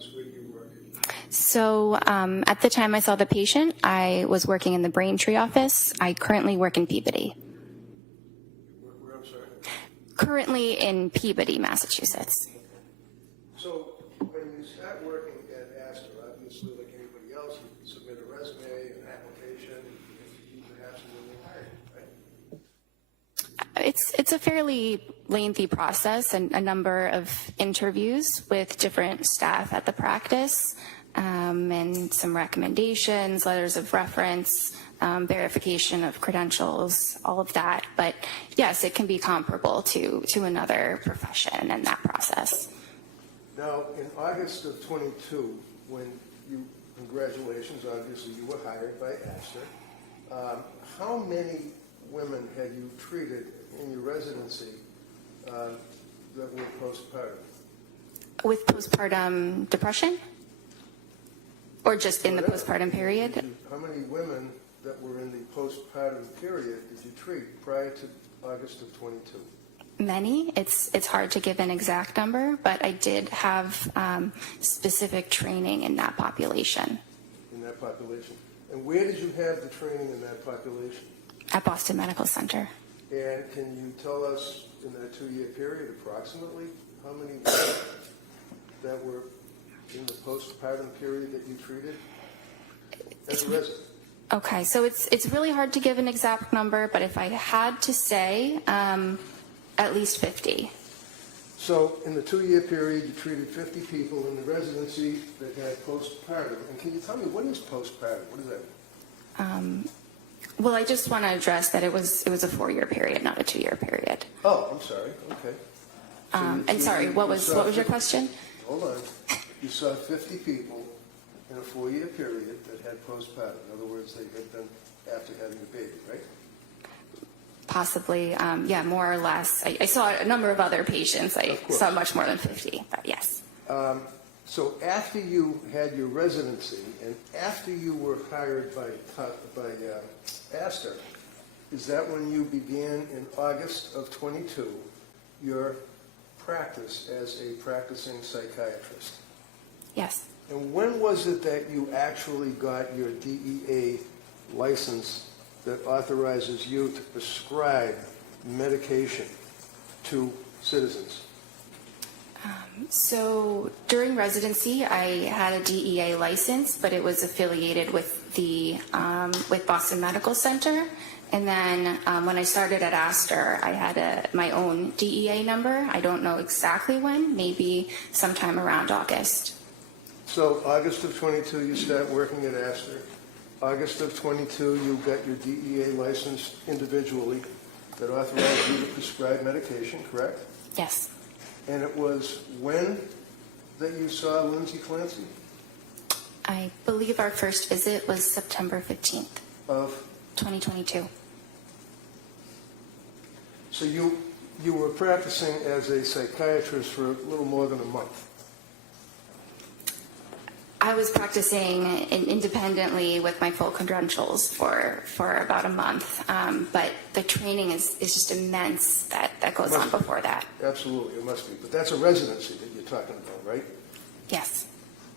practice? Where do you work? So at the time I saw the patient, I was working in the Braintree office. I currently work in Peabody. Where, I'm sorry? Currently in Peabody, Massachusetts. So when you start working at Astor, obviously like anybody else, you submit a resume, an application, if you perhaps will be hired, right? It's a fairly lengthy process and a number of interviews with different staff at the practice, and some recommendations, letters of reference, verification of credentials, all of that. But yes, it can be comparable to another profession in that process. Now, in August of 22, when you, congratulations, obviously you were hired by Astor, how many women had you treated in your residency that were postpartum? With postpartum depression? Or just in the postpartum period? How many women that were in the postpartum period did you treat prior to August of 22? Many. It's hard to give an exact number, but I did have specific training in that population. In that population. And where did you have the training in that population? At Boston Medical Center. And can you tell us in that 2-year period approximately how many women that were in the postpartum period that you treated as a resident? Okay, so it's really hard to give an exact number, but if I had to say, at least 50. So in the 2-year period, you treated 50 people in the residency that had postpartum. And can you tell me, what is postpartum? What is that? Well, I just want to address that it was a 4-year period, not a 2-year period. Oh, I'm sorry. Okay. So And sorry, what was your question? Hold on. You saw 50 people in a 4-year period that had postpartum. In other words, they had been after having a baby, right? Possibly, yeah, more or less. I saw a number of other patients. I saw much more than 50, but yes. So after you had your residency and after you were hired by Astor, is that when you began in August of 22 your practice as a practicing psychiatrist? Yes. And when was it that you actually got your DEA license that authorizes you to prescribe medication to citizens? So during residency, I had a DEA license, but it was affiliated with the with Boston Medical Center. And then when I started at Astor, I had my own DEA number. I don't know exactly when, maybe sometime around August. So August of 22, you start working at Astor. August of 22, you got your DEA license individually that authorized you to prescribe medication, correct? Yes. And it was when that you saw Lindsay Clancy? I believe our first visit was September 15th of 2022. So you were practicing as a psychiatrist for a little more than a month. I was practicing independently with my full credentials for about a month, but the training is just immense that goes on before that. Absolutely, it must be. But that's a residency that you're talking about, right? Yes.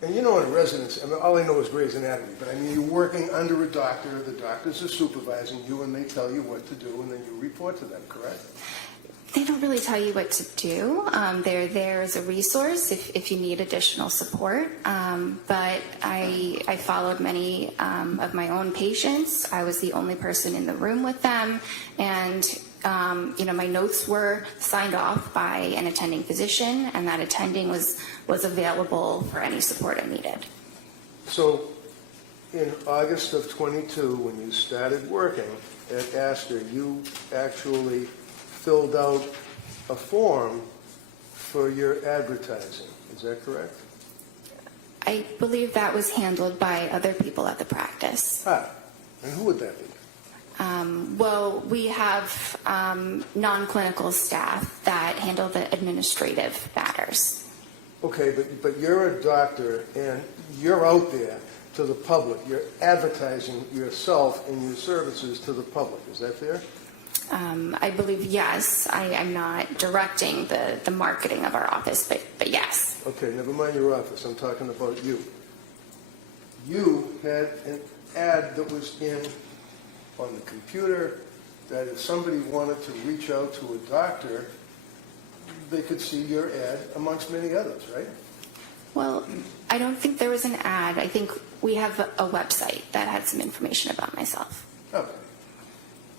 And you know, in a residency, I mean, all I know is Grey's Anatomy, but I mean, you're working under a doctor, the doctors are supervising you, and they tell you what to do, and then you report to them, correct? They don't really tell you what to do. They're there as a resource if you need additional support. But I followed many of my own patients. I was the only person in the room with them. And, my notes were signed off by an attending physician, and that attending was available for any support I needed. So in August of 22, when you started working at Astor, you actually filled out a form for your advertising. Is that correct? I believe that was handled by other people at the practice. And who would that be? Well, we have non-clinical staff that handle the administrative matters. Okay, but you're a doctor and you're out there to the public. You're advertising yourself and your services to the public. Is that fair? I believe, yes. I'm not directing the marketing of our office, but yes. Okay, never mind your office, I'm talking about you. You had an ad that was on the computer that if somebody wanted to reach out to a doctor, they could see your ad amongst many others, right? Well, I don't think there was an ad. I think we have a website that had some information about myself. Okay.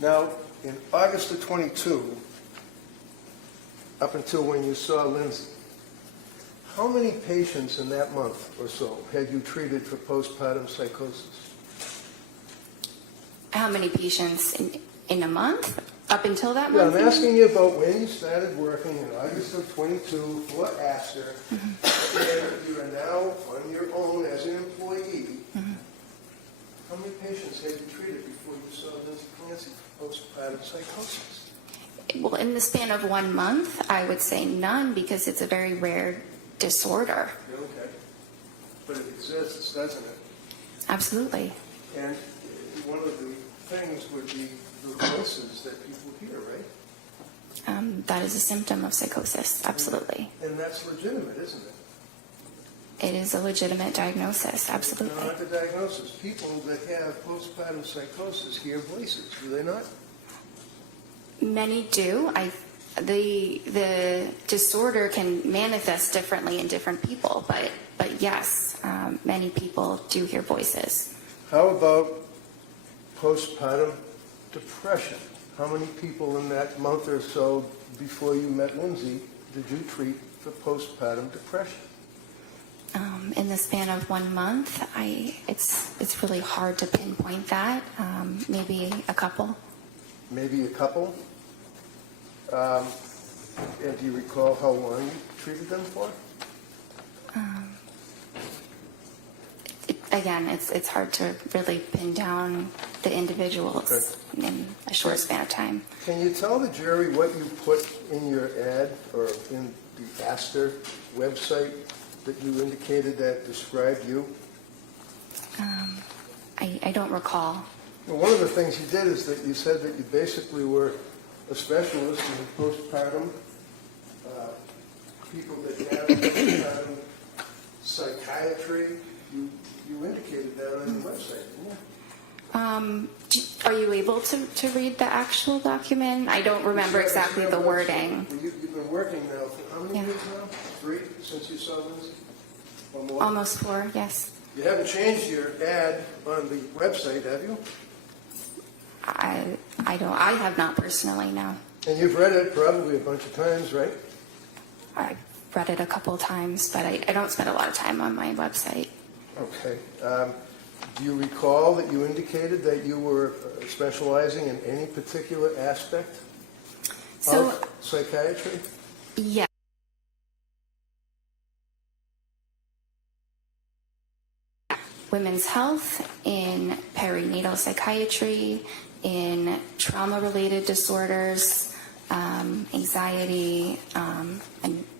Now, in August of 22, up until when you saw Lindsay, how many patients in that month or so had you treated for postpartum psychosis? How many patients in a month up until that Yeah, month? I'm asking you about when you started working in August of 22 for Astor, and you are now on your own as an employee. How many patients had you treated before you saw Lindsay Clancy for postpartum psychosis? Well, in the span of 1 month, I would say none because it's a very rare disorder. Okay. But it exists, doesn't it? Absolutely. And one of the things would be the voices that people hear, right? That is a symptom of psychosis. Absolutely. And that's legitimate, isn't it? It is a legitimate diagnosis. Absolutely. Not the diagnosis. People that have postpartum psychosis hear voices, do they not? Many do. The disorder can manifest differently in different people, but yes, many people do hear voices. How about postpartum depression? How many people in that month or so before you met Lindsay did you treat for postpartum depression? In the span of 1 month, it's really hard to pinpoint that. Maybe a couple. Maybe a couple? And do you recall how long you treated them for? Again, it's hard to really pin down the individuals in a short span of time. Can you tell the jury what you put in your ad or in the Astor website that you indicated that described you? I don't recall. Well, one of the things you did is that you said that you basically were a specialist in postpartum, people that have postpartum psychiatry. You indicated that on your website, didn't you? Are you able to read the actual document? I don't remember exactly the wording. You've been working now for how many Yeah. years now? 3 since you saw Lindsay? Or more? Almost 4, yes. You haven't changed your ad on the website, have you? I have not personally, no. And you've read it probably a bunch of times, right? I've read it a couple times, but I don't spend a lot of time on my website. Okay. Do you recall that you indicated that you were specializing in any particular aspect of psychiatry? Yeah. Women's health, in perinatal psychiatry, in trauma-related disorders, anxiety, and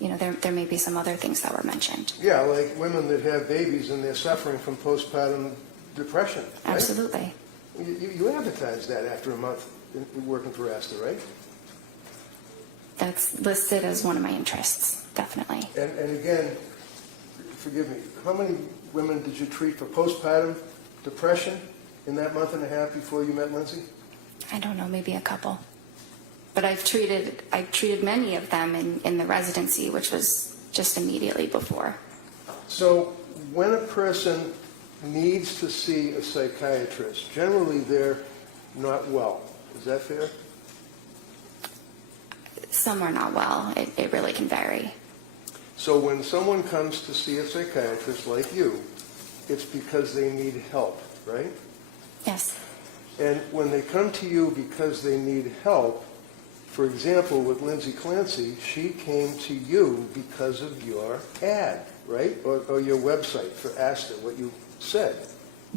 there may be some other things that were mentioned. Yeah, like women that have babies and they're suffering from postpartum depression. Right? Absolutely. You advertised that after a month working for Astor, right? That's listed as one of my interests, definitely. And again, forgive me, how many women did you treat for postpartum depression in that month and a half before you met Lindsay? I don't know, maybe a couple. But I've treated many of them in the residency, which was just immediately before. So when a person needs to see a psychiatrist, generally they're not well. Is that fair? Some are not well. It really can vary. So when someone comes to see a psychiatrist like you, it's because they need help, right? Yes. And when they come to you because they need help, for example, with Lindsay Clancy, she came to you because of your ad, right? Or your website for Astor, what you said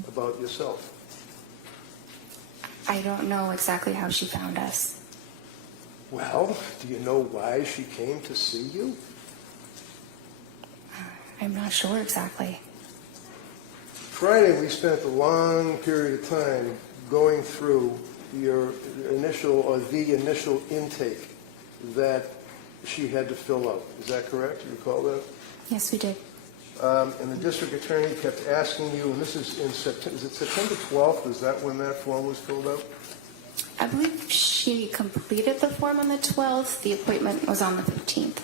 about yourself. I don't know exactly how she found us. Well, do you know why she came to see you? I'm not sure exactly. Friday, we spent a long period of time going through your initial, or the initial intake that she had to fill out. Is that correct? You recall that? Yes, we did. And the district attorney kept asking you, and this is in September, is it September 12th? Is that when that form was filled out? I believe she completed the form on the 12th. The appointment was on the 15th.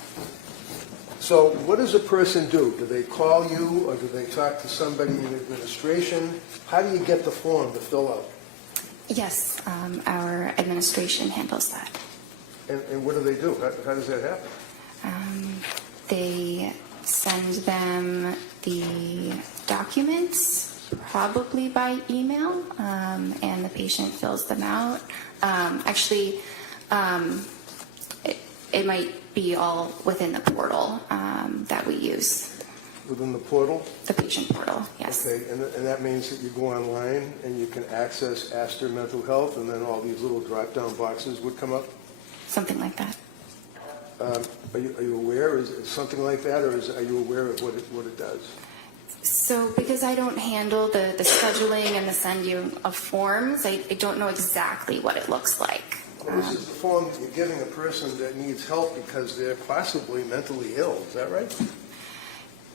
So what does a person do? Do they call you, or do they talk to somebody in administration? How do you get the form to fill out? Yes, our administration handles that. And what do they do? How does that happen? They send them the documents, probably by email, and the patient fills them out. Actually, it might be all within the portal that we use. Within the portal? The patient portal, yes. Okay, and that means that you go online and you can access Astor Mental Health, and then all these little drop-down boxes would come up? Something like that. Are you aware? Is it something like that, or are you aware of what it does? So because I don't handle the scheduling and the sending of forms, I don't know exactly what it looks like. Well, this is the form that you're giving a person that needs help because they're possibly mentally ill. Is that right?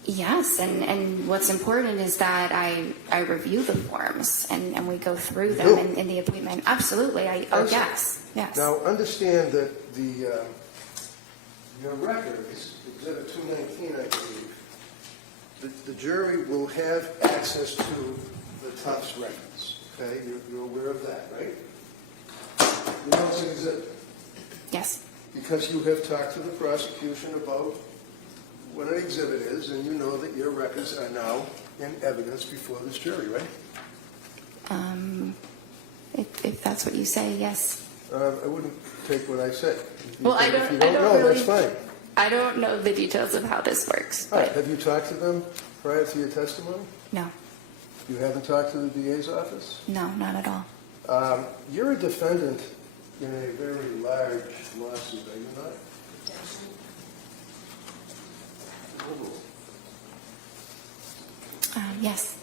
Yes, and what's important is that I review the forms and we go through them in the appointment. Absolutely. Yes. Now, understand that your records, Exhibit 219, I believe, the jury will have access to the Tufts records. Okay, you're aware of that, right? You know it's an exhibit. Yes. Because you have talked to the prosecution about what an exhibit is, and you know that your records are now in evidence before this jury, right? If that's what you say, yes. I wouldn't take what I say. Well, If you don't know, that's fine. I don't know the details of how this works. All right. Have you talked to them prior to your testimony? No. You haven't talked to the DA's office? No, not at all. You're a defendant in a very large lawsuit, are you not? Yes.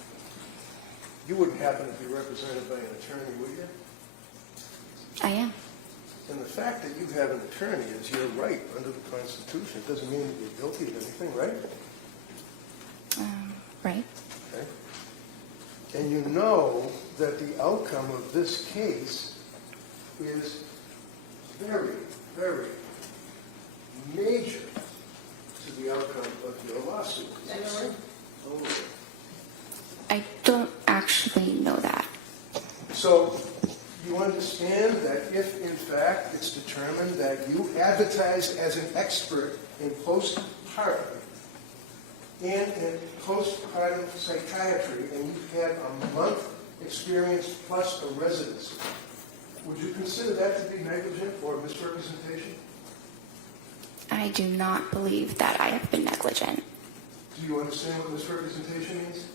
You wouldn't happen to be represented by an attorney, would you? I am. And the fact that you have an attorney is your right under the Constitution. It doesn't mean that you're guilty of anything, right? Right. Okay. And you know that the outcome of this case is very, very major to the outcome of your lawsuit. Is that right? Oh. I don't actually know that. So you understand that if, in fact, it's determined that you advertise as an expert in postpartum and in postpartum psychiatry, and you've had a month experience plus a residency, would you consider that to be negligent or misrepresentation? I do not believe that I have been negligent. Do you understand what misrepresentation means?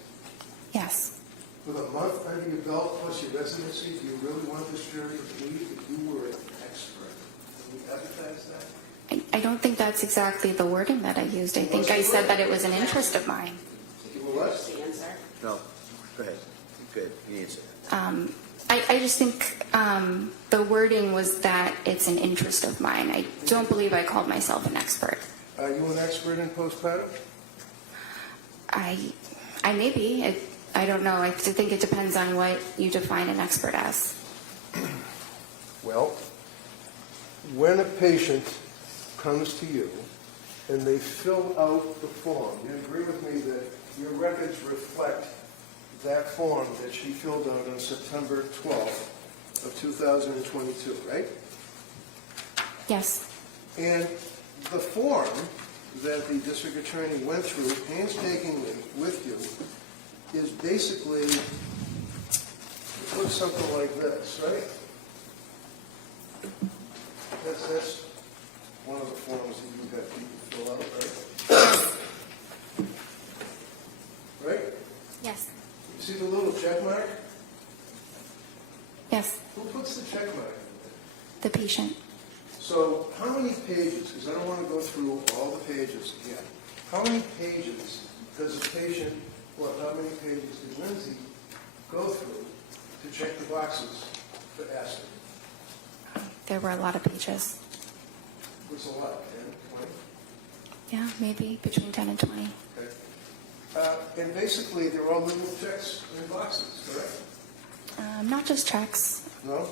Yes. With a month under your belt plus your residency, do you really want this jury to believe that you were an expert? Can you advertise that? I don't think that's exactly the wording that I used. I think I said that it was an interest of mine. You were what? The answer? No, go ahead. Good, you answer. I just think the wording was that it's an interest of mine. I don't believe I called myself an expert. Are you an expert in postpartum? I may be. I don't know. I think it depends on what you define an expert as. Well, when a patient comes to you and they fill out the form, you agree with me that your records reflect that form that she filled out on September 12th of 2022, right? Yes. And the form that the district attorney went through painstakingly with you is basically, it looks something like this, right? That's one of the forms that you have people fill out, right? Right? Yes. You see the little check mark? Yes. Who puts the check mark? The patient. So how many pages, because I don't want to go through all the pages again, how many pages does a patient, well, how many pages did Lindsay go through to check the boxes for Astor? There were a lot of pages. What's a lot, 10, 20? Yeah, maybe between 10 and 20. Okay. And basically, they're all little checks in boxes, correct? Not just checks. No?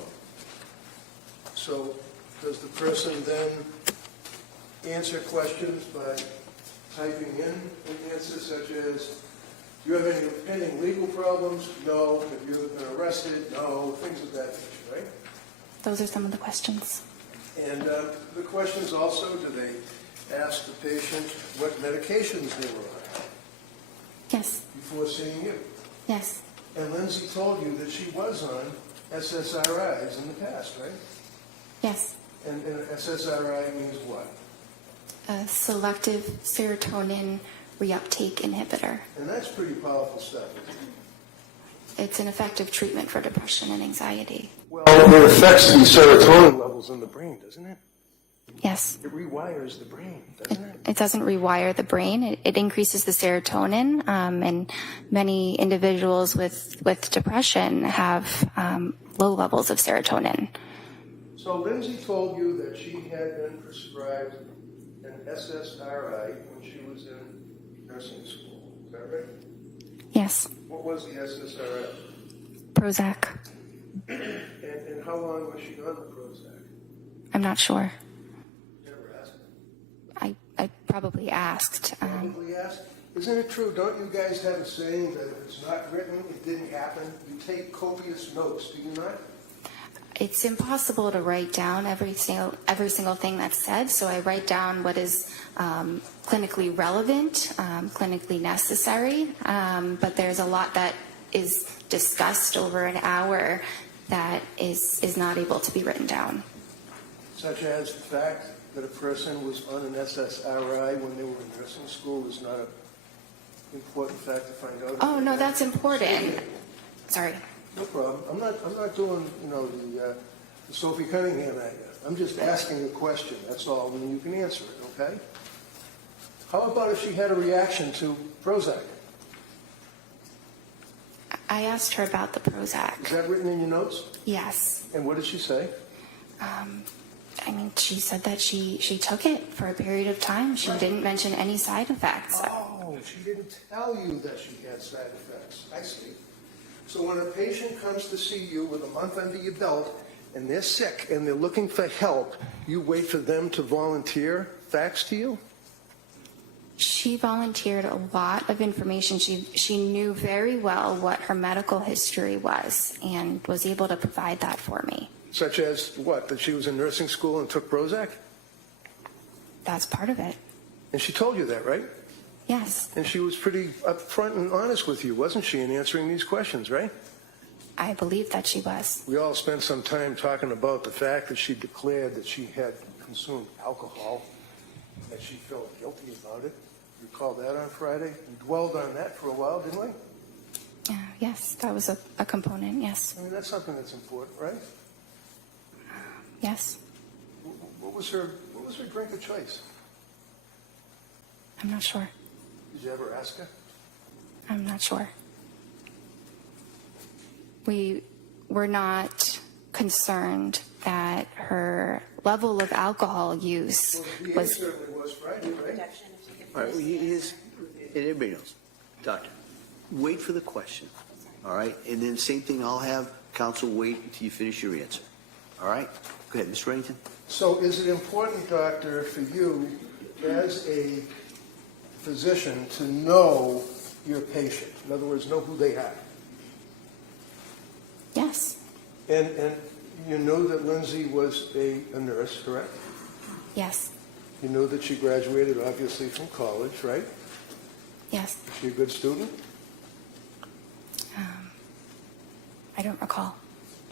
So does the person then answer questions by typing in an answer such as, do you have any pending legal problems? No. Have you ever been arrested? No. Things of that nature, right? Those are some of the questions. And the questions also, do they ask the patient what medications they were on Yes. before seeing you? Yes. And Lindsay told you that she was on SSRIs in the past, right? Yes. And SSRI means what? A selective serotonin reuptake inhibitor. And that's pretty powerful stuff, isn't it? It's an effective treatment for depression and anxiety. Well, it affects the serotonin levels in the brain, doesn't it? Yes. It rewires the brain, doesn't it? It doesn't rewire the brain. It increases the serotonin, and many individuals with depression have low levels of serotonin. So Lindsay told you that she had been prescribed an SSRI when she was in nursing school. Is that right? Yes. What was the SSRI? Prozac. And how long was she on the Prozac? I'm not sure. Never asked. I probably asked. Probably asked. Isn't it true? Don't you guys have a saying that if it's not written, it didn't happen? You take copious notes, do you not? It's impossible to write down every single thing that's said, so I write down what is clinically relevant, clinically necessary, but there's a lot that is discussed over an hour that is not able to be written down. Such as the fact that a person was on an SSRI when they were in nursing school is not an important fact to find out. Oh, no, that's important. Sorry. No problem. I'm not doing, the Sophie Cunningham at you. I'm just asking a question. That's all, and you can answer it, okay? How about if she had a reaction to Prozac? I asked her about the Prozac. Is that written in your notes? Yes. And what did she say? She said that she took it for a period of time. She didn't mention any side effects. Oh, she didn't tell you that she had side effects. I see. So when a patient comes to see you with a month under your belt and they're sick and they're looking for help, you wait for them to volunteer facts to you? She volunteered a lot of information. She knew very well what her medical history was and was able to provide that for me. Such as what? That she was in nursing school and took Prozac? That's part of it. And she told you that, right? Yes. And she was pretty upfront and honest with you, wasn't she, in answering these questions, right? I believe that she was. We all spent some time talking about the fact that she declared that she had consumed alcohol, that she felt guilty about it. You recall that on Friday? We dwelled on that for a while, didn't we? Yes, that was a component, yes. I mean, that's something that's important, right? Yes. What was her drink of choice? I'm not sure. Did you ever ask her? I'm not sure. We were not concerned that her level of alcohol use Well, the was... certainly was Friday, right? All right, and everybody knows. Doctor, wait for the question, all right? And then same thing, I'll have counsel wait until you finish your answer, all right? Go ahead, Mr. Reddington. So is it important, doctor, for you as a physician to know your patient? In other words, know who they are? Yes. And you know that Lindsay was a nurse, correct? Yes. You know that she graduated, obviously, from college, right? Yes. Is she a good student? I don't recall.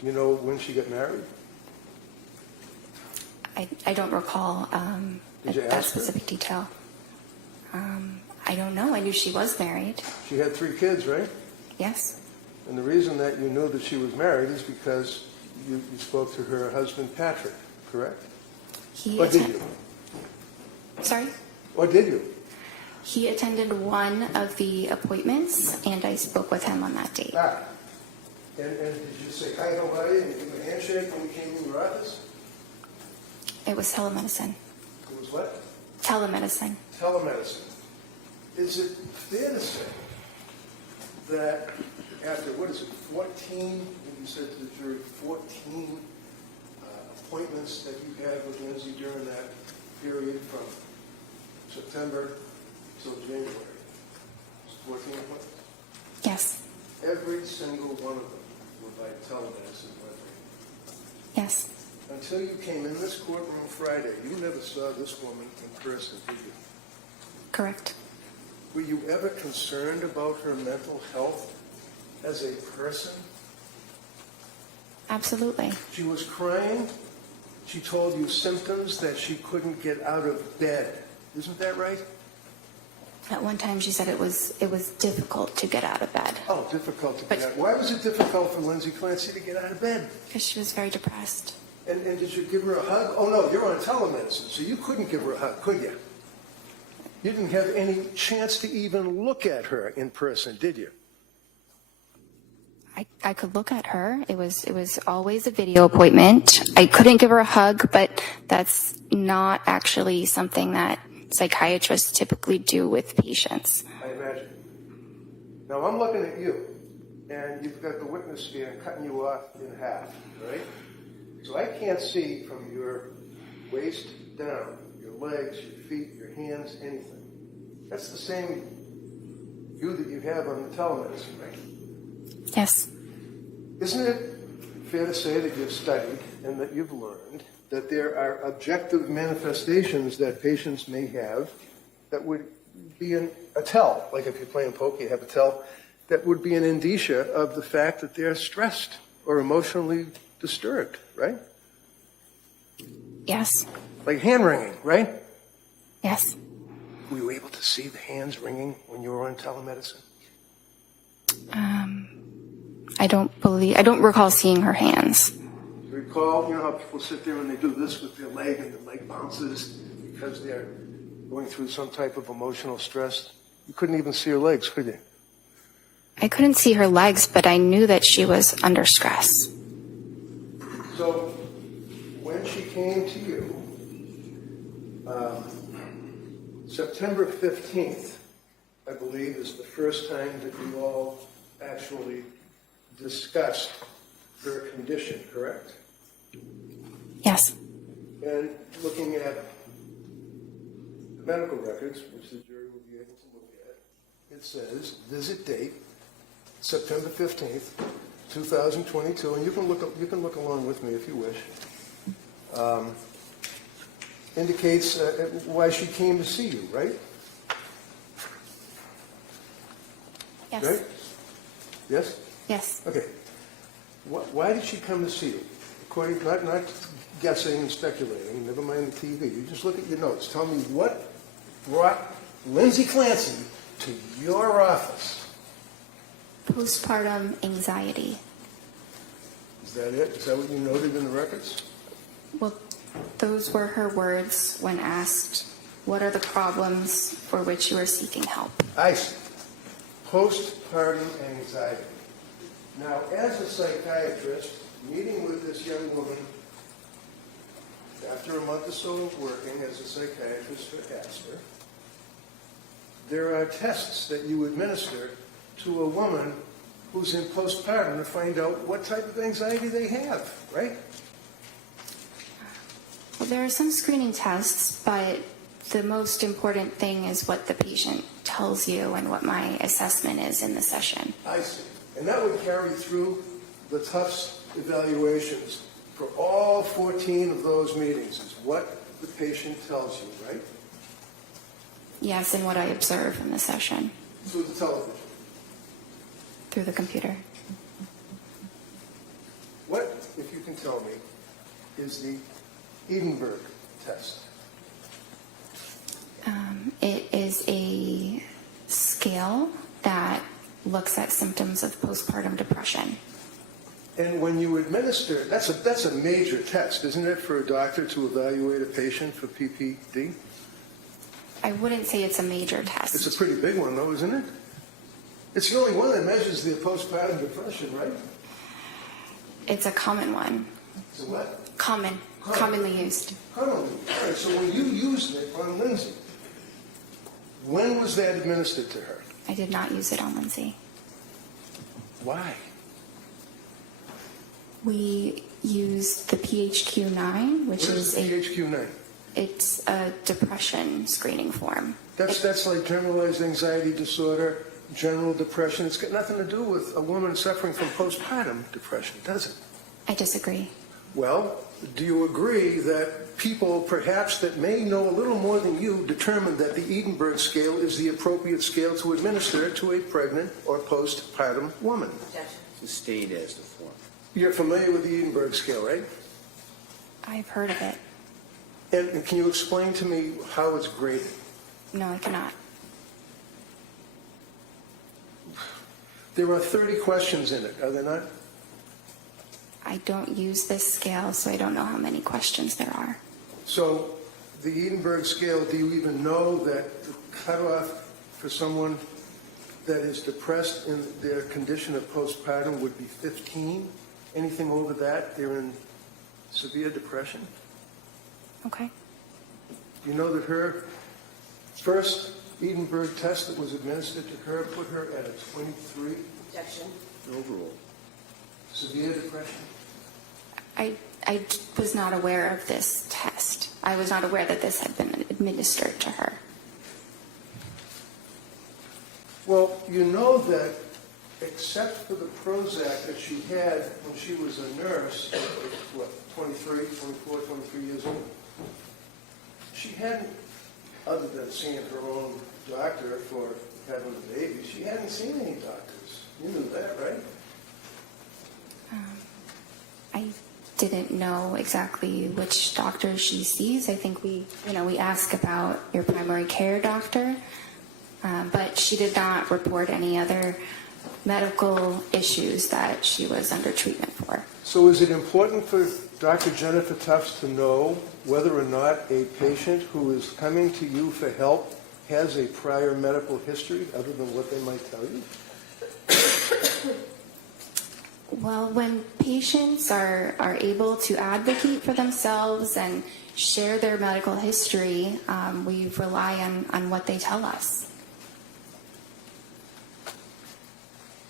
You know when she got married? I don't recall Did you that ask her? specific detail. I don't know. I knew she was married. She had 3 kids, right? Yes. And the reason that you knew that she was married is because you spoke to her husband, Patrick, correct? He Or did you? Sorry? Or did you? He attended one of the appointments, and I spoke with him on that date. Ah. And did you say, hi, how are you? And give him a handshake when we came in your office? It was telemedicine. It was what? Telemedicine. Telemedicine. Is it fair to say that after, 14, you said to the jury, 14 appointments that you had with Lindsay during that period from September till January? 14 appointments? Yes. Every single one of them were by telemedicine, weren't they? Yes. Until you came in this courtroom Friday, you never saw this woman in person, did you? Correct. Were you ever concerned about her mental health as a person? Absolutely. She was crying. She told you symptoms that she couldn't get out of bed. Isn't that right? At one time, she said it was difficult to get out of bed Oh, difficult to get out. Why was it difficult for Lindsay Clancy to get out of bed? because she was very depressed. And did you give her a hug? Oh, no, you're on telemedicine, so you couldn't give her a hug, could you? You didn't have any chance to even look at her in person, did you? I could look at her. It was always a video appointment. I couldn't give her a hug, but that's not actually something that psychiatrists typically do with patients. I imagine. Now, I'm looking at you, and you've got the witness stand cutting you off in half, right? So I can't see from your waist down, your legs, your feet, your hands, anything. That's the same view that you have on the telemedicine, right? Yes. Isn't it fair to say that you've studied and that you've learned that there are objective manifestations that patients may have that would be a tell, like if you're playing poker, you have a tell, that would be an indicia of the fact that they're stressed or emotionally disturbed, right? Yes. Like hand wringing, right? Yes. Were you able to see the hands wringing when you were on telemedicine? I don't recall seeing her hands. You recall, you know how people sit there and they do this with their leg and the leg bounces because they're going through some type of emotional stress? You couldn't even see her legs, could you? I couldn't see her legs, but I knew that she was under stress. So when she came to you, September 15th, I believe, is the first time that you all actually discussed her condition, correct? Yes. And looking at the medical records, which the jury will be able to look at, it says, visit date, September 15th, 2022, and you can look along with me if you wish, indicates why she came to see you, right? Yes. Right? Yes? Yes. Okay. Why did she come to see you? According, not guessing and speculating, never mind the TV. You just look at your notes. Tell me what brought Lindsay Clancy to your office. Postpartum anxiety. Is that it? Is that what you noted in the records? Well, those were her words when asked, what are the problems for which you are seeking help? I see. Postpartum anxiety. Now, as a psychiatrist, meeting with this young woman after a month or so of working as a psychiatrist for Astor, there are tests that you administer to a woman who's in postpartum to find out what type of anxiety they have, right? Well, there are some screening tests, but the most important thing is what the patient tells you and what my assessment is in the session. I see. And that would carry through the Tufts evaluations for all 14 of those meetings, is what the patient tells you, right? Yes, and what I observe in the session Through the television. through the computer. What, if you can tell me, is the Edinburgh test? It is a scale that looks at symptoms of postpartum depression. And when you administer, that's a major test, isn't it, for a doctor to evaluate a patient for PPD? I wouldn't say it's a major It's test. a pretty big one, though, isn't it? It's the only one that measures the postpartum depression, right? It's a common one. So what? Commonly used. Commonly. All right, so when you used it on Lindsay, when was that administered to her? I did not use it on Lindsay. Why? We used the PHQ-9, which What is is the PHQ-9? it's a depression screening form. That's like generalized anxiety disorder, general depression. It's got nothing to do with a woman suffering from postpartum depression, does it? I disagree. Well, do you agree that people perhaps that may know a little more than you determined that the Edinburgh scale is the appropriate scale to administer to a pregnant or postpartum woman? Sustained as the form. You're familiar with the Edinburgh scale, right? I've heard of it. And can you explain to me how it's graded? No, I cannot. There are 30 questions in it, are there not? I don't use this scale, so I don't know how many questions there are. So the Edinburgh scale, do you even know that the cutoff for someone that is depressed in their condition of postpartum would be 15? Anything over that, they're in severe depression? Okay. You know that her first Edinburgh test that was administered to her put her at a 23 Overall. severe depression? I was not aware of this test. I was not aware that this had been administered to her. Well, you know that except for the Prozac that she had when she was a nurse, what, 23, 24, 23 years old, she hadn't, other than seeing her own doctor for having a baby, she hadn't seen any doctors. You knew that, right? I didn't know exactly which doctor she sees. I think we ask about your primary care doctor, but she did not report any other medical issues that she was under treatment for. So is it important for Dr. Jennifer Tufts to know whether or not a patient who is coming to you for help has a prior medical history other than what they might tell you? Well, when patients are able to advocate for themselves and share their medical history, we rely on what they tell us.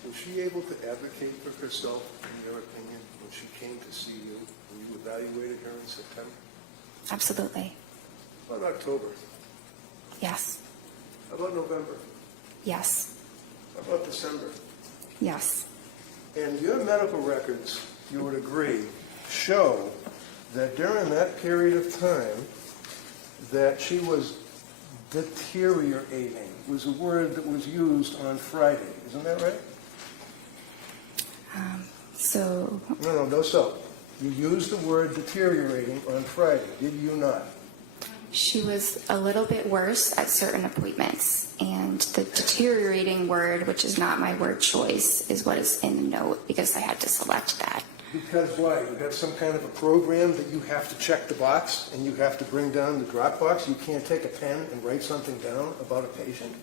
Was she able to advocate for herself, in your opinion, when she came to see you, when you evaluated her in September? Absolutely. How about October? Yes. How about November? Yes. How about December? Yes. And your medical records, you would agree, show that during that period of time that she was deteriorating, was a word that was used on Friday. Isn't that right? So No, so. You used the word deteriorating on Friday, did you not? she was a little bit worse at certain appointments, and the deteriorating word, which is not my word choice, is what is in the note because I had to select that. Because why? You have some kind of a program that you have to check the box and you have to bring down the drop box? You can't take a pen and write something down about a patient?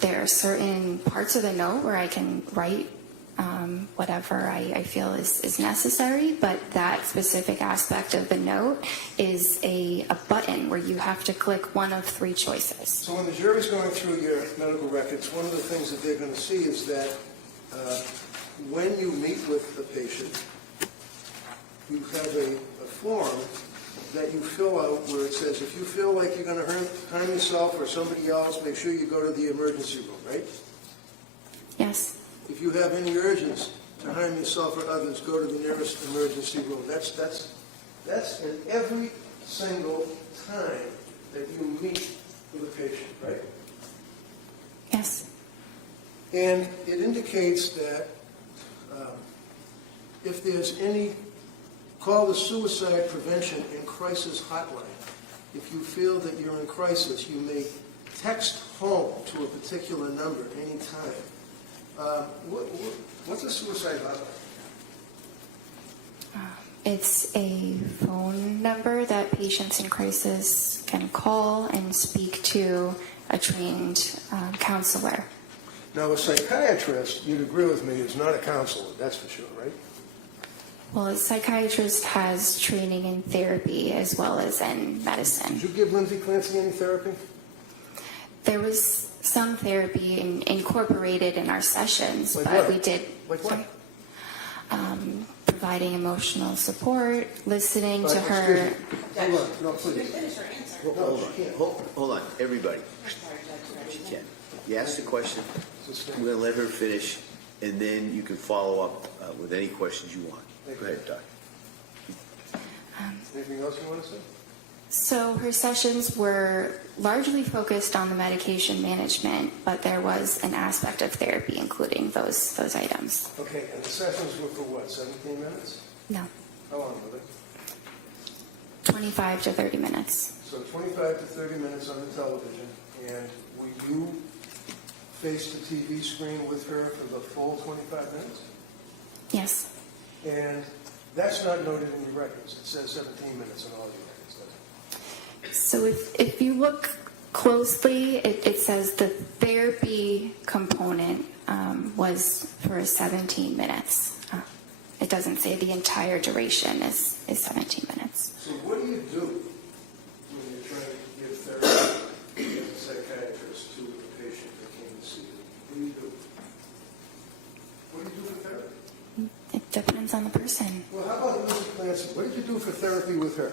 There are certain parts of the note where I can write whatever I feel is necessary, but that specific aspect of the note is a button where you have to click one of three choices. So when the jury's going through your medical records, one of the things that they're going to see is that when you meet with the patient, you have a form that you fill out where it says, if you feel like you're going to harm yourself or somebody else, make sure you go to the emergency room, right? Yes. If you have any urges to harm yourself or others, go to the nearest emergency room. That's in every single time that you meet with a patient, right? Yes. And it indicates that if there's any, call the Suicide Prevention and Crisis Hotline. If you feel that you're in crisis, you may text home to a particular number anytime. What's a suicide hotline? It's a phone number that patients in crisis can call and speak to a trained counselor. Now, a psychiatrist, you'd agree with me, is not a counselor, that's for sure, right? Well, a psychiatrist has training in therapy as well as in Did medicine. you give Lindsay Clancy any therapy? There was some therapy incorporated in our sessions, Like but what? we did. Like what? Sorry. Providing emotional support, listening to Excuse her. me. Hold on, no, please. Hold on, hold on, everybody. She can. You ask the question, we're going to let her finish, and then you can follow up with any questions you want. Go ahead, Doc. Anything else you want to say? So her sessions were largely focused on the medication management, but there was an aspect of therapy including those items. Okay, and the sessions were for what, 17 minutes? No, How long were they? 25 to 30 minutes. So 25 to 30 minutes on the television, and were you face the TV screen with her for the full 25 minutes? Yes. And that's not noted in your records. It says 17 minutes in all your records, doesn't it? So if you look closely, it says the therapy component was for 17 minutes. It doesn't say the entire duration is 17 minutes. So what do you do when you're trying to give therapy as a psychiatrist to a patient that came to see you? What do you do? What do you do for therapy? It depends on the person. Well, how about Lindsay Clancy? What did you do for therapy with her?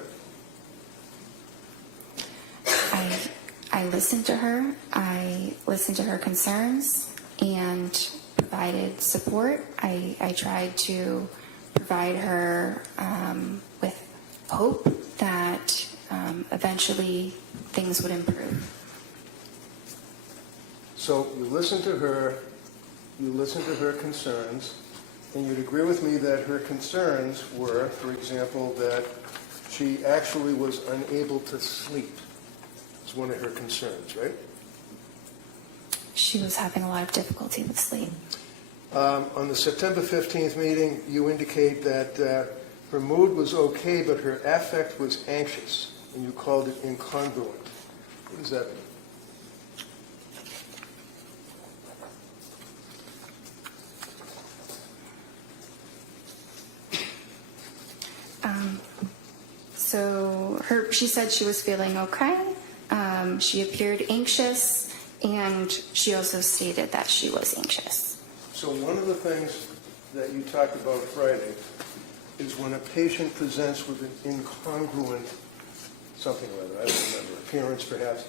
I listened to her. I listened to her concerns and provided support. I tried to provide her with hope that eventually things would improve. So you listened to her concerns, and you'd agree with me that her concerns were, for example, that she actually was unable to sleep. It's one of her concerns, right? She was having a lot of difficulty with sleep. On the September 15th meeting, you indicate that her mood was okay, but her affect was anxious, and you called it incongruent. What does that mean? So she said she was feeling okay. She appeared anxious, and she also stated that she was anxious. So one of the things that you talked about Friday is when a patient presents with an incongruent something or other, I don't remember, appearance perhaps,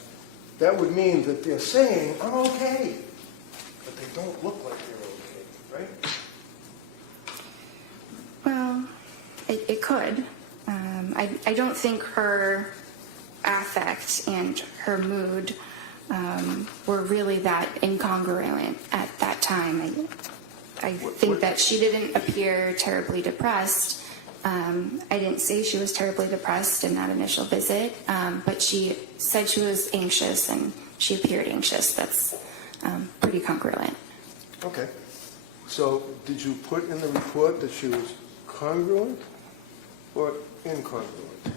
that would mean that they're saying, I'm okay, but they don't look like they're okay, right? Well, it could. I don't think her affect and her mood were really that incongruent at that time. I think that she didn't appear terribly depressed. I didn't say she was terribly depressed in that initial visit, but she said she was anxious and she appeared anxious. That's pretty congruent. Okay. So did you put in the report that she was congruent or incongruent?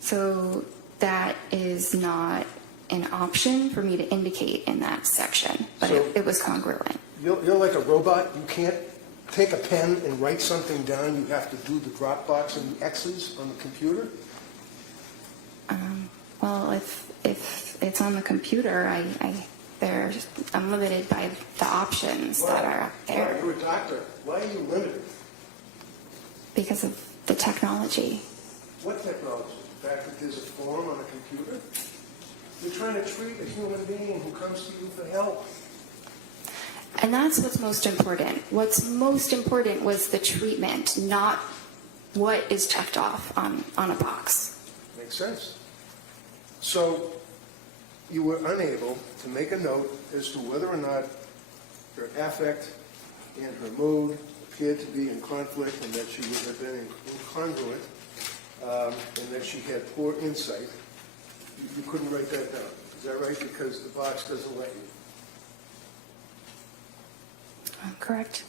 So that is not an option for me to indicate in that section, but So- it was congruent. You're like a robot. You can't take a pen and write something down. You have to do the drop box and the X's on the computer. Well, if it's on the computer, I'm limited by the options that are up there You're a doctor. Why are you limited? because of the technology. What technology? The fact that there's a form on a computer? You're trying to treat a human being who comes to you for help. And that's what's most important. What's most important was the treatment, not what is checked off on a box. Makes sense. So you were unable to make a note as to whether or not her affect and her mood appeared to be in conflict and that she would have been incongruent and that she had poor insight. You couldn't write that down. Is that right? Because the box doesn't let you. Correct.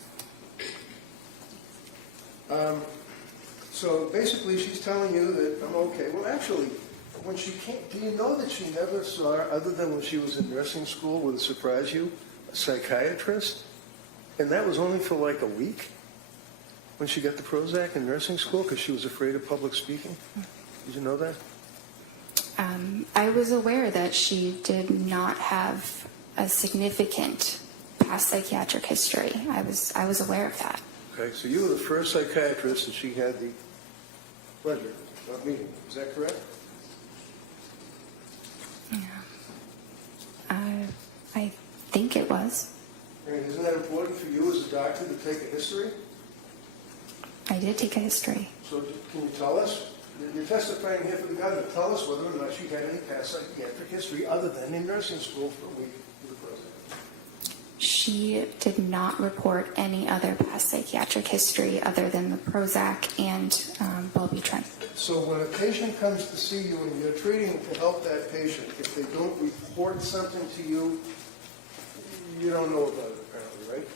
So basically she's telling you that I'm okay. Well, actually, when she came, do you know that she never saw, other than when she was in nursing school, would it surprise you, a psychiatrist? And that was only for like a week? when she got the Prozac in nursing school because she was afraid of public speaking? Did you know that? I was aware that she did not have a significant past psychiatric history. I was aware of that. Okay, so you were the first psychiatrist that she had the pleasure of meeting. Is that correct? I think it was. And isn't that important for you as a doctor to take a history? I did take a history. So can you tell us? You're testifying here for the government. Tell us whether or not she had any past psychiatric history other than in nursing school for a week with the Prozac. She did not report any other past psychiatric history other than the Prozac and Wellbutrin. So when a patient comes to see you and you're treating to help that patient, if they don't report something to you, you don't know about it apparently, right?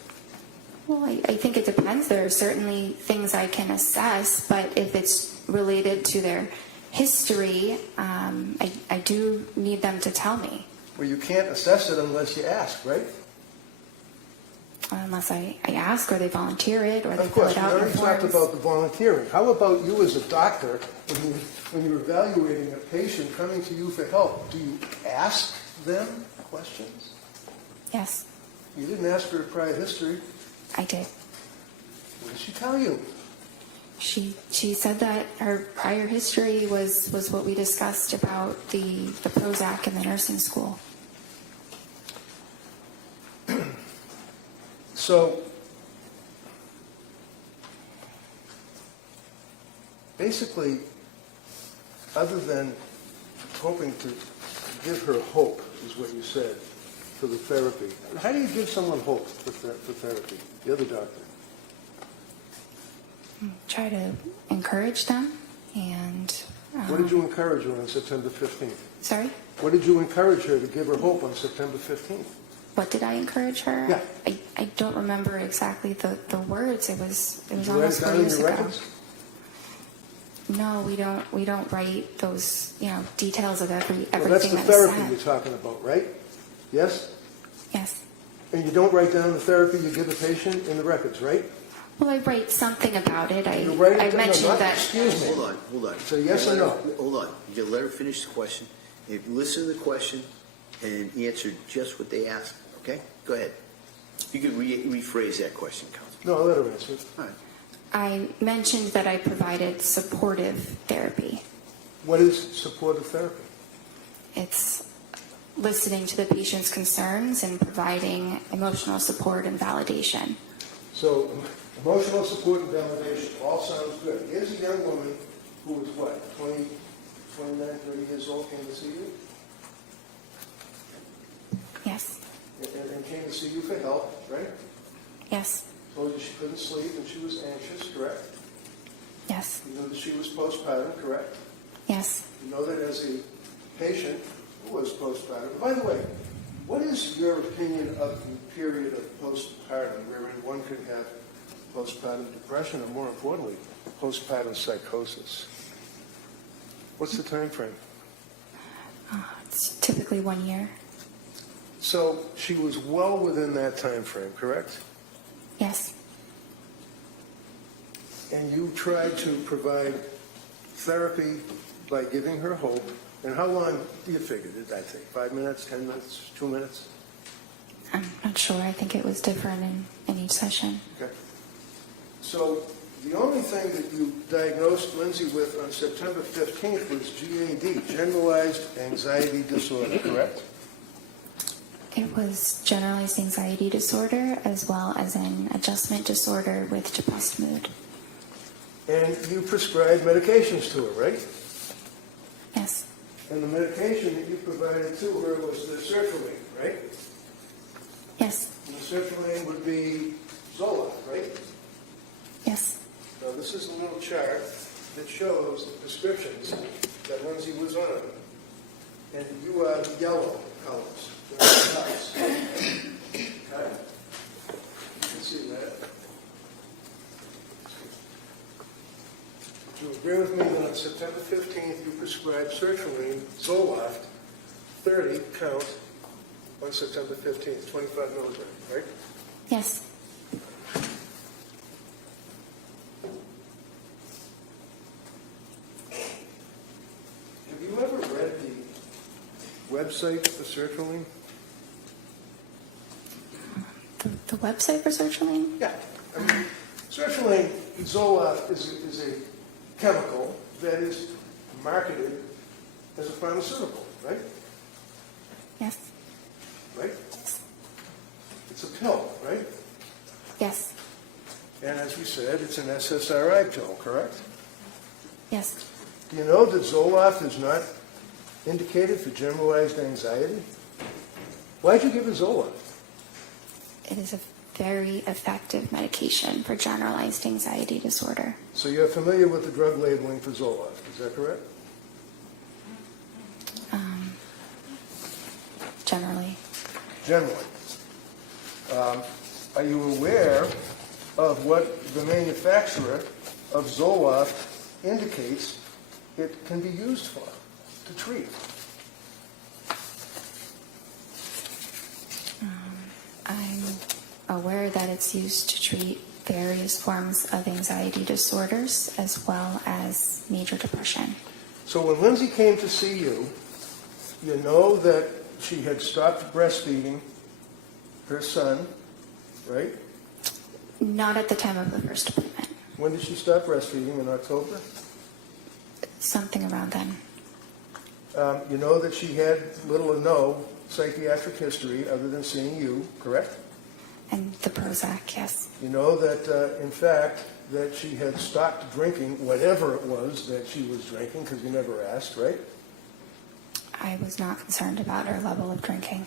Well, I think it depends. There are certainly things I can assess, but if it's related to their history, I do need them to tell me. Well, you can't assess it unless you ask, right? Unless I ask or they volunteer it or they Of fill course, it we out in already talked forms. about the volunteering. How about you as a doctor, when you're evaluating a patient coming to you for help, do you ask them questions? Yes, You didn't ask for a prior history. I did. What did she tell you? She said that her prior history was what we discussed about the Prozac in the nursing school. So, basically, other than hoping to give her hope, is what you said, for the therapy. How do you give someone hope for therapy? The other doctor. Try to encourage them and... What did you encourage her on September 15th? Sorry? What did you encourage her to give her hope on September 15th? What did I encourage her? Yeah. I don't remember exactly the words. It was Did you write it almost 4 down in years your ago. records? No, we don't write those details of Well, that's everything the that's therapy said. you're talking about, right? Yes? Yes. And you don't write down the therapy you give the patient in the records, right? Well, I write something about it. I You write it down. mentioned No, that. excuse me. Hold on. So yes or no? Hold on. You let her finish the question. You listen to the question and answer just what they asked, okay? Go ahead. You could rephrase that question, Counsel. No, I'll let her answer. All right. I mentioned that I provided supportive therapy. What is supportive therapy? It's listening to the patient's concerns and providing emotional support and validation. So emotional support and validation all sounds good. Here's a young woman who was what, 20, 29, 30 years old, came to see you? Yes. And came to see you for help, right? Yes. Told you she couldn't sleep and she was anxious, correct? Yes. You know that she was postpartum, correct? Yes. You know that as a patient who was postpartum. By the way, what is your opinion of the period of postpartum wherein one could have postpartum depression or, more importantly, postpartum psychosis? What's the time frame? It's typically 1 year. So she was well within that time frame, correct? Yes. And you tried to provide therapy by giving her hope. And how long do you figure did that take? 5 minutes, 10 minutes, 2 minutes? I'm not sure. I think it was different in each session. Okay. So the only thing that you diagnosed Lindsay with on September 15th was GAD, Generalized Anxiety Disorder, correct? It was generalized anxiety disorder as well as an adjustment disorder with depressed mood. And you prescribed medications to her, right? Yes. And the medication that you provided to her was the sertraline, right? Yes. And the sertraline would be Zoloft, right? Yes. Now, this is a little chart that shows the prescriptions that Lindsay was on. And you are the yellow colors. Okay? You can see that. Do you agree with me that on September 15th you prescribed sertraline, Zoloft, 30 count on September 15th, 25 milligrams, right? Yes. website for sertraline? The website for sertraline? Yeah. I mean, sertraline, Zoloft, is a chemical that is marketed as a pharmaceutical, right? Yes. Right? It's a pill, right? Yes. And as we said, it's an SSRI pill, correct? Yes. Do you know that Zoloft is not indicated for generalized anxiety? Why'd you give her Zoloft? It is a very effective medication for generalized anxiety disorder. So you're familiar with the drug labeling for Zoloft, is that correct? Generally. Generally. Are you aware of what the manufacturer of Zoloft indicates it can be used for, to treat? I'm aware that it's used to treat various forms of anxiety disorders as well as major depression. So when Lindsay came to see you, you know that she had stopped breastfeeding her son, right? Not at the time of the first appointment. When did she stop breastfeeding? In October? Something around then. You know that she had little or no psychiatric history other than seeing you, correct? And the Prozac, yes. You know that, in fact, that she had stopped drinking whatever it was that she was drinking, because you never asked, right? I was not concerned about her level of drinking.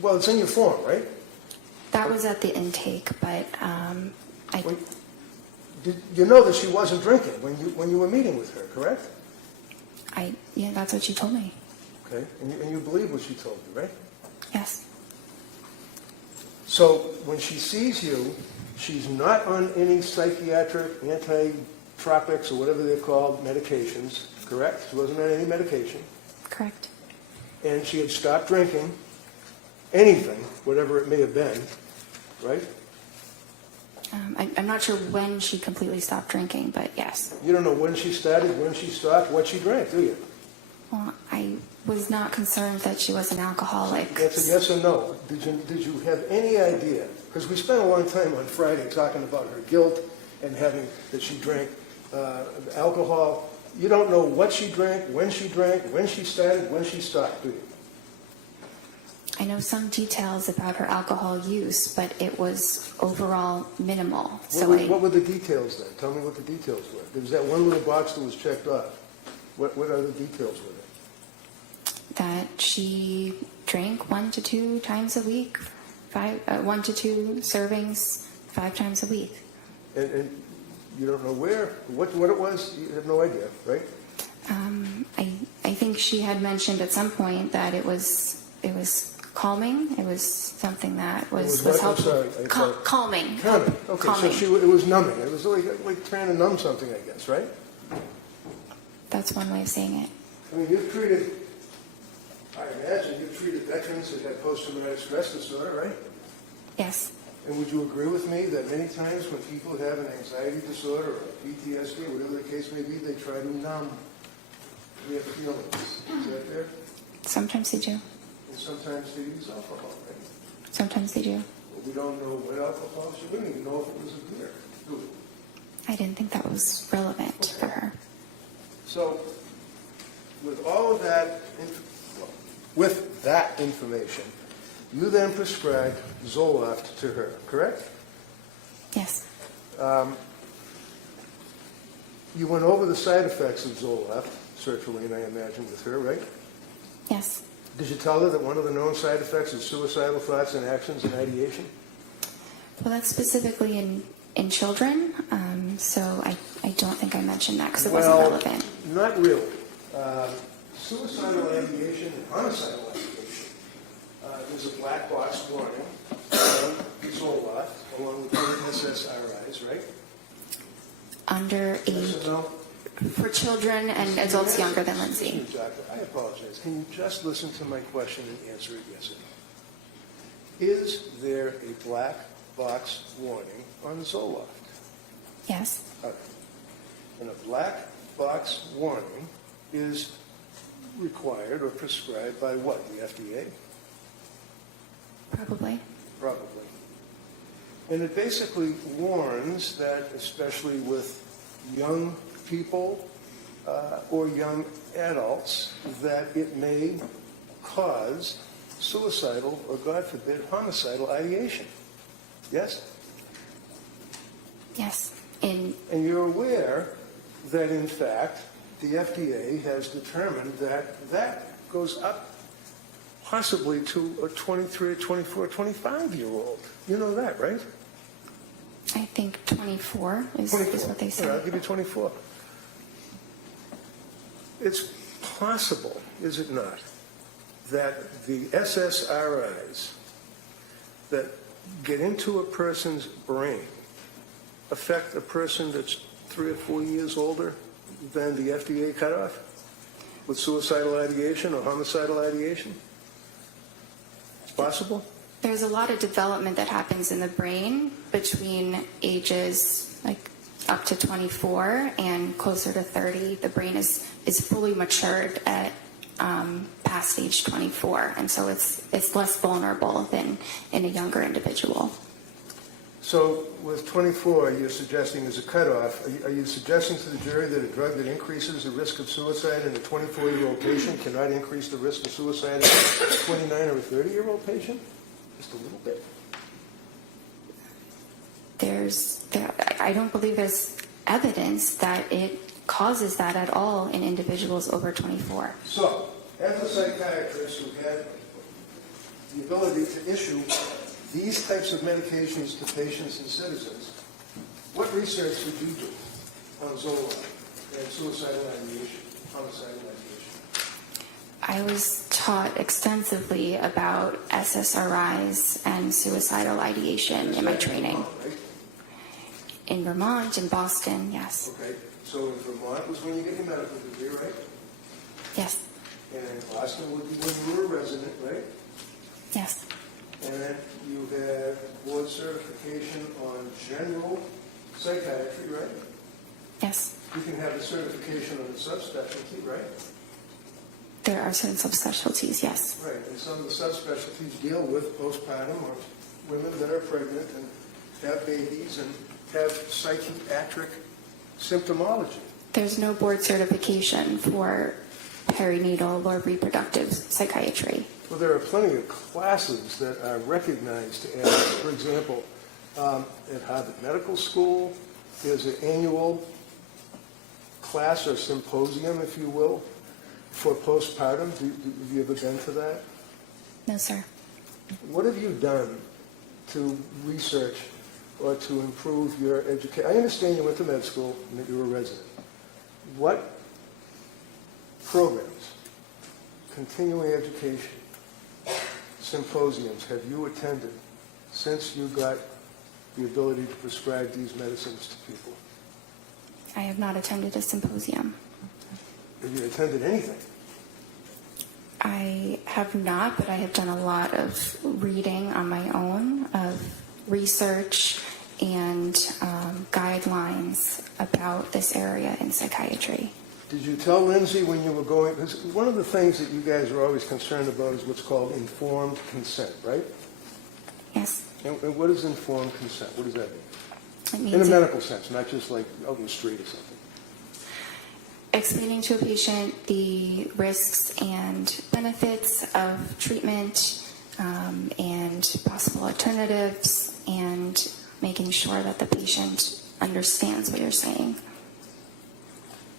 Well, it's in your form, right? That was at the intake, but You know that she wasn't drinking when you were meeting with her, correct? yeah, that's what she told me. Okay, and you believe what she told you, right? Yes. So when she sees you, she's not on any psychiatric antitropics or whatever they're called medications, correct? She wasn't on any medication. Correct. And she had stopped drinking anything, whatever it may have been, right? I'm not sure when she completely stopped drinking, but yes. You don't know when she started, when she stopped, what she drank, do you? Well, I was not concerned that she was an alcoholic. That's a yes or no. Did you have any idea? Because we spent a long time on Friday talking about her guilt and that she drank alcohol. You don't know what she drank, when she started, when she stopped, do you? I know some details about her alcohol use, but it was overall minimal. What were the details then? Tell me what the details were. There was that one little box that was checked off. What other details were there? That she drank 1 to 2 times a week, 1 to 2 servings 5 times a week. And you don't know what it was? You have no idea, right? I think she had mentioned at some point that it was calming. It was something that was what? helpful. I'm sorry. Calming. Calming. Okay, Calming. so it was numbing. It was like trying to numb something, I guess, right? That's one way of saying it. I mean, I imagine you've treated veterans that had post-traumatic stress disorder, right? Yes. And would you agree with me that many times when people have an anxiety disorder or PTSD or whatever the case may be, they try to numb their feelings? Is that fair? Sometimes they do. And sometimes they use alcohol, right? Sometimes they do. But we don't know what alcohol. She wouldn't even know if it was a beer, do we? I didn't think that was relevant for her. So, with all of that, with that information, you then prescribed Zoloft to her, correct? Yes. You went over the side effects of Zoloft, sertraline, I imagine, with her, right? Yes. Did you tell her that one of the known side effects is suicidal thoughts and actions and ideation? Well, that's specifically in children, so I don't think I mentioned that because it wasn't relevant. Not really. Suicidal ideation and homicidal ideation. There's a black box warning on Zoloft, along with other SSRIs, right? Under Yes age, or no? for children and adults younger than Lindsay. Excuse me, Doctor, I apologize. Can you just listen to my question and answer it yes or no? Is there a black box warning on Zoloft? Yes. Okay. And a black box warning is required or prescribed by what, the FDA? Probably. Probably. And it basically warns that, especially with young people or young adults, that it may cause suicidal or, God forbid, homicidal ideation. Yes? Yes. And you're aware that, in fact, the FDA has determined that that goes up possibly to a 23, 24, 25-year-old. You know that, right? I think 24 is 24. what they Yeah, said. I'll give you 24. It's possible, is it not, that the SSRIs that get into a person's brain affect a person that's 3 or 4 years older than the FDA cutoff with suicidal ideation or homicidal ideation? It's possible? There's a lot of development that happens in the brain between ages like up to 24 and closer to 30. The brain is fully matured at past age 24, and so it's less vulnerable than in a younger individual. So with 24, you're suggesting as a cutoff, are you suggesting to the jury that a drug that increases the risk of suicide in a 24-year-old patient cannot increase the risk of suicide in a 29 or a 30-year-old patient? Just a little bit. I don't believe there's evidence that it causes that at all in individuals over 24. So, as a psychiatrist who had the ability to issue these types of medications to patients and citizens, what research did you do on Zoloft and suicidal ideation, homicidal ideation? I was taught extensively about SSRIs and suicidal ideation in my training. Right? In Vermont, in Boston, yes. Okay, so in Vermont was when you get your medical degree, right? Yes, And in Boston would be when you were a resident, right? yes, And then you had board certification on general psychiatry, right? yes. You can have a certification on a subspecialty, right? There are certain subspecialties, yes. Right, and some of the subspecialties deal with postpartum or women that are pregnant and have babies and have psychiatric symptomology. There's no board certification for perinatal or reproductive psychiatry. Well, there are plenty of classes that are recognized as, for example, at Harvard Medical School, there's an annual class or symposium, if you will, for postpartum. Have you ever been to that? No, sir. What have you done to research or to improve your education? I understand you went to med school and that you were a resident. What programs, continuing education, symposiums have you attended since you got the ability to prescribe these medicines to people? I have not attended a symposium. Have you attended anything? I have not, but I have done a lot of reading on my own, of research and guidelines about this area in psychiatry. Did you tell Lindsay when you were going, because one of the things that you guys are always concerned about is what's called informed consent, right? Yes. And what is informed consent? What does that mean? It means In a medical sense, not just like out in the street or something. explaining to a patient the risks and benefits of treatment and possible alternatives, and making sure that the patient understands what you're saying.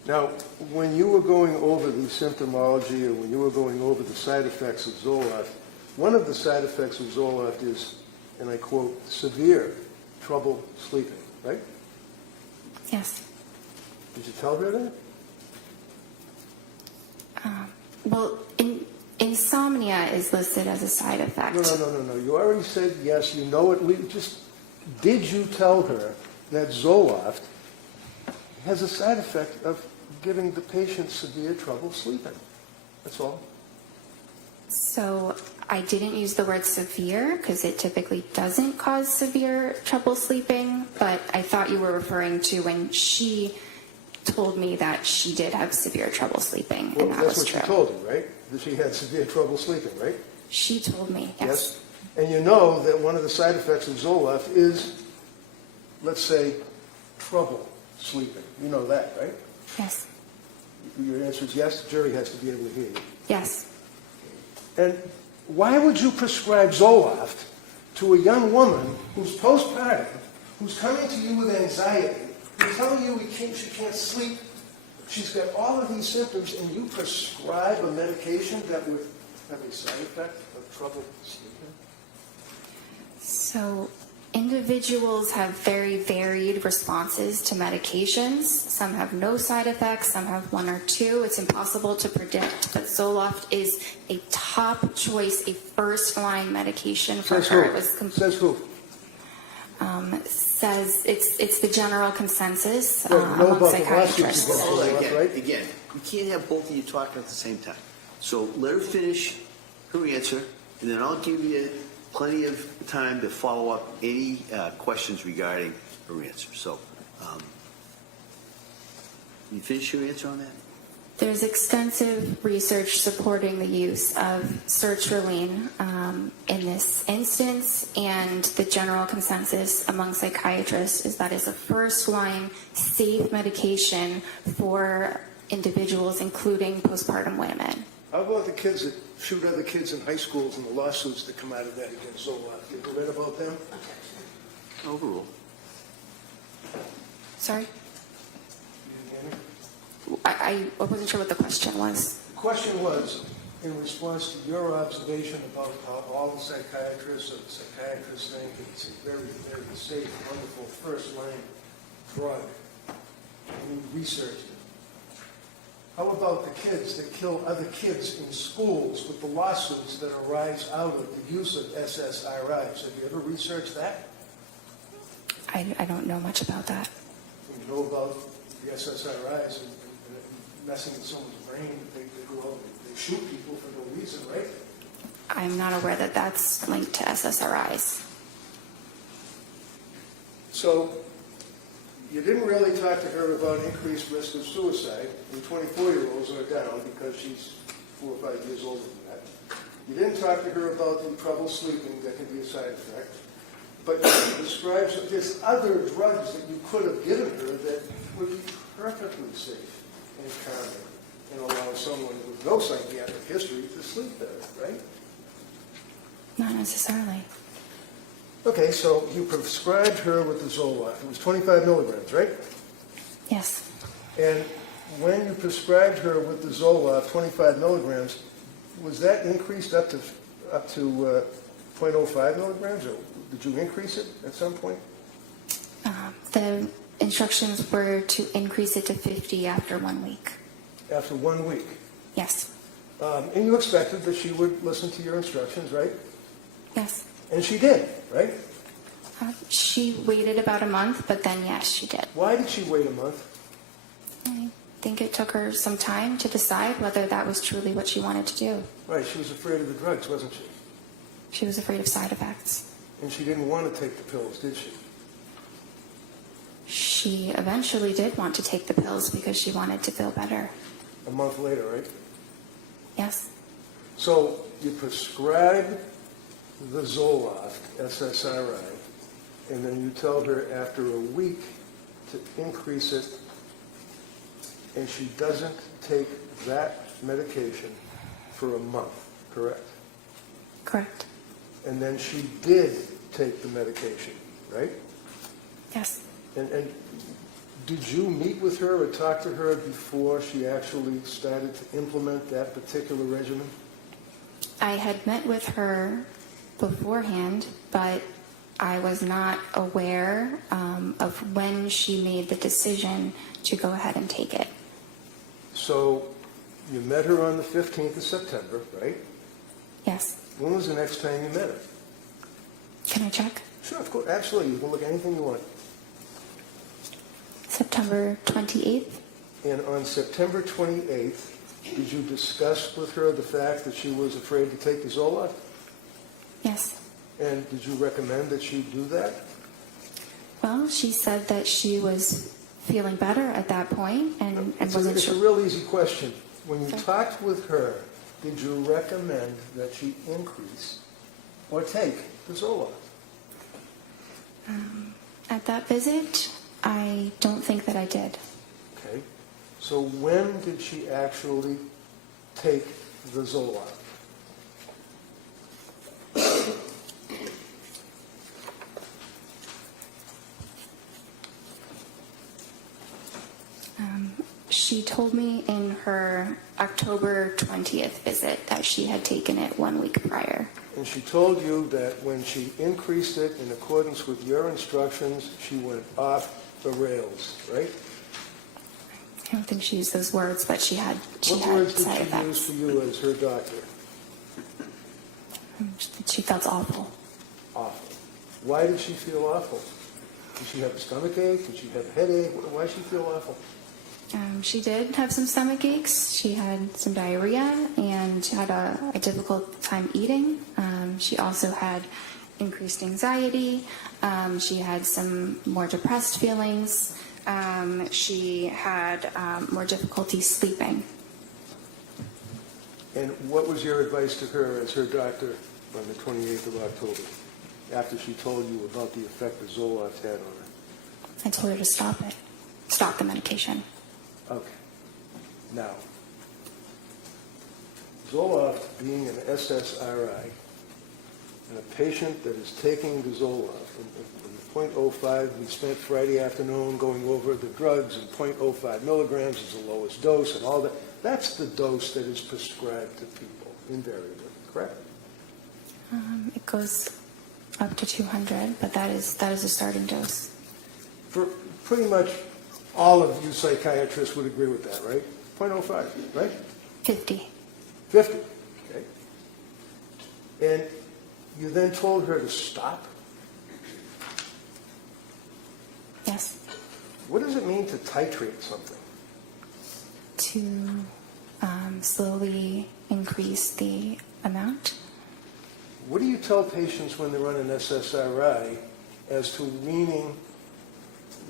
Now, when you were going over the symptomology or when you were going over the side effects of Zoloft, one of the side effects of Zoloft is, and I quote, severe trouble sleeping, right? Yes. Did you tell her that? Well, insomnia is listed as a side effect. No. You already said yes, you know it. Did you tell her that Zoloft has a side effect of giving the patient severe trouble sleeping? That's all. So I didn't use the word severe because it typically doesn't cause severe trouble sleeping, but I thought you were referring to when she told me that she did have severe trouble sleeping, Well, and that that's was what true. she told you, right? That she had severe trouble sleeping, right? She told me, yes. And you know that one of the side effects of Zoloft is, let's say, trouble sleeping. You know that, right? Yes. Your answer is yes. The jury has to be able to hear you. Yes. And why would you prescribe Zoloft to a young woman who's postpartum, who's coming to you with anxiety, who's telling you she can't sleep, she's got all of these symptoms, and you prescribe a medication that would have a side effect of trouble sleeping? So individuals have very varied responses to medications. Some have no side effects, some have one or two. It's impossible to predict, but Zoloft is a top choice, a first-line medication for Says her. who? It was Says who? says it's the general consensus Well, you know among about the lawsuits psychiatrists. against Hold on, Zoloft, right? again, you can't have both of you talking at the same time. So let her finish her answer, and then I'll give you plenty of time to follow up any questions regarding her answer. So, you finish your answer on that? There's extensive research supporting the use of sertraline in this instance, and the general consensus among psychiatrists is that it's a first-line safe medication for individuals, including postpartum women. How about the kids that shoot other kids in high schools and the lawsuits that come out of that against Zoloft? You ever read about them? Overrule. Sorry? You didn't hear me? I wasn't sure what the question was. The question was, in response to your observation about how all the psychiatrists or the psychiatrists think it's a very, very safe, wonderful first-line drug, and you researched it. How about the kids that kill other kids in schools with the lawsuits that arise out of the use of SSRIs? Have you ever researched that? I don't know much about that. You know about the SSRIs and messing with someone's brain, they go out and they shoot people for no reason, right? I'm not aware that that's linked to SSRIs. So you didn't really talk to her about increased risk of suicide when 24-year-olds are down because she's 4 or 5 years older than that. You didn't talk to her about the trouble sleeping that can be a side effect. But you described there's other drugs that you could have given her that would be perfectly safe and calming and allow someone with no psychiatric history to sleep better, right? Not necessarily. Okay, so you prescribed her with the Zoloft. It was 25 milligrams, right? Yes. And when you prescribed her with the Zoloft, 25 milligrams, was that increased up to 0.05 milligrams, or did you increase it at some point? The instructions were to increase it to 50 after 1 week. After 1 week. Yes. And you expected that she would listen to your instructions, right? Yes. And she did, right? She waited about a month, but then yes, she did. Why did she wait a month? I think it took her some time to decide whether that was truly what she wanted to do. Right, she was afraid of the drugs, wasn't she? She was afraid of side effects. And she didn't want to take the pills, did she? She eventually did want to take the pills because she wanted to feel better. A month later, right? Yes. So you prescribe the Zoloft, SSRI, and then you tell her after a week to increase it, and she doesn't take that medication for a month, correct? Correct. And then she did take the medication, right? Yes. And did you meet with her or talk to her before she actually started to implement that particular regimen? I had met with her beforehand, but I was not aware of when she made the decision to go ahead and take it. So you met her on the 15th of September, right? Yes. When was the next time you met her? Can I check? Sure, of course, absolutely. You can look at anything you want. September 28th. And on September 28th, did you discuss with her the fact that she was afraid to take the Zoloft? Yes. And did you recommend that she do that? Well, she said that she was feeling better at that point and wasn't It's a sure. real easy question. When you Sure. talked with her, did you recommend that she increase or take the Zoloft? At that visit, I don't think that I did. Okay. So when did she actually take the Zoloft? She told me in her October 20th visit that she had taken it 1 week prior. And she told you that when she increased it in accordance with your instructions, she went off the rails, right? I don't think she used those words, but she had What words did side she use effects. for you as her doctor? She felt awful. Awful. Why did she feel awful? Did she have a stomach ache? Did she have a headache? Why did she feel awful? She did have some stomach aches. She had some diarrhea and had a difficult time eating. She also had increased anxiety. She had some more depressed feelings. She had more difficulty sleeping. And what was your advice to her as her doctor on the 28th of October, after she told you about the effect that Zoloft had on her? I told her to stop it, stop the medication. Okay. Now, Zoloft being an SSRI, and a patient that is taking the Zoloft, and 0.05, we spent Friday afternoon going over the drugs, and 0.05 milligrams is the lowest dose, and all that. That's the dose that is prescribed to people, invariably, correct? It goes up to 200, but that is a starting dose. For pretty much all of you psychiatrists would agree with that, right? 0.05, right? 50. 50, okay. And you then told her to stop? Yes. What does it mean to titrate something? To slowly increase the amount. What do you tell patients when they're on an SSRI as to weaning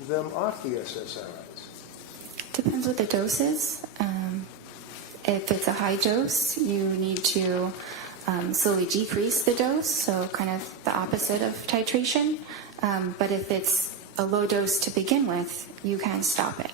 them off the SSRIs? Depends what the dose is. If it's a high dose, you need to slowly decrease the dose, so kind of the opposite of titration. But if it's a low dose to begin with, you can stop it.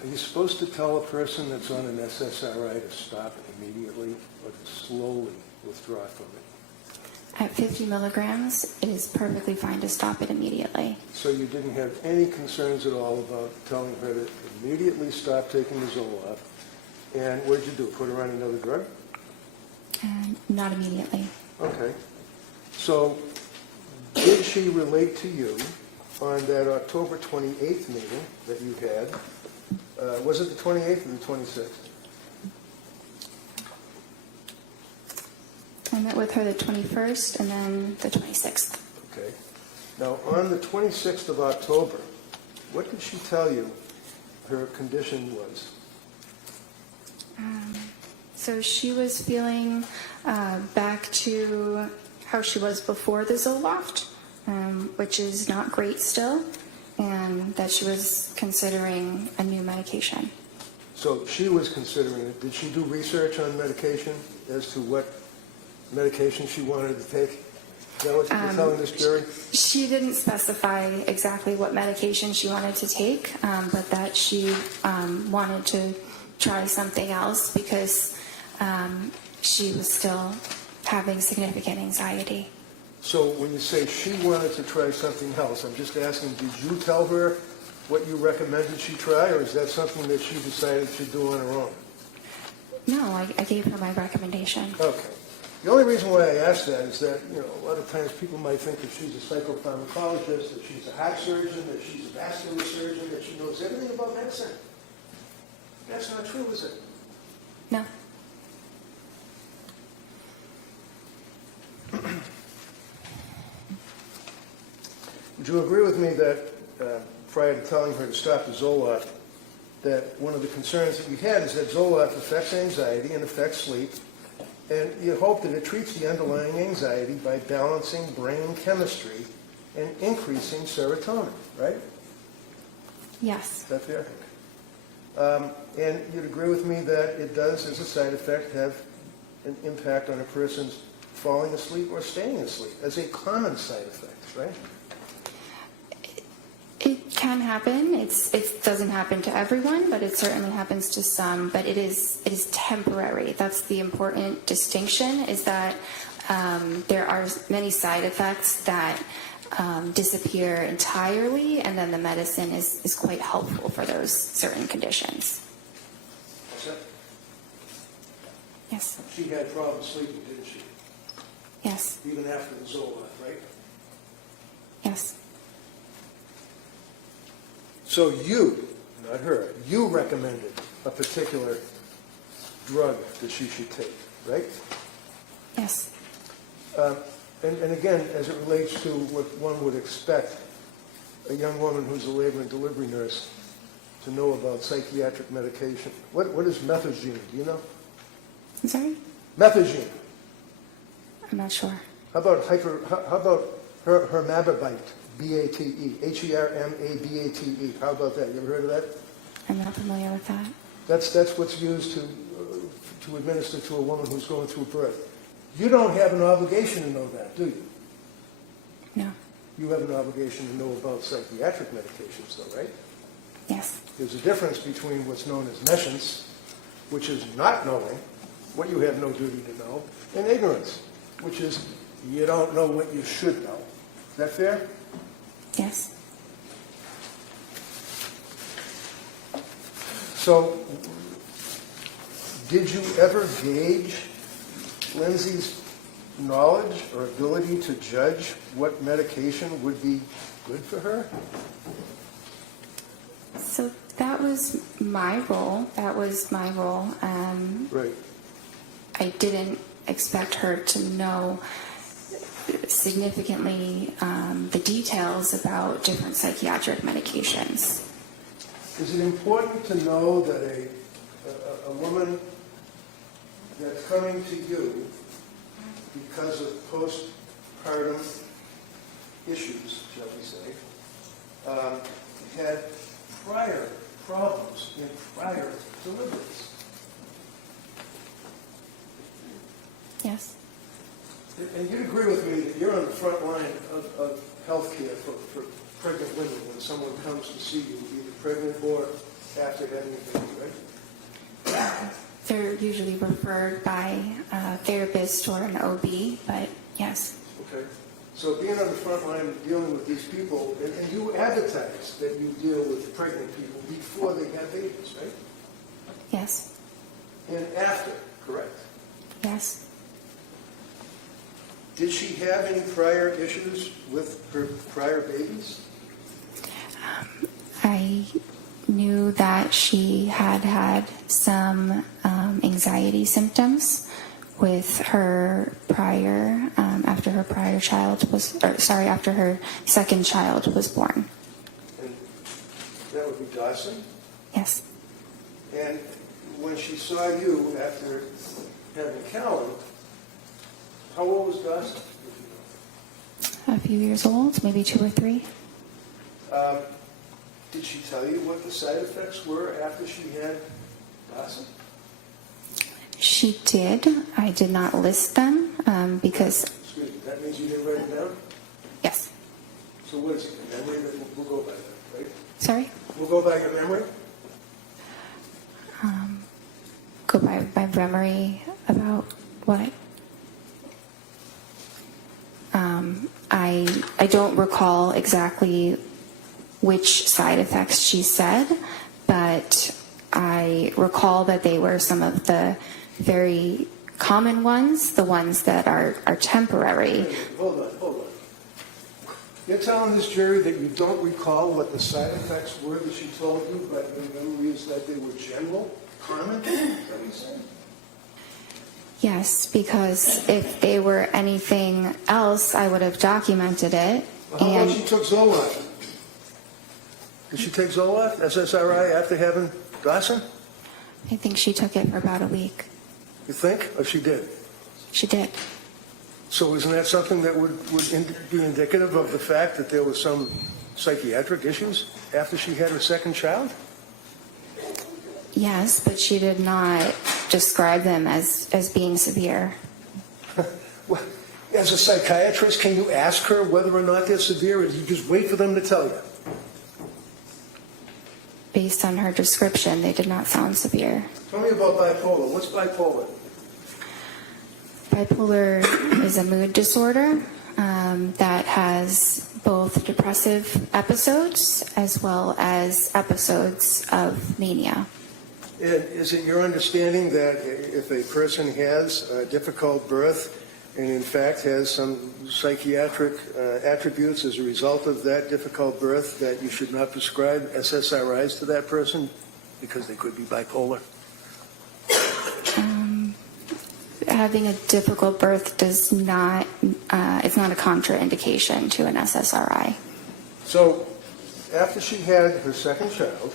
Are you supposed to tell a person that's on an SSRI to stop immediately or to slowly withdraw from it? At 50 milligrams, it is perfectly fine to stop it immediately. So you didn't have any concerns at all about telling her to immediately stop taking the Zoloft? And what did you do, put her on another drug? Not immediately. Okay. So did she relate to you on that October 28th meeting that you had? Was it the 28th or the 26th? I met with her the 21st and then the 26th. Okay. Now, on the 26th of October, what did she tell you her condition was? So she was feeling back to how she was before the Zoloft, which is not great still, and that she was considering a new medication. So she was considering it. Did she do research on medication as to what medication she wanted to take? Is that what you're telling this jury? She didn't specify exactly what medication she wanted to take, but that she wanted to try something else because she was still having significant anxiety. So when you say she wanted to try something else, I'm just asking, did you tell her what you recommended she try, or is that something that she decided to do on her own? No, I gave her my recommendation. Okay. The only reason why I ask that is that, a lot of times people might think that she's a psychopharmacologist, that she's a heart surgeon, that she's a vascular surgeon, that she knows everything about medicine. That's not true, is it? No. Would you agree with me that prior to telling her to stop the Zoloft, that one of the concerns that you had is that Zoloft affects anxiety and affects sleep, and you hope that it treats the underlying anxiety by balancing brain chemistry and increasing serotonin, right? Yes. Is that fair? And you'd agree with me that it does, as a side effect, have an impact on a person's falling asleep or staying asleep, as a common side effect, right? It can happen. It doesn't happen to everyone, but it certainly happens to some. But it is temporary. That's the important distinction, is that there are many side effects that disappear entirely, and then the medicine is quite helpful for those certain conditions. Yes. She had problems sleeping, didn't she? Yes. Even after the Zoloft, right? Yes. So you, not her, you recommended a particular drug that she should take, right? Yes. And again, as it relates to what one would expect a young woman who's a labor and delivery nurse to know about psychiatric medication, what is methazine? Do you know? I'm sorry? Methazine. I'm not sure. How about hermabate, B-A-T-E, H-E-R-M-A-B-A-T-E? How about that? You ever heard of that? I'm not familiar with that. That's what's used to administer to a woman who's going through birth. You don't have an obligation to know that, do you? No. You have an obligation to know about psychiatric medications, though, right? Yes. There's a difference between what's known as nescience, which is not knowing what you have no duty to know, and ignorance, which is you don't know what you should know. Is that fair? Yes. So, did you ever gauge Lindsay's knowledge or ability to judge what medication would be good for her? So that was my role. Right. I didn't expect her to know significantly the details about different psychiatric medications. Is it important to know that a woman that's coming to you because of postpartum issues, shall we say, had prior problems in prior deliveries? Yes. And you'd agree with me that you're on the front line of healthcare for pregnant women when someone comes to see you, either pregnant or after having a baby, right? They're usually referred by a therapist or an OB, but yes. Okay. So being on the front line and dealing with these people, and you advertise that you deal with pregnant people before they have babies, right? Yes. And after, correct? Yes. Did she have any prior issues with her prior babies? I knew that she had some anxiety symptoms with her prior, after her second child was born. And that would be Dawson? Yes. And when she saw you after having Callum, how old was Dawson? A few years old, maybe 2 or 3. Did she tell you what the side effects were after she had Dawson? She did. I did not list them because... Excuse me, that means you didn't write it down? Yes. So what is it, your memory? We'll go by that, right? Sorry? We'll go by your memory? Go by my memory about what? I don't recall exactly which side effects she said, but I recall that they were some of the very common ones, the ones that are temporary. Hold on. You're telling this jury that you don't recall what the side effects were that she told you, but your memory is that they were general, common? Is that what you're saying? Yes, because if they were anything else, I would have documented it. Well, how about she took Zoloft? Did she take Zoloft, SSRI, after having Dawson? I think she took it for about a week. You think? Or she did? She did. So isn't that something that would be indicative of the fact that there was some psychiatric issues after she had her second child? Yes, but she did not describe them as being severe. Well, as a psychiatrist, can you ask her whether or not they're severe, or do you just wait for them to tell you? Based on her description, they did not sound severe. Tell me about bipolar. What's bipolar? Bipolar is a mood disorder that has both depressive episodes as well as episodes of mania. And is it your understanding that if a person has a difficult birth and in fact has some psychiatric attributes as a result of that difficult birth, that you should not prescribe SSRIs to that person because they could be bipolar? Having a difficult birth does not, it's not a contraindication to an SSRI. So after she had her second child,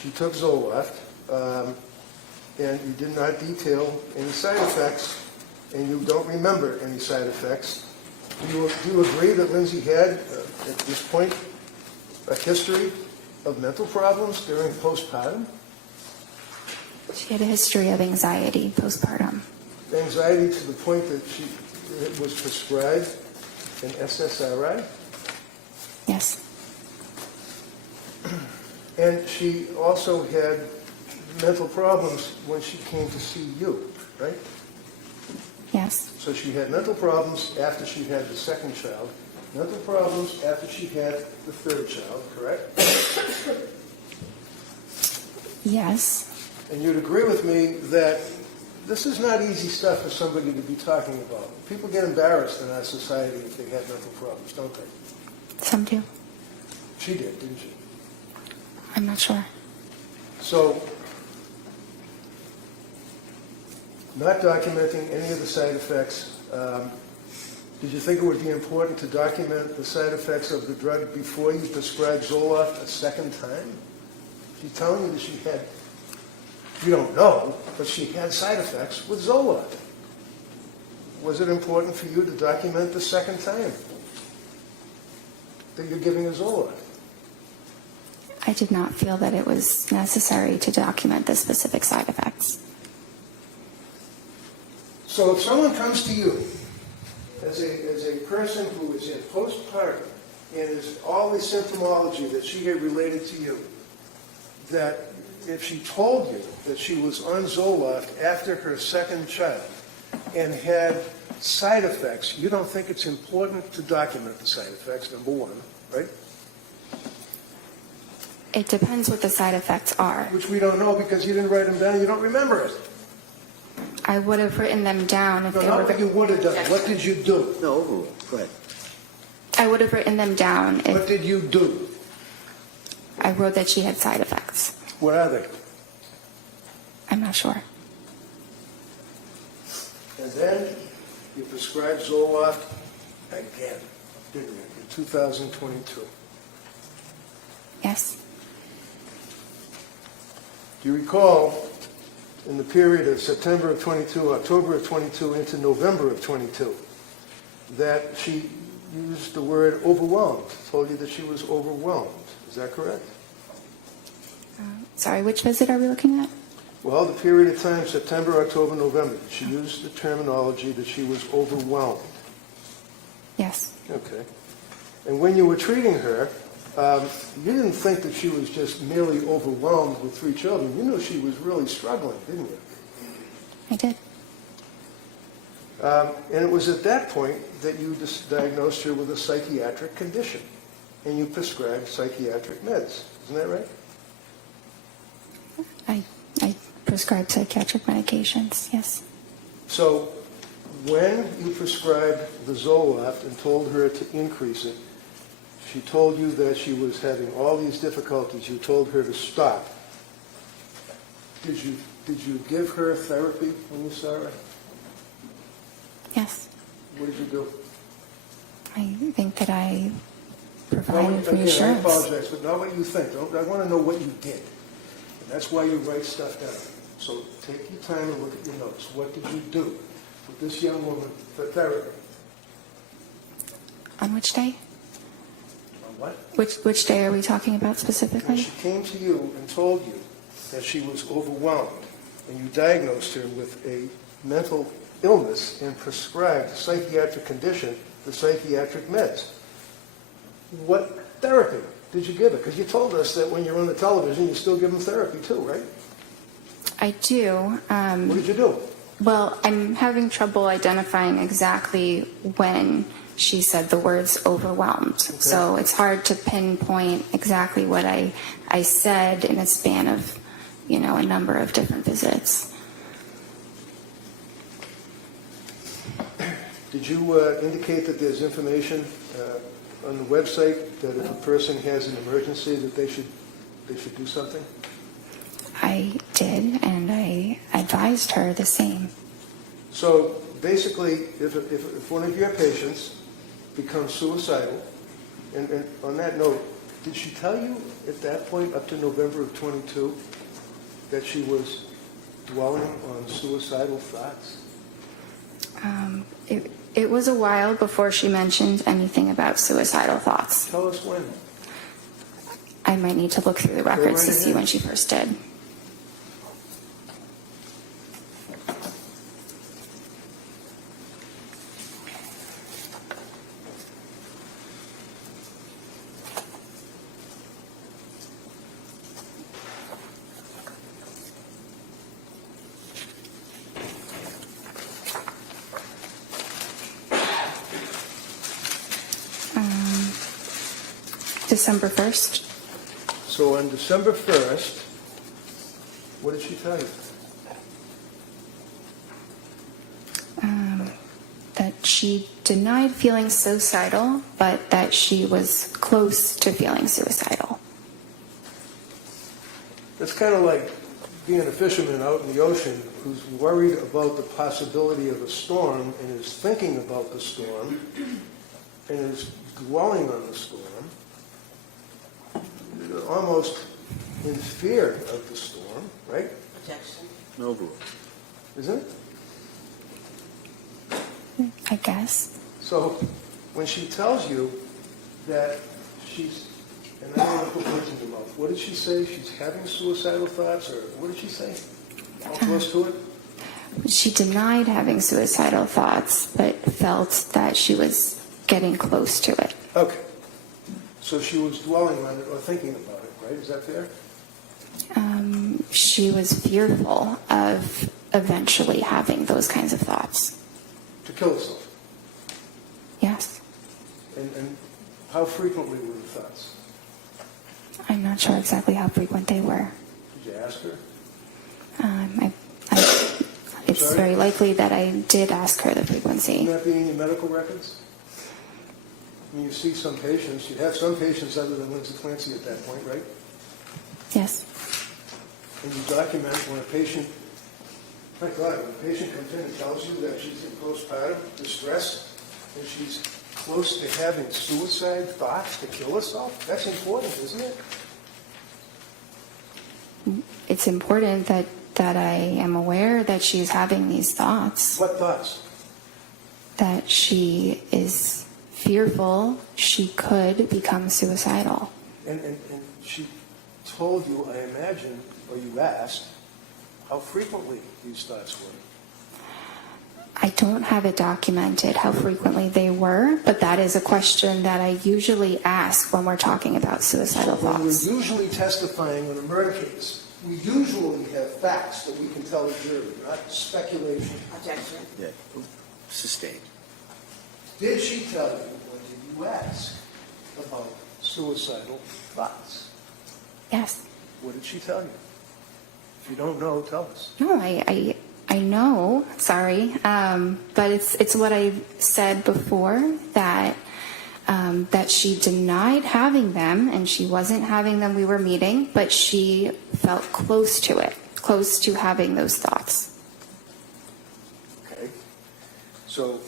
she took Zoloft, and you did not detail any side effects, and you don't remember any side effects. Do you agree that Lindsay had, at this point, a history of mental problems during postpartum? She had a history of anxiety postpartum. Anxiety to the point that she was prescribed an SSRI? Yes. And she also had mental problems when she came to see you, right? Yes. So she had mental problems after she had the second child, mental problems after she had the third child, correct? Yes. And you'd agree with me that this is not easy stuff for somebody to be talking about. People get embarrassed in our society if they have mental problems, don't they? Some do. She did, didn't she? I'm not sure. So, not documenting any of the side effects, did you think it would be important to document the side effects of the drug before you prescribed Zoloft a second time? She's telling you that she had, you don't know, but she had side effects with Zoloft. Was it important for you to document the second time that you're giving her Zoloft? I did not feel that it was necessary to document the specific side effects. So if someone comes to you as a person who is in postpartum and is all the symptomology that she had related to you, that if she told you that she was on Zoloft after her second child and had side effects, you don't think it's important to document the side effects, number one, right? It depends what the side effects are. Which we don't know because you didn't write them down, you don't remember it. I would have written them down if No, they not were. what you would have done. What did you do? No, overrule. Go ahead. I would have written them down if What did you do? I wrote that she had side effects. What are they? I'm not sure. And then you prescribed Zoloft again, didn't you, in 2022? Yes. Do you recall, in the period of September of 22, October of 22, into November of 22, that she used the word overwhelmed, told you that she was overwhelmed? Is that correct? Sorry, which visit are we looking at? Well, the period of time, September, October, November, she used the terminology that she was overwhelmed. Yes. Okay. And when you were treating her, you didn't think that she was just merely overwhelmed with 3 children. You knew she was really struggling, didn't you? I did. And it was at that point that you diagnosed her with a psychiatric condition, and you prescribed psychiatric meds. Isn't that right? I prescribed psychiatric medications, yes. So when you prescribed the Zoloft and told her to increase it, she told you that she was having all these difficulties. You told her to stop. Did you give her therapy when you saw her? Yes. What did you do? I think that I Again, provided I reassurance. apologize, but not what you think. I want to know what you did. And that's why you write stuff down. So take your time and look at your notes. What did you do with this young woman for therapy? On which day? What? Which day are we talking about When specifically? she came to you and told you that she was overwhelmed, and you diagnosed her with a mental illness and prescribed a psychiatric condition for psychiatric meds, what therapy did you give her? Because you told us that when you're on the television, you still give them therapy too, right? I do. What did you do? Well, I'm having trouble identifying exactly when she said the words overwhelmed. So it's hard to pinpoint exactly what I said in a span of, a number of different visits. Did you indicate that there's information on the website that if a person has an emergency that they should do something? I did, and I advised her the same. So basically, if one of your patients becomes suicidal, and on that note, did she tell you at that point, up to November of 22, that she was dwelling on suicidal thoughts? It was a while before she mentioned anything about suicidal thoughts. Tell us when. I might need to look through the records to right see ahead. when she first did. December 1st. So on December 1st, what did she tell you? That she denied feeling suicidal, but that she was close to feeling suicidal. It's kind of like being a fisherman out in the ocean who's worried about the possibility of a storm and is thinking about the storm and is dwelling on the storm, almost in fear of the storm, right? Objection. No. Isn't it? I guess. So when she tells you that she's, and I don't want to put words in your mouth, what did she say? She's having suicidal thoughts, or what did she say? How close to it? She denied having suicidal thoughts, but felt that she was getting close to it. Okay. So she was dwelling on it or thinking about it, right? Is that fair? She was fearful of eventually having those kinds of thoughts. To kill herself. Yes. And how frequently were the thoughts? I'm not sure exactly how frequent they were. Did you ask her? It's Sorry? very likely that I did ask her the frequency. Would that be in your medical records? I mean, you see some patients, you have some patients other than Lindsay Clancy at that point, right? Yes. And you document when a patient, my God, when a patient comes in and tells you that she's in postpartum distress and she's close to having suicide thoughts to kill herself, that's important, isn't it? It's important that I am aware that she's having these thoughts, What thoughts? that she is fearful she could become suicidal. And she told you, I imagine, or you asked, how frequently these thoughts were. I don't have it documented how frequently they were, but that is a question that I usually ask when we're talking about suicidal When we're thoughts. usually testifying on a murder case, we usually have facts that we can tell the jury, not speculation. Objection. Yeah. Sustained. Did she tell you, or did you ask about suicidal thoughts? Yes. What did she tell you? If you don't know, tell us. No, I know, sorry, but it's what I said before, that she denied having them, and she wasn't having them, we were meeting, but she felt close to it, close to having those thoughts. Okay. So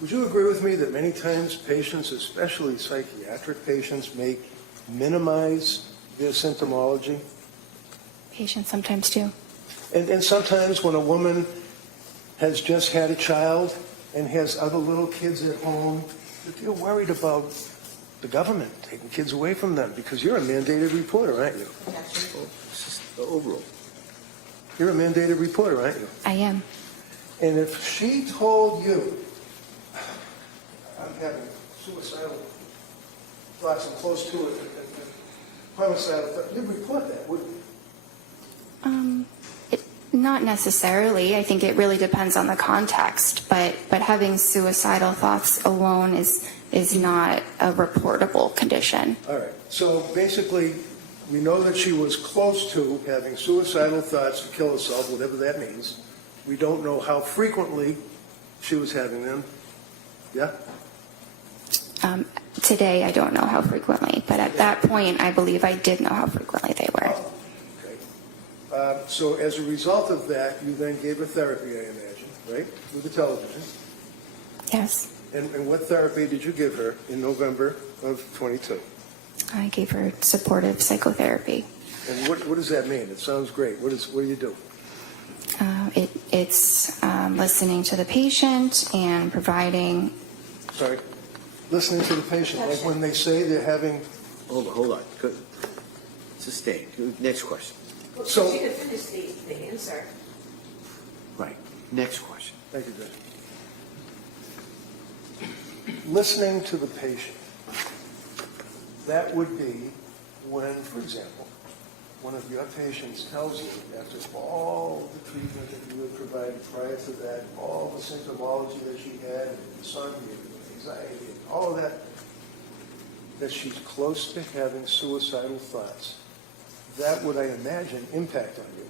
would you agree with me that many times patients, especially psychiatric patients, may minimize their symptomology? Patients sometimes do. And sometimes when a woman has just had a child and has other little kids at home, if you're worried about the government taking kids away from them, because you're a mandated reporter, aren't you? It's just the overall. You're a mandated reporter, aren't you? I am. And if she told you, I'm having suicidal thoughts, I'm close to it, and homicidal thoughts, you'd report that, wouldn't you? Not necessarily. I think it really depends on the context, but having suicidal thoughts alone is not a reportable condition. All right, so basically, we know that she was close to having suicidal thoughts to kill herself, whatever that means. We don't know how frequently she was having them. Yeah? Today, I don't know how frequently, but at that point, I believe I did know how frequently they were. Oh, okay. So as a result of that, you then gave her therapy, I imagine, right? With the television. Yes, And what therapy did you give her in November of 22? I gave her supportive psychotherapy. And what does that mean? It sounds great. What do you do? It's listening to the patient and providing. Sorry? Listening to the patient, like when they say they're having... Hold on. Good. Sustain. Next question. So... She could finish the answer. Right. Next question. Thank you, Judge. Listening to the patient. That would be when, for example, one of your patients tells you, after all the treatment that you had provided prior to that, all the symptomology that she had, insomnia, anxiety, and all of that she's close to having suicidal thoughts. That would, I imagine, impact on you.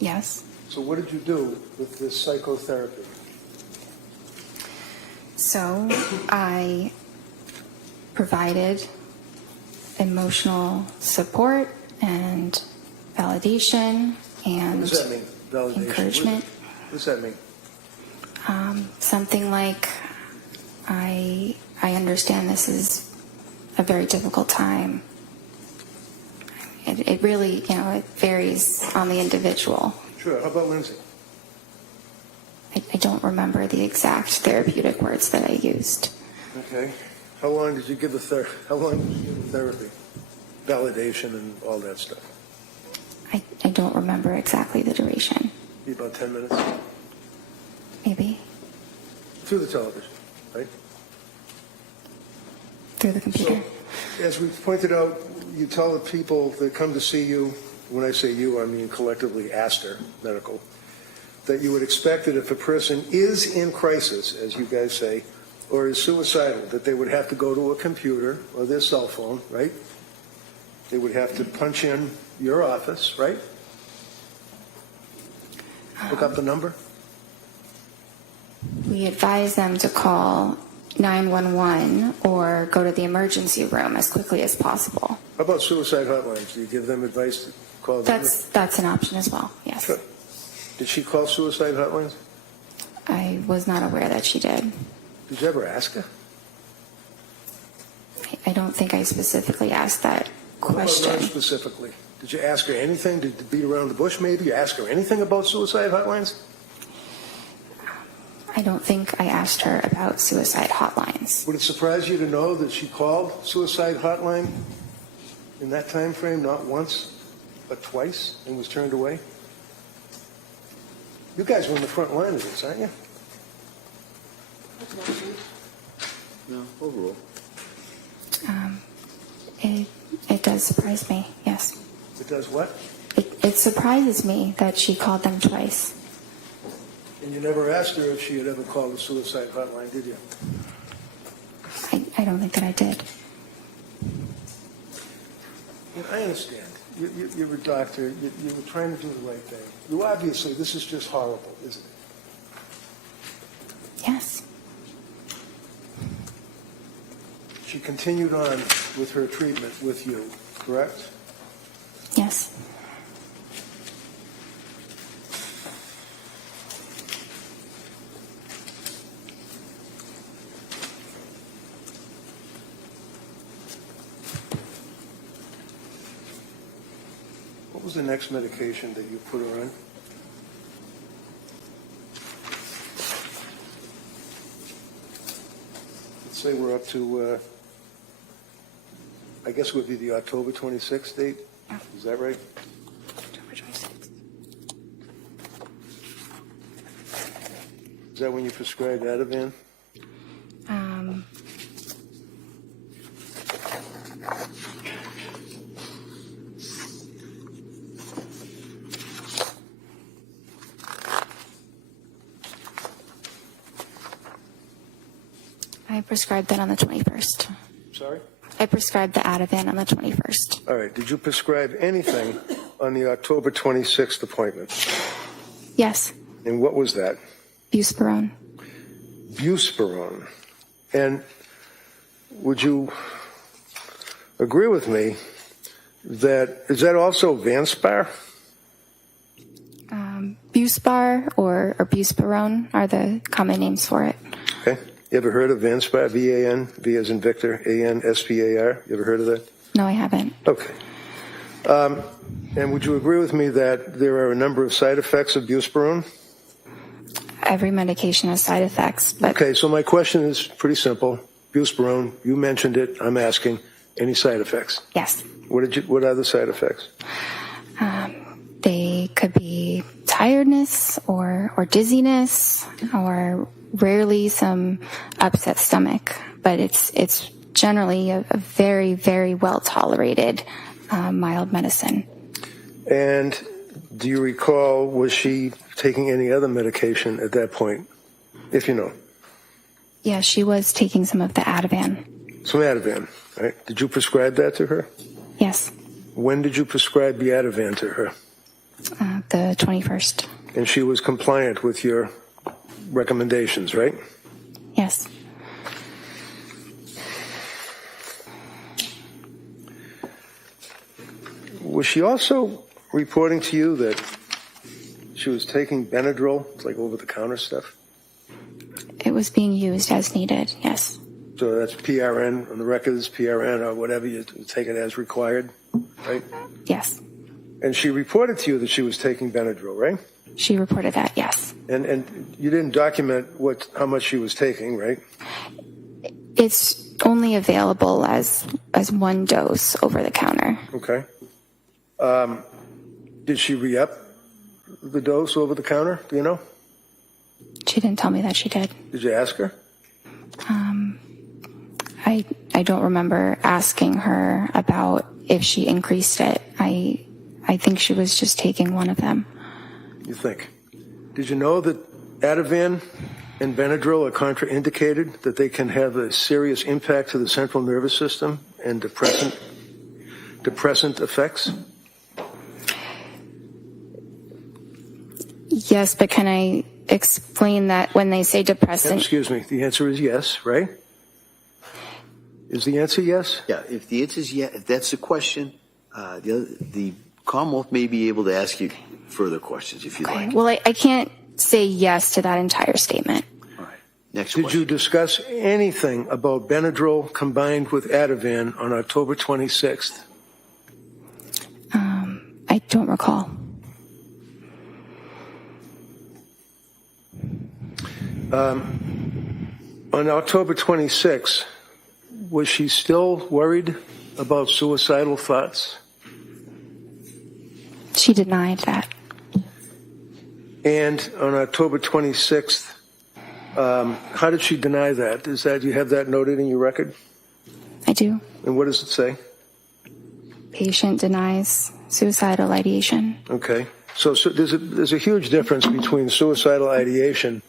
Yes. So what did you do with this psychotherapy? So I provided emotional support and validation and What does that mean? Validation? encouragement. What does that mean? Something like, I understand this is a very difficult time. It really, it varies on the individual. Sure. How about Lindsay? I don't remember the exact therapeutic words that I used. Okay. How long did you give the therapy? Validation and all that stuff? I don't remember exactly the duration. Be about 10 minutes? Maybe. Through the television, right? Through the computer. So, as we pointed out, you tell the people that come to see you, when I say you, I mean collectively Astor Medical, that you would expect that if a person is in crisis, as you guys say, or is suicidal, that they would have to go to a computer or their cell phone, right? They would have to punch in your office, right? Look up the number. We advise them to call 911 or go to the emergency room as quickly as possible. How about suicide hotlines? Do you give them advice to call them? That's an option as well, yes. Sure. Did she call suicide hotlines? I was not aware that she did. Did you ever ask her? I don't think I specifically asked that Well, question. not specifically. Did you ask her anything? Did you beat around the bush maybe? You ask her anything about suicide hotlines? I don't think I asked her about suicide hotlines. Would it surprise you to know that she called suicide hotline in that time frame, not once, but twice, and was turned away? You guys were in the front line of this, aren't you? No, overall. It does surprise me, yes. It does what? It surprises me that she called them twice. And you never asked her if she had ever called the suicide hotline, did you? I don't think that I did. I understand. You're a doctor. You were trying to do the right thing. You obviously, this is just horrible, isn't it? Yes. She continued on with her treatment with you, correct? Yes. What was the next medication that you put her on? say we're up to, I guess it would be the October 26th date? Is that right? October 26th. Is that when you prescribed Ativan? I prescribed that on the 21st. Sorry? I prescribed the Ativan on the 21st. All right. Did you prescribe anything on the October 26th appointment? Yes, And what was that? buspirone. Buspirone. And would you agree with me that, is that also Vanspar? Buspar or buspirone are the common names for it. Okay. You ever heard of Vanspar? V-A-N, V as in Victor, A-N-S-P-A-R? You ever heard of that? No, I haven't. Okay. And would you agree with me that there are a number of side effects of buspirone? Every medication has side effects, but Okay, so my question is pretty simple. Buspirone, you mentioned it. I'm asking, any side effects? yes, What are the side effects? they could be tiredness or dizziness or rarely some upset stomach, but it's generally a very, very well tolerated mild medicine. And do you recall, was she taking any other medication at that point, if you know? Yeah, she was taking some of the Ativan. Some Ativan, right? Did you prescribe that to her? Yes, When did you prescribe the Ativan to her? the 21st. And she was compliant with your recommendations, right? Yes. Was she also reporting to you that she was taking Benadryl, it's like over-the-counter stuff? It was being used as needed, yes. So that's PRN, on the records, PRN or whatever, you take it as required, right? Yes. And she reported to you that she was taking Benadryl, right? She reported that, yes. And you didn't document how much she was taking, right? It's only available as one dose over the counter. Okay. Did she re-up the dose over the counter? Do you know? She didn't tell me that she did. Did you ask her? I don't remember asking her about if she increased it. I think she was just taking one of them. You think? Did you know that Ativan and Benadryl are contraindicated, that they can have a serious impact to the central nervous system and depressant effects? Yes, but can I explain that when they say depressant? Excuse me. The answer is yes, right? Is the answer yes? Yeah, if the answer is yes, if that's the question, the Commonwealth may be able to ask you further questions if you'd Okay. like. Well, I can't say yes to that entire statement. All right. Next Did question. you discuss anything about Benadryl combined with Ativan on October 26th? I don't recall. On October 26th, was she still worried about suicidal thoughts? She denied that. And on October 26th, how did she deny that? Do you have that noted in your record? I do. And what does it say? Patient denies suicidal ideation. Okay. So there's a huge difference between suicidal ideation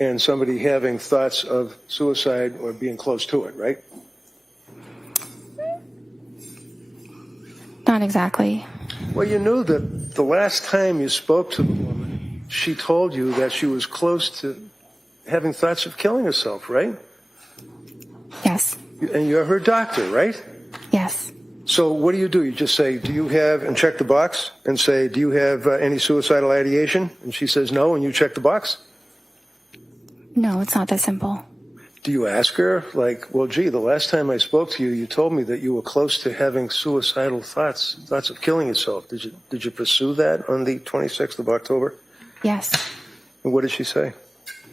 and somebody having thoughts of suicide or being close to it, right? Not exactly. Well, you knew that the last time you spoke to the woman, she told you that she was close to having thoughts of killing herself, right? Yes. And you're her doctor, right? Yes. So what do? You just say, do you have, and check the box and say, do you have any suicidal ideation? And she says no, and you check the box? No, it's not that simple. Do you ask her, like, well, gee, the last time I spoke to you, you told me that you were close to having suicidal thoughts of killing yourself. Did you pursue that on the 26th of October? Yes. And what did she say?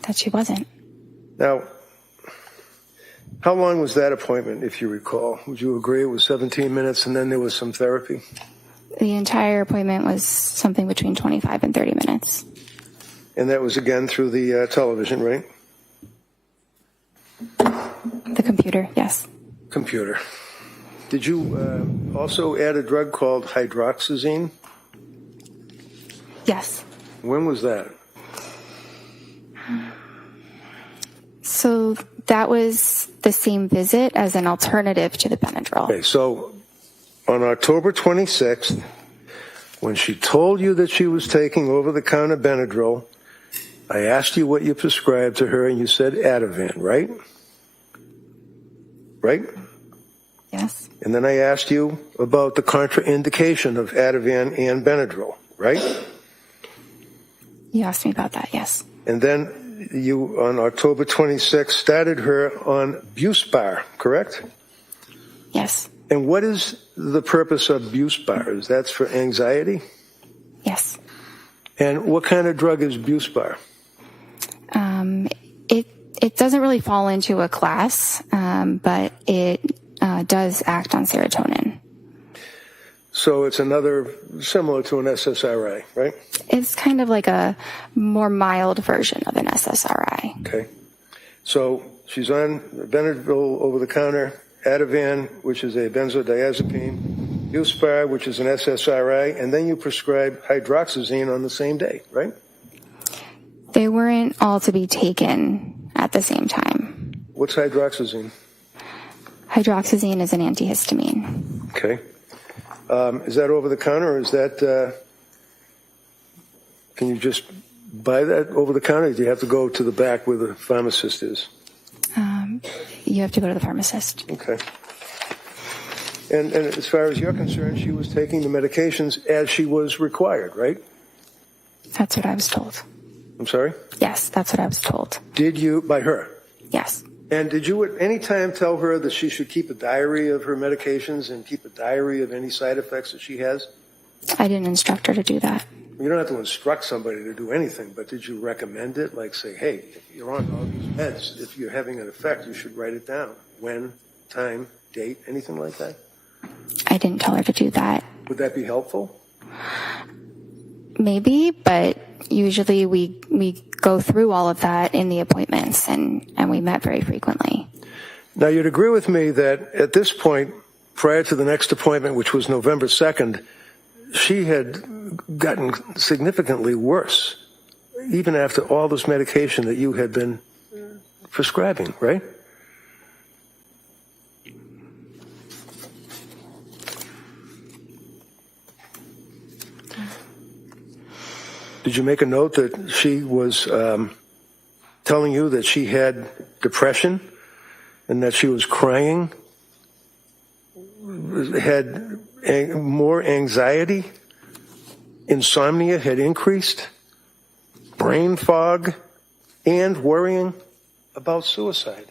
That she wasn't. Now, How long was that appointment, if you recall? Would you agree it was 17 minutes and then there was some therapy? The entire appointment was something between 25 and 30 minutes. And that was again through the television, right? The computer, yes. Computer. Did you also add a drug called hydroxyzine? Yes. When was that? So that was the same visit as an alternative to the Benadryl. Okay, so on October 26th, when she told you that she was taking over-the-counter Benadryl, I asked you what you prescribed to her, and you said Ativan, right? Right? Yes. And then I asked you about the contraindication of Ativan and Benadryl, right? You asked me about that, yes. And then you, on October 26th, started her on Buspar, correct? Yes. And what is the purpose of Buspar? Is that for anxiety? Yes. And what kind of drug is Buspar? It doesn't really fall into a class, but it does act on serotonin. So it's another, similar to an SSRI, right? It's kind of like a more mild version of an SSRI. Okay. So she's on Benadryl over-the-counter, Ativan, which is a benzodiazepine, Buspar, which is an SSRI, and then you prescribe hydroxyzine on the same day, right? They weren't all to be taken at the same time. What's hydroxyzine? Hydroxyzine is an antihistamine. Okay. Is that over-the-counter, or is that, can you just buy that over-the-counter, or do you have to go to the back where the pharmacist is? You have to go to the pharmacist. Okay. And as far as you're concerned, she was taking the medications as she was required, right? That's what I was told. I'm sorry? Yes, that's what I was told. Did you, by her? Yes. And did you at any time tell her that she should keep a diary of her medications and keep a diary of any side effects that she has? I didn't instruct her to do that. You don't have to instruct somebody to do anything, but did you recommend it? Like say, hey, if you're on all these meds, if you're having an effect, you should write it down. When, time, date, anything like that? I didn't tell her to do that. Would that be helpful? Maybe, but usually we go through all of that in the appointments, and we met very frequently. Now, you'd agree with me that at this point, prior to the next appointment, which was November 2nd, she had gotten significantly worse, even after all this medication that you had been prescribing, right? Did you make a note that she was telling you that she had depression and that she was crying, had more anxiety, insomnia had increased, brain fog, and worrying about suicide?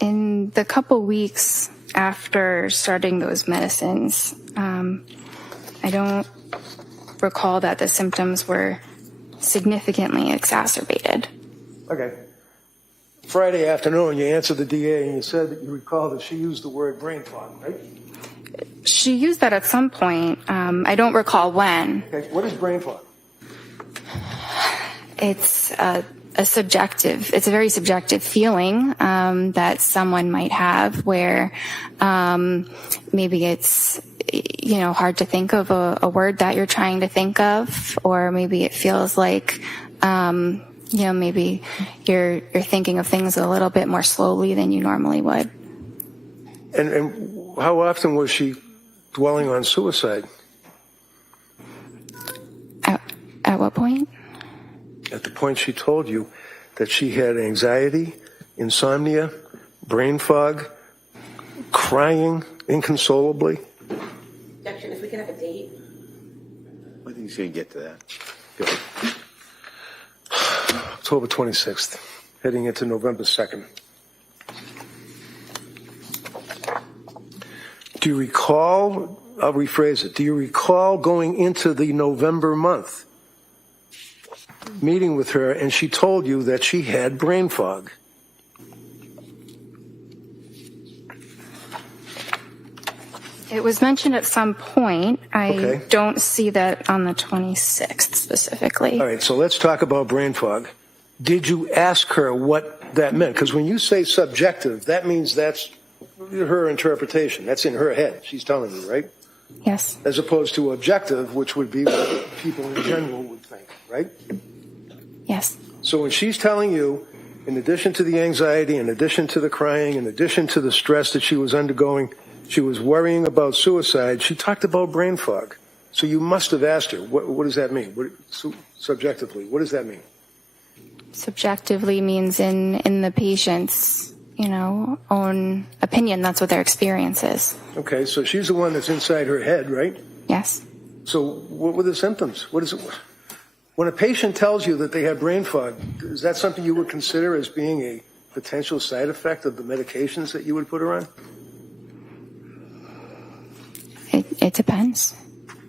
In the couple weeks after starting those medicines, I don't recall that the symptoms were significantly exacerbated. Okay. Friday afternoon, you answered the DA and you said that you recall that she used the word brain fog, right? She used that at some point. I don't recall when. Okay. What is brain fog? It's a very subjective feeling that someone might have where maybe it's, hard to think of a word that you're trying to think of, or maybe it feels like, maybe you're thinking of things a little bit more slowly than you normally would. And how often was she dwelling on suicide? At what point? At the point she told you that she had anxiety, insomnia, brain fog, crying inconsolably. Objection, if we could have a date. I think he's going to get to that. Go ahead. October 26th, heading into November 2nd. Do you recall, I'll rephrase it, do you recall going into the November month meeting with her and she told you that she had brain fog? It was mentioned at some point. I Okay. don't see that on the 26th specifically. All right, so let's talk about brain fog. Did you ask her what that meant? Because when you say subjective, that means that's her interpretation. That's in her head. She's telling you, right? Yes. As opposed to objective, which would be what people in general would think, right? Yes. So when she's telling you, in addition to the anxiety, in addition to the crying, in addition to the stress that she was undergoing, she was worrying about suicide, she talked about brain fog. So you must have asked her, what does that mean? Subjectively, what does that mean? Subjectively means in the patient's, own opinion. That's what their experience is. Okay, so she's the one that's inside her head, right? Yes. So what were the symptoms? What is it? When a patient tells you that they have brain fog, is that something you would consider as being a potential side effect of the medications that you would put her on? It depends.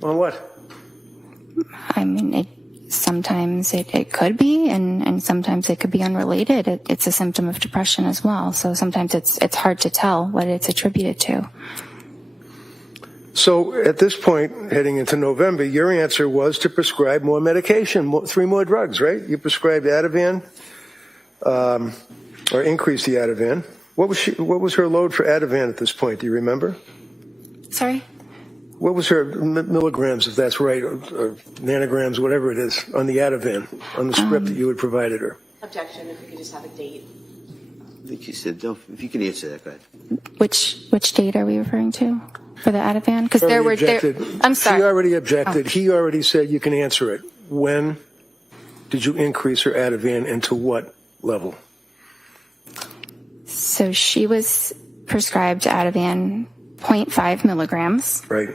On what? I mean, sometimes it could be, and sometimes it could be unrelated. It's a symptom of depression as well. So sometimes it's hard to tell what it's attributed to. So at this point, heading into November, your answer was to prescribe more medication, 3 more drugs, right? You prescribed Ativan, or increased the Ativan. What was her load for Ativan at this point? Do you remember? Sorry? What was her milligrams, if that's right, or nanograms, whatever it is, on the Ativan, on the script that you had provided her? Objection, if we could just have a date. I think you said, if you can answer that, go ahead. Which date are we referring to for the Ativan? Because there were. I'm sorry. She already objected. He already said you can answer it. When did you increase her Ativan and to what level? So she was prescribed Ativan 0.5 milligrams. Right.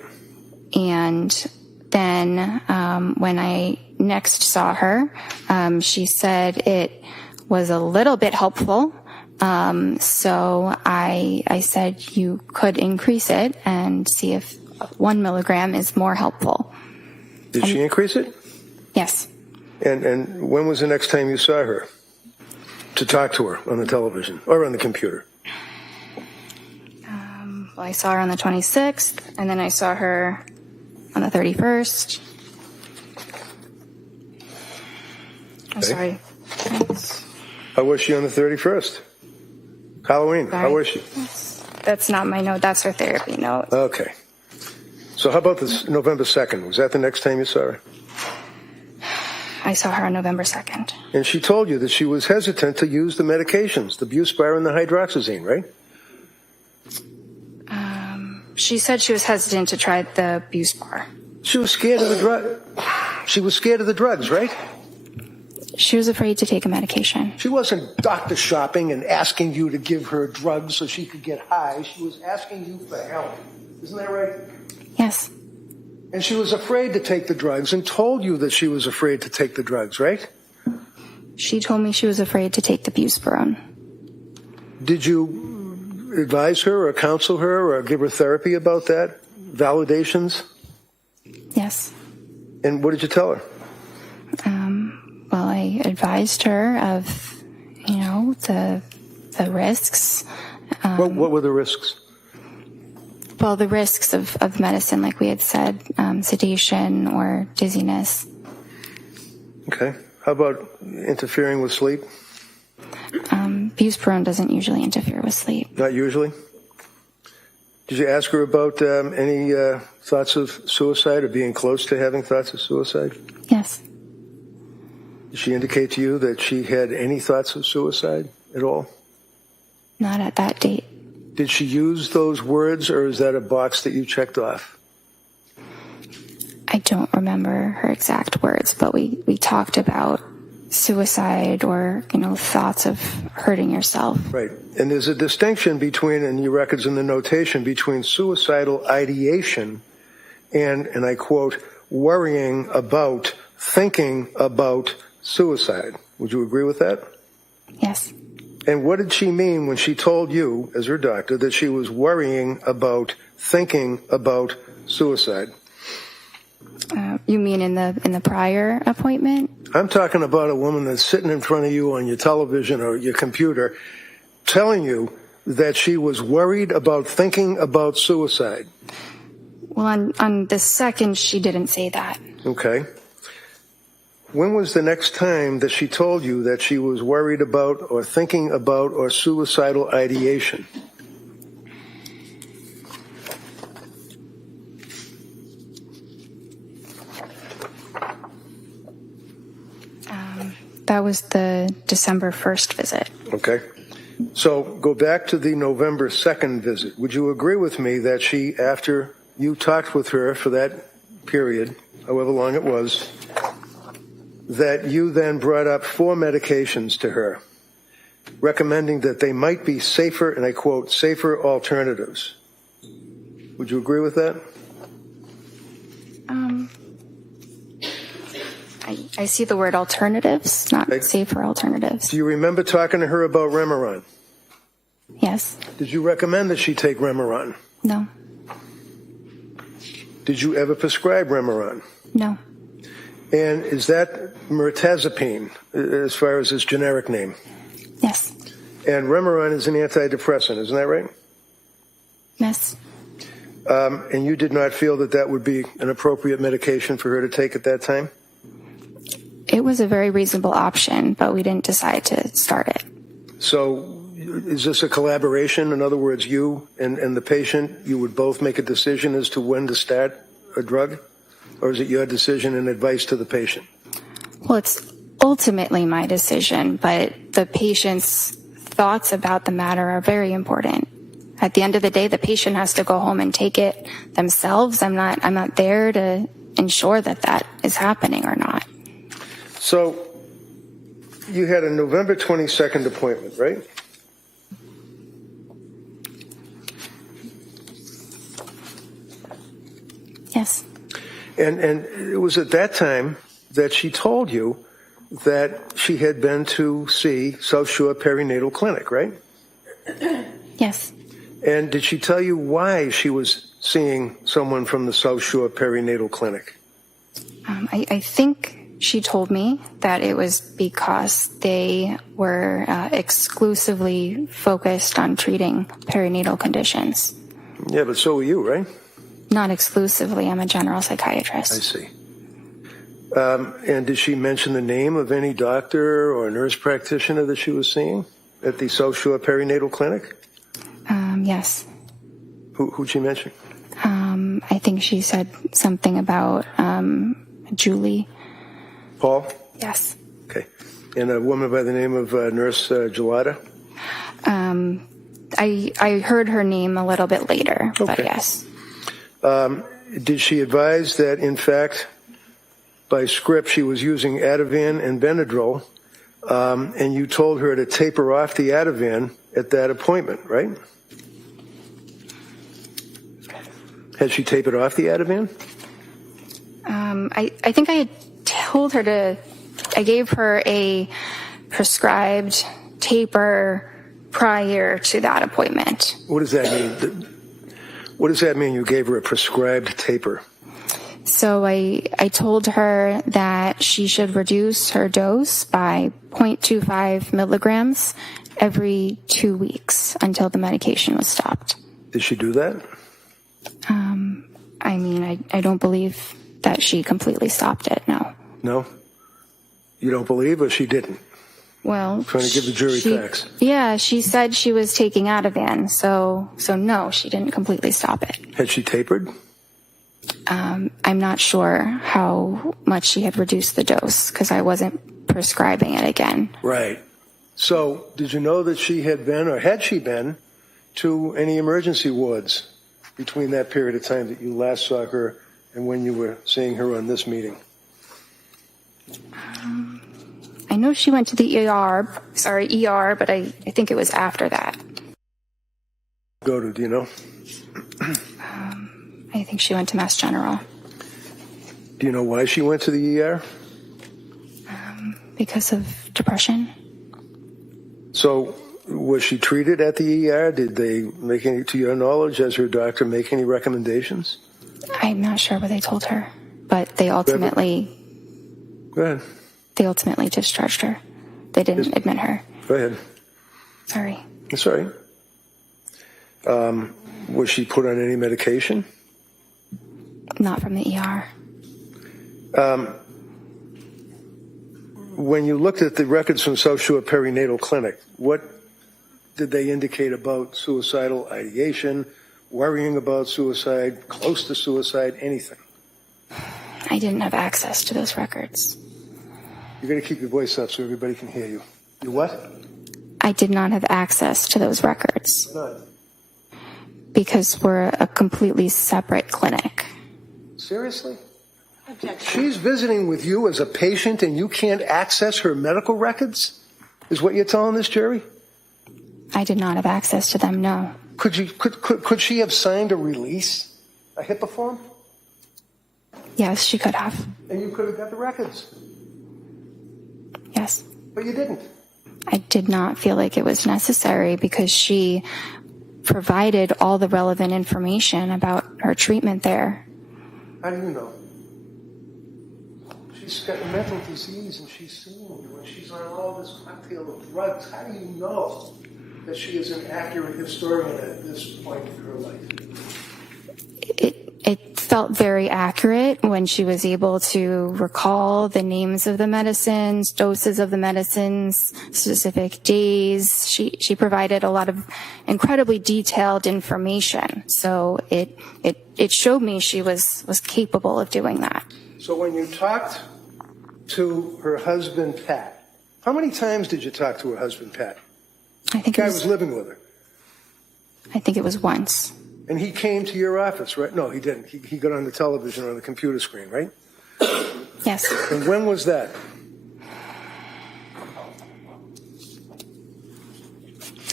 And then when I next saw her, she said it was a little bit helpful. So I said you could increase it and see if 1 milligram is more helpful. Did she increase it? Yes. And when was the next time you saw her to talk to her on the television or on the computer? Well, I saw her on the 26th, and then I saw her on the 31st. I'm sorry. How was she on the 31st? Halloween. Sorry. How was she? That's not my note. That's her therapy note. Okay. So how about this November 2nd? Was that the next time you saw her? I saw her on November 2nd. And she told you that she was hesitant to use the medications, the Buspar and the hydroxyzine, right? She said she was hesitant to try the Buspar. She was scared of the drug. She was scared of the drugs, right? She was afraid to take a medication. She wasn't doctor shopping and asking you to give her drugs so she could get high. She was asking you for help. Isn't that right? Yes. And she was afraid to take the drugs and told you that she was afraid to take the drugs, right? She told me she was afraid to take the Buspirone. Did you advise her or counsel her or give her therapy about that? Validations? Yes. And what did you tell her? Well, I advised her of, the risks. What were the risks? Well, the risks of medicine, like we had said, sedation or dizziness. Okay. How about interfering with sleep? Buspirone doesn't usually interfere with sleep. Not usually? Did you ask her about any thoughts of suicide or being close to having thoughts of suicide? Yes. Did she indicate to you that she had any thoughts of suicide at all? Not at that date. Did she use those words, or is that a box that you checked off? I don't remember her exact words, but we talked about suicide or, thoughts of hurting yourself. Right. And there's a distinction between, in your records and the notation, between suicidal ideation and I quote, worrying about, thinking about suicide. Would you agree with that? Yes. And what did she mean when she told you, as her doctor, that she was worrying about, thinking about suicide? You mean in the prior appointment? I'm talking about a woman that's sitting in front of you on your television or your computer telling you that she was worried about thinking about suicide. Well, on the second, she didn't say that. Okay. When was the next time that she told you that she was worried about or thinking about or suicidal ideation? That was the December 1st visit. Okay. So go back to the November 2nd visit. Would you agree with me that she, after you talked with her for that period, however long it was, that you then brought up 4 medications to her, recommending that they might be safer, and I quote, safer alternatives? Would you agree with that? I see the word alternatives, not safer alternatives. Do you remember talking to her about Remeron? Yes. Did you recommend that she take Remeron? No. Did you ever prescribe Remeron? No. And is that mirtazapine, as far as its generic name? Yes. And Remeron is an antidepressant, isn't that right? Yes. And you did not feel that that would be an appropriate medication for her to take at that time? It was a very reasonable option, but we didn't decide to start it. So is this a collaboration? In other words, you and the patient, you would both make a decision as to when to start a drug? Or is it your decision and advice to the patient? Well, it's ultimately my decision, but the patient's thoughts about the matter are very important. At the end of the day, the patient has to go home and take it themselves. I'm not there to ensure that that is happening or not. So you had a November 22nd appointment, right? Yes. And it was at that time that she told you that she had been to see South Shore Perinatal Clinic, right? Yes. And did she tell you why she was seeing someone from the South Shore Perinatal Clinic? I think she told me that it was because they were exclusively focused on treating perinatal conditions. Yeah, but so were you, right? Not exclusively. I'm a general psychiatrist. I see. And did she mention the name of any doctor or nurse practitioner that she was seeing at the South Shore Perinatal Clinic? Yes. Who'd she mention? I think she said something about Julie. Paul? Yes. Okay. And a woman by the name of Nurse Gelada? I heard her name a little bit later, but yes. Did she advise that, in fact, by script, she was using Ativan and Benadryl, and you told her to taper off the Ativan at that appointment, right? Had she tapered off the Ativan? I think I had told her I gave her a prescribed taper prior to that appointment. What does that mean? What does that mean, you gave her a prescribed taper? So I told her that she should reduce her dose by 0.25 milligrams every 2 weeks until the medication was stopped. Did she do that? I don't believe that she completely stopped it, no. No? You don't believe, or she didn't? Well, Trying to give the jury facts. Yeah, she said she was taking Ativan, so no, she didn't completely stop it. Had she tapered? I'm not sure how much she had reduced the dose because I wasn't prescribing it again. Right. So did you know that she had been, or had she been, to any emergency wards between that period of time that you last saw her and when you were seeing her on this meeting? I know she went to the ER, but I think it was after that. Go to, do you know? I think she went to Mass General. Do you know why she went to the ER? Because of depression. So was she treated at the ER? Did they make any, to your knowledge, as her doctor, make any recommendations? I'm not sure what they told her, but they ultimately... Go ahead. they ultimately discharged her. They didn't admit her. Go ahead. Sorry. That's all right. Was she put on any medication? Not from the ER. When you looked at the records from South Shore Perinatal Clinic, what did they indicate about suicidal ideation, worrying about suicide, close to suicide, anything? I didn't have access to those records. You're going to keep your voice up so everybody can hear you. You what? I did not have access to those records None. because we're a completely separate clinic. Seriously? Objection. She's visiting with you as a patient and you can't access her medical records? Is what you're telling this jury? I did not have access to them, no. Could she have signed a release, a HIPAA form? Yes, she could have. And you could have got the records. Yes. But you didn't. I did not feel like it was necessary because she provided all the relevant information about her treatment there. How do you know? She's got a mental disease and she's seeing you and she's on all this cocktail of drugs. How do you know that she is an accurate historian at this point in her life? It felt very accurate when she was able to recall the names of the medicines, doses of the medicines, specific days. She provided a lot of incredibly detailed information. So it showed me she was capable of doing that. So when you talked to her husband, Pat, how many times did you talk to her husband, Pat? I think The guy was living with her. I think it was once. And he came to your office, right? No, he didn't. He got on the television or on the computer screen, right? Yes. And when was that?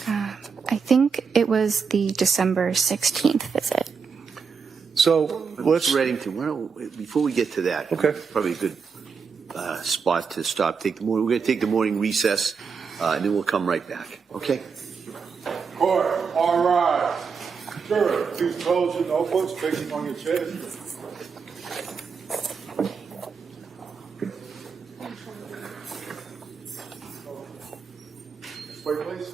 I think it was the December 16th visit. So let's. Mr. Reddington, why don't, before we get to that, Okay. probably a good spot to stop. We're going to take the morning recess, and then we'll come right back. Okay? Court, all rise. Jury, please close your notebooks, facing on your chairs. Wait, please.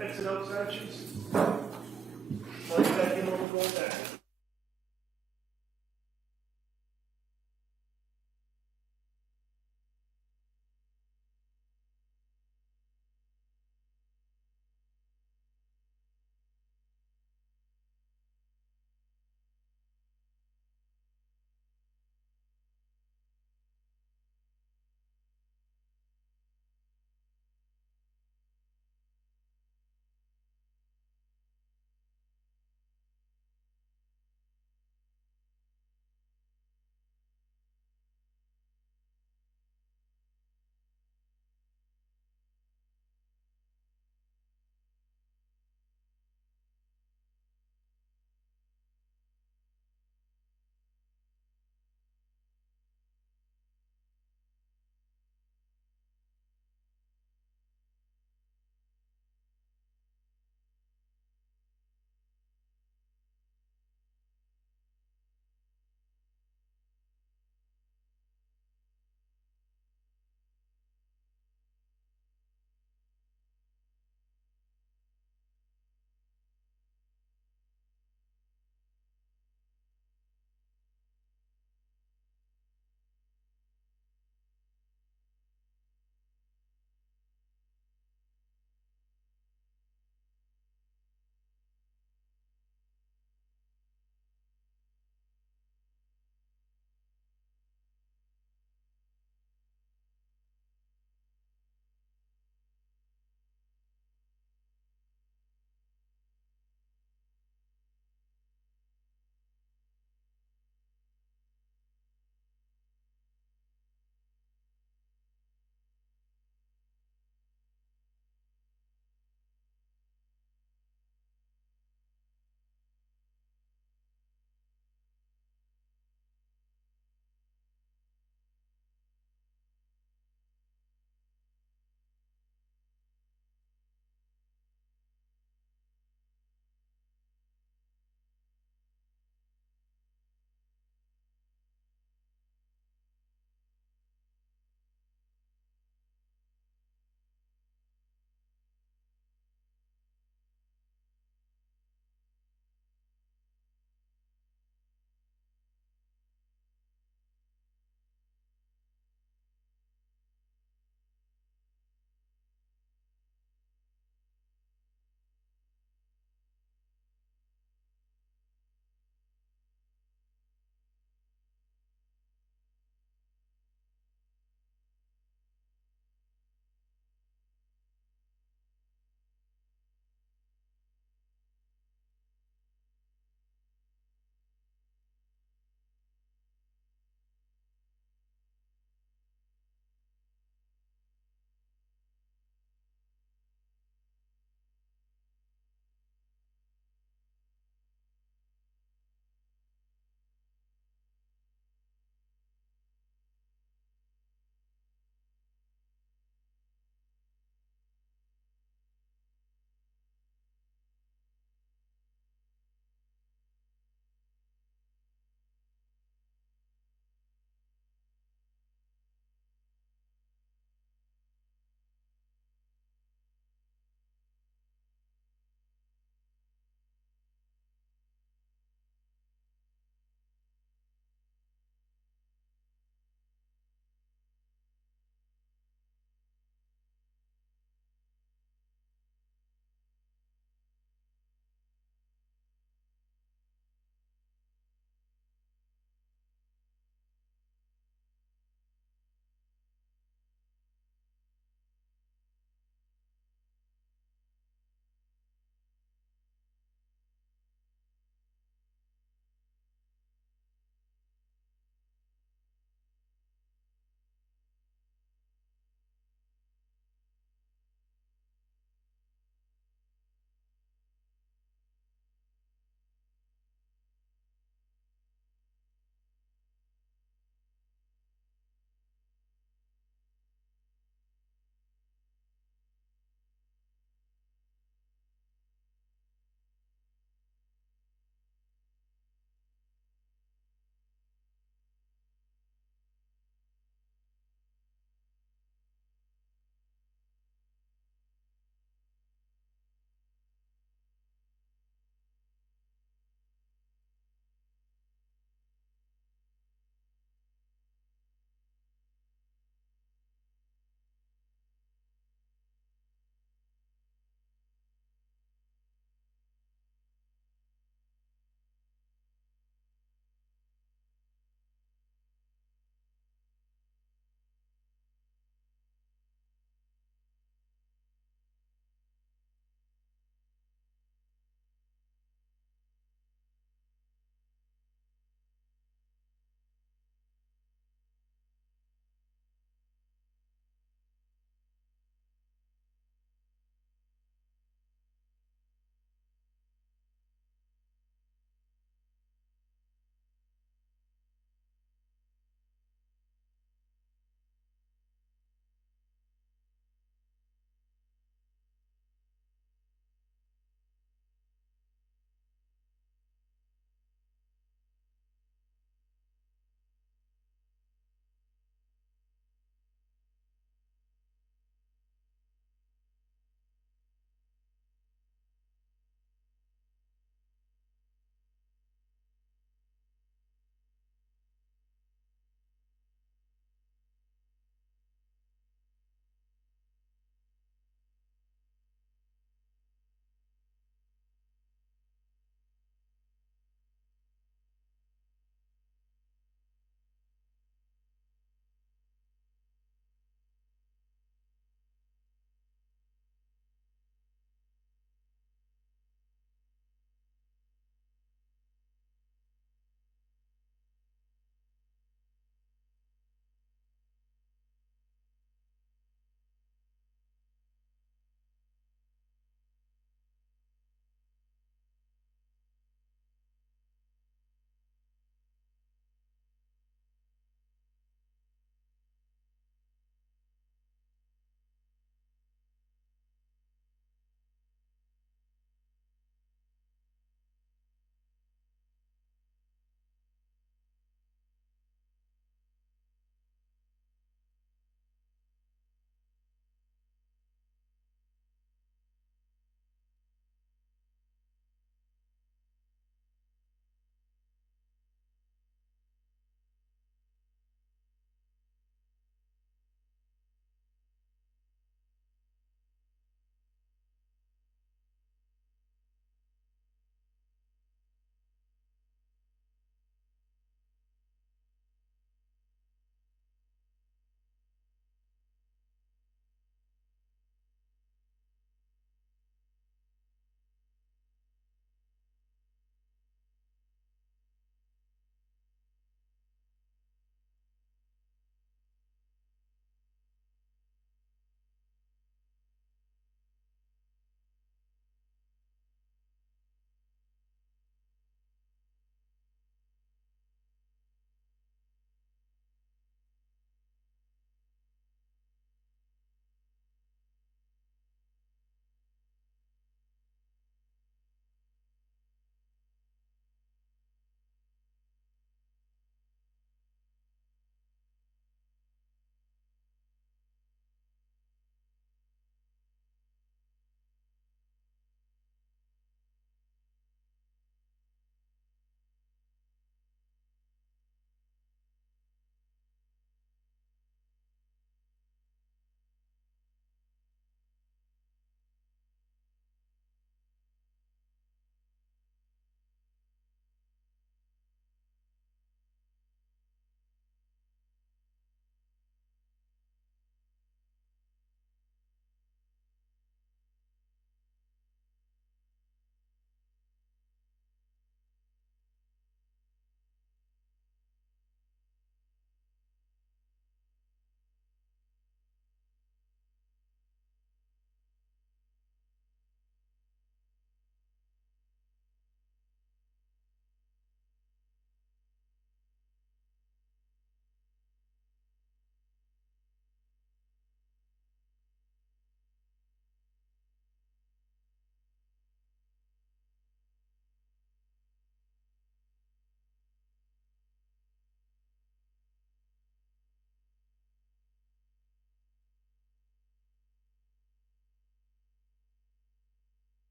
Exit outside, she's. Back in over going back.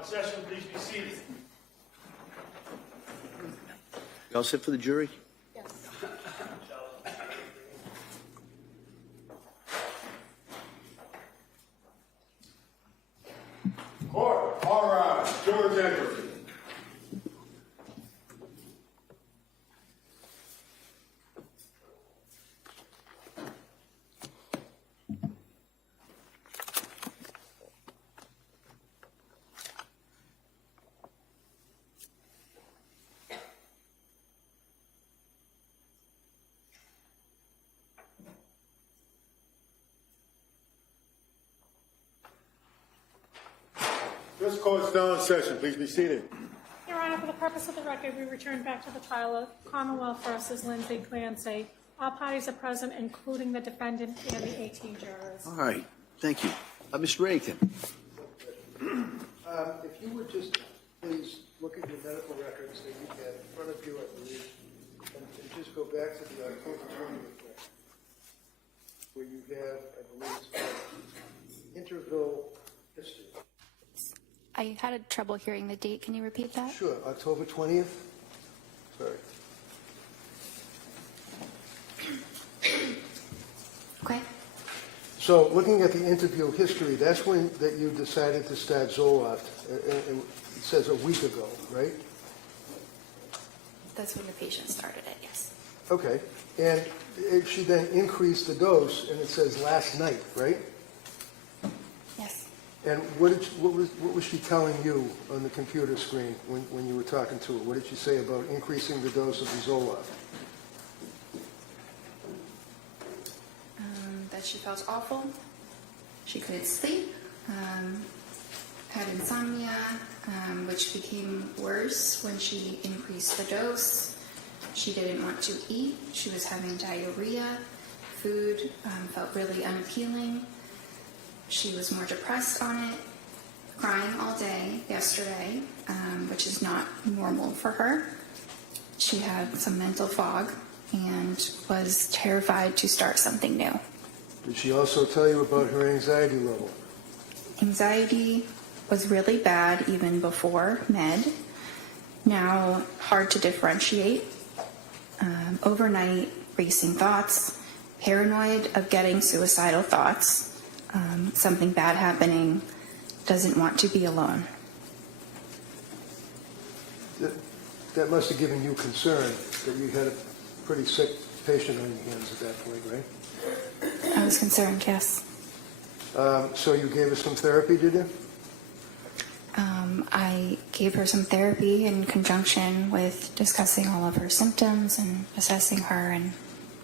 in session. Please be seated. You all set for the jury? Court, all rise. Jurors enter. This court is now in session. Please be seated. Your Honor, for the purpose of the record, we return back to the trial of Commonwealth versus Lindsay Clancy. All parties are present, including the defendant and the 18 jurors. All right, thank you. Mr. Reddington. If you would just please look at your medical records that you have in front of you, I believe, and just go back to the October 20th record, where you have, I believe, interval history. I had trouble hearing the date. Can you repeat that? Sure, October 20th? Sorry. Okay. So looking at the interview history, that's when that you decided to start Zoloft. It says a week ago, right? That's when the patient started it, yes. Okay. And she then increased the dose, and it says last night, right? Yes. And what was she telling you on the computer screen when you were talking to her? What did she say about increasing the dose of the Zoloft? That she felt awful. She couldn't sleep. Had insomnia, which became worse when she increased the dose. She didn't want to eat. She was having diarrhea. Food felt really unappealing. She was more depressed on it, crying all day yesterday, which is not normal for her. She had some mental fog and was terrified to start something new. Did she also tell you about her anxiety level? Anxiety was really bad even before med. Now hard to differentiate. Overnight racing thoughts, paranoid of getting suicidal thoughts, something bad happening, doesn't want to be alone. That must have given you concern that you had a pretty sick patient on your hands at that point, right? I was concerned, yes. So you gave her some therapy, did you? I gave her some therapy in conjunction with discussing all of her symptoms and assessing her and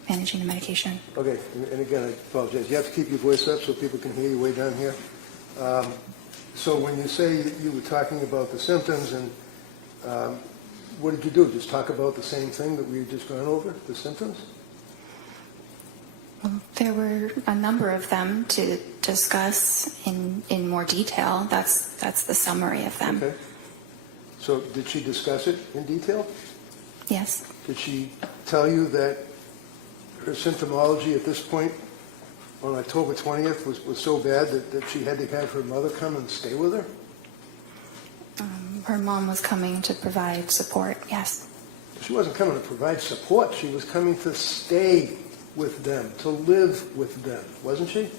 managing the medication. Okay, and again, I apologize. You have to keep your voice up so people can hear you way down here. So when you say you were talking about the symptoms, and what did you do? Just talk about the same thing that we had just gone over, the symptoms? Well, there were a number of them to discuss in more detail. That's the summary of them. Okay. So did she discuss it in detail? Yes. Did she tell you that her symptomology at this point on October 20th was so bad that she had to have her mother come and stay with her? Her mom was coming to provide support, yes. She wasn't coming to provide support. She was coming to stay with them, to live with them, wasn't she?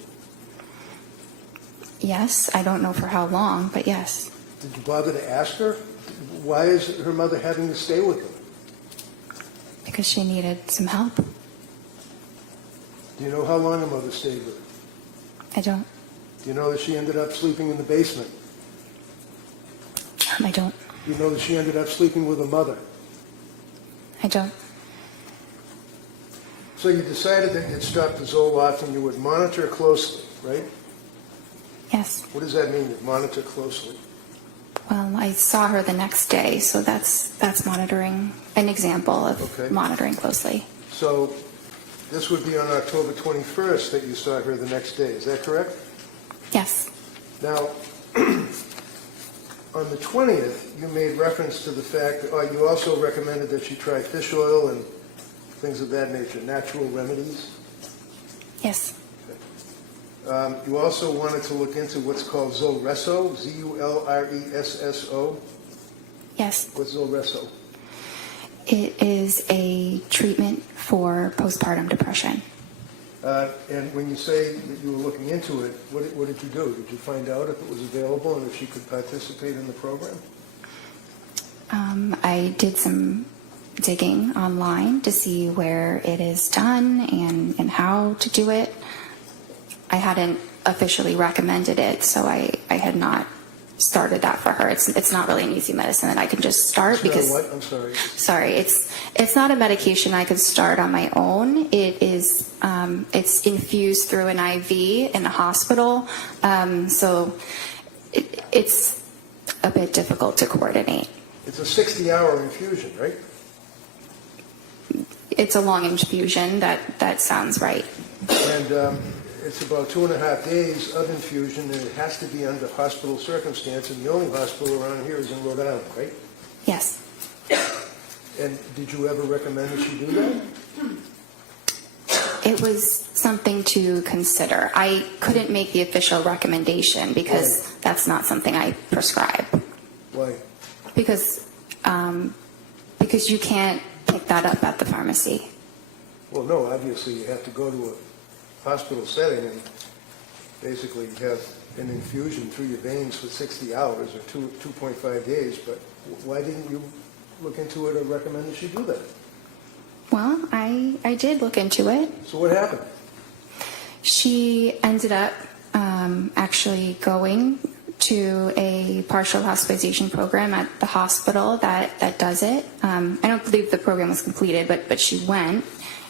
Yes, I don't know for how long, but yes. Did you bother to ask her? Why is her mother having to stay with them? Because she needed some help. Do you know how long her mother stayed with her? I don't. Do you know that she ended up sleeping in the basement? I don't. Do you know that she ended up sleeping with her mother? I don't. So you decided that you'd stop the Zoloft and you would monitor closely, right? Yes. What does that mean, you'd monitor closely? Well, I saw her the next day, so that's monitoring, an example of Okay. monitoring closely. So this would be on October 21st that you saw her the next day, is that correct? Yes. Now, on the 20th, you made reference to the fact that you also recommended that she try fish oil and things of that nature, natural remedies. Yes. You also wanted to look into what's called Zulresso, Z-U-L-R-E-S-S-O. Yes, What's Zulresso? it is a treatment for postpartum depression. And when you say that you were looking into it, what did you do? Did you find out if it was available and if she could participate in the program? I did some digging online to see where it is done and how to do it. I hadn't officially recommended it, so I had not started that for her. It's not really an easy medicine that I can just start because What? I'm sorry. sorry, it's not a medication I could start on my own. It is it's infused through an IV in a hospital, so it's a bit difficult to coordinate. It's a 60-hour infusion, right? It's a long infusion. That sounds right. And it's about 2.5 days of infusion, and it has to be under hospital circumstance, and the only hospital around here is in Rhode Island, right? Yes. And did you ever recommend that she do that? It was something to consider. I couldn't make the official recommendation because that's not something I prescribe. Why? Because you can't pick that up at the pharmacy. Well, no, obviously you have to go to a hospital setting and basically have an infusion through your veins for 60 hours or 2.5 days, but why didn't you look into it or recommend that she do that? Well, I did look into it. So what happened? She ended up actually going to a partial hospitalization program at the hospital that does it. I don't believe the program was completed, but she went.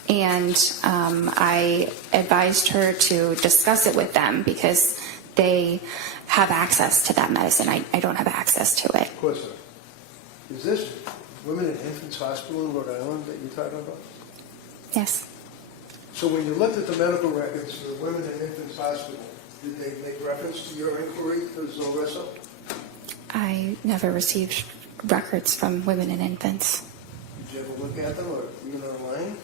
And I advised her to discuss it with them because they have access to that medicine. I don't have access to it. Of course not. Is this Women and Infants Hospital in Rhode Island that you're talking about? Yes. So when you looked at the medical records for the Women and Infants Hospital, did they make reference to your inquiry for Zulresso? I never received records from Women and Infants. Did you ever look at them or even online?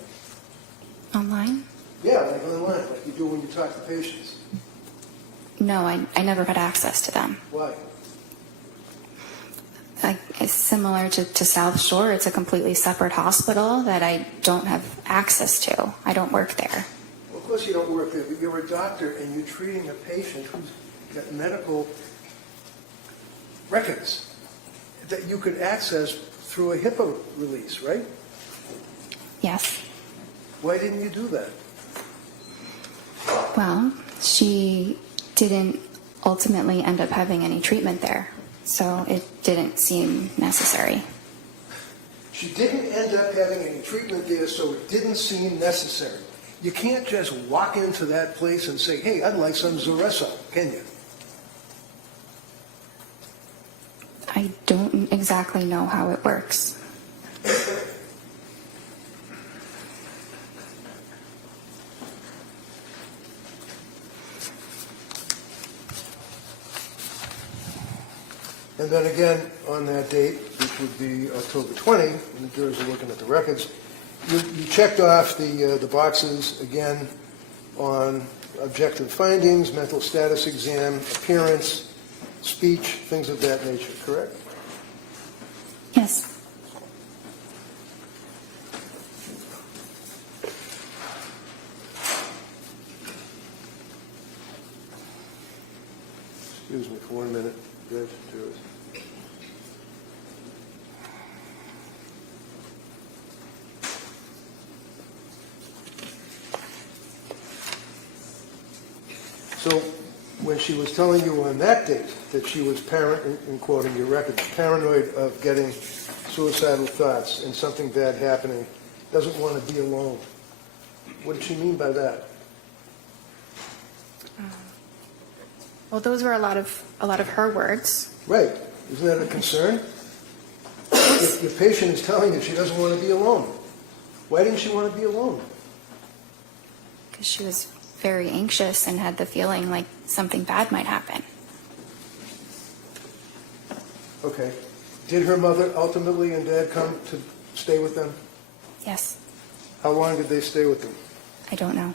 Online? Yeah, like online, like you do when you talk to patients. No, I never had access to them. Why? It's similar to South Shore. It's a completely separate hospital that I don't have access to. I don't work there. Well, of course you don't work there, but you're a doctor and you're treating a patient who's got medical records that you could access through a HIPAA release, right? Yes. Why didn't you do that? Well, she didn't ultimately end up having any treatment there, so it didn't seem necessary. She didn't end up having any treatment there, so it didn't seem necessary. You can't just walk into that place and say, hey, I'd like some Zulresso, can you? I don't exactly know how it works. And then again, on that date, which would be October 20, when the jurors are looking at the records, you checked off the boxes again on objective findings, mental status exam, appearance, speech, things of that nature, correct? Yes. Excuse me for 1 minute, Judge. So when she was telling you on that date that she was in quoting your records, paranoid of getting suicidal thoughts and something bad happening, doesn't want to be alone, what did she mean by that? Well, those were a lot of her words. Right. Isn't that a concern? If your patient is telling you she doesn't want to be alone, why didn't she want to be alone? Because she was very anxious and had the feeling like something bad might happen. Okay. Did her mother ultimately and dad come to stay with them? Yes. How long did they stay with them? I don't know.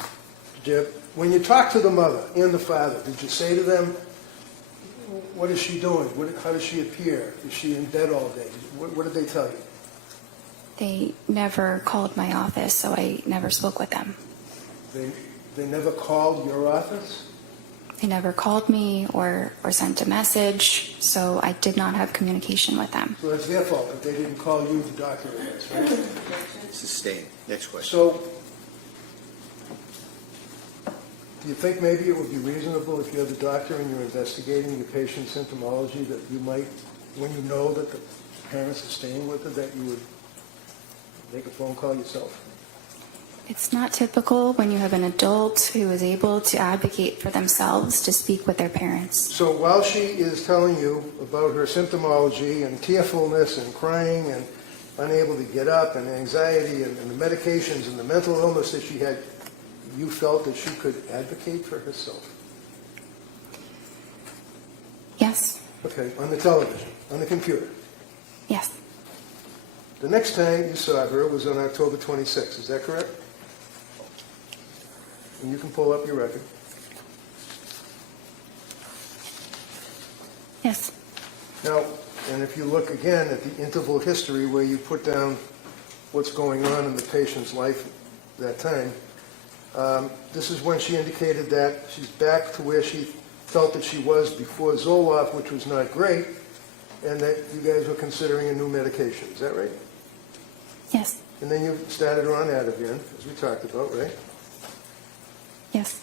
Did you When you talked to the mother and the father, did you say to them, what is she doing? How does she appear? Is she in bed all day? What did they tell you? They never called my office, so I never spoke with them. They never called your office? They never called me or sent a message, so I did not have communication with them. So it's their fault that they didn't call you, the doctor, I guess, right? Sustained. Next question. So, do you think maybe it would be reasonable if you're the doctor and you're investigating your patient's symptomology that you might, when you know that the parents are staying with her, that you would make a phone call yourself? It's not typical when you have an adult who is able to advocate for themselves to speak with their parents. So while she is telling you about her symptomology and tearfulness and crying and unable to get up and anxiety and the medications and the mental illness that she had, you felt that she could advocate for herself? Yes, Okay, on the television, on the computer. yes, The next time you saw her was on October 26th, is that correct? And you can pull up your record. yes, Now, and if you look again at the interval history where you put down what's going on in the patient's life at that time, this is when she indicated that she's back to where she felt that she was before Zoloft, which was not great, and that you guys were considering a new medication. Is that right? yes, And then you started her on Ativan, as we talked about, right? yes.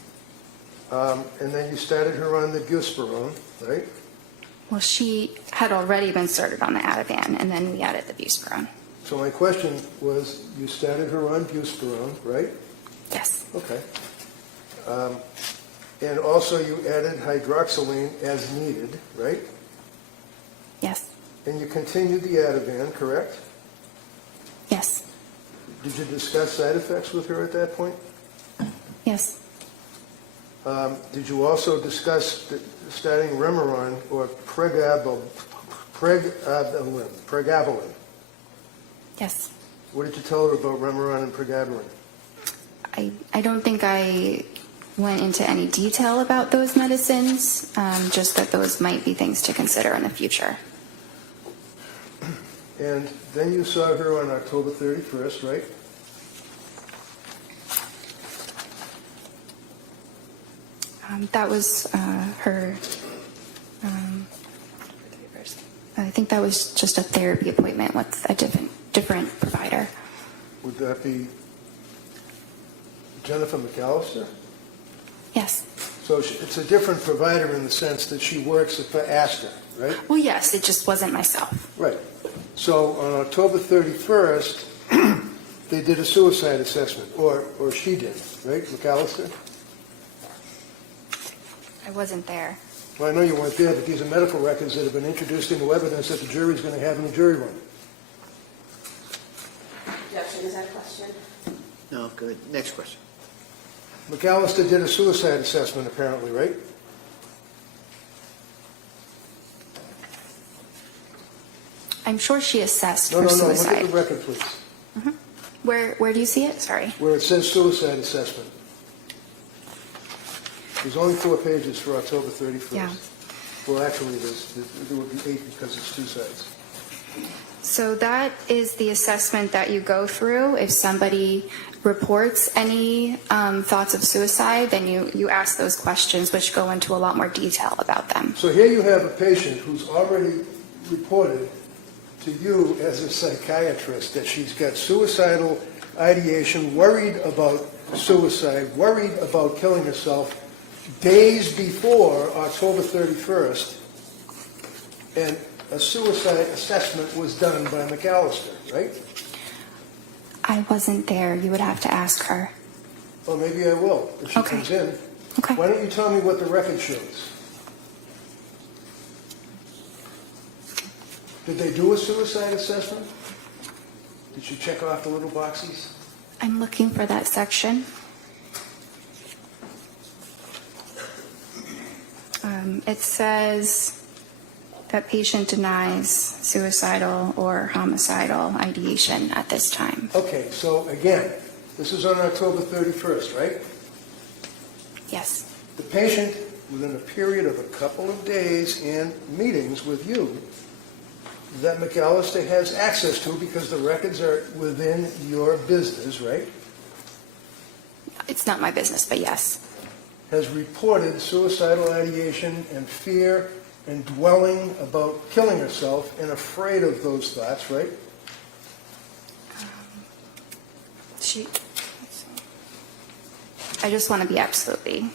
And then you started her on the Duxbury, right? Well, she had already been started on the Ativan, and then we added the buspirone. So my question was, you started her on buspirone, right? Yes, Okay. And also you added hydroxyline as needed, right? yes, And you continued the Ativan, correct? yes, Did you discuss side effects with her at that point? yes, Did you also discuss starting Remeron or pregabalin? yes. What did you tell her about Remeron and pregabalin? I don't think I went into any detail about those medicines, just that those might be things to consider in the future. And then you saw her on October 31st, right? That was her, I think that was just a therapy appointment with a different provider. Would that be Jennifer McAllister? Yes. So it's a different provider in the sense that she works for Astor, right? Well, yes, it just wasn't myself. Right. So on October 31st, they did a suicide assessment, or she did, right, McAllister? I wasn't there. Well, I know you weren't there, but these are medical records that have been introduced into evidence that the jury's going to have in the jury room. Objection, is that a question? No, good. Next question. McAllister did a suicide assessment, apparently, right? I'm sure she assessed No, for no, no, look suicide. at the record, please, Where do you see it? Sorry. where it says suicide assessment. There's only 4 pages for October 31st. Yeah. Well, actually, there would be 8 because it's 2 sides. So that is the assessment that you go through. If somebody reports any thoughts of suicide, then you ask those questions, which go into a lot more detail about them. So here you have a patient who's already reported to you as a psychiatrist that she's got suicidal ideation, worried about suicide, worried about killing herself days before October 31st, and a suicide assessment was done by McAllister, right? I wasn't there. You would have to ask her. Well, maybe I will, if she Okay. comes in. Okay. Why don't you tell me what the record shows? Did they do a suicide assessment? Did she check off the little boxes? I'm looking for that section. It says that patient denies suicidal or homicidal ideation at this time. Okay, so again, this is on October 31st, right? Yes. The patient, within a period of a couple of days and meetings with you, that McAllister has access to because the records are within your business, right? It's not my business, but yes. Has reported suicidal ideation and fear and dwelling about killing herself and afraid of those thoughts, right? I just want to be absolutely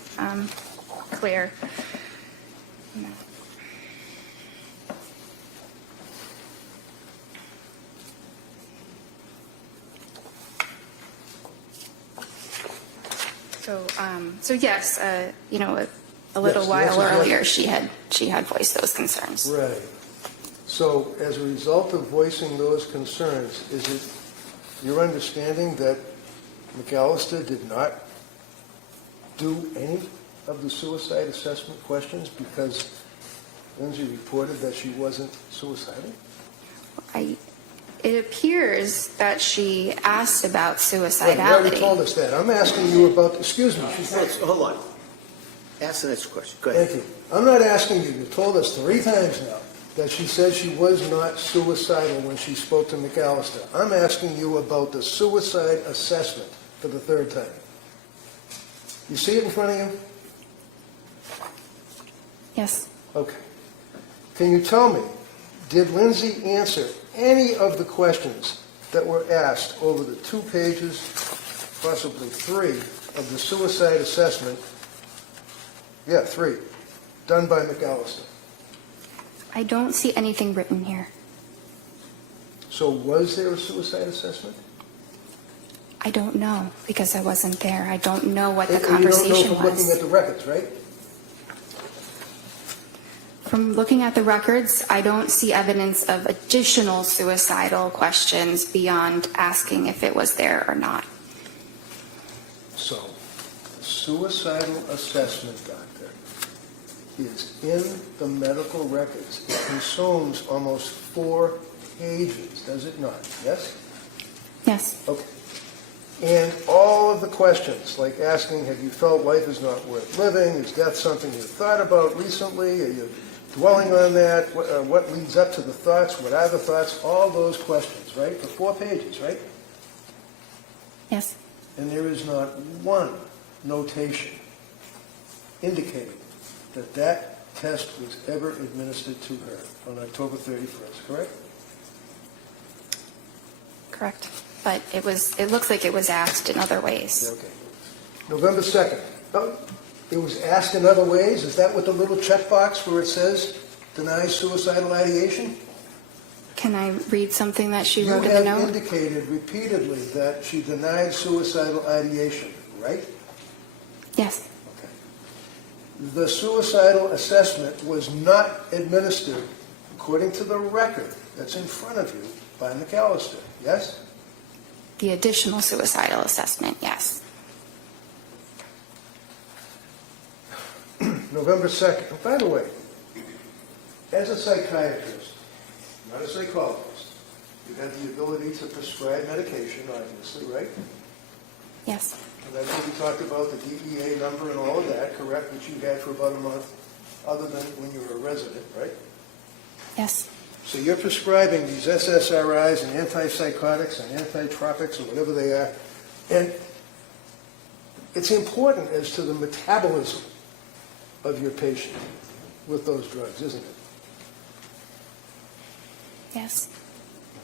clear. So yes, a little Yes, while yes, yes. earlier, she had voiced those concerns. Right. So as a result of voicing those concerns, is it your understanding that McAllister did not do any of the suicide assessment questions because Lindsay reported that she wasn't suicidal? It appears that she asked about Right, you already suicidality. told us that. I'm asking you about, excuse me. Hold on. Ask the next question. Go ahead. Thank you. I'm not asking you, you told us 3 times now that she said she was not suicidal when she spoke to McAllister. I'm asking you about the suicide assessment for the 3rd time. You see it in front of you? Yes. Okay. Can you tell me, did Lindsay answer any of the questions that were asked over the 2 pages, possibly 3, of the suicide assessment? Yeah, 3, done by McAllister. I don't see anything written here. So was there a suicide assessment? I don't know because I wasn't there. I don't know what the And you don't know conversation from looking was. at the records, right? From looking at the records, I don't see evidence of additional suicidal questions beyond asking if it was there or not. So, the suicidal assessment, doctor, is in the medical records. It consumes almost 4 pages, does it not? Yes? Yes. Okay. And all of the questions, like asking, have you felt life is not worth living? Is death something you've thought about recently? Are you dwelling on that? What leads up to the thoughts? What are the thoughts? All those questions, right? For 4 pages, right? Yes. And there is not one notation indicating that that test was ever administered to her on October 31st, correct? Correct. But it looks like it was asked in other ways. Okay. November 2nd. Oh, it was asked in other ways? Is that what the little checkbox where it says denies suicidal ideation? Can I read something that she You wrote in the have note? indicated repeatedly that she denied suicidal ideation, right? Yes. Okay. The suicidal assessment was not administered, according to the record that's in front of you, by McAllister, yes? The additional suicidal assessment, yes. November 2nd. And by the way, as a psychiatrist, not a psychologist, you have the ability to prescribe medication, obviously, right? Yes. And that's what we talked about, the DEA number and all of that, correct, which you had for about a month, other than when you were a resident, right? Yes. So you're prescribing these SSRIs and antipsychotics and antitropics or whatever they are, and it's important as to the metabolism of your patient with those drugs, isn't it? Yes.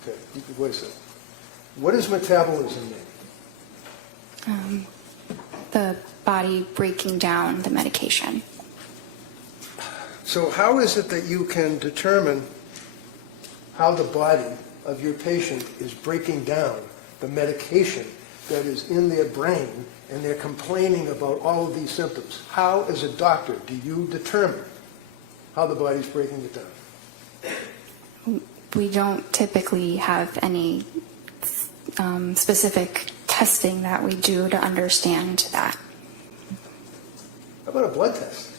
Okay, you can voice it. What does metabolism mean? The body breaking down the medication. So how is it that you can determine how the body of your patient is breaking down the medication that is in their brain and they're complaining about all of these symptoms? How, as a doctor, do you determine how the body's breaking it down? We don't typically have any specific testing that we do to understand that. How about a blood test?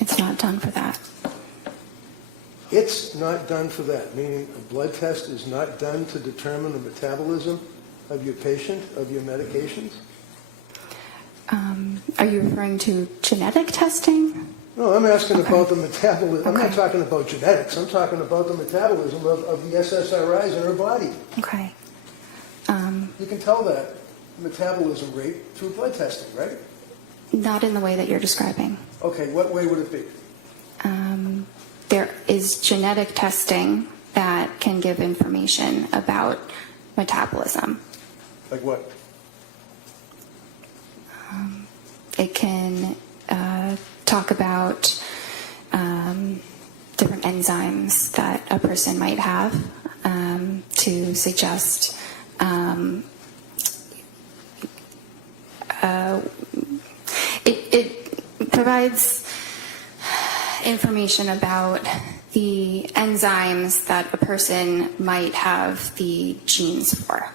It's not done for that. It's not done for that, meaning a blood test is not done to determine the metabolism of your patient, of your medications? Are you referring to genetic testing? No, I'm asking about the metabolism. I'm not Okay. talking about genetics. I'm talking about the metabolism of the SSRIs in her body. Okay. You can tell that metabolism rate through blood testing, right? Not in the way that you're describing. Okay, what way would it be? There is genetic testing that can give information about metabolism. Like what? It can talk about different enzymes that a person might have to suggest it provides information about the enzymes that a person might have the genes for.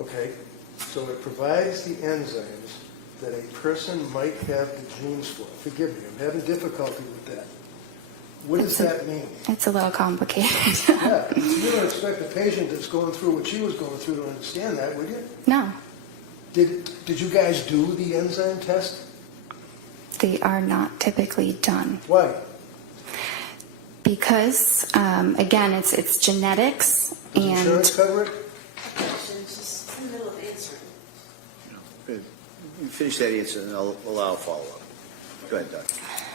Okay, so it provides the enzymes that a person might have the genes for. Forgive me, I'm having difficulty with that. What does that mean? It's a little complicated. Yeah, you don't expect a patient that's going through what she was going through to understand that, would you? No, Did you guys do the enzyme test? they are not typically done. Why? Because, again, it's genetics Does insurance and cover it? She's just in the middle of answering. Good. You finish that answer, and I'll allow a follow-up. Go ahead, Doc.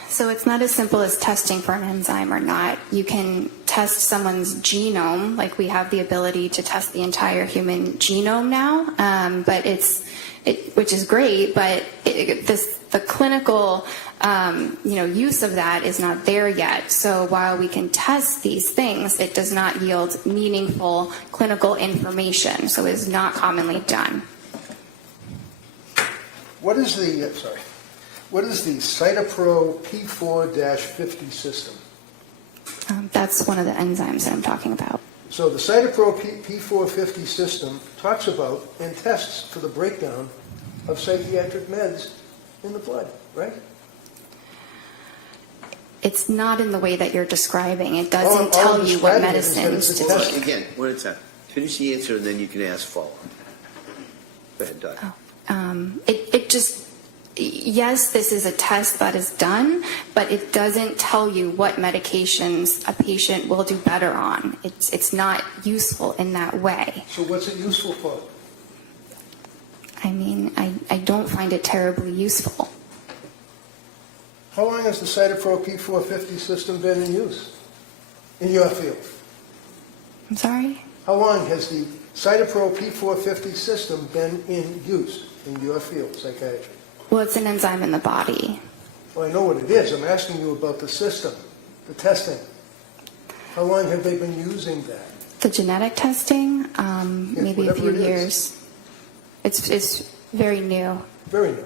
so it's not as simple as testing for an enzyme or not. You can test someone's genome, like we have the ability to test the entire human genome now, but which is great, but the clinical use of that is not there yet. So while we can test these things, it does not yield meaningful clinical information, so it is not commonly done. What is the Cytopro P4-50 system? That's one of the enzymes that I'm talking about. So the Cytopro P450 system talks about and tests for the breakdown of psychiatric meds in the blood, right? It's not in the way that you're describing. It All doesn't I'm tell you what describing is that medicines it's to a take. test. Again, one at a time. Finish the answer, and then you can ask follow-up. Go ahead, Doc. It just, yes, this is a test that is done, but it doesn't tell you what medications a patient will do better on. It's not useful in that way. So what's it useful for? I mean, I don't find it terribly useful. How long has the Cytopro P450 system been in use in your field? I'm sorry? How long has the Cytopro P450 system been in use in your field, psychiatry? Well, it's an enzyme in the body. Well, I know what it is. I'm asking you about the system, the testing. How long have they been using that? The genetic testing, maybe a whatever few it is. years. It's very new, Very new.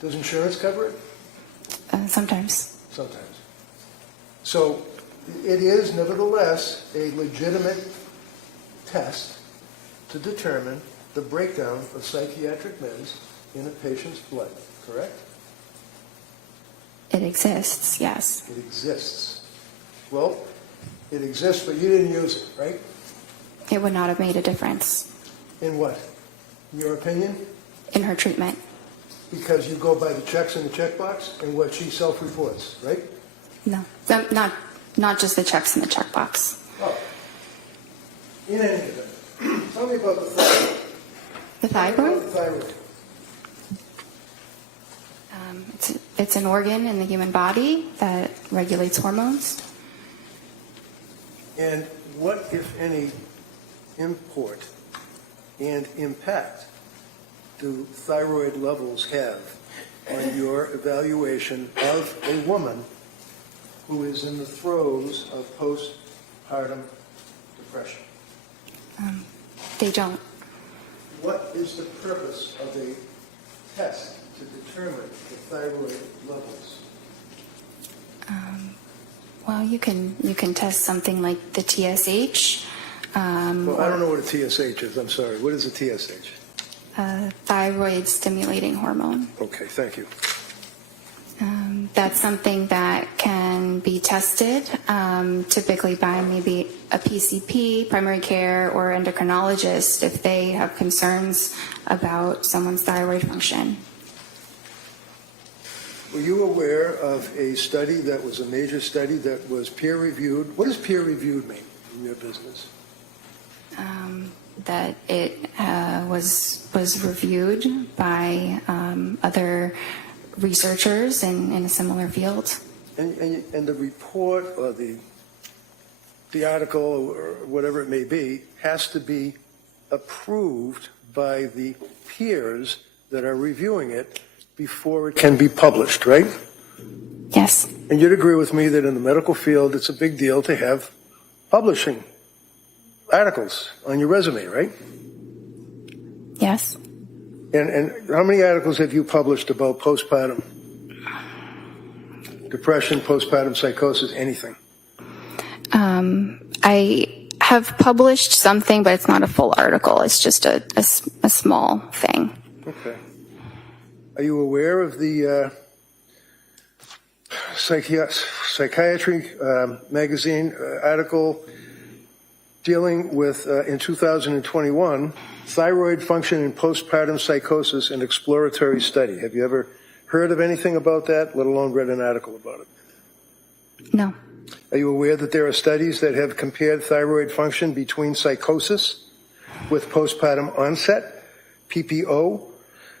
Does insurance cover it? sometimes. Sometimes. So it is nevertheless a legitimate test to determine the breakdown of psychiatric meds in a patient's blood, correct? It exists, yes. It exists. Well, it exists, but you didn't use it, right? It would not have made a difference In what? In your opinion? in her treatment. Because you go by the checks in the checkbox and what she self-reports, right? No, not just the checks in the checkbox. Oh. In any event, tell me about the thyroid. The thyroid? The thyroid. It's an organ in the human body that regulates hormones. And what, if any, import and impact do thyroid levels have on your evaluation of a woman who is in the throes of postpartum depression? They don't. What is the purpose of a test to determine the thyroid levels? Well, you can test something like the TSH, Well, I don't know what a TSH is. I'm sorry. What is a TSH? thyroid stimulating hormone. Okay, thank you. That's something that can be tested, typically by maybe a PCP, primary care, or endocrinologist if they have concerns about someone's thyroid function. Were you aware of a study that was a major study that was peer-reviewed? What does peer-reviewed mean in your business? That it was reviewed by other researchers in a similar field. And the report or the article or whatever it may be has to be approved by the peers that are reviewing it before it can be published, right? Yes. And you'd agree with me that in the medical field, it's a big deal to have publishing articles on your resume, right? Yes. And how many articles have you published about postpartum depression, postpartum psychosis, anything? I have published something, but it's not a full article. It's just a small thing. Okay. Are you aware of the psychiatry magazine article dealing with, in 2021, thyroid function in postpartum psychosis, an exploratory study? Have you ever heard of anything about that, let alone read an article about it? No. Are you aware that there are studies that have compared thyroid function between psychosis with postpartum onset, PPO,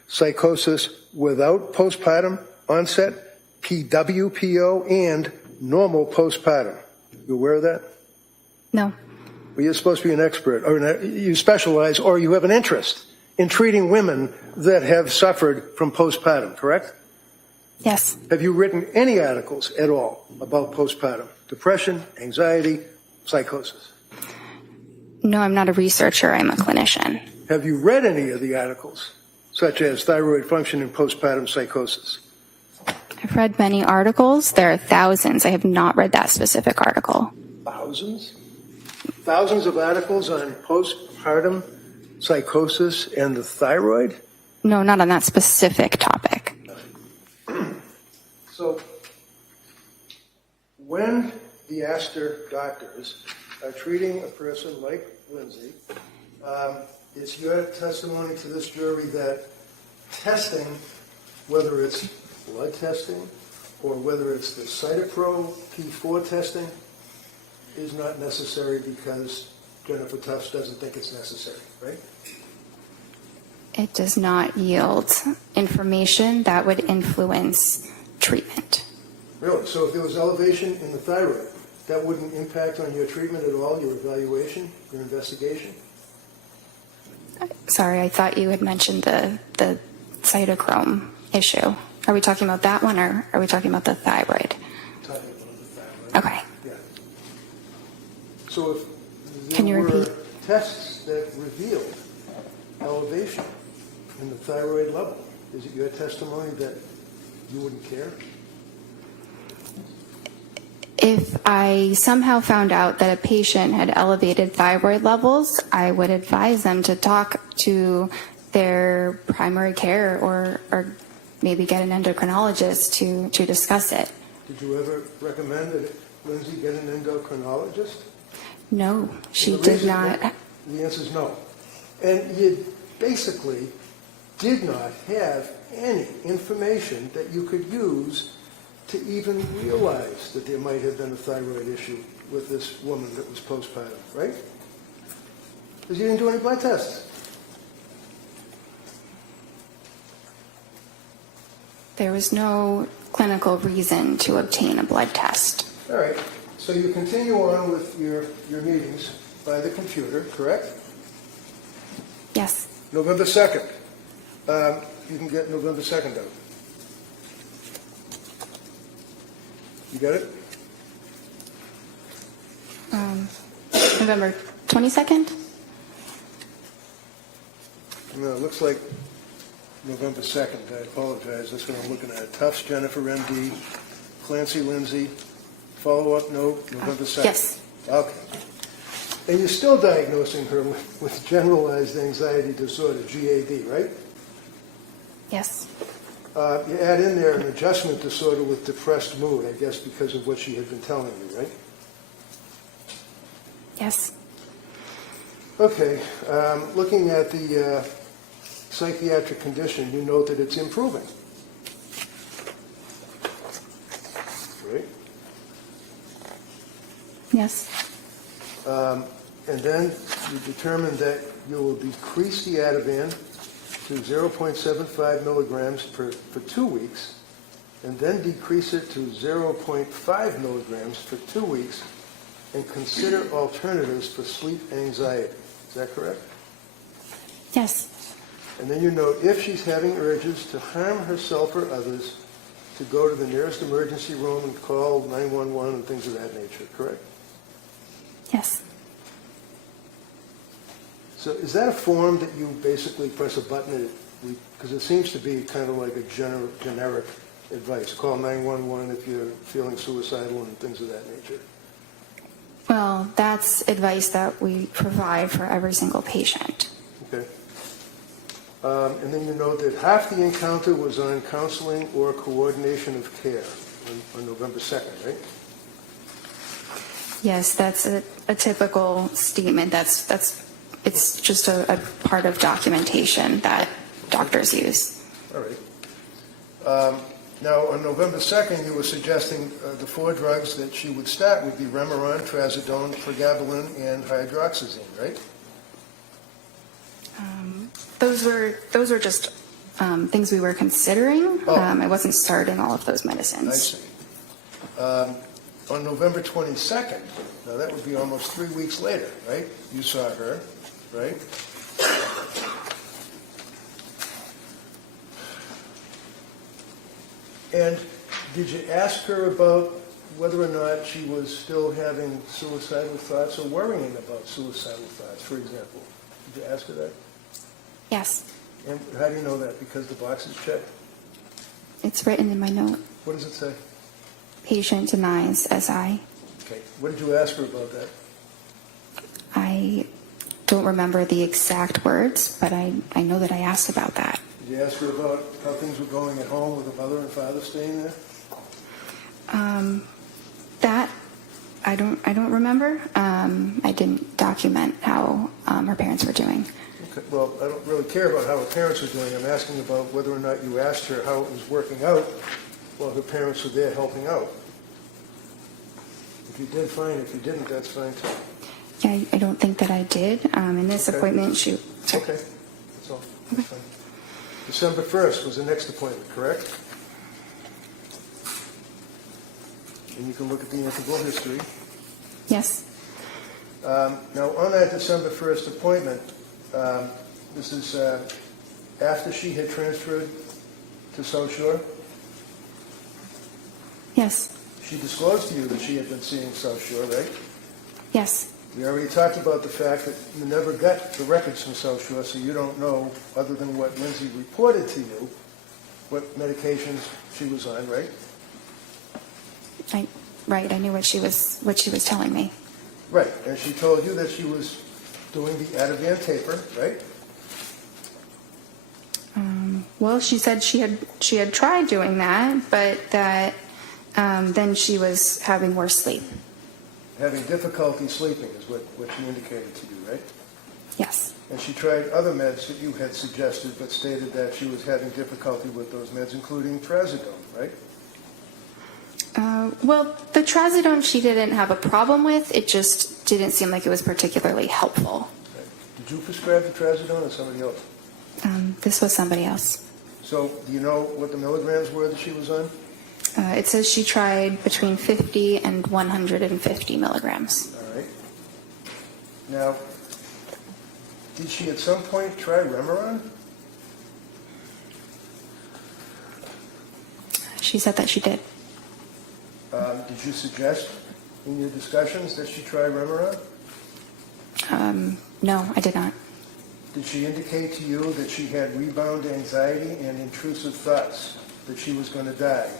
psychosis without postpartum onset, PWPO, and normal postpartum? You aware of that? No. Well, you're supposed to be an expert, or you specialize, or you have an interest in treating women that have suffered from postpartum, correct? Yes. Have you written any articles at all about postpartum? Depression, anxiety, psychosis? No, I'm not a researcher. I'm a clinician. Have you read any of the articles, such as thyroid function in postpartum psychosis? I've read many articles. There are thousands. I have not read that specific article. Thousands? Thousands of articles on postpartum psychosis and the thyroid? No, not on that specific topic. So, when the Astor doctors are treating a person like Lindsay, it's your testimony to this jury that testing, whether it's blood testing or whether it's the Cytopro P4 testing, is not necessary because Jennifer Tufts doesn't think it's necessary, right? It does not yield information that would influence treatment. Really? So if there was elevation in the thyroid, that wouldn't impact on your treatment at all, your evaluation, your investigation? Sorry, I thought you had mentioned the cytochrome issue. Are we talking about that one, or are we talking about the thyroid? Talking about the thyroid. Okay. Yeah. So if Can you there were repeat? tests that revealed elevation in the thyroid level, is it your testimony that you wouldn't care? If I somehow found out that a patient had elevated thyroid levels, I would advise them to talk to their primary care or maybe get an endocrinologist to discuss it. Did you ever recommend that Lindsay get an endocrinologist? No, she The did reason not. that- The answer is no. And you basically did not have any information that you could use to even realize that there might have been a thyroid issue with this woman that was postpartum, right? Because you didn't do any blood tests. There was no clinical reason to obtain a blood test. All right, so you continue on with your meetings by the computer, correct? Yes. November 2nd. You can get November 2nd out. You got it? November 22nd? No, it looks like November 2nd. I apologize. That's what I'm looking at. Tufts, Jennifer, MD, Clancy, Lindsay. Follow-up note, November 2nd. Yes. Okay. And you're still diagnosing her with generalized anxiety disorder, GAD, right? Yes. You add in there an adjustment disorder with depressed mood, I guess because of what she had been telling you, right? Yes. Okay, looking at the psychiatric condition, you note that it's improving. Right? Yes. And then you determine that you will decrease the Ativan to 0.75 milligrams for 2 weeks, and then decrease it to 0.5 milligrams for 2 weeks, and consider alternatives for sleep anxiety. Is that correct? Yes. And then you note if she's having urges to harm herself or others, to go to the nearest emergency room and call 911 and things of that nature, correct? Yes. So is that a form that you basically press a button, because it seems to be kind of like a generic advice, call 911 if you're feeling suicidal and things of that nature? Well, that's advice that we provide for every single patient. Okay. And then you note that half the encounter was on counseling or coordination of care on November 2nd, right? Yes, that's a typical statement. It's just a part of documentation that doctors use. All right. Now, on November 2nd, you were suggesting the 4 drugs that she would start would be Remeron, Trazodone, Pregabalin, and hydroxyzine, right? Those were just things we were considering. Oh. I wasn't starting all of those I medicines. see. On November 22nd, now that would be almost 3 weeks later, right? You saw her, right? And did you ask her about whether or not she was still having suicidal thoughts or worrying about suicidal thoughts, for example? Did you ask her that? Yes, And how do you know that? Because the box is checked? it's written in my note. What does it say? Patient denies SI. Okay. What did you ask her about that? I don't remember the exact words, but I know that I asked about that. Did you ask her about how things were going at home with the mother and father staying there? That I don't remember. I didn't document how her parents were doing. Okay. Well, I don't really care about how her parents were doing. I'm asking about whether or not you asked her how it was working out while her parents were there helping out. If you did, fine. If you didn't, that's fine too. Yeah, I don't think that I did. In this Okay. appointment, sorry. Okay. That's all. That's fine. December 1st was the next appointment, correct? And you can look at the integral history. Yes. Now, on that December 1st appointment, this is after she had transferred to South Shore. Yes. She disclosed to you that she had been seeing South Shore, right? Yes. We already talked about the fact that you never got the records from South Shore, so you don't know, other than what Lindsay reported to you, what medications she was on, right? Right. I knew what she was telling me. Right, and she told you that she was doing the Ativan taper, right? Well, she said she had tried doing that, but that then she was having worse sleep. Having difficulty sleeping is what she indicated to you, right? Yes. And she tried other meds that you had suggested, but stated that she was having difficulty with those meds, including Trazodone, right? Well, the trazodone she didn't have a problem with. It just didn't seem like it was particularly helpful. Right. Did you prescribe the Trazodone or somebody else? This was somebody else. So do you know what the milligrams were that she was on? It says she tried between 50 and 150 milligrams. All right. Now, did she at some point try Remeron? She said that she did. Did you suggest in your discussions that she try Remeron? No, I did not. Did she indicate to you that she had rebound anxiety and intrusive thoughts, that she was going to die?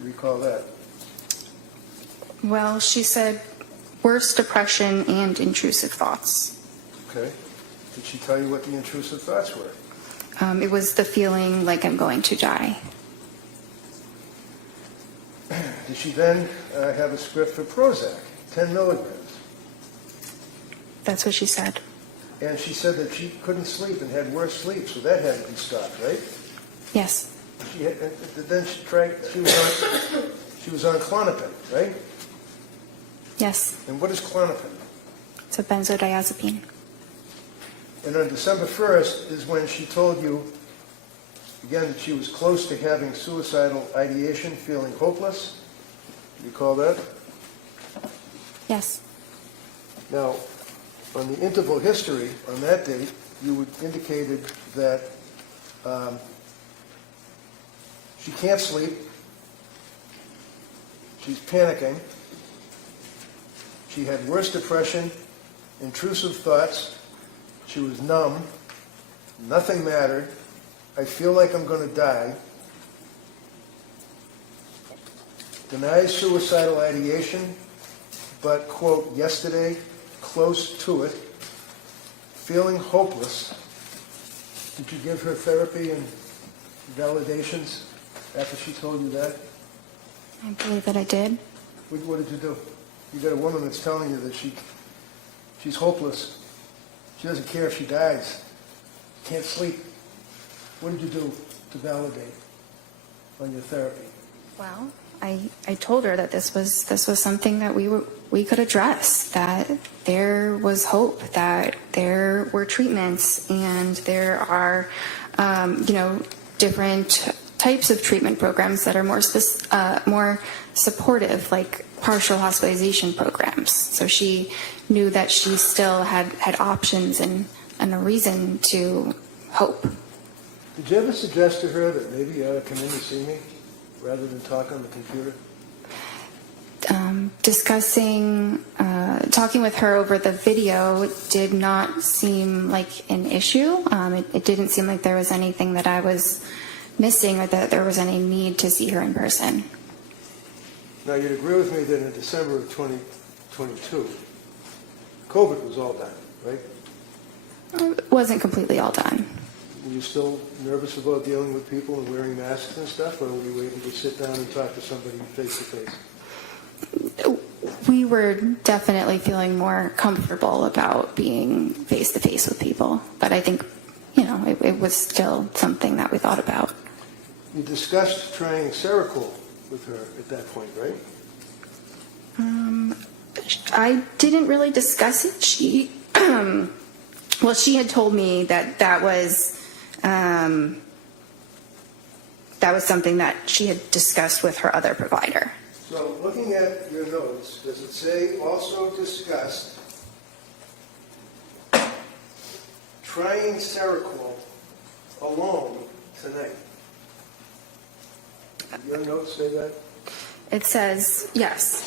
Do you recall that? Well, she said worse depression and intrusive thoughts. Okay. Did she tell you what the intrusive thoughts were? It was the feeling like I'm going to die. Did she then have a script for Prozac, 10 milligrams? That's what she said. And she said that she couldn't sleep and had worse sleep, so that had to be stopped, right? Yes. Then she was on Klonopin, right? Yes. And what is Klonopin? It's a benzodiazepine. And on December 1st is when she told you, again, that she was close to having suicidal ideation, feeling hopeless. Do you recall that? Yes. Now, on the interval history, on that date, you indicated that she can't sleep, she's panicking, she had worse depression, intrusive thoughts, she was numb, nothing mattered, I feel like I'm going to die, denies suicidal ideation, but, quote, yesterday, close to it, feeling hopeless. Did you give her therapy and validations after she told you that? I believe that I did. What did you do? You got a woman that's telling you that she's hopeless. She doesn't care if she dies. Can't sleep. What did you do to validate on your therapy? Well, I told her that this was something that we could address, that there was hope, that there were treatments, and there are different types of treatment programs that are more supportive, like partial hospitalization programs. So she knew that she still had options and a reason to hope. Did you ever suggest to her that maybe you ought to come in and see me rather than talk on the computer? Talking with her over the video did not seem like an issue. It didn't seem like there was anything that I was missing or that there was any need to see her in person. Now, you'd agree with me that in December of 2022, COVID was all done, right? It wasn't completely all done. Were you still nervous about dealing with people and wearing masks and stuff, or were you able to sit down and talk to somebody face to face? We were definitely feeling more comfortable about being face to face with people, but I think, it was still something that we thought about. You discussed trying Seroquel with her at that point, right? I didn't really discuss it. She had told me that was something that she had discussed with her other provider. So looking at your notes, does it say also discussed trying Seroquel alone tonight? Did your notes say that? It says yes,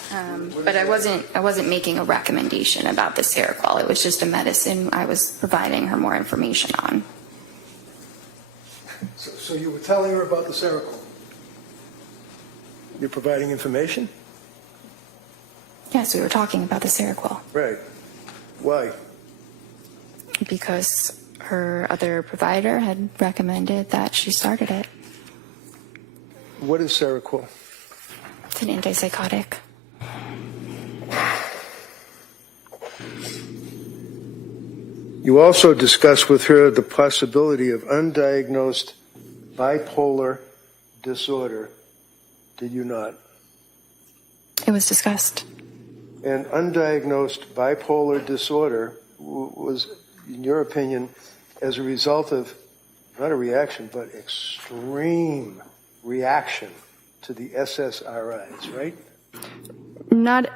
but I wasn't making a recommendation about the Seroquel. It was just a medicine I was providing her more information on. So you were telling her about the Seroquel? You're providing information? Yes, we were talking about the Seroquel Right. Why? because her other provider had recommended that she started it. What is Seroquel? It's an antipsychotic. You also discussed with her the possibility of undiagnosed bipolar disorder, did you not? It was discussed. And undiagnosed bipolar disorder was, in your opinion, as a result of not a reaction, but extreme reaction to the SSRIs, right? Not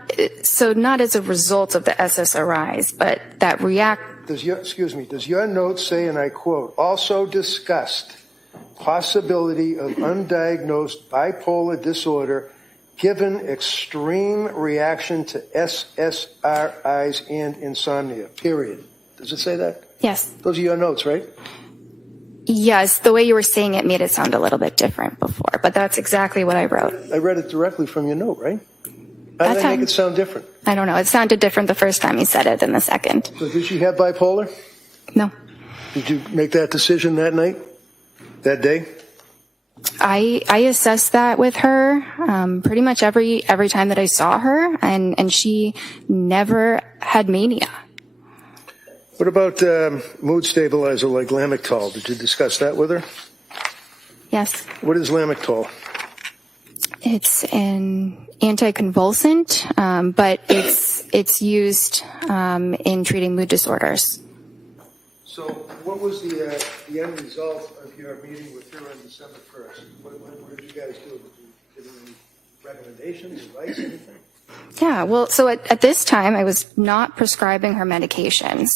as a result of the SSRIs, but that Does your note say, and I quote, also discussed possibility of undiagnosed bipolar disorder given extreme reaction to SSRIs and insomnia, period. Does it say that? Yes. Those are your notes, right? Yes, the way you were saying it made it sound a little bit different before, but that's exactly what I wrote. I read it directly from your note, right? How did I make it sound different? I don't know. It sounded different the first time you said it than the second. So did she have bipolar? No. Did you make that decision that night? that day? I assessed that with her pretty much every time that I saw her, and she never had mania. What about mood stabilizer like Lamictal? Did you discuss that with her? Yes, What is Lamictal? it's an anticonvulsant, but it's used in treating mood disorders. So what was the end result of your meeting with her on December 1st? What did you guys do? Did you give her any recommendations, advice, anything? Yeah, well, so at this time, I was not prescribing her medications,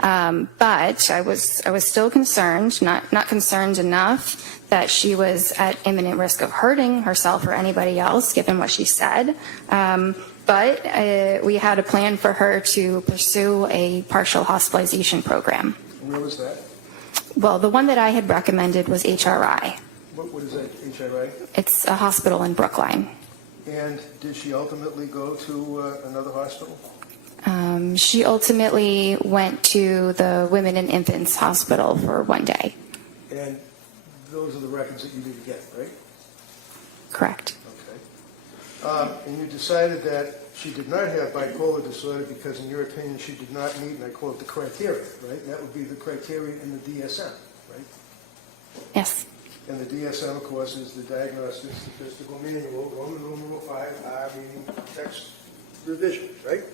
but I was still concerned, not concerned enough that she was at imminent risk of hurting herself or anybody else, given what she said. But we had a plan for her to pursue a partial hospitalization program. Where was that? Well, the one that I had recommended was HRI. What is that, HRI? It's a hospital in Brookline. And did she ultimately go to another hospital? She ultimately went to the Women and Infants Hospital for one day. And those are the records that you didn't get, right? Correct. Okay. And you decided that she did not have bipolar disorder because, in your opinion, she did not meet, and I quote, the criteria, right? That would be the criteria in the DSM, right? Yes. And the DSM, of course, is the Diagnostic Statistical Manual, Roman numeral 5R, meaning text revision, right?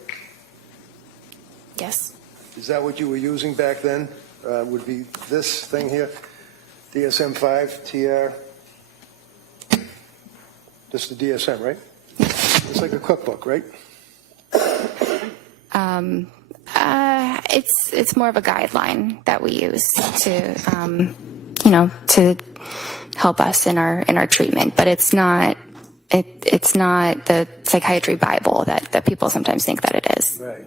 Yes. Is that what you were using back then? Would be this thing here, DSM 5 TR? Just the DSM, right? It's like a cookbook, right? It's more of a guideline that we use to, to help us in our treatment, but it's not the psychiatry Bible that people sometimes think that it is. Right.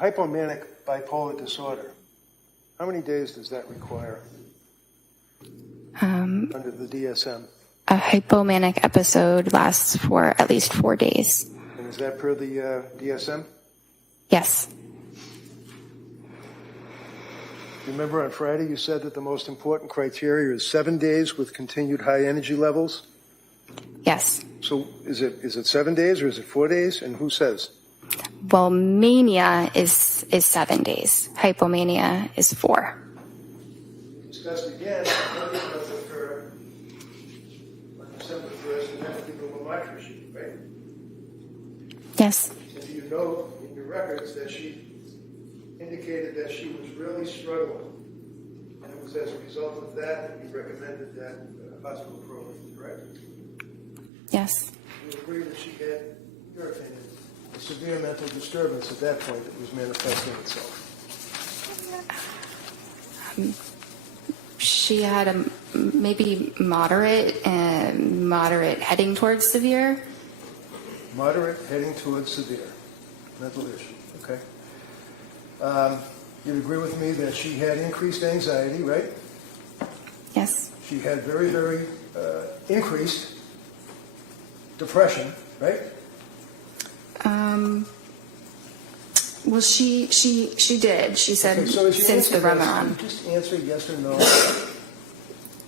Hypomanic bipolar disorder. How many days does that require under the DSM? A hypomanic episode lasts for at least 4 days. And is that per the DSM? Yes. Remember on Friday you said that the most important criteria is 7 days with continued high energy levels? Yes. So is it 7 days or is it 4 days? And who says? Well, mania is 7 days. Hypomania is 4. Discussed again, with her on December 1st, and that particular Lamictal sheet, right? Yes. And do you know in your records that she indicated that she was really struggling, and it was as a result of that you recommended that hospital program, correct? Yes. You agree that she had, in your opinion, a severe mental disturbance at that point that was manifesting itself? She had a maybe moderate heading towards severe. Moderate, heading towards severe mental issue, okay. You'd agree with me that she had increased anxiety, right? Yes. She had very, very increased depression, right? Well, she did. She said Okay, so as you since the answer this, Ramadan. you just answer yes or no.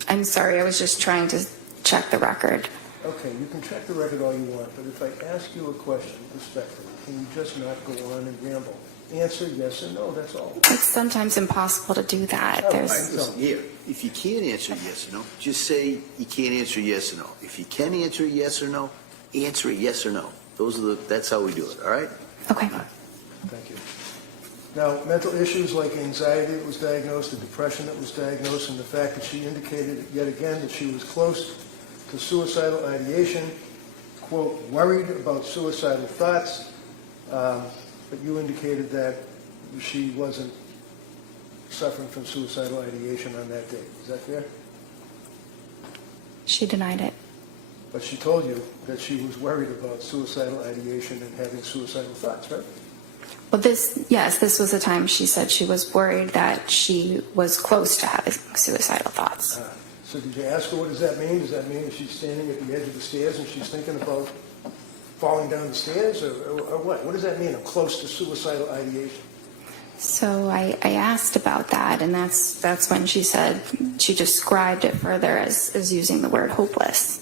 I'm sorry. I was just trying to check the record. Okay, you can check the record all you want, but if I ask you a question respectfully, can you just not go on and ramble? Answer yes or no, that's all. It's sometimes impossible to do that. There's Listen, here, if you can't answer yes or no, just say you can't answer yes or no. If you can answer yes or no, answer it yes or no. That's how we do it, all right? okay. Thank you. Now, mental issues like anxiety that was diagnosed, the depression that was diagnosed, and the fact that she indicated yet again that she was close to suicidal ideation, quote, worried about suicidal thoughts, but you indicated that she wasn't suffering from suicidal ideation on that day. Is that fair? She denied it. But she told you that she was worried about suicidal ideation and having suicidal thoughts, right? Well, this was the time she said she was worried that she was close to having suicidal thoughts. So did you ask her what does that mean? Does that mean that she's standing at the edge of the stairs and she's thinking about falling down the stairs, or what? What does that mean? I'm close to suicidal ideation. So I asked about that, and that's when she said she described it further as using the word hopeless.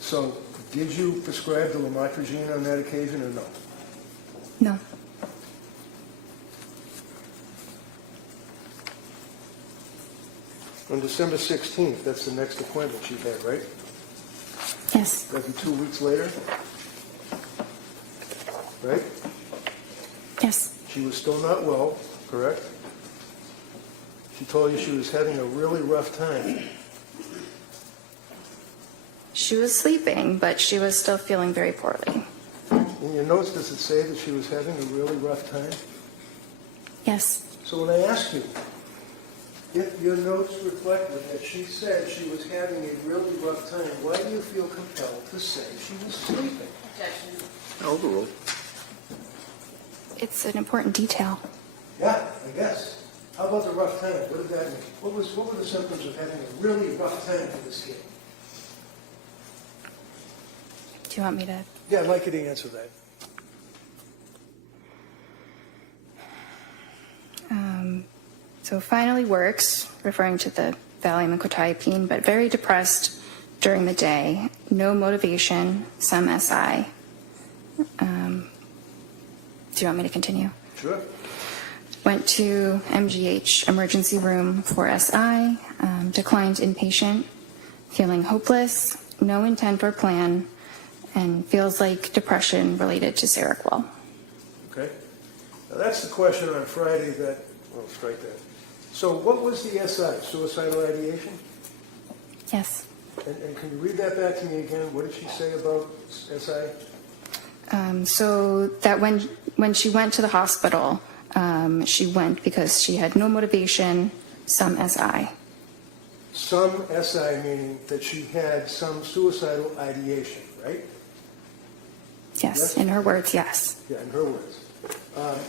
So did you prescribe the lamotrigine on that occasion or no? No. On December 16th, that's the next appointment she had, right? Yes. That'd be 2 weeks later? Right? Yes. She was still not well, correct? She told you she was having a really rough time. She was sleeping, but she was still feeling very poorly. In your notes, does it say that she was having a really rough time? Yes. So when I asked you, if your notes reflected that she said she was having a really rough time, why do you feel compelled to say she was sleeping? Objection. Overruled. It's an important detail. Yeah, I guess. How about the rough time? What did that mean? What were the symptoms of having a really rough time for this kid? Do you want me to? Yeah, I'd like you to answer that. So finally works, referring to the Valium and quetiapine, but very depressed during the day. No motivation, some SI. Do you want me to continue? Sure. Went to MGH emergency room for SI, declined inpatient, feeling hopeless, no intent or plan, and feels like depression related to Seroquel. Okay. Now that's the question on Friday that, well, strike that. So what was the SI, suicidal ideation? Yes. And can you read that back to me again? What did she say about SI? So that when she went to the hospital, she went because she had no motivation, some SI. Some SI meaning that she had some suicidal ideation, right? Yes, in her words, yes. Yeah, in her words.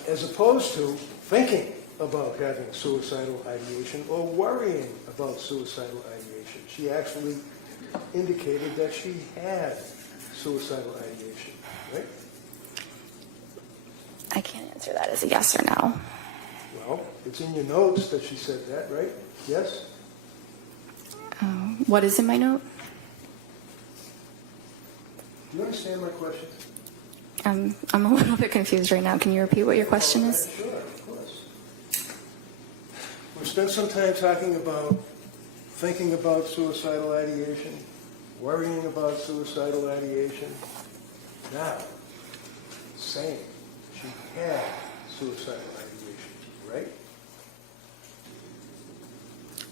As opposed to thinking about having suicidal ideation or worrying about suicidal ideation. She actually indicated that she had suicidal ideation, right? I can't answer that as a yes or no. Well, it's in your notes that she said that, right? Yes? What is in my note? Do you understand my question? I'm a little bit confused right now. Can you repeat what your question is? Sure, of course. We've spent some time talking about thinking about suicidal ideation, worrying about suicidal ideation. Now, saying she had suicidal ideation, right?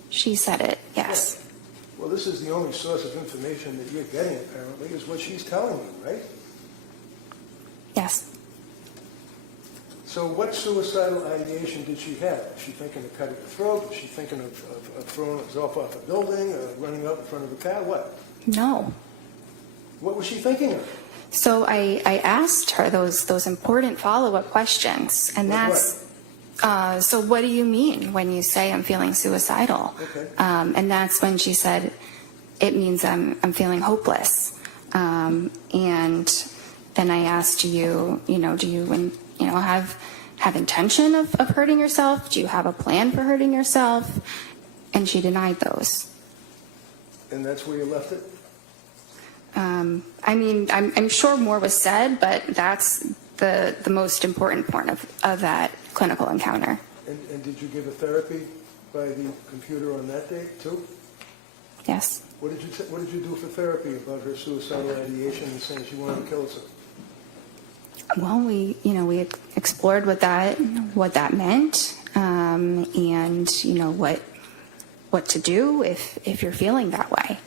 She said it, yes. Well, this is the only source of information that you're getting, apparently, is what she's telling you, right? Yes. So what suicidal ideation did she have? Was she thinking of cutting her throat? Was she thinking of throwing herself off a building or running out in front of a car? What? No. What was she thinking of? So I asked her those important follow-up questions, and Like that's, so what do you mean when you say I'm feeling suicidal? Okay. And that's when she said, it means I'm feeling hopeless. And then I asked, do you have intention of hurting yourself? Do you have a plan for hurting yourself? And she denied those. And that's where you left it? I mean, I'm sure more was said, but that's the most important part of that clinical encounter. And did you give a therapy by the computer on that date, too? Yes. What did you do for therapy about her suicidal ideation and saying she wanted to kill herself? Well, we explored what that meant, and what to do if you're feeling that way.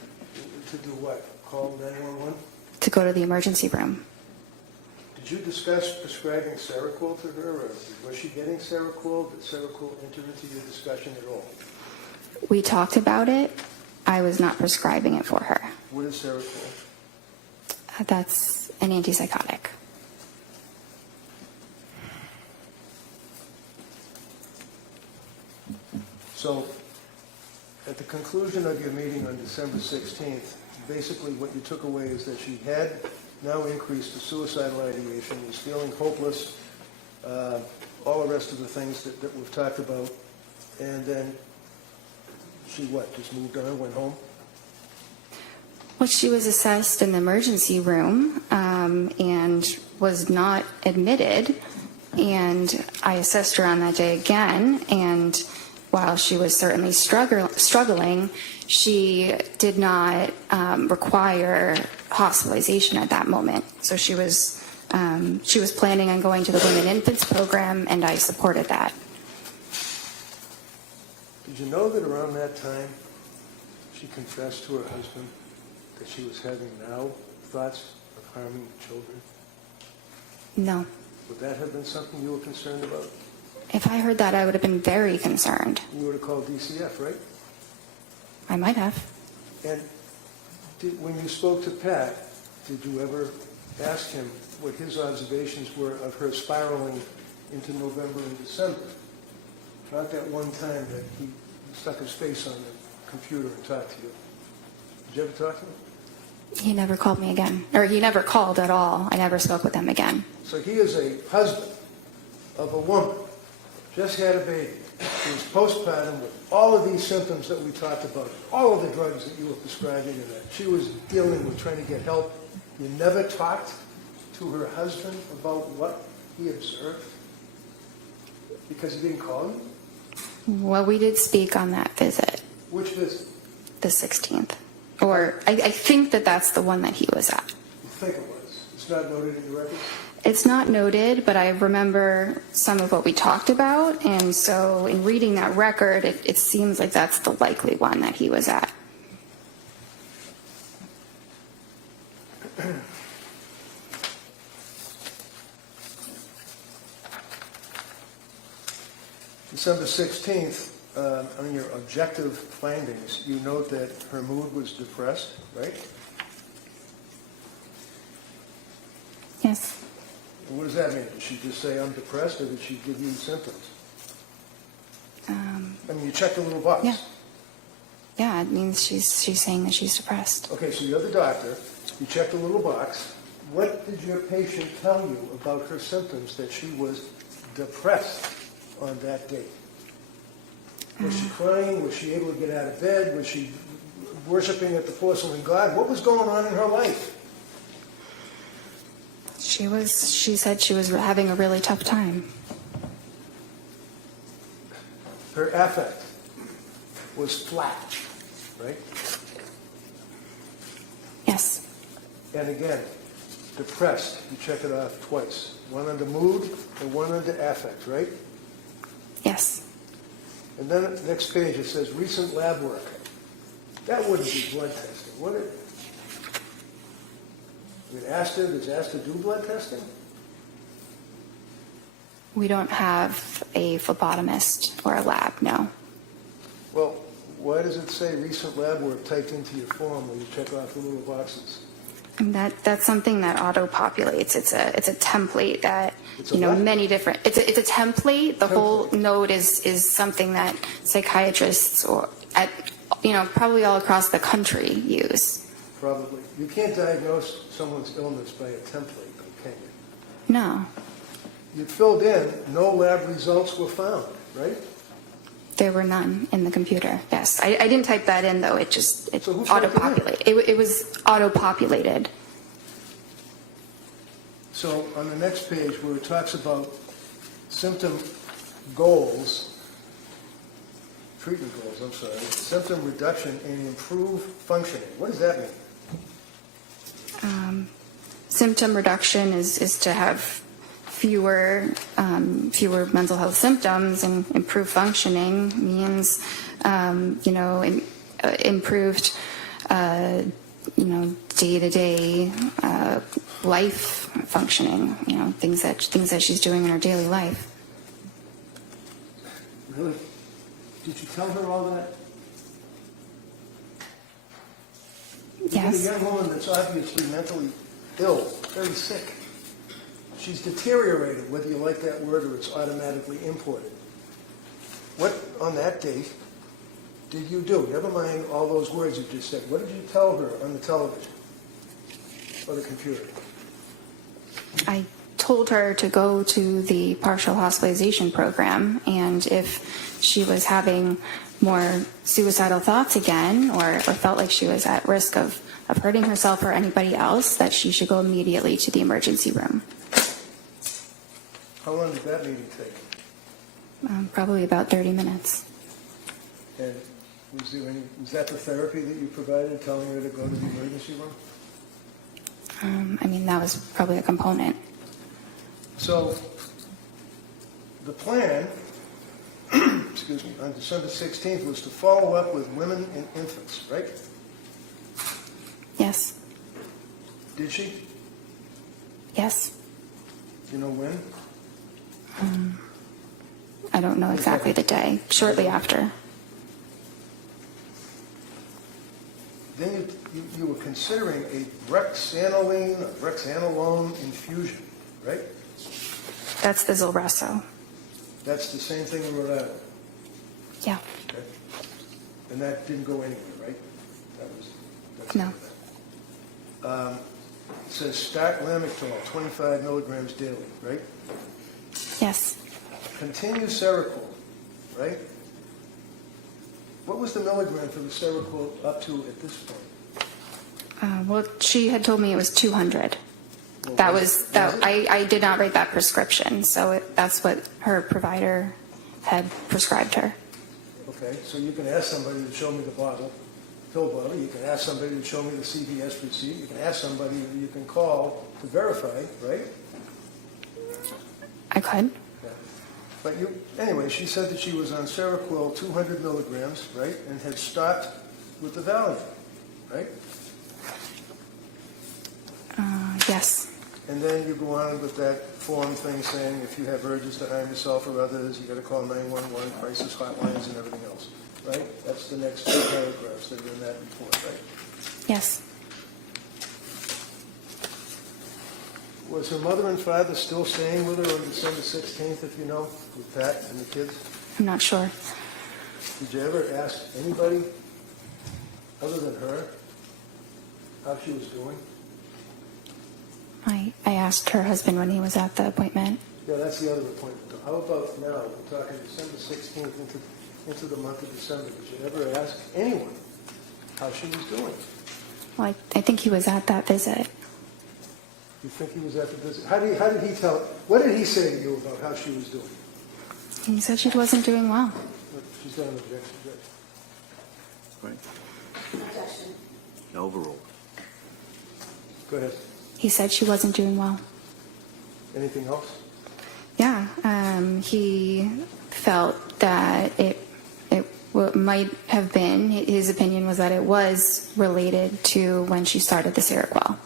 To do what? Call 911? To go to the emergency room. Did you discuss prescribing Seroquel to her, or was she getting Seroquel? Did Seroquel enter into your discussion at all? We talked about it. I was not prescribing it for her. What is Seroquel? That's an antipsychotic. So, at the conclusion of your meeting on December 16th, basically what you took away is that she had now increased the suicidal ideation, was feeling hopeless, all the rest of the things that we've talked about, and then she what, just moved on, went home? Well, she was assessed in the emergency room and was not admitted. And I assessed her on that day again. And while she was certainly struggling, she did not require hospitalization at that moment. So she was planning on going to the Women and Infants program, and I supported that. Did you know that around that time she confessed to her husband that she was having now thoughts of harming children? No. Would that have been something you were concerned about? If I heard that, I would have been very concerned. You would have called DCF, right? I might have. And when you spoke to Pat, did you ever ask him what his observations were of her spiraling into November and December? Not that one time that he stuck his face on the computer and talked to you. Did you ever talk to him? He never called me again. Or he never called at all. I never spoke with him again. So he is a husband of a woman, just had a baby, who was postpartum with all of these symptoms that we talked about, all of the drugs that you were prescribing and that she was dealing with, trying to get help. You never talked to her husband about what he observed? Because he didn't call you? Well, we did speak on that visit, Which visit? the 16th. Or I think that that's the one that he was at. You think it was? It's not noted in your records? It's not noted, but I remember some of what we talked about, and so in reading that record, it seems like that's the likely one that he was at. December 16th, on your objective findings, you note that her mood was depressed, right? Yes. And what does that mean? Did she just say, I'm depressed, or did she give you symptoms? I mean, you checked the little box. Yeah. Yeah, it means she's saying that she's depressed. Okay, so you're the doctor. You checked the little box. What did your patient tell you about her symptoms that she was depressed on that date? Was she crying? Was she able to get out of bed? Was she worshiping at the porcelain god? What was going on in her life? She said she was having a really tough time. Her affect was flat, right? Yes. And again, depressed. You check it off twice. One under mood and one under affect, right? Yes. And then the next page it says recent lab work. That wouldn't be blood testing, would it? I mean, does ASTA do blood testing? We don't have a phlebotomist or a lab, no. Well, why does it say recent lab work typed into your form when you check off the little boxes? And that's something that auto-populates. It's a template that, It's a what? many different, it's a template. The whole Template. note is something that psychiatrists or probably all across the country use. Probably. You can't diagnose someone's illness by a template, though, can you? No, You filled in, no lab results were found, right? there were none in the computer. Yes, I didn't type that in though. It So who typed it in? auto-populated. It was auto-populated. So on the next page where it talks about symptom goals, treatment goals, I'm sorry, symptom reduction and improved functioning. What does that mean? Symptom reduction is to have fewer mental health symptoms, and improved functioning means improved day-to-day life functioning, things that she's doing in her daily life. Really? Did you tell her all that? Yes. You're a young woman that's obviously mentally ill, very sick. She's deteriorated, whether you like that word or it's automatically imported. What, on that date, did you do? Never mind all those words you just said. What did you tell her on the television or the computer? I told her to go to the partial hospitalization program, and if she was having more suicidal thoughts again or felt like she was at risk of hurting herself or anybody else, that she should go immediately to the emergency room. How long did that meeting take? Probably about 30 minutes. And was that the therapy that you provided, telling her to go to the emergency room? I mean, that was probably a component. So the plan, excuse me, on December 16th was to follow up with women and infants, right? Yes. Did she? Yes. Do you know when? I don't know exactly the day. Shortly after. Then you were considering a brexanolone infusion, right? That's the Zolresso. That's the same thing in Rhode Island. Yeah. Okay. And that didn't go anywhere, right? That's No. It says start Lamictal, 25 milligrams daily, right? Yes. Continue Seroquel, right? What was the milligram for the Seroquel up to at this point? Well, she had told me it was 200. Well, That was was it? that. I did not write that prescription, so that's what her provider had prescribed her. Okay, so you can ask somebody to show me the pill bottle. You can ask somebody to show me the CVS receipt. You can ask somebody you can call to verify, right? I could. Yeah. But anyway, she said that she was on Seroquel 200 milligrams, right, and had stopped with the Valium, right? Yes. And then you go on with that form thing saying if you have urges to harm yourself or others, you got to call 911, crisis hotlines, and everything else, right? That's the next two paragraphs that are in that report, right? Yes. Was her mother and father still staying with her on December 16th, if you know, with Pat and the kids? I'm not sure. Did you ever ask anybody other than her how she was doing? I asked her husband when he was at the appointment. Yeah, that's the other appointment. How about now? We're talking December 16th into the month of December. Did you ever ask anyone how she was doing? Well, I think he was at that visit. You think he was at the visit? How did he tell? What did he say to you about how she was doing? He said she wasn't doing well. She's got an objection, Judge. Right. Objection. Overruled. He said she wasn't doing well. Anything else? Yeah. He felt that it might have been, his opinion was that it was related to when she started the Seroquel.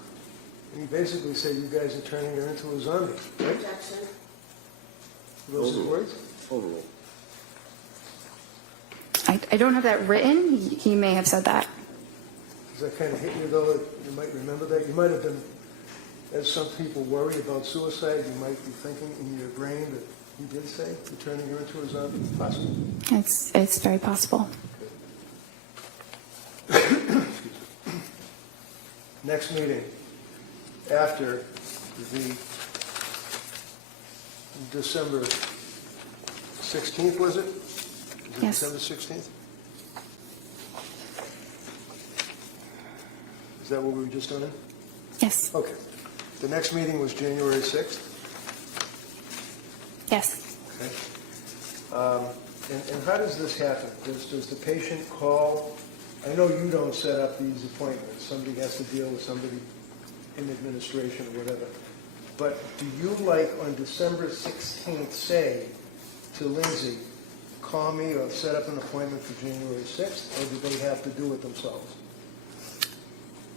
And he basically said you guys are turning her into a zombie, right? Objection. Those are his words? Overruled. I don't have that written. He may have said that. Does that kind of hit you, though, that you might remember that? You might have been, as some people worry about suicide, you might be thinking in your brain that he did say, you're turning her into a zombie? Possible. It's very possible. Next meeting, after the December 16th, was it? Was it Yes. December 16th? Is that what we were just doing? Yes. Okay. The next meeting was January 6th? Yes. Okay. And how does this happen? Does the patient call? I know you don't set up these appointments. Somebody has to deal with somebody in administration or whatever. But do you, like on December 16th, say to Lindsay, call me or set up an appointment for January 6th, or do they have to do it themselves?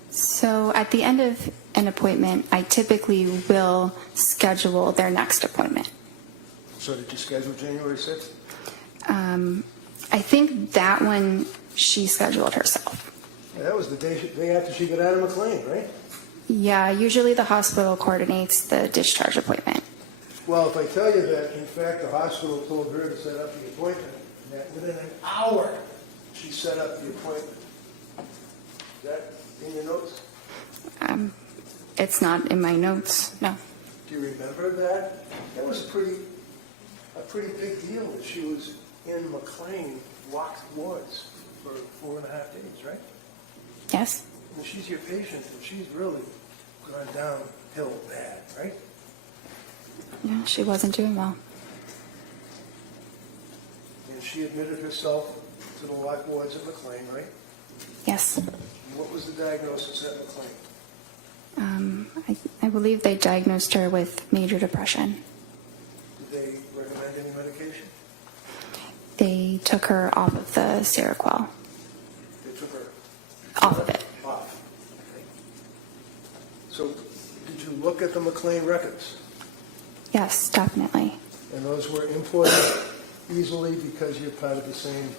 So at the end of an appointment, I typically will schedule their next appointment. So did you schedule January 6th? I think that one she scheduled herself. Yeah, that was the day after she got out of McLean, right? Yeah, usually the hospital coordinates the discharge appointment. Well, if I tell you that, in fact, the hospital told her to set up the appointment, and that within an hour She set up the appointment. Is that in your notes? It's not in my notes, no. Do you remember that? That was a pretty big deal that she was in McLean, Locked Woods for 4.5 days, right? Yes? And she's your patient, and she's really gone downhill bad, right? Yeah, she wasn't doing well. And she admitted herself to the Locked Wards at McLean, right? Yes. And what was the diagnosis at McLean? I believe they diagnosed her with major depression. Did they recommend any medication? They took her off of the Seroquel. They took her Off of it. off. Okay. So did you look at the McLean records? Yes, definitely. And those were imported easily because you're part of the same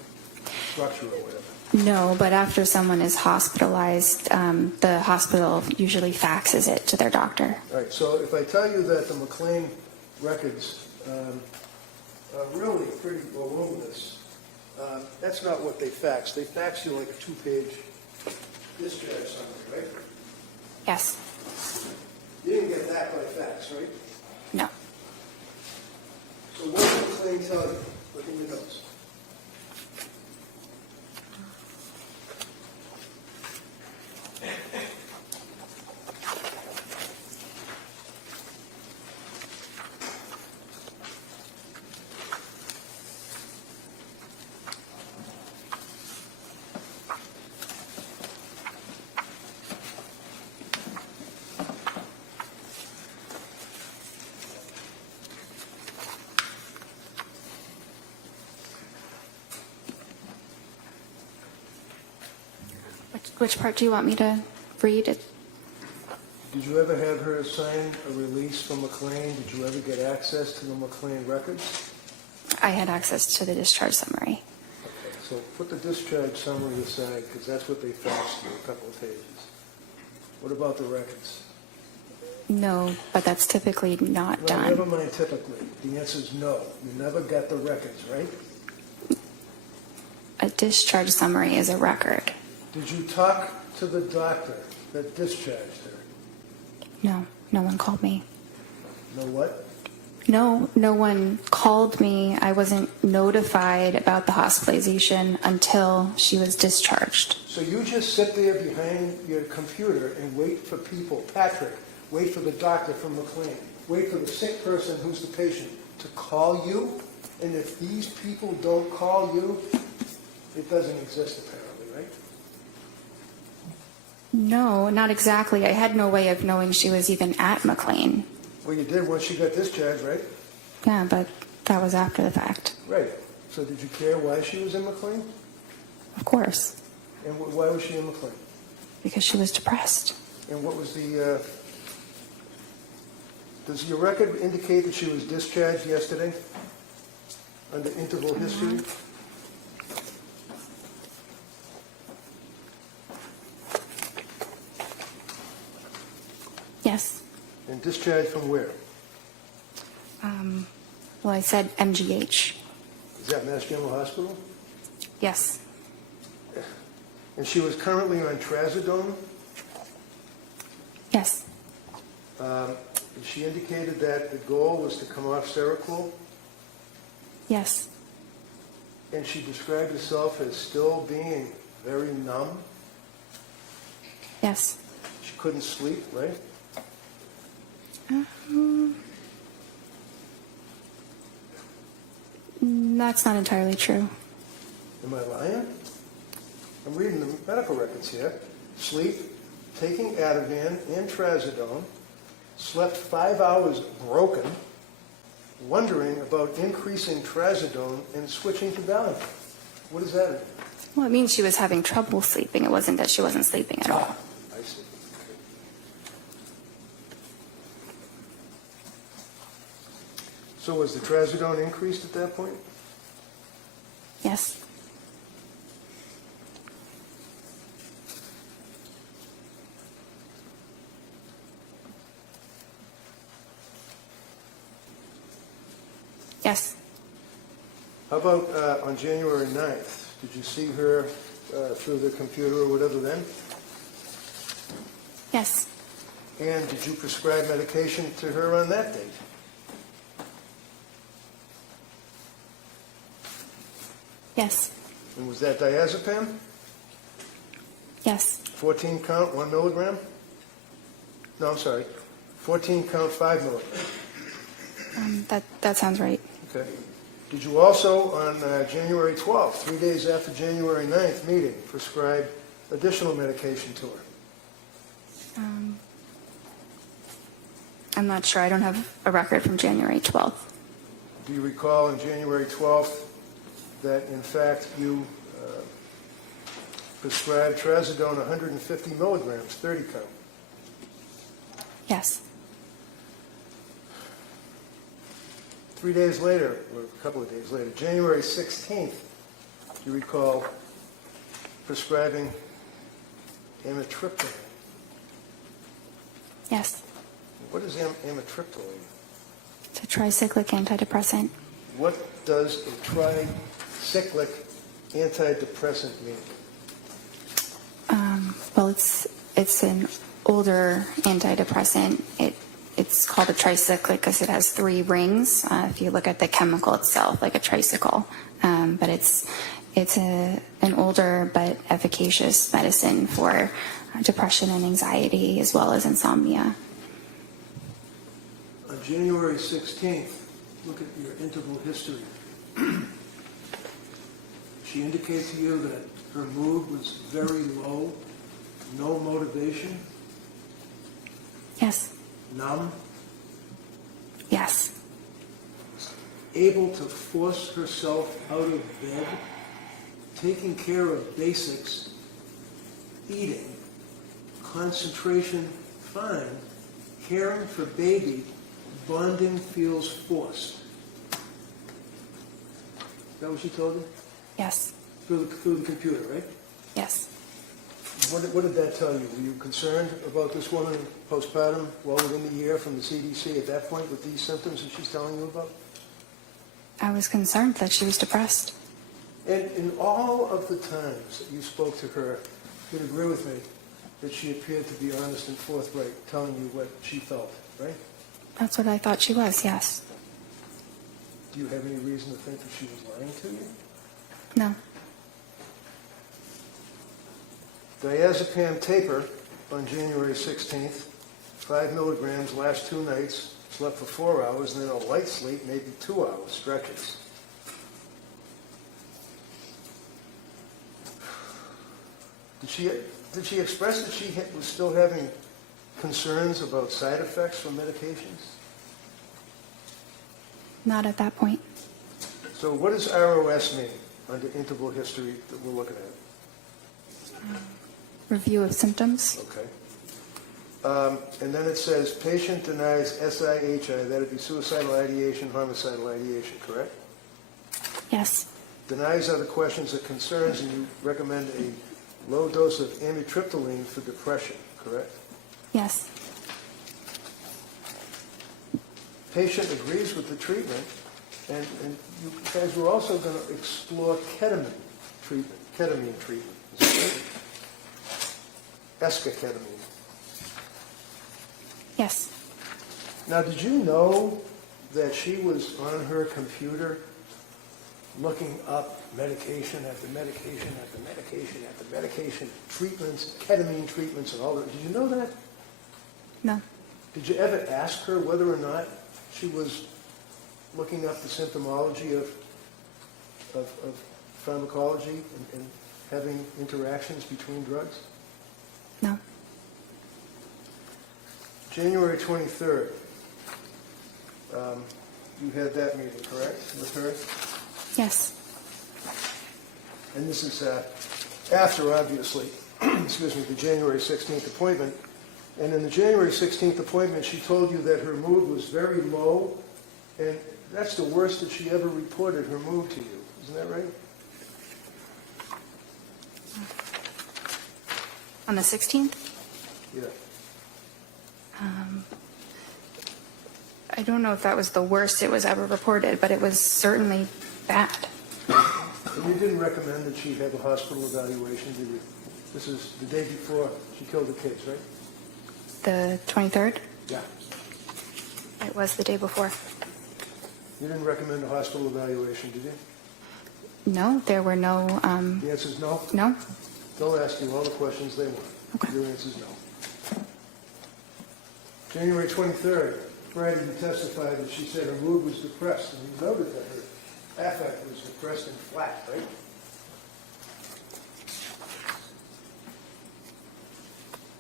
structure or whatever? No, but after someone is hospitalized, the hospital usually faxes it to their doctor. All right, so if I tell you that the McLean records are really pretty voluminous, that's not what they fax. They fax you like a 2-page discharge summary, right? Yes. You didn't get that by fax, right? No. So what did McLean tell you? Look in your notes. Which part do you want me to read? Did you ever have her sign a release from McLean? Did you ever get access to the McLean records? I had access to the discharge summary. Okay, so put the discharge summary aside, because that's what they faxed you, a couple of pages. What about the records? No, but that's typically not No, never done. mind typically. The answer is no. You never got the records, right? A discharge summary is a record. Did you talk to the doctor that discharged her? No, no one called me. Know what? No one called me. I wasn't notified about the hospitalization until she was discharged. So you just sit there behind your computer and wait for people, Patrick, wait for the doctor from McLean, wait for the sick person who's the patient to call you? And if these people don't call you, it doesn't exist apparently, right? No, not exactly. I had no way of knowing she was even at McLean. Well, you did once she got discharged, right? Yeah, but that was after the fact. Right. So did you care why she was in McLean? Of course, And why was she in McLean? because she was depressed. And what was the, does your record indicate that she was discharged yesterday under interval history? Yes. And discharged from where? Well, I said MGH. Is that Mass General Hospital? Yes. And she was currently on trazodone? Yes. She indicated that the goal was to come off Seroquel, Yes. and she described herself as still being very numb. Yes. She couldn't sleep, right? That's not entirely true. Am I lying? I'm reading the medical records here. Sleep, taking Ativan and trazodone, slept 5 hours broken, wondering about increasing trazodone and switching to Valium. What does that mean? Well, it means she was having trouble sleeping. It wasn't that she wasn't sleeping at all. I see. So was the trazodone increased at that point? Yes. Yes. How about on January 9th? Did you see her through the computer or whatever then? Yes. And did you prescribe medication to her on that date? Yes. And was that diazepam? Yes. 14 count, 1 milligram? No, I'm sorry. 14 count, 5 milligrams. That sounds right. Okay. Did you also, on January 12th, 3 days after January 9th meeting, prescribe additional medication to her? I'm not sure. I don't have a record from January 12th. Do you recall on January 12th that, in fact, you prescribed trazodone 150 milligrams, 30 count? Yes. 3 days later, or a couple of days later, January 16th, do you recall prescribing amitriptyline? Yes. What is amitriptyline? It's a tricyclic antidepressant. What does a tricyclic antidepressant mean? Well, it's an older antidepressant. It's called a tricyclic because it has 3 rings. If you look at the chemical itself, like a tricycle, but it's an older but efficacious medicine for depression and anxiety as well as insomnia. On January 16th, look at your interval history. She indicated to you that her mood was very low, no motivation, Yes. numb, Yes. able to force herself out of bed, taking care of basics, eating, concentration fine, caring for baby, bonding feels forced. Is that what she told you? Yes. Through the computer, right? Yes. What did that tell you? Were you concerned about this woman postpartum well within the year from the CDC at that point with these symptoms that she's telling you about? I was concerned that she was depressed. And in all of the times that you spoke to her, you'd agree with me that she appeared to be honest and forthright, telling you what she felt, right? That's what I thought she was, yes. Do you have any reason to think that she was lying to you? No. Diazepam taper on January 16th, 5 milligrams last 2 nights, slept for 4 hours, and then a light sleep, maybe 2 hours, stretches. Did she express that she was still having concerns about side effects from medications? Not at that point. So what does ROS mean under interval history that we're looking at? Review of symptoms. Okay. And then it says patient denies SIHI, that would be suicidal ideation, homicidal ideation, correct? Yes. Denies other questions or concerns, and you recommend a low dose of amitriptyline for depression, correct? Yes. Patient agrees with the treatment, and you guys were also going to explore ketamine treatment. Is that right? Esketamine. Yes. Now, did you know that she was on her computer looking up medication after medication after medication after medication, treatments, ketamine treatments, and all that? Did you know that? No. Did you ever ask her whether or not she was looking up the symptomology of pharmacology and having interactions between drugs? No. January 23rd, you had that meeting, correct, with her? Yes. And this is after, obviously, excuse me, the January 16th appointment. And in the January 16th appointment, she told you that her mood was very low, and that's the worst that she ever reported her mood to you. Isn't that right? On the 16th? Yeah. I don't know if that was the worst it was ever reported, but it was certainly bad. And you didn't recommend that she have a hospital evaluation, did you? This is the day before she killed the kids, right? The 23rd? Yeah. It was the day before. You didn't recommend a hospital evaluation, did you? No, there were no, The answer is no? no? They'll ask you all the questions they want. Okay. Your answer is no. January 23rd, Friday, you testified that she said her mood was depressed, and you noted that her affect was depressed and flat, right?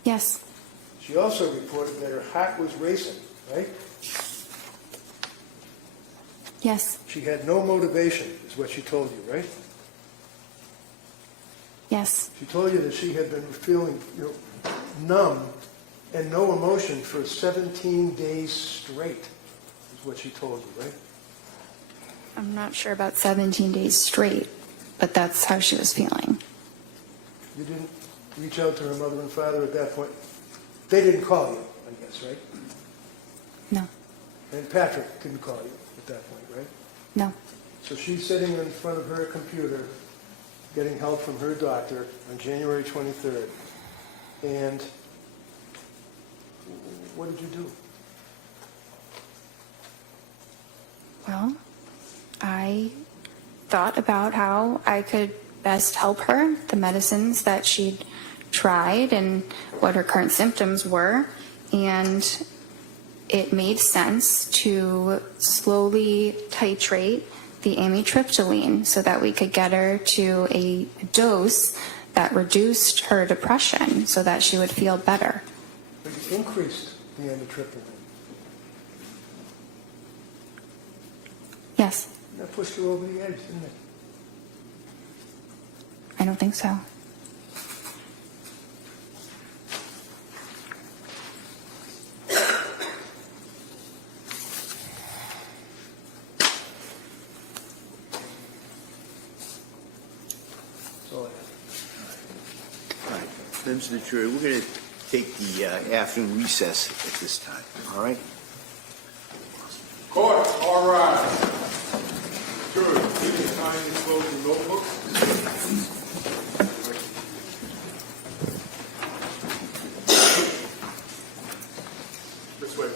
Yes. She also reported that her heart was racing, right? Yes. She had no motivation, is what she told you, right? Yes. She told you that she had been feeling, numb and no emotion for 17 days straight, is what she told you, right? I'm not sure about 17 days straight, but that's how she was feeling. You didn't reach out to her mother and father at that point? They didn't call you, I guess, right? No. And Patrick didn't call you at that point, right? No. So she's sitting in front of her computer, getting help from her doctor on January 23rd. And what did you do? Well, I thought about how I could best help her, the medicines that she'd tried and what her current symptoms were, and it made sense to slowly titrate the amitriptyline so that we could get her to a dose that reduced her depression so that she would feel better. But you increased the amitriptyline. Yes. That pushed you over the edge, didn't it? I don't think so. That's all I have. All right, members of the jury, we're going to take the afternoon recess at this time, all right? Court, all rise. Jury, please kindly close your notebook. This way.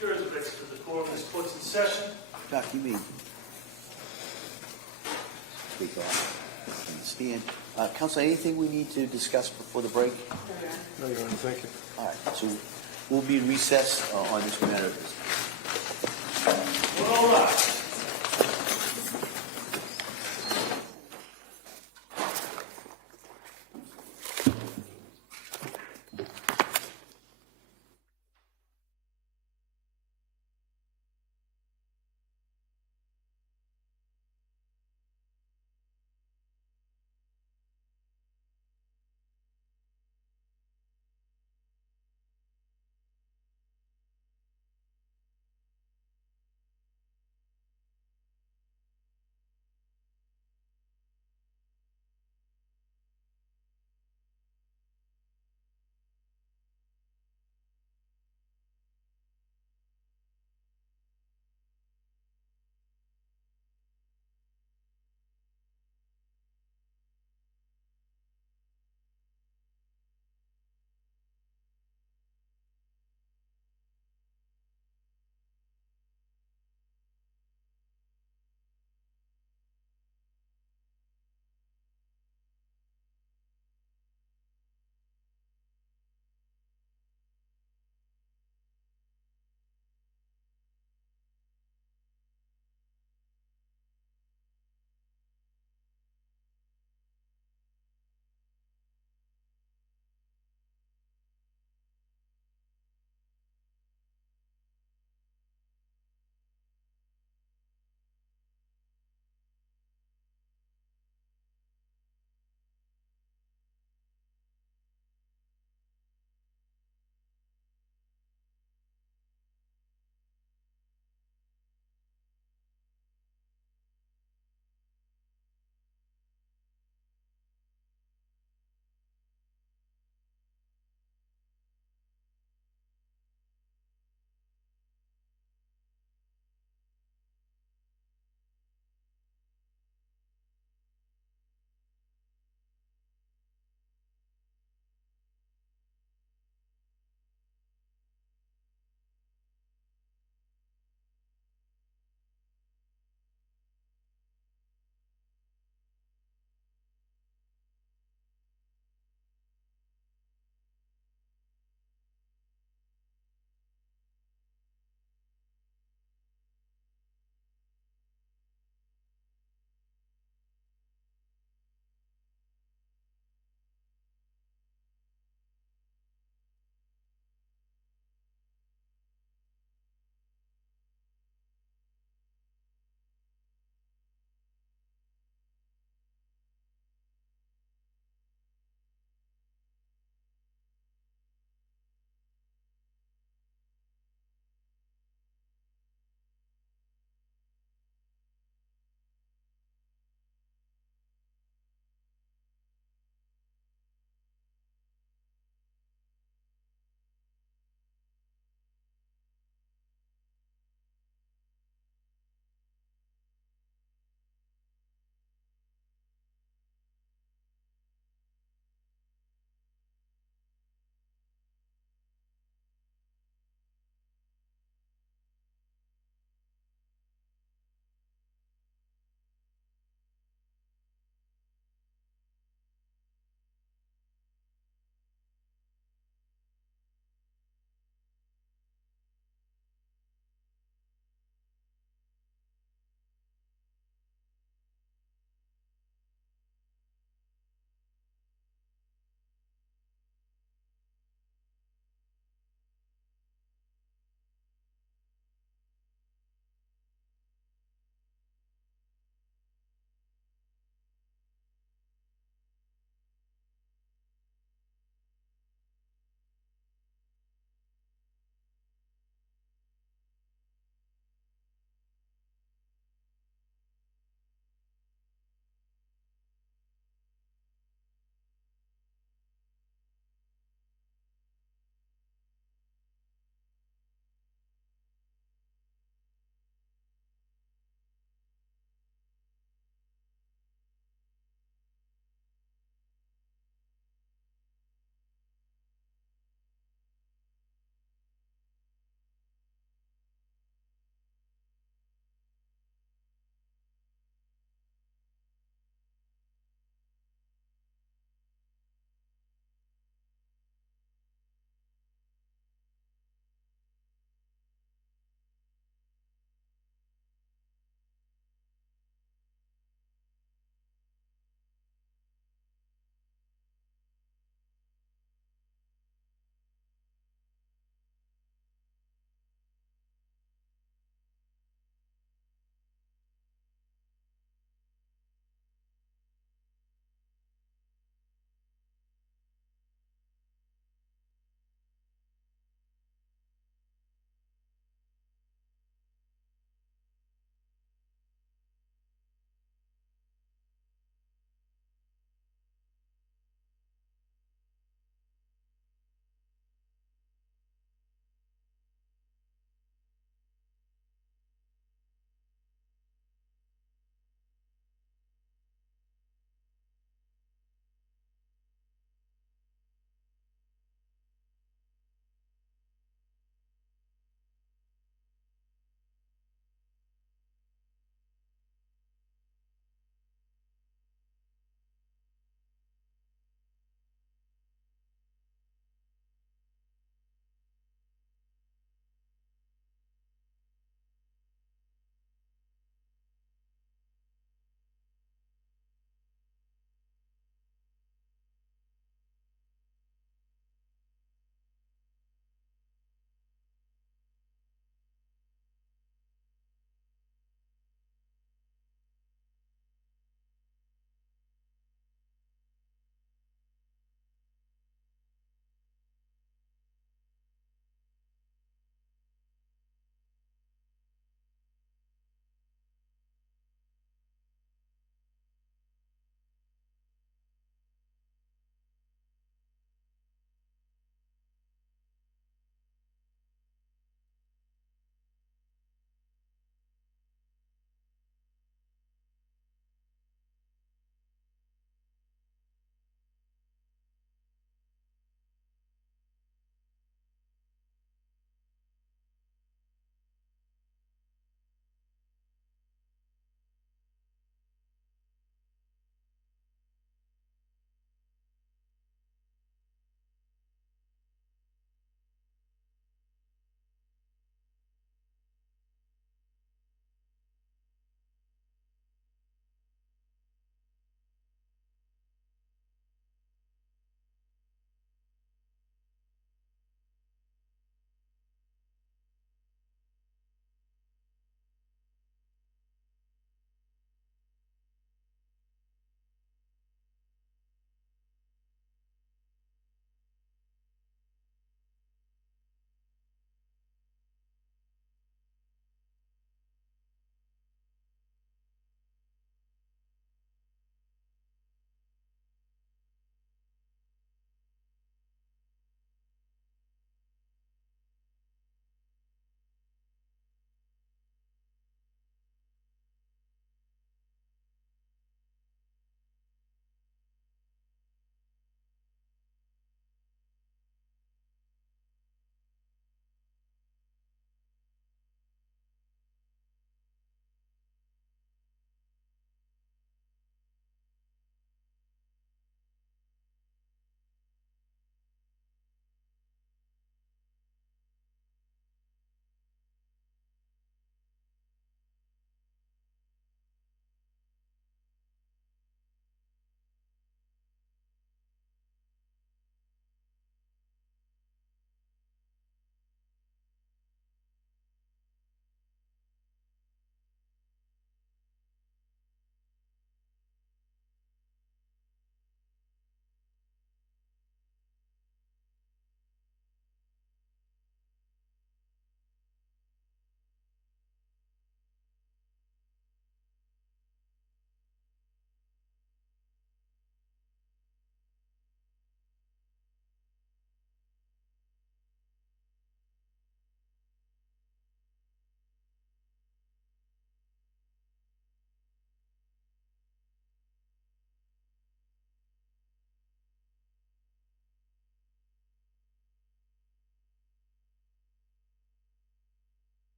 Jurors of executive, the court is closed in session. Doc, you may speak off and stand. Counsel, anything we need to discuss before the break? No, Your Honor, thank you. All right, so we'll be in recess on this matter. All rise.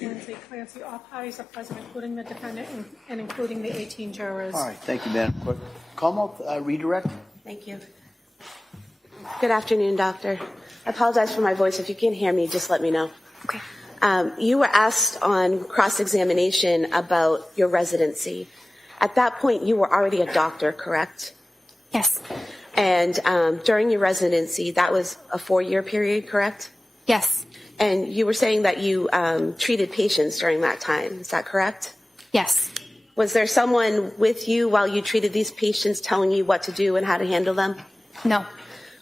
Lindsay Clancy, all parties are present, including the defendant and including the 18 jurors. All right, thank you, Madam Clerk. Call them, redirect. Thank you. Good afternoon, Doctor. I apologize for my voice. If you can't hear me, just let me know. Okay. You were asked on cross-examination about your residency. At that point, you were already a doctor, correct? Yes. And during your residency, that was a 4-year period, correct? Yes. And you were saying that you treated patients during that time. Is that correct? Yes. Was there someone with you while you treated these patients telling you what to do and how to handle them? No.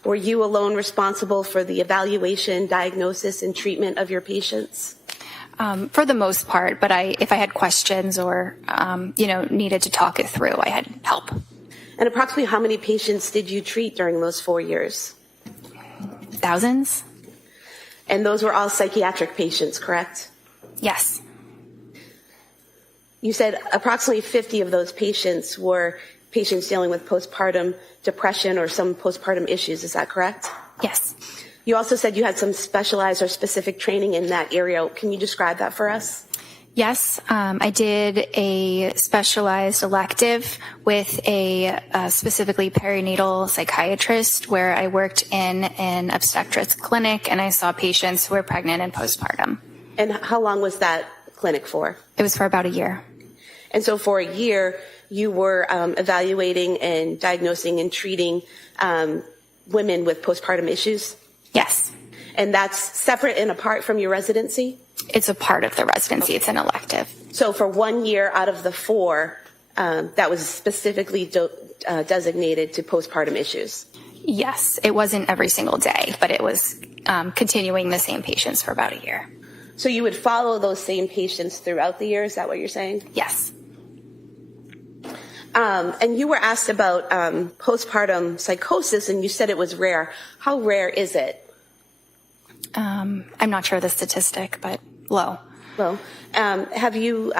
Were you alone responsible for the evaluation, diagnosis, and treatment of your patients? For the most part, but if I had questions or, needed to talk it through, I had help. And approximately how many patients did you treat during those 4 years? Thousands? And those were all psychiatric patients, correct? Yes. You said approximately 50 of those patients were patients dealing with postpartum depression or some postpartum issues. Is that correct? Yes. You also said you had some specialized or specific training in that area. Can you describe that for us? Yes, I did a specialized elective with a specifically perinatal psychiatrist where I worked in an obstetrics clinic and I saw patients who were pregnant and postpartum. And how long was that clinic for? It was for about a year. And so for a year, you were evaluating and diagnosing and treating women with postpartum issues? Yes. And that's separate and apart from your residency? It's a part of the residency. It's an elective. So for 1 year out of the 4, that was specifically designated to postpartum issues? Yes. It wasn't every single day, but it was continuing the same patients for about a year. So you would follow those same patients throughout the year? Is that what you're saying? Yes. And you were asked about postpartum psychosis, and you said it was rare. How rare is it? I'm not sure of the statistic, but low. Well, have you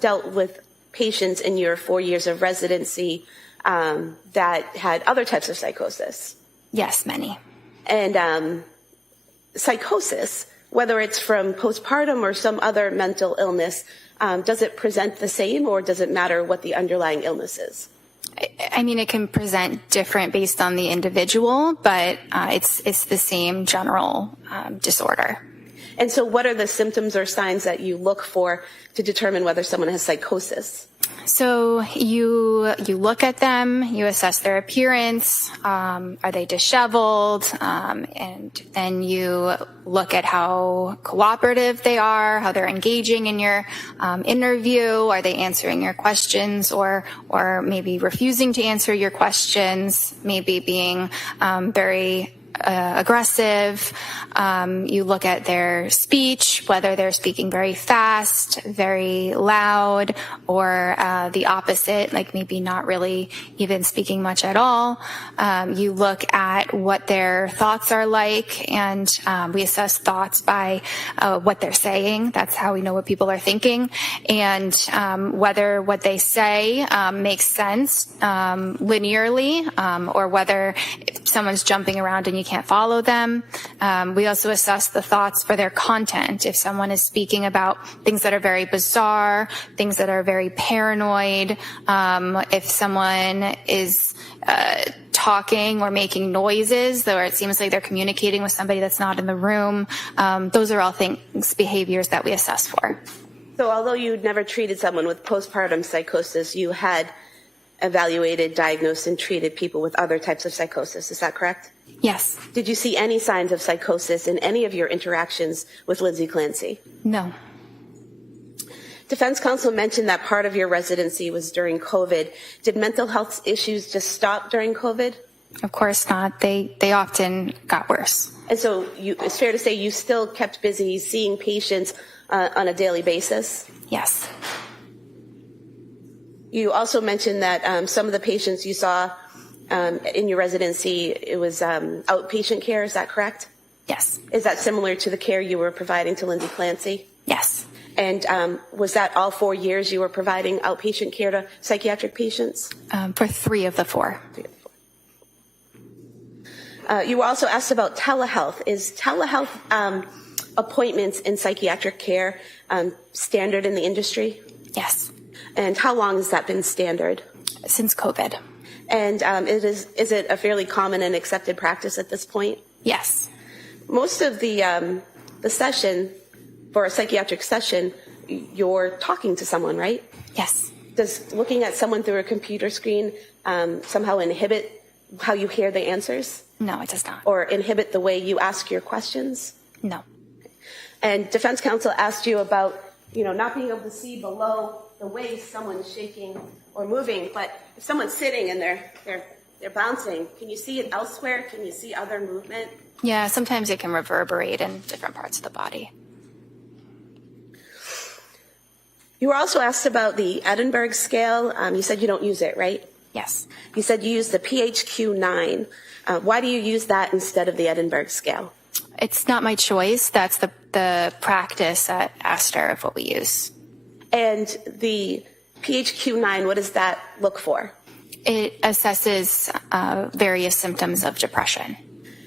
dealt with patients in your 4 years of residency that had other types of psychosis? Yes, many. And psychosis, whether it's from postpartum or some other mental illness, does it present the same, or does it matter what the underlying illness is? I mean, it can present different based on the individual, but it's the same general disorder. And so what are the symptoms or signs that you look for to determine whether someone has psychosis? So you look at them, you assess their appearance, are they disheveled, and then you look at how cooperative they are, how they're engaging in your interview, are they answering your questions or maybe refusing to answer your questions, maybe being very aggressive. You look at their speech, whether they're speaking very fast, very loud, or the opposite, like maybe not really even speaking much at all. You look at what their thoughts are like, and we assess thoughts by what they're saying. That's how we know what people are thinking, and whether what they say makes sense linearly, or whether someone's jumping around and you can't follow them. We also assess the thoughts for their content. If someone is speaking about things that are very bizarre, things that are very paranoid, if someone is talking or making noises, or it seems like they're communicating with somebody that's not in the room, those are all things, behaviors that we assess for. So although you'd never treated someone with postpartum psychosis, you had evaluated, diagnosed, and treated people with other types of psychosis. Is that correct? Yes. Did you see any signs of psychosis in any of your interactions with Lindsay Clancy? No. Defense counsel mentioned that part of your residency was during COVID. Did mental health issues just stop during COVID? Of course not. They often got worse. And so it's fair to say you still kept busy seeing patients on a daily basis? Yes. You also mentioned that some of the patients you saw in your residency, it was outpatient care. Is that correct? Yes. Is that similar to the care you were providing to Lindsay Clancy? Yes. And was that all 4 years you were providing outpatient care to psychiatric patients? For 3 of the 4. You were also asked about telehealth. Is telehealth appointments in psychiatric care standard in the industry? Yes, And how long has that been standard? since COVID. And is it a fairly common and accepted practice at this point? Yes, Most of the session, for a psychiatric session, you're talking to someone, right? yes. Does looking at someone through a computer screen somehow inhibit how you hear the answers? No, it does not. Or inhibit the way you ask your questions? No. And defense counsel asked you about, not being able to see below the waist someone's shaking or moving, but if someone's sitting and they're bouncing, can you see it elsewhere? Can you see other movement? Yeah, sometimes it can reverberate in different parts of the body. You were also asked about the Edinburgh scale. You said you don't use it, right? Yes. You said you use the PHQ-9. Why do you use that instead of the Edinburgh scale? It's not my choice. That's the practice at Astor of what we use. And the PHQ-9, what does that look for? It assesses various symptoms of depression.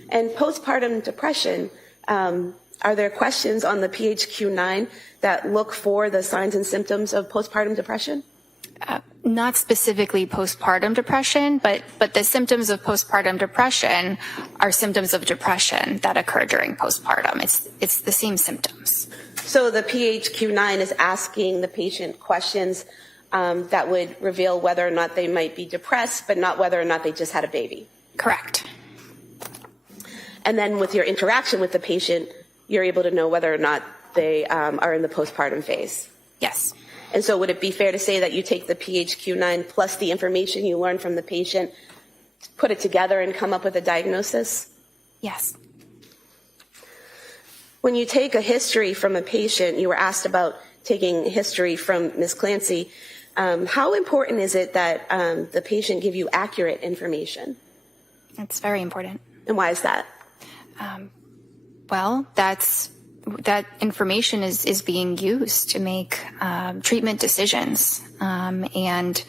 And postpartum depression, are there questions on the PHQ-9 that look for the signs and symptoms of postpartum depression? Not specifically postpartum depression, but the symptoms of postpartum depression are symptoms of depression that occur during postpartum. It's the same symptoms. So the PHQ-9 is asking the patient questions that would reveal whether or not they might be depressed, but not whether or not they just had a baby. Correct. And then with your interaction with the patient, you're able to know whether or not they are in the postpartum phase. Yes. And so would it be fair to say that you take the PHQ-9 plus the information you learn from the patient, put it together and come up with a diagnosis? Yes. When you take a history from a patient, you were asked about taking history from Ms. Clancy. How important is it that the patient give you accurate information? It's very important. And why is that? Well, that information is being used to make treatment decisions, and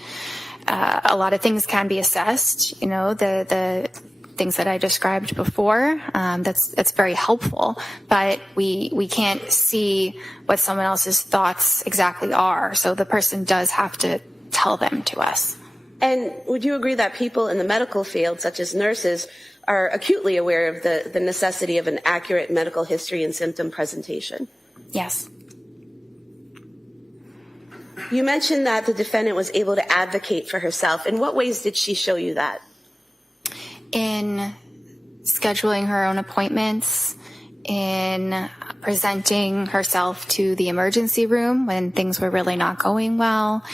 a lot of things can be assessed. The things that I described before. That's very helpful, but we can't see what someone else's thoughts exactly are. So the person does have to tell them to us. And would you agree that people in the medical field, such as nurses, are acutely aware of the necessity of an accurate medical history and symptom presentation? Yes. You mentioned that the defendant was able to advocate for herself. In what ways did she show you that? In scheduling her own appointments, in presenting herself to the emergency room when things were really not going well,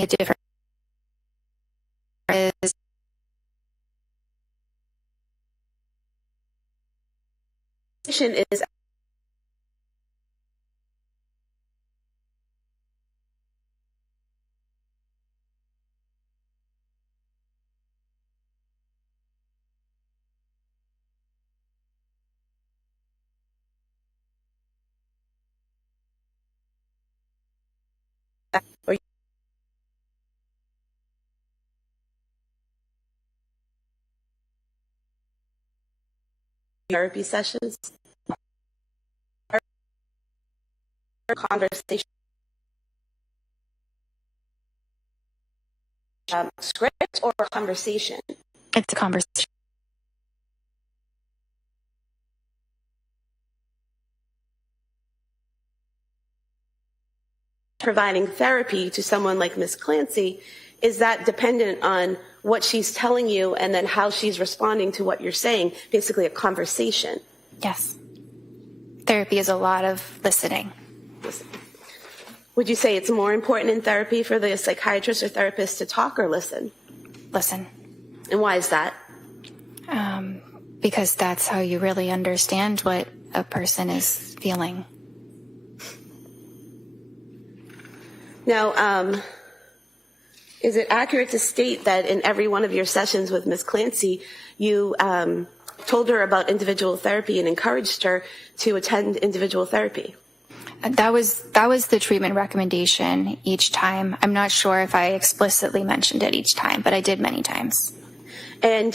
a different Is therapy sessions? Conversation. Script or conversation? it's a conversation. Providing therapy to someone like Ms. Clancy, is that dependent on what she's telling you and then how she's responding to what you're saying? Basically a conversation. Yes. Therapy is a lot of listening. Would you say it's more important in therapy for the psychiatrist or therapist to talk or listen? Listen. And why is that? Because that's how you really understand what a person is feeling. Now, is it accurate to state that in every one of your sessions with Ms. Clancy, you told her about individual therapy and encouraged her to attend individual therapy? That was the treatment recommendation each time. I'm not sure if I explicitly mentioned it each time, but I did many times. And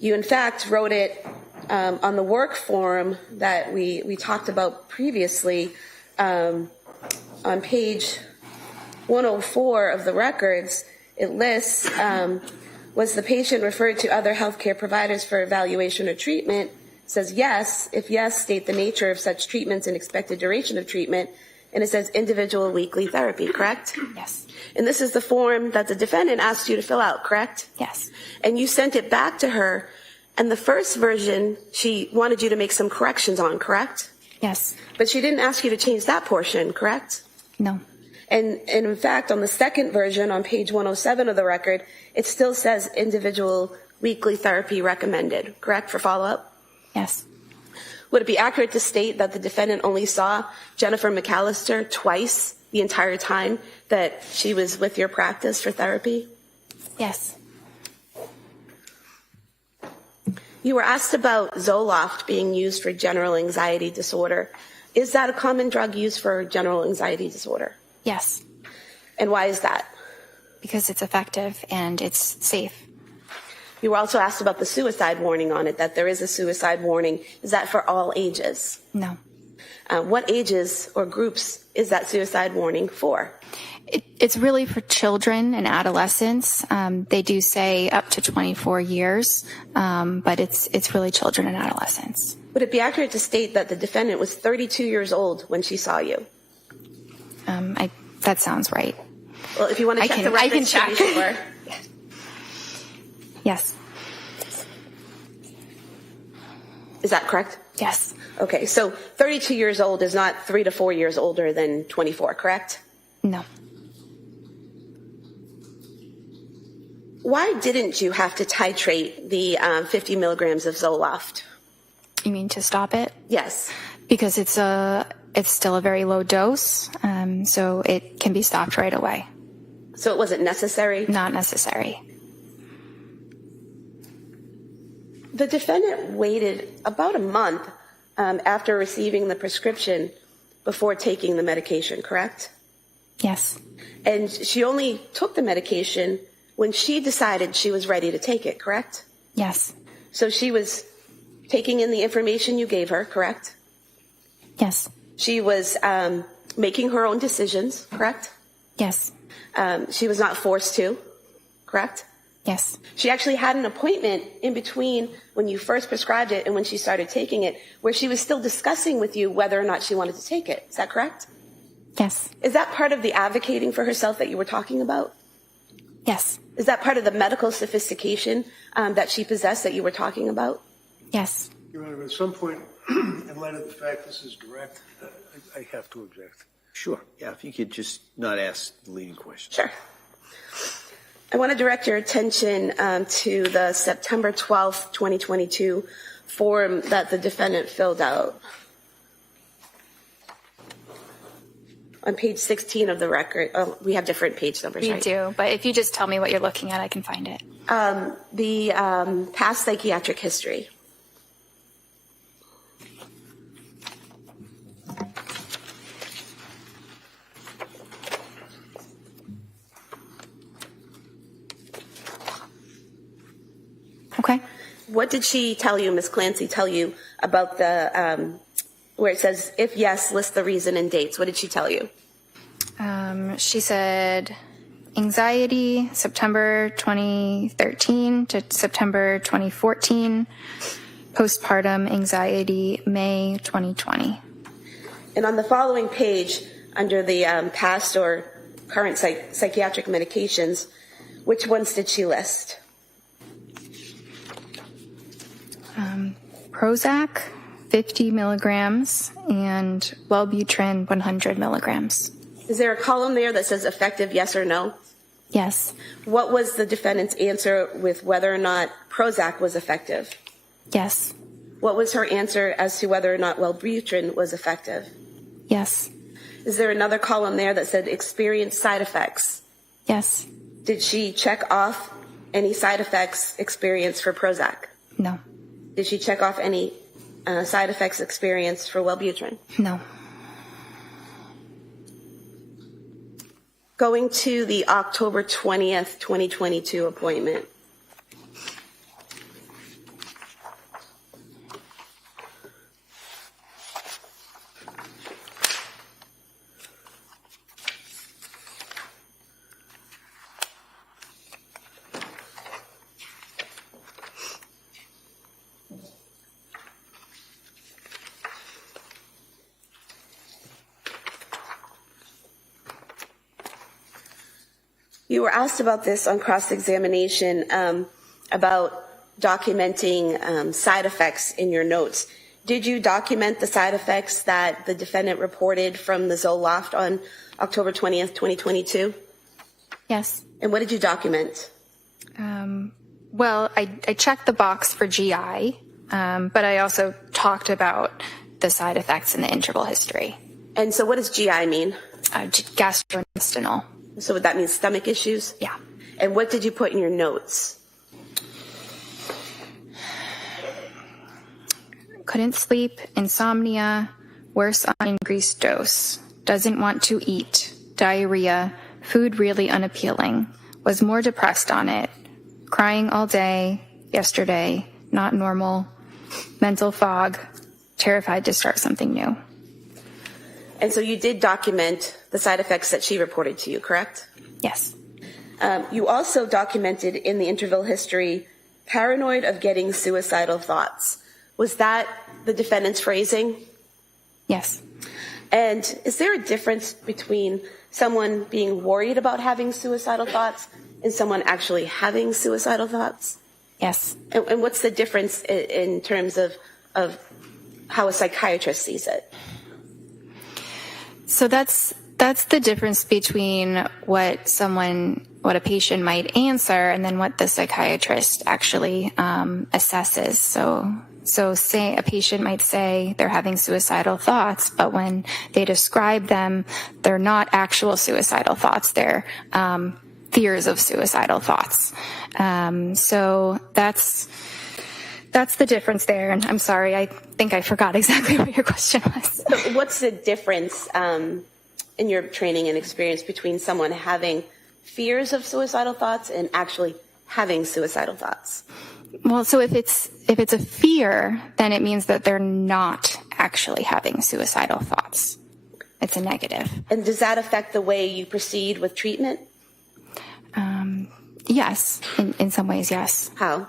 you, in fact, wrote it on the work form that we talked about previously on page 104 of the records. It lists, was the patient referred to other healthcare providers for evaluation or treatment? It says yes. If yes, state the nature of such treatments and expected duration of treatment. And it says individual weekly therapy, correct? Yes. And this is the form that the defendant asked you to fill out, correct? Yes. And you sent it back to her, and the first version she wanted you to make some corrections on, correct? Yes. But she didn't ask you to change that portion, correct? No. And in fact, on the second version, on page 107 of the record, it still says individual weekly therapy recommended, correct, for follow-up? Yes. Would it be accurate to state that the defendant only saw Jennifer McAllister twice the entire time that she was with your practice for therapy? Yes. You were asked about Zoloft being used for general anxiety disorder. Is that a common drug used for general anxiety disorder? Yes. And why is that? Because it's effective and it's safe. You were also asked about the suicide warning on it, that there is a suicide warning. Is that for all ages? No. What ages or groups is that suicide warning for? It's really for children and adolescents. They do say up to 24 years, but it's really children and adolescents. Would it be accurate to state that the defendant was 32 years old when she saw you? That sounds right. Well, if you want to check the records, I can check. to be sure. Yes. Is that correct? Yes. Okay, so 32 years old is not 3 to 4 years older than 24, correct? No. Why didn't you have to titrate the 50 milligrams of Zoloft? You mean to stop it? Yes. Because it's still a very low dose, so it can be stopped right away. So it wasn't necessary? Not necessary. The defendant waited about a month after receiving the prescription before taking the medication, correct? Yes. And she only took the medication when she decided she was ready to take it, correct? Yes. So she was taking in the information you gave her, correct? Yes. She was making her own decisions, correct? Yes. She was not forced to, correct? Yes. She actually had an appointment in between when you first prescribed it and when she started taking it, where she was still discussing with you whether or not she wanted to take it. Is that correct? Yes. Is that part of the advocating for herself that you were talking about? Yes. Is that part of the medical sophistication that she possessed that you were talking about? Yes. Your Honor, at some point, in light of the fact this is direct, I have to object. Sure. Yeah, if you could just not ask the leading question. Sure. I want to direct your attention to the September 12th, 2022 form that the defendant filled out. On page 16 of the record. Oh, we have different page numbers, We right? do, but if you just tell me what you're looking at, I can find it. The past psychiatric history. Okay. What did she tell you, Ms. Clancy, tell you about the, where it says, if yes, list the reason and dates? What did she tell you? She said anxiety, September 2013 to September 2014, postpartum anxiety, May 2020. And on the following page, under the past or current psychiatric medications, which ones did she list? Prozac, 50 milligrams, and Wellbutrin, 100 milligrams. Is there a column there that says effective, yes or no? Yes. What was the defendant's answer with whether or not Prozac was effective? Yes. What was her answer as to whether or not Wellbutrin was effective? Yes. Is there another column there that said experienced side effects? Yes. Did she check off any side effects experienced for Prozac? No. Did she check off any side effects experienced for Wellbutrin? No. Going to the October 20th, 2022 appointment. You were asked about this on cross-examination, about documenting side effects in your notes. Did you document the side effects that the defendant reported from the Zoloft on October 20th, 2022? Yes. And what did you document? Well, I checked the box for GI, but I also talked about the side effects in the interval history. And so what does GI mean? Gastrointestinal. So would that mean stomach issues? Yeah. And what did you put in your notes? Couldn't sleep, insomnia, worse on increased dose, doesn't want to eat, diarrhea, food really unappealing, was more depressed on it, crying all day, yesterday, not normal, mental fog, terrified to start something new. And so you did document the side effects that she reported to you, correct? Yes. You also documented in the interval history, paranoid of getting suicidal thoughts. Was that the defendant's phrasing? Yes. And is there a difference between someone being worried about having suicidal thoughts and someone actually having suicidal thoughts? Yes. And what's the difference in terms of how a psychiatrist sees it? So that's the difference between what a patient might answer and then what the psychiatrist actually assesses. So say a patient might say they're having suicidal thoughts, but when they describe them, they're not actual suicidal thoughts. They're fears of suicidal thoughts. So that's the difference there. And I'm sorry, I think I forgot exactly what your question was. So what's the difference in your training and experience between someone having fears of suicidal thoughts and actually having suicidal thoughts? Well, so if it's a fear, then it means that they're not actually having suicidal thoughts. It's a negative. And does that affect the way you proceed with treatment? Yes, in some ways, yes. How?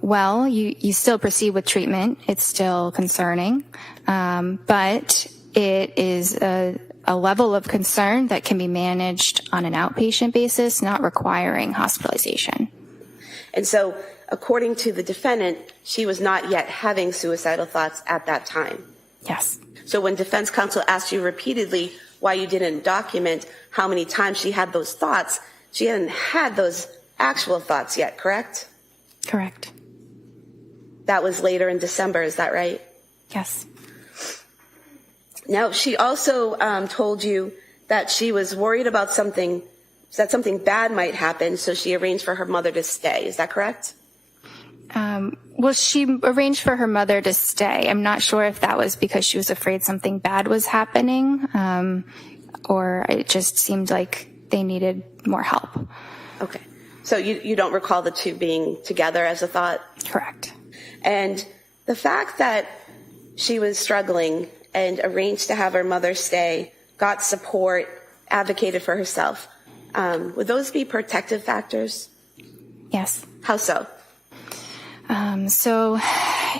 Well, you still proceed with treatment. It's still concerning, but it is a level of concern that can be managed on an outpatient basis, not requiring hospitalization. And so, according to the defendant, she was not yet having suicidal thoughts at that time. Yes. So when defense counsel asked you repeatedly why you didn't document how many times she had those thoughts, she hadn't had those actual thoughts yet, correct? Correct. That was later in December, is that right? Yes. Now, she also told you that she was worried about that something bad might happen, so she arranged for her mother to stay. Is that correct? Well, she arranged for her mother to stay. I'm not sure if that was because she was afraid something bad was happening, or it just seemed like they needed more help. Okay. So you don't recall the two being together as a thought? Correct. And the fact that she was struggling and arranged to have her mother stay, got support, advocated for herself, would those be protective factors? Yes. How so? So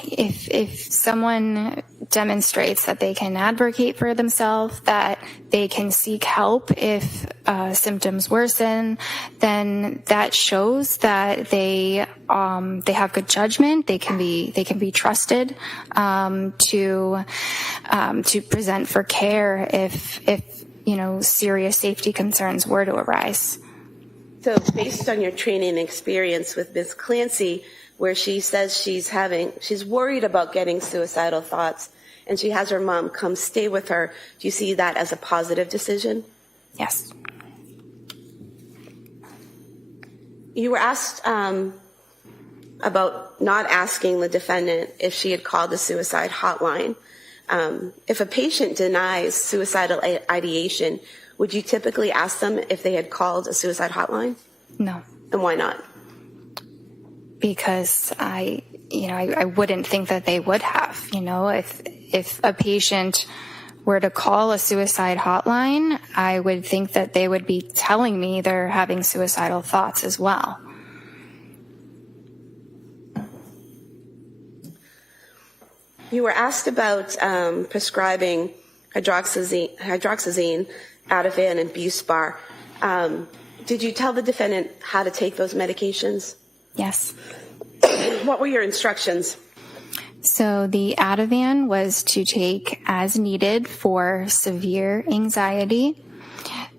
if someone demonstrates that they can advocate for themselves, that they can seek help if symptoms worsen, then that shows that they have good judgment. They can be trusted to present for care if serious safety concerns were to arise. So based on your training and experience with Ms. Clancy, where she says she's worried about getting suicidal thoughts, and she has her mom come stay with her, do you see that as a positive decision? Yes. You were asked about not asking the defendant if she had called the suicide hotline. If a patient denies suicidal ideation, would you typically ask them if they had called a suicide hotline? No, And why not? because I wouldn't think that they would have. If a patient were to call a suicide hotline, I would think that they would be telling me they're having suicidal thoughts as well. You were asked about prescribing hydroxyzine, Ativan, and Buspar. Did you tell the defendant how to take those medications? Yes. What were your instructions? So the Ativan was to take as needed for severe anxiety.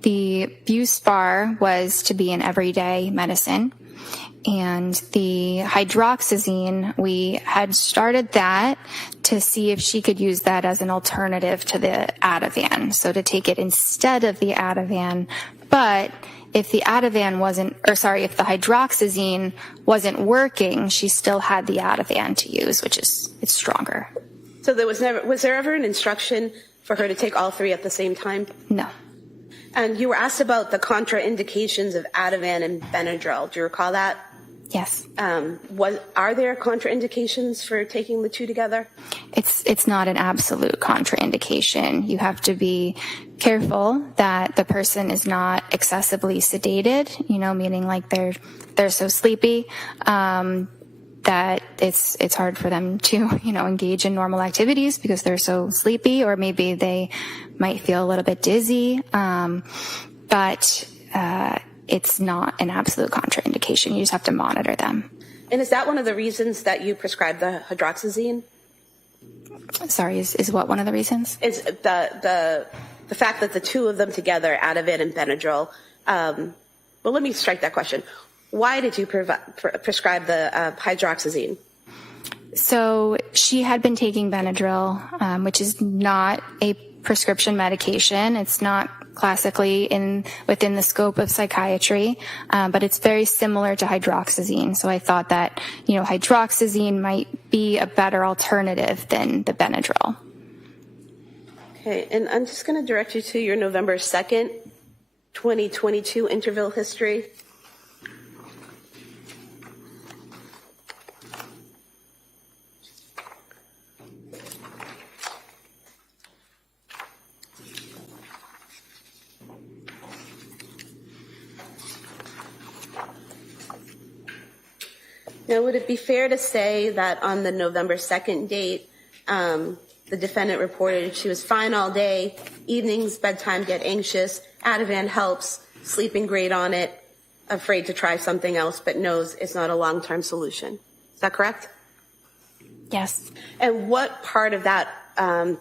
The Buspar was to be an everyday medicine. And the hydroxyzine, we had started that to see if she could use that as an alternative to the Ativan. So to take it instead of the Ativan. But if the if the hydroxyzine wasn't working, she still had the Ativan to use, it's stronger. So was there ever an instruction for her to take all three at the same time? No. And you were asked about the contraindications of Ativan and Benadryl. Do you recall that? Yes. Are there contraindications for taking the two together? It's not an absolute contraindication. You have to be careful that the person is not excessively sedated, meaning like they're so sleepy that it's hard for them to, engage in normal activities because they're so sleepy, or maybe they might feel a little bit dizzy. But it's not an absolute contraindication. You just have to monitor them. And is that one of the reasons that you prescribed the hydroxyzine? Sorry, is what one of the reasons? Is the fact that the two of them together, Ativan and Benadryl. Well, let me strike that question. Why did you prescribe the hydroxyzine? So she had been taking Benadryl, which is not a prescription medication. It's not classically within the scope of psychiatry, but it's very similar to hydroxyzine. So I thought that, hydroxyzine might be a better alternative than the Benadryl. Okay, and I'm just going to direct you to your November 2nd, 2022 interval history. Now, would it be fair to say that on the November 2nd date, the defendant reported she was fine all day, evenings, bedtime, get anxious, Ativan helps, sleeping great on it, afraid to try something else, but knows it's not a long-term solution. Is that correct? Yes. And what part of that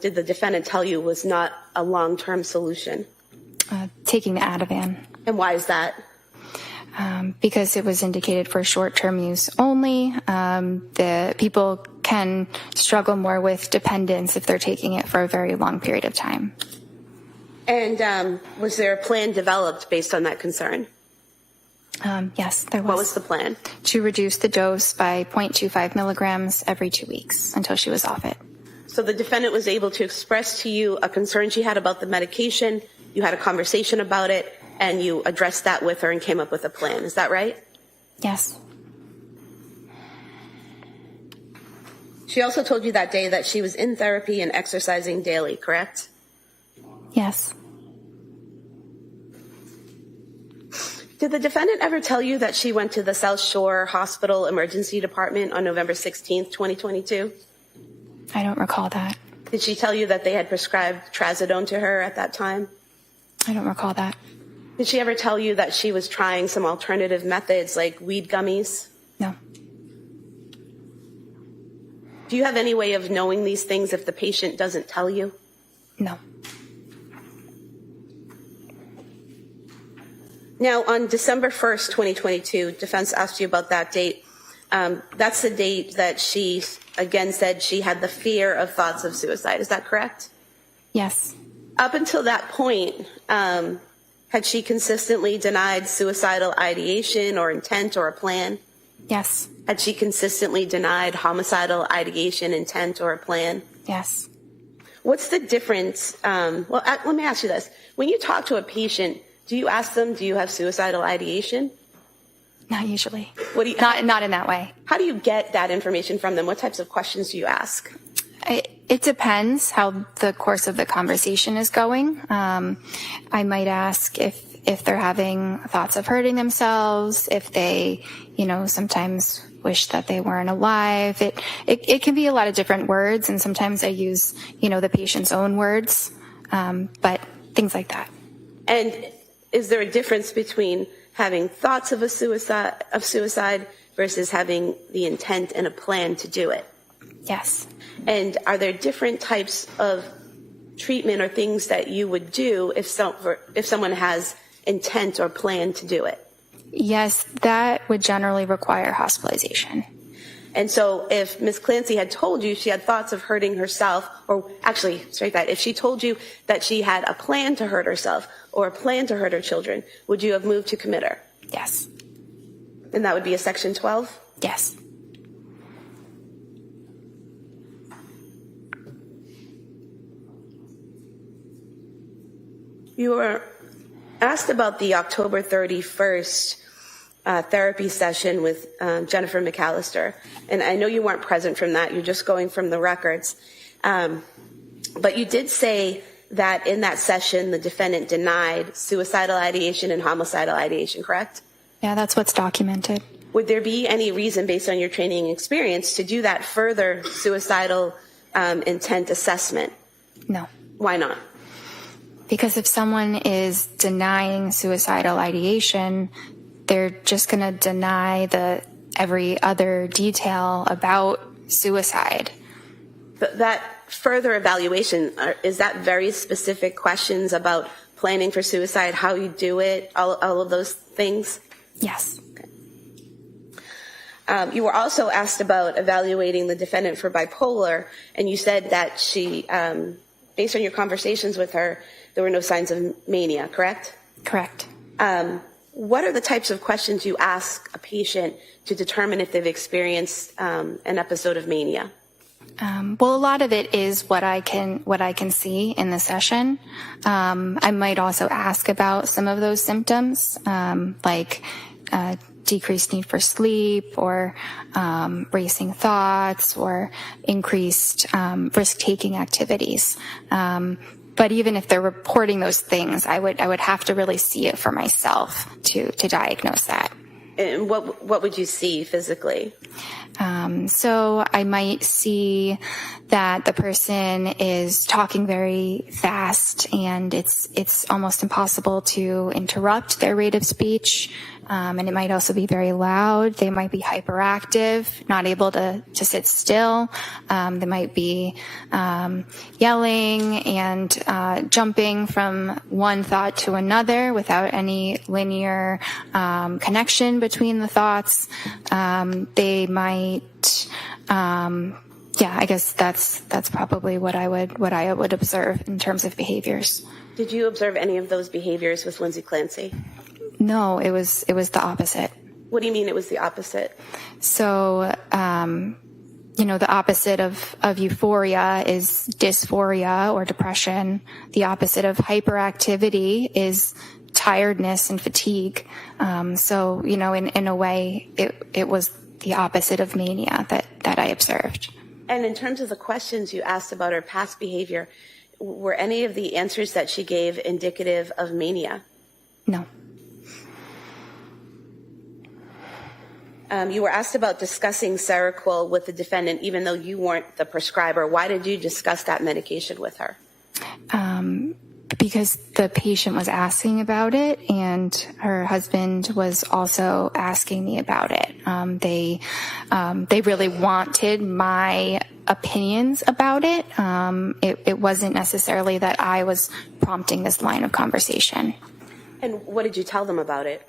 did the defendant tell you was not a long-term solution? Taking the Ativan. And why is that? Because it was indicated for short-term use only. The people can struggle more with dependence if they're taking it for a very long period of time. And was there a plan developed based on that concern? Yes, there was. What was the plan? To reduce the dose by 0.25 milligrams every 2 weeks until she was off it. So the defendant was able to express to you a concern she had about the medication, you had a conversation about it, and you addressed that with her and came up with a plan. Is that right? Yes. She also told you that day that she was in therapy and exercising daily, correct? Yes. Did the defendant ever tell you that she went to the South Shore Hospital Emergency Department on November 16th, 2022? I don't recall that. Did she tell you that they had prescribed trazodone to her at that time? I don't recall that. Did she ever tell you that she was trying some alternative methods like weed gummies? No. Do you have any way of knowing these things if the patient doesn't tell you? No. Now, on December 1st, 2022, defense asked you about that date. That's the date that she, again, said she had the fear of thoughts of suicide. Is that correct? Yes. Up until that point, had she consistently denied suicidal ideation or intent or a plan? Yes. Had she consistently denied homicidal ideation, intent, or a plan? Yes. What's the difference? Let me ask you this. When you talk to a patient, do you ask them, do you have suicidal ideation? Not usually. What do you, Not in that way. how do you get that information from them? What types of questions do you ask? It depends how the course of the conversation is going. I might ask if they're having thoughts of hurting themselves, if they, sometimes wish that they weren't alive. It can be a lot of different words, and sometimes I use, the patient's own words, but things like that. And is there a difference between having thoughts of suicide versus having the intent and a plan to do it? Yes. And are there different types of treatment or things that you would do if someone has intent or plan to do it? Yes, that would generally require hospitalization. And so if Ms. Clancy had told you she had thoughts of hurting herself, or actually, straight that, if she told you that she had a plan to hurt herself or a plan to hurt her children, would you have moved to commit her? Yes. And that would be a Section 12? Yes. You were asked about the October 31st therapy session with Jennifer McAllister, and I know you weren't present from that. You're just going from the records. But you did say that in that session, the defendant denied suicidal ideation and homicidal ideation, correct? Yeah, that's what's documented. Would there be any reason, based on your training and experience, to do that further suicidal intent assessment? No. Why not? Because if someone is denying suicidal ideation, they're just going to deny every other detail about suicide. That further evaluation, is that very specific questions about planning for suicide, how you do it, all of those things? Yes. You were also asked about evaluating the defendant for bipolar, and you said that she, based on your conversations with her, there were no signs of mania, correct? Correct. What are the types of questions you ask a patient to determine if they've experienced an episode of mania? Well, a lot of it is what I can see in the session. I might also ask about some of those symptoms, like decreased need for sleep, or racing thoughts, or increased risk-taking activities. But even if they're reporting those things, I would have to really see it for myself to diagnose that. And what would you see physically? So I might see that the person is talking very fast, and it's almost impossible to interrupt their rate of speech. And it might also be very loud. They might be hyperactive, not able to sit still. They might be yelling and jumping from one thought to another without any linear connection between the thoughts. They might, I guess that's probably what I would observe in terms of behaviors. Did you observe any of those behaviors with Lindsay Clancy? No, it was the opposite. What do you mean it was the opposite? So, the opposite of euphoria is dysphoria or depression. The opposite of hyperactivity is tiredness and fatigue. So, in a way, it was the opposite of mania that I observed. And in terms of the questions you asked about her past behavior, were any of the answers that she gave indicative of mania? No. You were asked about discussing Seroquel with the defendant, even though you weren't the prescriber. Why did you discuss that medication with her? Because the patient was asking about it, and her husband was also asking me about it. They really wanted my opinions about it. It wasn't necessarily that I was prompting this line of conversation. And what did you tell them about it?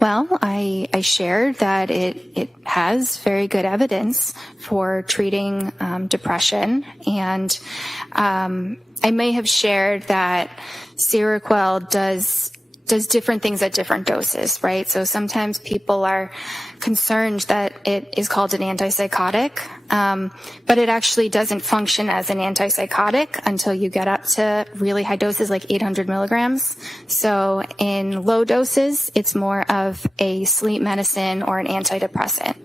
Well, I shared that it has very good evidence for treating depression, and I may have shared that Seroquel does different things at different doses, right? So sometimes people are concerned that it is called an antipsychotic, but it actually doesn't function as an antipsychotic until you get up to really high doses, like 800 milligrams. So in low doses, it's more of a sleep medicine or an antidepressant.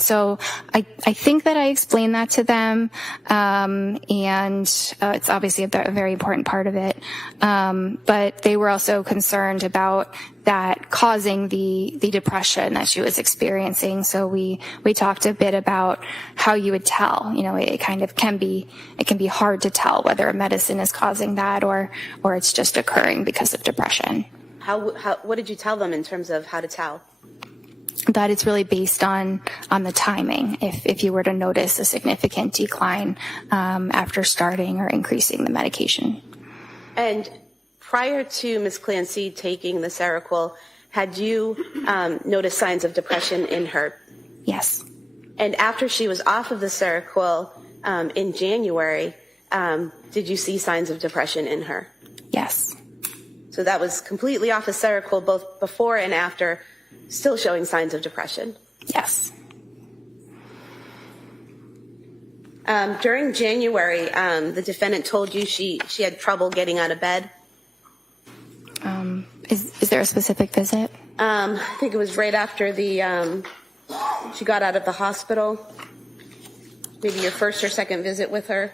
So I think that I explained that to them, and it's obviously a very important part of it. But they were also concerned about that causing the depression that she was experiencing. So we talked a bit about how you would tell. You know, it can be hard to tell whether a medicine is causing that or it's just occurring because of depression. What did you tell them in terms of how to tell? That it's really based on the timing. If you were to notice a significant decline after starting or increasing the medication. And prior to Ms. Clancy taking the Seroquel, had you noticed signs of depression in her? Yes. And after she was off of the Seroquel in January, did you see signs of depression in her? Yes. So that was completely off of Seroquel, both before and after, still showing signs of depression? Yes. During January, the defendant told you she had trouble getting out of bed? Is there a specific visit? I think it was right after she got out of the hospital. Maybe your first or second visit with her.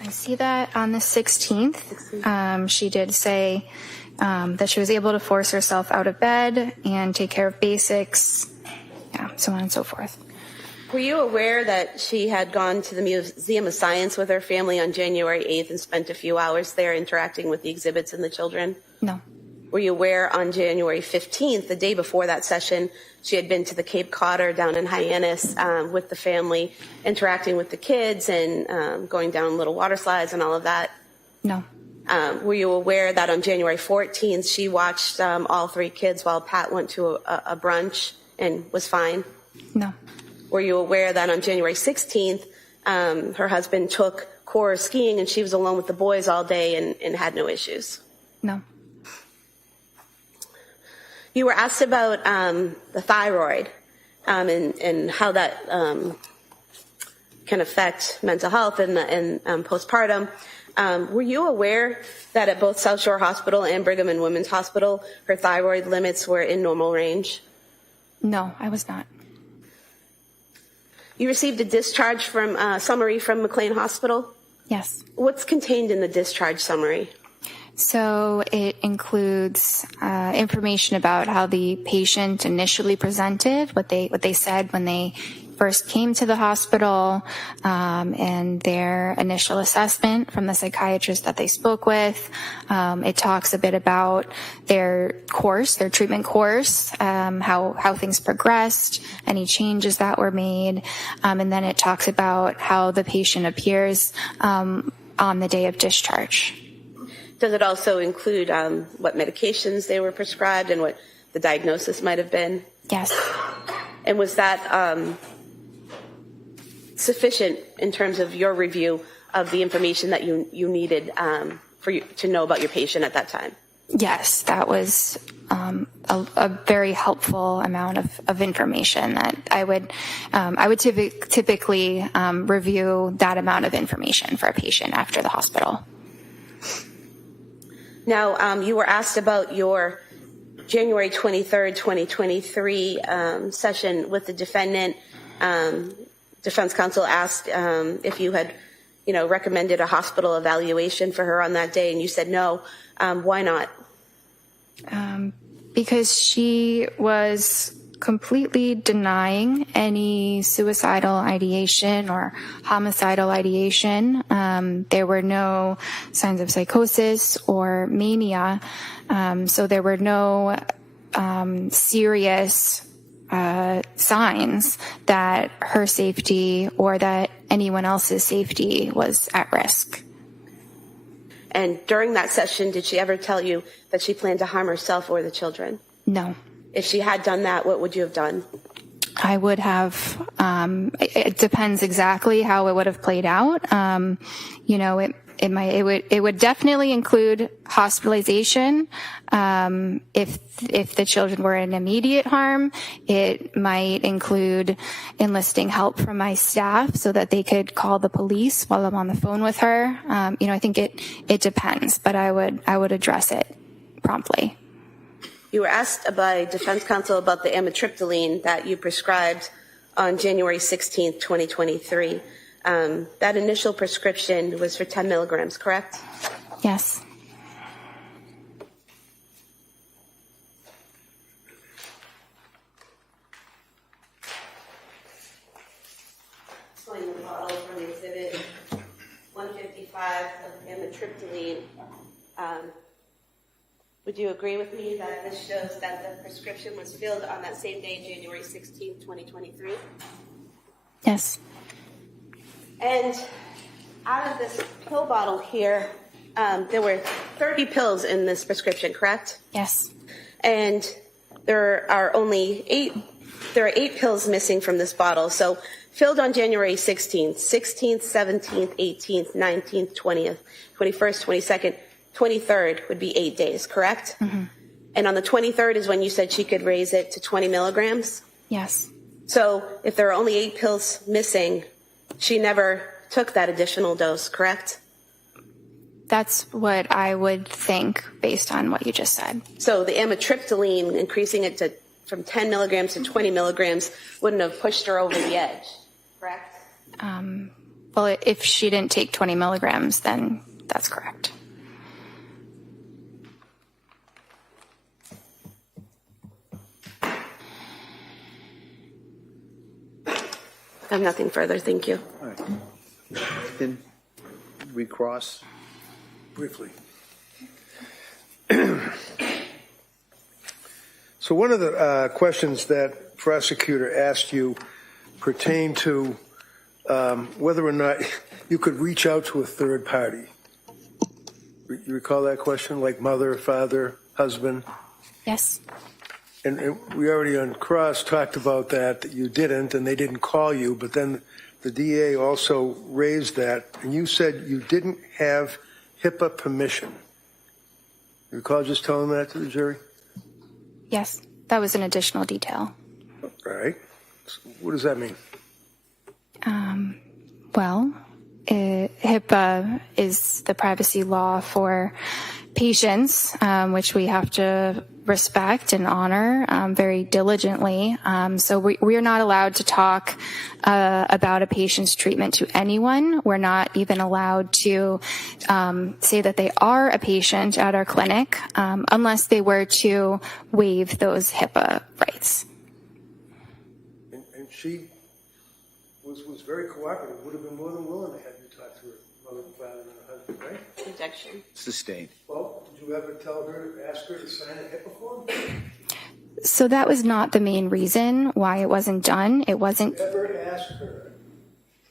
I see that on the 16th, she did say that she was able to force herself out of bed and take care of basics, so on and so forth. Were you aware that she had gone to the Museum of Science with her family on January 8th and spent a few hours there interacting with the exhibits and the children? No. Were you aware on January 15th, the day before that session, she had been to the Cape Codder down in Hyannis with the family, interacting with the kids and going down little water slides and all of that? No. Were you aware that on January 14th, she watched all three kids while Pat went to a brunch and was fine? No. Were you aware that on January 16th, her husband took Cora skiing and she was alone with the boys all day and had no issues? No. You were asked about the thyroid and how that can affect mental health and postpartum. Were you aware that at both South Shore Hospital and Brigham and Women's Hospital, her thyroid limits were in normal range? No, I was not. You received a discharge summary from McLean Hospital? Yes. What's contained in the discharge summary? So it includes information about how the patient initially presented, what they said when they first came to the hospital, and their initial assessment from the psychiatrist that they spoke with. It talks a bit about their treatment course, how things progressed, any changes that were made, and then it talks about how the patient appears on the day of discharge. Does it also include what medications they were prescribed and what the diagnosis might have been? Yes. And was that sufficient in terms of your review of the information that you needed for you to know about your patient at that time? Yes, that was a very helpful amount of information that I would typically review that amount of information for a patient after the hospital. Now, you were asked about your January 23rd, 2023 session with the defendant. Defense counsel asked if you had, recommended a hospital evaluation for her on that day, and you said no. Why not? Because she was completely denying any suicidal ideation or homicidal ideation. There were no signs of psychosis or mania, so there were no serious signs that her safety or that anyone else's safety was at risk. And during that session, did she ever tell you that she planned to harm herself or the children? No. If she had done that, what would you have done? I would have, it depends exactly how it would have played out. It would definitely include hospitalization. If the children were in immediate harm, it might include enlisting help from my staff so that they could call the police while I'm on the phone with her. I think it depends, but I would address it promptly. You were asked by defense counsel about the amitriptyline that you prescribed on January 16th, 2023. That initial prescription was for 10 milligrams, correct? Yes. Pulling the bottle from exhibit 155 of amitriptyline. Would you agree with me that this shows that the prescription was filled on that same day, January 16th, 2023? Yes. And out of this pill bottle here, there were 30 pills in this prescription, correct? Yes. And there are 8 pills missing from this bottle. So filled on January 16th, 16th, 17th, 18th, 19th, 20th, 21st, 22nd, 23rd would be 8 days, correct? Mm-hmm. And on the 23rd is when you said she could raise it to 20 milligrams? Yes. So if there are only 8 pills missing, she never took that additional dose, correct? That's what I would think based on what you just said. So the amitriptyline, increasing it from 10 milligrams to 20 milligrams, wouldn't have pushed her over the edge, correct? Well, if she didn't take 20 milligrams, then that's correct. I have nothing further, thank you. All right. Then recross. Briefly. So one of the questions that prosecutor asked you pertained to whether or not you could reach out to a third party. You recall that question, like mother, father, husband? Yes. And we already on cross talked about that you didn't, and they didn't call you, but then the DA also raised that, and you said you didn't have HIPAA permission. You recall just telling that to the jury? Yes. That was an additional detail. All right. So what does that mean? HIPAA is the privacy law for patients, which we have to respect and honor very diligently. So we are not allowed to talk about a patient's treatment to anyone. We're not even allowed to say that they are a patient at our clinic unless they were to waive those HIPAA rights. And she was very cooperative, would have been more than willing to have you talk to her mother, father, and her husband, right? Objection. Sustained. Well, did you ever ask her to sign a HIPAA form? So that was not the main reason why it wasn't done. It wasn't Ever ask her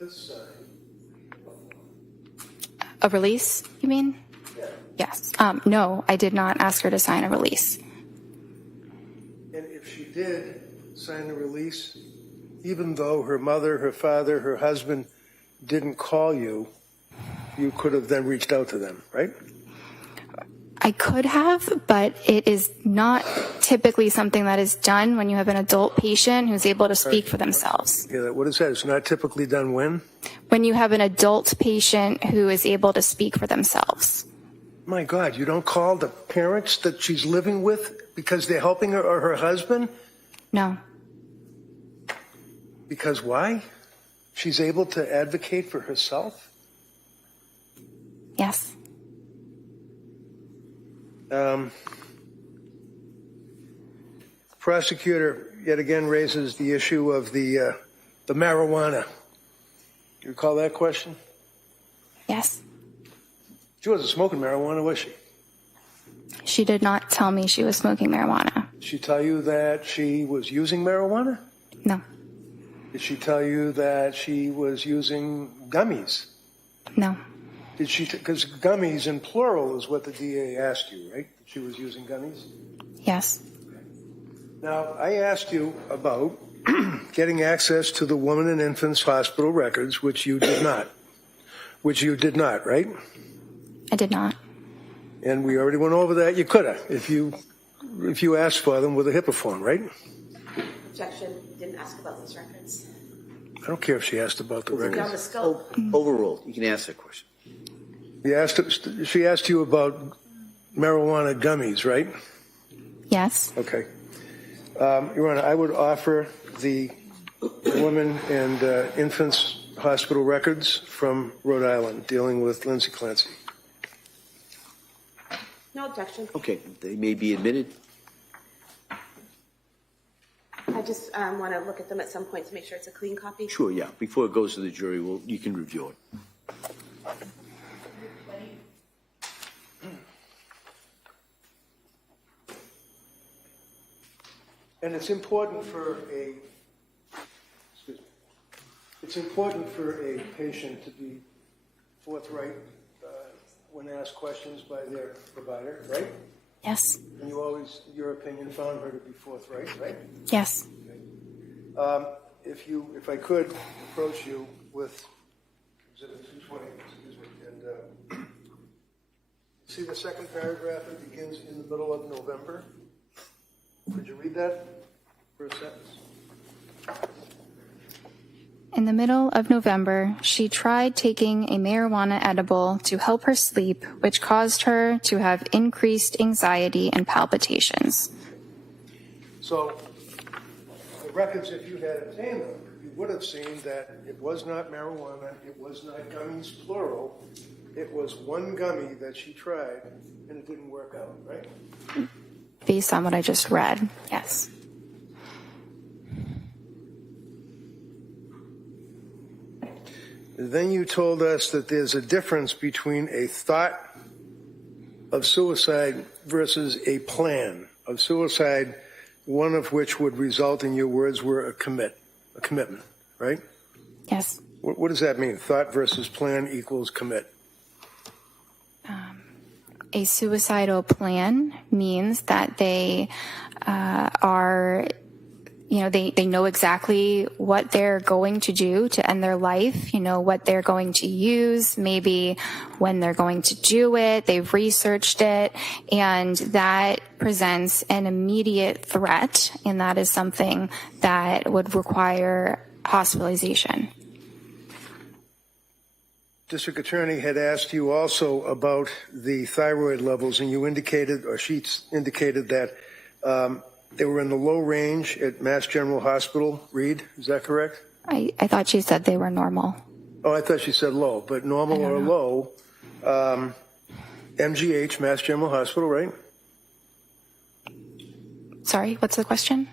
to sign a release, you mean? Yeah. Yes. No, I did not ask her to sign a release. And if she did sign the release, even though her mother, her father, her husband didn't call you, you could have then reached out to them, right? I could have, but it is not typically something that is done when you have an adult patient who's able to speak for themselves. Yeah, what is that? It's not typically done when? When you have an adult patient who is able to speak for themselves. My God, you don't call the parents that she's living with because they're helping her or her husband? No. Because why? She's able to advocate for herself? Yes. Prosecutor yet again raises the issue of the marijuana. You recall that question? Yes. She wasn't smoking marijuana, was she? She did not tell me she was smoking marijuana. Did she tell you that she was using marijuana? No. Did she tell you that she was using gummies? No. Did she? Because gummies in plural is what the DA asked you, right? She was using gummies? Yes. Now, I asked you about getting access to the Women and Infants Hospital records, which you did not. Which you did not, right? I did not. And we already went over that. You could have, if you asked for them with a HIPAA form, right? Objection, didn't ask about those records. I don't care if she asked about the It's beyond records. the scope. Overruled. You can ask that question. She asked you about marijuana gummies, right? Yes. Okay. Your Honor, I would offer the Women and Infants Hospital records from Rhode Island dealing with Lindsay Clancy. No objection. Okay, they may be admitted. I just want to look at them at some point to make sure it's a clean copy. Sure, yeah. Before it goes to the jury, you can review it. And it's important for a patient to be forthright when asked questions by their provider, right? Yes. And you always, in your opinion, found her to be forthright, right? Yes. If I could approach you with Exhibit 220, excuse me, and see the second paragraph, it begins in the middle of November. Could you read that for a sentence? In the middle of November, she tried taking a marijuana edible to help her sleep, which caused her to have increased anxiety and palpitations. So, the records, if you had obtained them, you would have seen that it was not marijuana, it was not gummies, plural. It was one gummy that she tried, and it didn't work out, right? Based on what I just read, yes. Then you told us that there's a difference between a thought of suicide versus a plan of suicide, one of which would result, in your words, were a commitment, right? Yes. What does that mean? Thought versus plan equals commit. A suicidal plan means that they are, they know exactly what they're going to do to end their life, what they're going to use, maybe when they're going to do it, they've researched it, and that presents an immediate threat, and that is something that would require hospitalization. District Attorney had asked you also about the thyroid levels, and you indicated, or she indicated that they were in the low range at Mass General Hospital, Reed. Is that correct? I thought she said they were normal. Oh, I thought she said low, but normal or low. MGH, Mass General Hospital, right? Sorry, what's the question?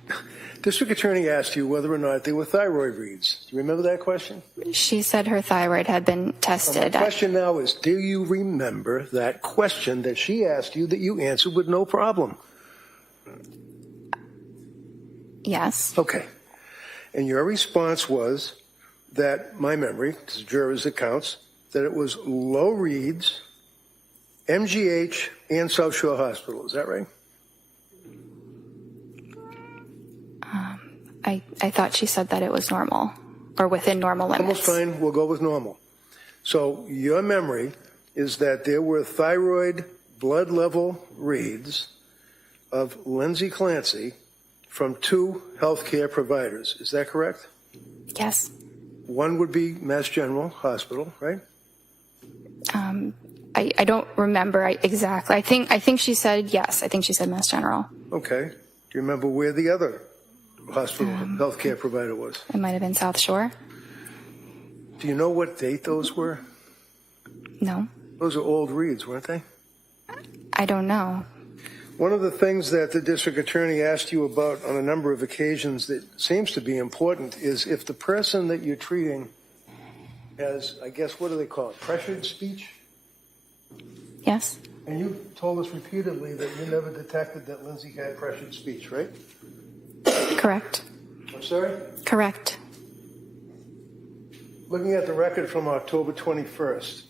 District Attorney asked you whether or not they were thyroid reads. Do you remember that question? She said her thyroid had been tested. The question now is, do you remember that question that she asked you that you answered with no problem? Yes. Okay. And your response was that, my memory, as jurors it counts, that it was low reads, MGH, and South Shore Hospital. Is that right? I thought she said that it was normal, or within normal limits. Almost fine. We'll go with normal. So your memory is that there were thyroid blood level reads of Lindsay Clancy from 2 healthcare providers. Is that correct? Yes. One would be Mass General Hospital, right? I don't remember exactly. I think she said yes. I think she said Mass General. Okay. Do you remember where the other hospital healthcare provider was? It might have been South Shore. Do you know what date those were? No. Those are old reads, weren't they? I don't know. One of the things that the district attorney asked you about on a number of occasions that seems to be important is if the person that you're treating has, I guess, what do they call it, pressured speech? Yes. And you told us repeatedly that you never detected that Lindsay had pressured speech, right? Correct. I'm sorry? Correct. Looking at the record from October 21st,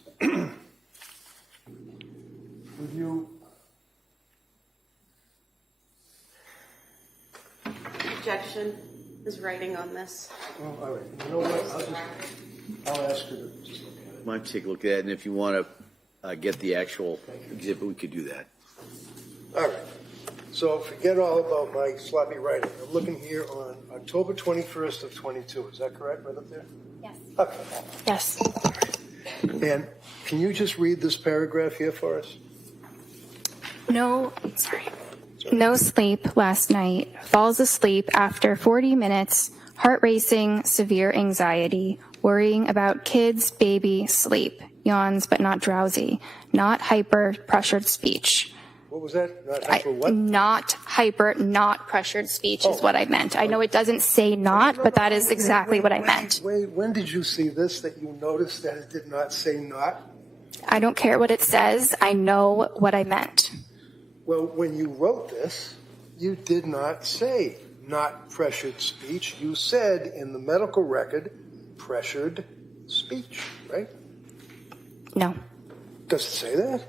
would you... Objection. There's writing on this. Oh, all right, you know what, I'll ask her to just look at it. Might take a look at it, and if you want to get the actual exhibit, we could do that. All right, so forget all about my sloppy writing. I'm looking here on October 21st of 22, is that correct, right up there? Yes. Okay. Yes. And can you just read this paragraph here for us? No sleep last night. Falls asleep after 40 minutes. Heart racing, severe anxiety. Worrying about kids, baby, sleep. Yawns but not drowsy. Not hyper, pressured speech. What was that? Not hyper what? Not hyper, not pressured speech is what I meant. I know it doesn't say not, but that is exactly what I meant. When did you see this that you noticed that it did not say not? I don't care what it says. I know what I meant. Well, when you wrote this, you did not say not pressured speech. You said in the medical record, pressured speech, right? No. Does it say that?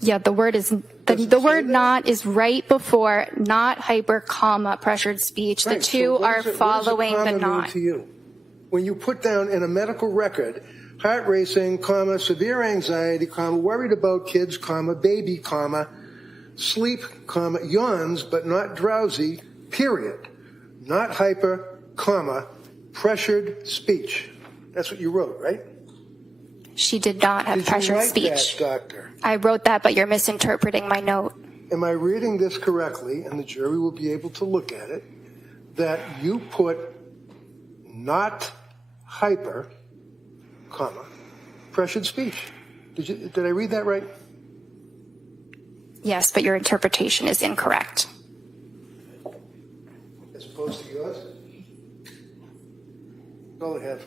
Yeah, the word is the word not is right before not hyper, comma, pressured speech. Right, The two so are what does following a the comma mean not. to you? When you put down in a medical record, heart racing, comma, severe anxiety, comma, worried about kids, comma, baby, comma, sleep, comma, yawns but not drowsy, period. Not hyper, comma, pressured speech. That's what you wrote, right? She did not have Did you pressured write speech. that, doctor? I wrote that, but you're misinterpreting my note. Am I reading this correctly, and the jury will be able to look at it, that you put not hyper, comma, pressured speech? Did I read that right? Yes, but your interpretation is incorrect. As opposed to yours? Go ahead.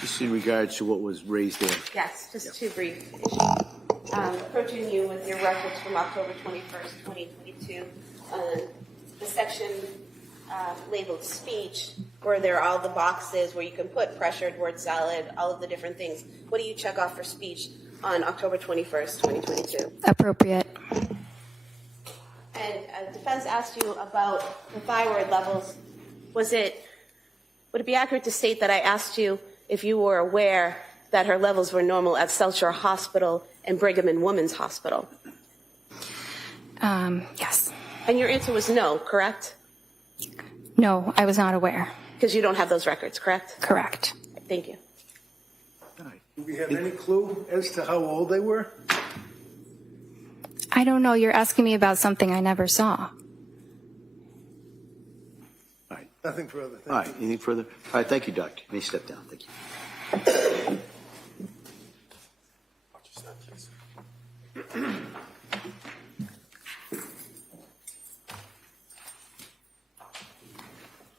Just in regards to what was raised there. Yes, just two brief issues. Approaching you with your records from October 21st, 2022, the section labeled speech, where there are all the boxes where you can put pressured, word salad, all of the different things. What do you check off for speech on October 21st, 2022? Appropriate. And defense asked you about the thyroid levels. Would it be accurate to state that I asked you if you were aware that her levels were normal at South Shore Hospital and Brigham and Women's Hospital? Yes. And your answer was no, correct? No, I was not aware. Because you don't have those records, correct? Correct. Thank you. Do we have any clue as to how old they were? I don't know. You're asking me about something I never saw. Nothing further. All right, anything further? All right, thank you, Doctor. You may step down. Thank you.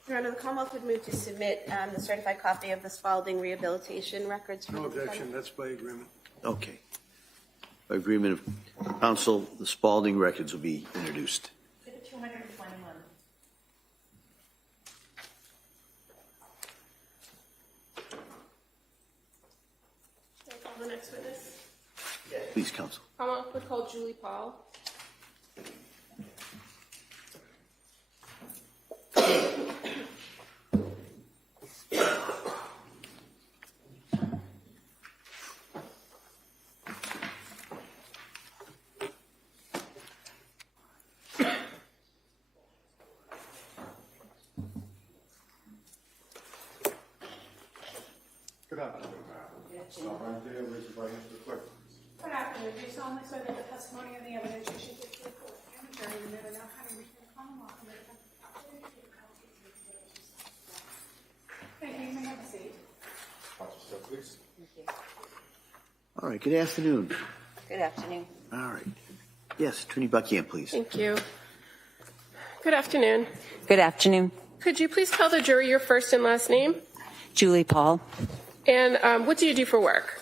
Your Honor, the Commonwealth would move to submit the certified copy of the Spalding rehabilitation records. For No the objection, defendant. that's by agreement. Okay. By agreement of counsel, the Spalding records will be introduced. Exhibit 221. Can I call the next witness? Please, counsel. Commonwealth would call Julie Paul. Good afternoon, ma'am. Stop right there, raise your right hand to the clerk. Good afternoon. Do you solemnly swear that the testimony and the evidence you should give to the court and the jury will never know how to reach the Commonwealth and the defense opportunity to counsel to the consideration of Thank you. You may have a seat. Watch yourself, please. All right, good afternoon. Good afternoon. All right. Yes, Attorney Buckingham, please. Thank you. Good afternoon. Good afternoon. Could you please tell the jury your first and last name? Julie Paul. And what do you do for work?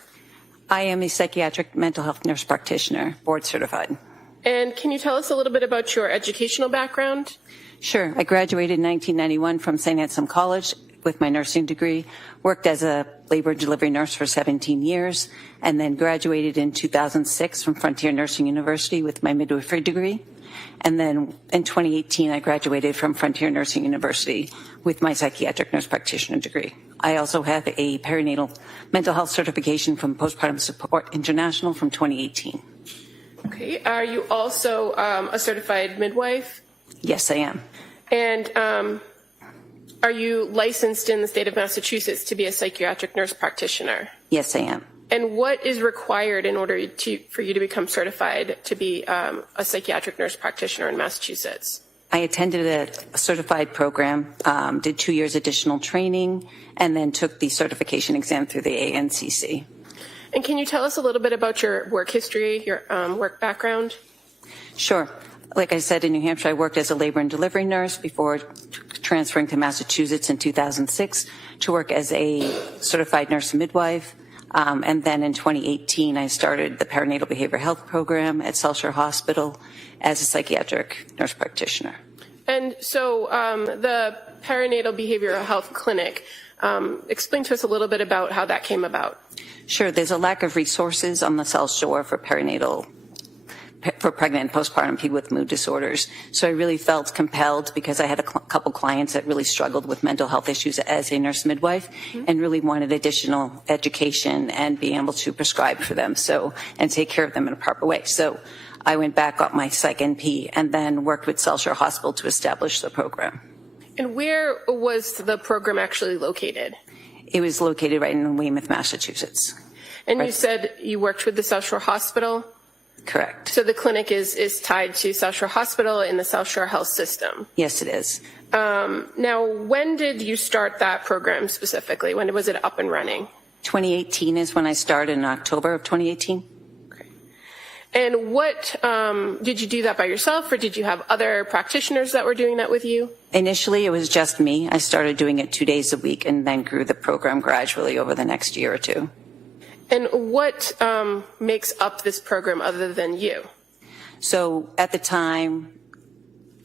I am a psychiatric mental health nurse practitioner, board certified. And can you tell us a little bit about your educational background? Sure. I graduated in 1991 from St. Anselm College with my nursing degree, worked as a labor and delivery nurse for 17 years, and then graduated in 2006 from Frontier Nursing University with my midwifery degree. And then in 2018, I graduated from Frontier Nursing University with my psychiatric nurse practitioner degree. I also have a perinatal mental health certification from Postpartum Support International from 2018. Okay. Are you also a certified midwife? Yes, I am. And are you licensed in the state of Massachusetts to be a psychiatric nurse practitioner? Yes, I am. And what is required in order for you to become certified to be a psychiatric nurse practitioner in Massachusetts? I attended a certified program, did 2 years additional training, and then took the certification exam through the ANCC. And can you tell us a little bit about your work history, your work background? Sure. Like I said, in New Hampshire, I worked as a labor and delivery nurse before transferring to Massachusetts in 2006 to work as a certified nurse midwife. And then in 2018, I started the perinatal behavioral health program at South Shore Hospital as a psychiatric nurse practitioner. And so the perinatal behavioral health clinic, explain to us a little bit about how that came about. Sure. There's a lack of resources on the South Shore for pregnant and postpartum people with mood disorders. So I really felt compelled, because I had a couple clients that really struggled with mental health issues as a nurse midwife, and really wanted additional education and being able to prescribe for them, and take care of them in a proper way. So I went back, got my Psych NP, and then worked with South Shore Hospital to establish the program. And where was the program actually located? It was located right in Weymouth, Massachusetts. And you said you worked with the South Shore Hospital? Correct. So the clinic is tied to South Shore Hospital in the South Shore Health System? Yes, it is. Now, when did you start that program specifically? When was it up and running? 2018 is when I started, in October of 2018. Okay. And what, did you do that by yourself, or did you have other practitioners that were doing that with you? Initially, it was just me. I started doing it 2 days a week and then grew the program gradually over the next year or two. And what makes up this program other than you? So at the time,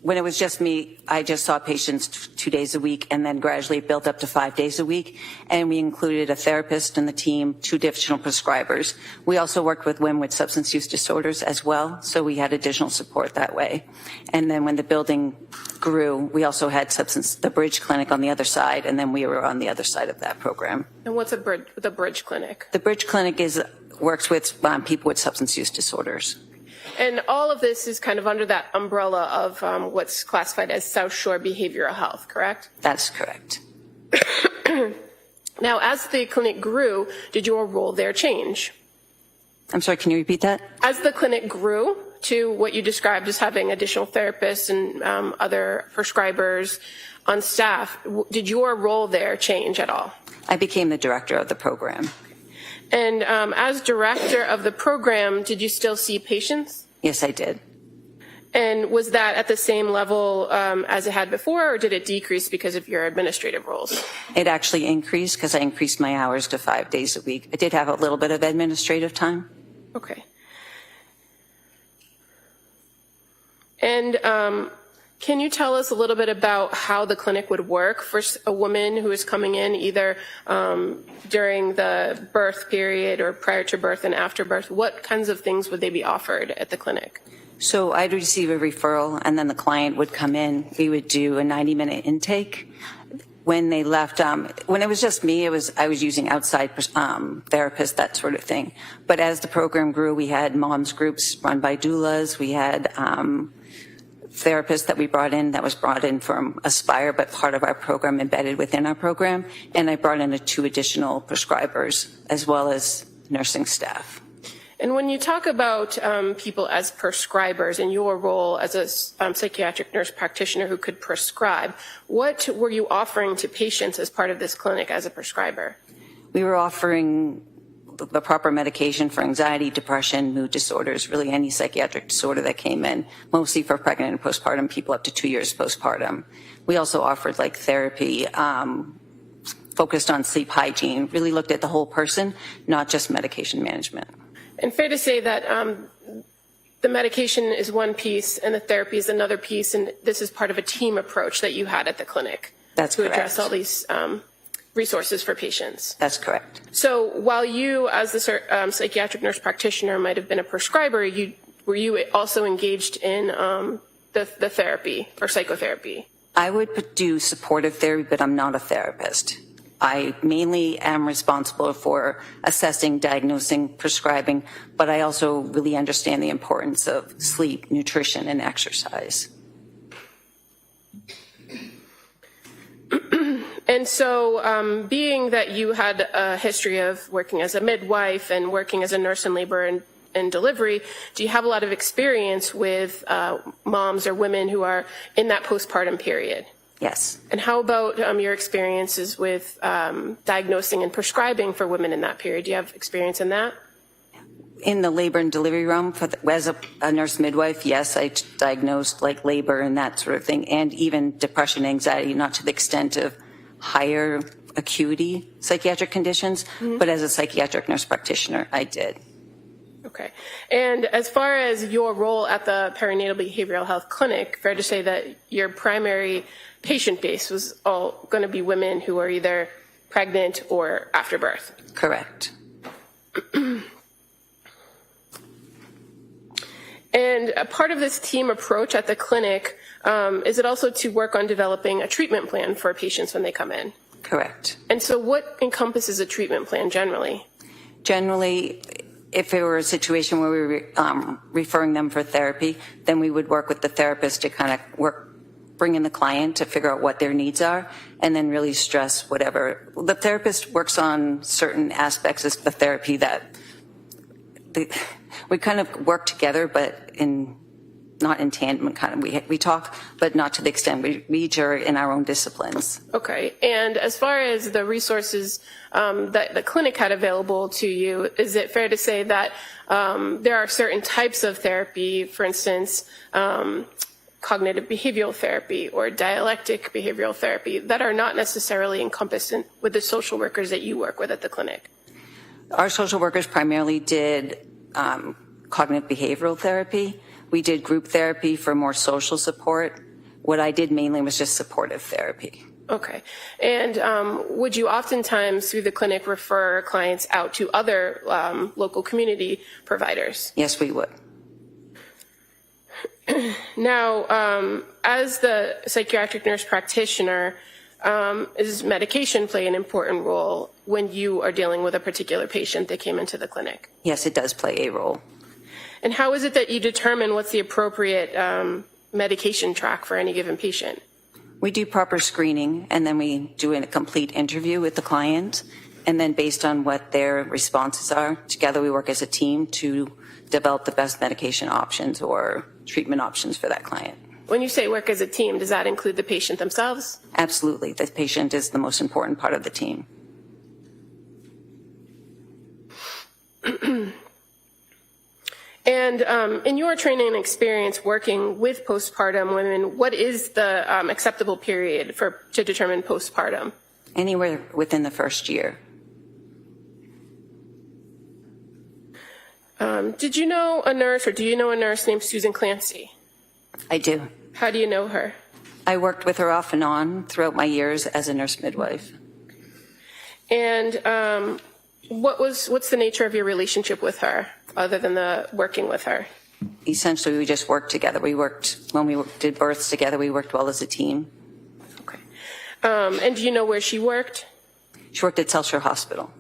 when it was just me, I just saw patients 2 days a week, and then gradually it built up to 5 days a week. And we included a therapist in the team, 2 additional prescribers. We also worked with women with substance use disorders as well, so we had additional support that way. And then when the building grew, we also had the Bridge Clinic on the other side, and then we were on the other side of that program. And what's the Bridge Clinic? The Bridge Clinic works with people with substance use disorders. And all of this is kind of under that umbrella of what's classified as South Shore Behavioral Health, correct? That's correct. Now, as the clinic grew, did your role there change? I'm sorry, can you repeat that? As the clinic grew to what you described as having additional therapists and other prescribers on staff, did your role there change at all? I became the director of the program. And as director of the program, did you still see patients? Yes, I did. And was that at the same level as it had before, or did it decrease because of your administrative roles? It actually increased because I increased my hours to 5 days a week. I did have a little bit of administrative time. Okay. And can you tell us a little bit about how the clinic would work for a woman who is coming in either during the birth period or prior to birth and after birth? What kinds of things would they be offered at the clinic? So I'd receive a referral, and then the client would come in. We would do a 90-minute intake. When they left, when it was just me, I was using outside therapists, that sort of thing. But as the program grew, we had moms groups run by doulas. We had therapists that we brought in, that was brought in from Aspire, but part of our program embedded within our program. And I brought in 2 additional prescribers as well as nursing staff. And when you talk about people as prescribers and your role as a psychiatric nurse practitioner who could prescribe, what were you offering to patients as part of this clinic as a prescriber? We were offering the proper medication for anxiety, depression, mood disorders, really any psychiatric disorder that came in, mostly for pregnant and postpartum people up to 2 years postpartum. We also offered therapy focused on sleep hygiene, really looked at the whole person, not just medication management. And fair to say that the medication is one piece and the therapy is another piece, and this is part of a team approach that you had at the clinic. That's correct. To address all these resources for patients. That's correct. So while you, as the psychiatric nurse practitioner, might have been a prescriber, you were you also engaged in the therapy or psychotherapy? I would do supportive therapy, but I'm not a therapist. I mainly am responsible for assessing, diagnosing, prescribing, but I also really understand the importance of sleep, nutrition, and exercise. And so, being that you had a history of working as a midwife and working as a nurse in labor and delivery, do you have a lot of experience with moms or women who are in that postpartum period? Yes. And how about your experiences with diagnosing and prescribing for women in that period? Do you have experience in that? In the labor and delivery realm, as a nurse midwife, yes, I diagnosed like labor and that sort of thing, and even depression, anxiety, not to the extent of higher acuity psychiatric conditions, but as a psychiatric nurse practitioner, I did. Okay. And as far as your role at the perinatal behavioral health clinic, fair to say that your primary patient base was all going to be women who are either pregnant or after birth? Correct. And a part of this team approach at the clinic, is it also to work on developing a treatment plan for patients when they come in? Correct. And so what encompasses a treatment plan generally? Generally, if it were a situation where we were referring them for therapy, then we would work with the therapist to kind of bring in the client to figure out what their needs are, and then really stress whatever. The therapist works on certain aspects of the therapy that we kind of work together, but not in tandem. Kind of we talk, but not to the extent we each are in our own disciplines. Okay. And as far as the resources that the clinic had available to you, is it fair to say that there are certain types of therapy, for instance, cognitive behavioral therapy or dialectic behavioral therapy, that are not necessarily encompassed with the social workers that you work with at the clinic? Our social workers primarily did cognitive behavioral therapy. We did group therapy for more social support. What I did mainly was just supportive therapy. Okay. And would you oftentimes, through the clinic, refer clients out to other local community providers? Yes, we would. Now, as the psychiatric nurse practitioner, does medication play an important role when you are dealing with a particular patient that came into the clinic? Yes, it does play a role. And how is it that you determine what's the appropriate medication track for any given patient? We do proper screening, and then we do a complete interview with the client, and then based on what their responses are, together we work as a team to develop the best medication options or treatment options for that client. When you say work as a team, does that include the patient themselves? Absolutely. The patient is the most important part of the team. And in your training and experience working with postpartum women, what is the acceptable period to determine postpartum? Anywhere within the first year. Did you know a nurse, or do you know a nurse named Susan Clancy? I do. How do you know her? I worked with her off and on throughout my years as a nurse midwife. And what's the nature of your relationship with her, other than the working with her? Essentially, we just worked together. When we did births together, we worked well as a team. Okay. And do you know where she worked? She worked at South Shore Hospital.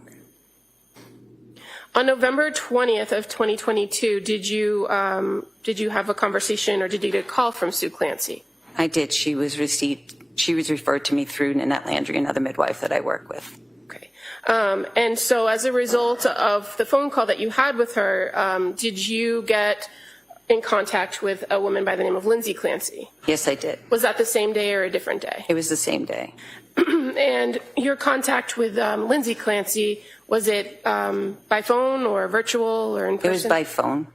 On November 20th of 2022, did you have a conversation, or did you get a call from Sue Clancy? I did. She was referred to me through Nanette Landry, another midwife that I work with. Okay. And so as a result of the phone call that you had with her, did you get in contact with a woman by the name of Lindsay Clancy? Yes, I did. Was that the same day or a different day? It was the same day. And your contact with Lindsay Clancy, was it by phone or virtual or in person? It was by phone.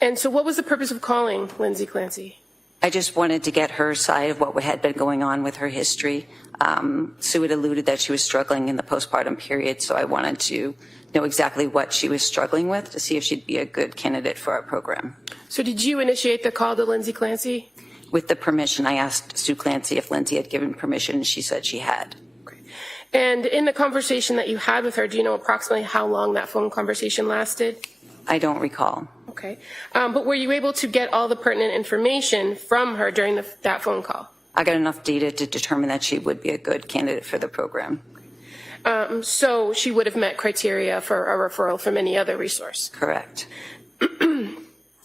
And so what was the purpose of calling Lindsay Clancy? I just wanted to get her side of what had been going on with her history. Sue had alluded that she was struggling in the postpartum period, so I wanted to know exactly what she was struggling with to see if she'd be a good candidate for our program. So did you initiate the call to Lindsay Clancy? With the permission, I asked Sue Clancy if Lindsay had given permission, and she said she had. Okay. And in the conversation that you had with her, do you know approximately how long that phone conversation lasted? I don't recall. Okay. But were you able to get all the pertinent information from her during that phone call? I got enough data to determine that she would be a good candidate for the program. So she would have met criteria for a referral from any other resource? Correct.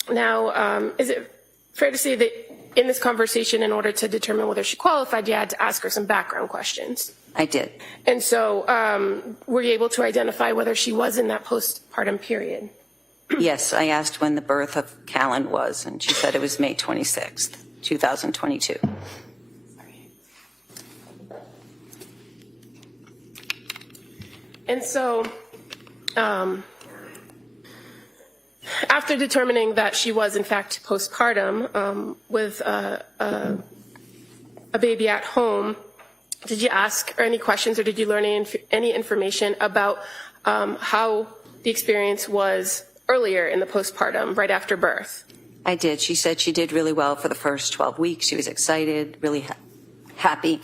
Now, is it fair to say that in this conversation, in order to determine whether she qualified, you had to ask her some background questions? I did. And so were you able to identify whether she was in that postpartum period? Yes, I asked when the birth of Callan was, and she said it was May 26th, 2022. And so after determining that she was in fact postpartum with a baby at home, did you ask her any questions or did you learn any information about how the experience was earlier in the postpartum, right after birth? I did. She said she did really well for the first 12 weeks. She was excited, really happy.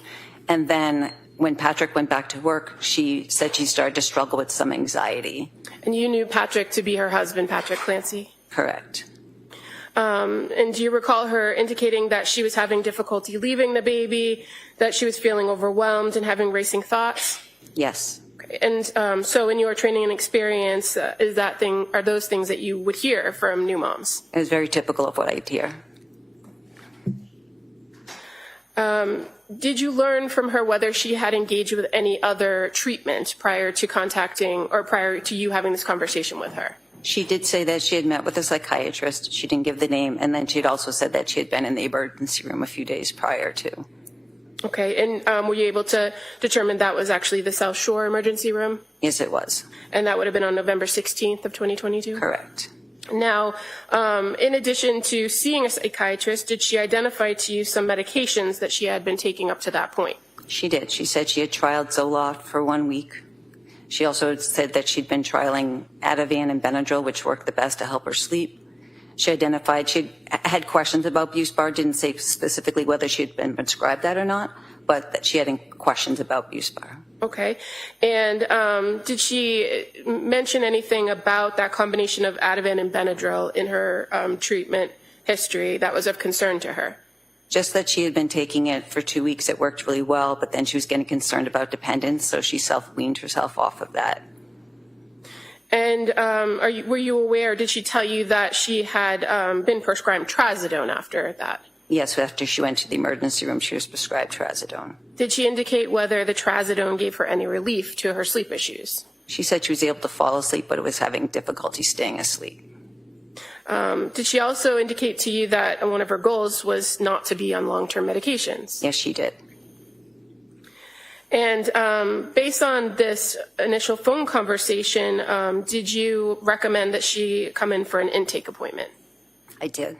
And then when Patrick went back to work, she said she started to struggle with some anxiety. And you knew Patrick to be her husband, Patrick Clancy? Correct. And do you recall her indicating that she was having difficulty leaving the baby, that she was feeling overwhelmed and having racing thoughts? Yes. Okay. And so in your training and experience, are those things that you would hear from new moms? It was very typical of what I'd hear. Did you learn from her whether she had engaged with any other treatment prior to contacting or prior to you having this conversation with her? She did say that she had met with a psychiatrist. She didn't give the name. And then she'd also said that she had been in the emergency room a few days prior to. Okay. And were you able to determine that was actually the South Shore emergency room? Yes, it was. And that would have been on November 16th of 2022? Correct. Now, in addition to seeing a psychiatrist, did she identify to you some medications that she had been taking up to that point? She did. She said she had trialed Zoloft for 1 week. She also said that she'd been trialing Ativan and Benadryl, which worked the best to help her sleep. She identified she had questions about Buspar, didn't say specifically whether she had been prescribed that or not, but that she had questions about Buspar. Okay. And did she mention anything about that combination of Ativan and Benadryl in her treatment history that was of concern to her? Just that she had been taking it for 2 weeks. It worked really well, but then she was getting concerned about dependence, so she self-weaned herself off of that. And were you aware, did she tell you that she had been prescribed trazodone after that? Yes, after she went to the emergency room, she was prescribed trazodone. Did she indicate whether the trazodone gave her any relief to her sleep issues? She said she was able to fall asleep, but it was having difficulty staying asleep. Did she also indicate to you that one of her goals was not to be on long-term medications? Yes, she did. And based on this initial phone conversation, did you recommend that she come in for an intake appointment? I did.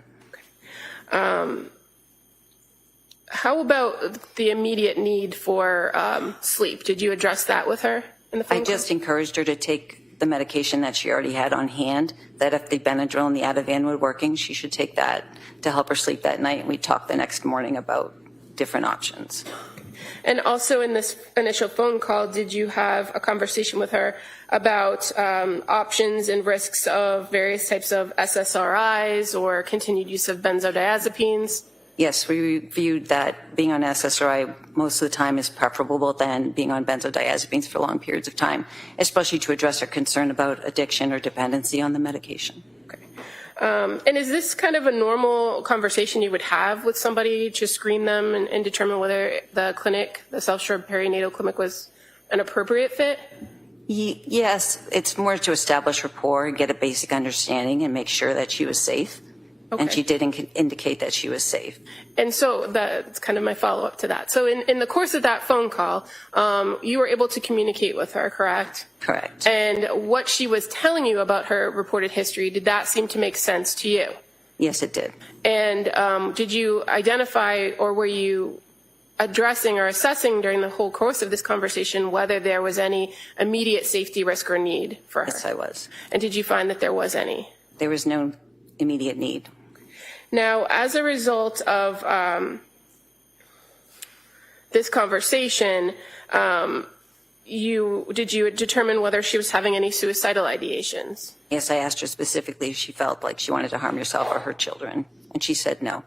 How about the immediate need for sleep? Did you address that with her in the phone I just encouraged her to take the medication that she already had on hand, that if the Benadryl and the Ativan were working, she should take that to help her sleep that night. And we talked the next morning about different options. And also in this initial phone call, did you have a conversation with her about options and risks of various types of SSRIs or continued use of benzodiazepines? Yes, we reviewed that being on SSRI most of the time is preferable than being on benzodiazepines for long periods of time, especially to address her concern about addiction or dependency on the medication. Okay. And is this kind of a normal conversation you would have with somebody to screen them and determine whether the clinic, the South Shore Perinatal Clinic, was an appropriate fit? Yes, it's more to establish rapport and get a basic understanding and make sure that she was safe. Okay. And she did indicate that she was safe. And so that's kind of my follow-up to that. So in the course of that phone call, you were able to communicate with her, correct? Correct. And what she was telling you about her reported history, did that seem to make sense to you? Yes, it did. And did you identify, or were you addressing or assessing during the whole course of this conversation whether there was any immediate safety risk or need for her? Yes, I was. And did you find that there was any? There was no immediate need. Now, as a result of this conversation, did you determine whether she was having any suicidal ideations? Yes, I asked her specifically if she felt like she wanted to harm herself or her children, and she said no.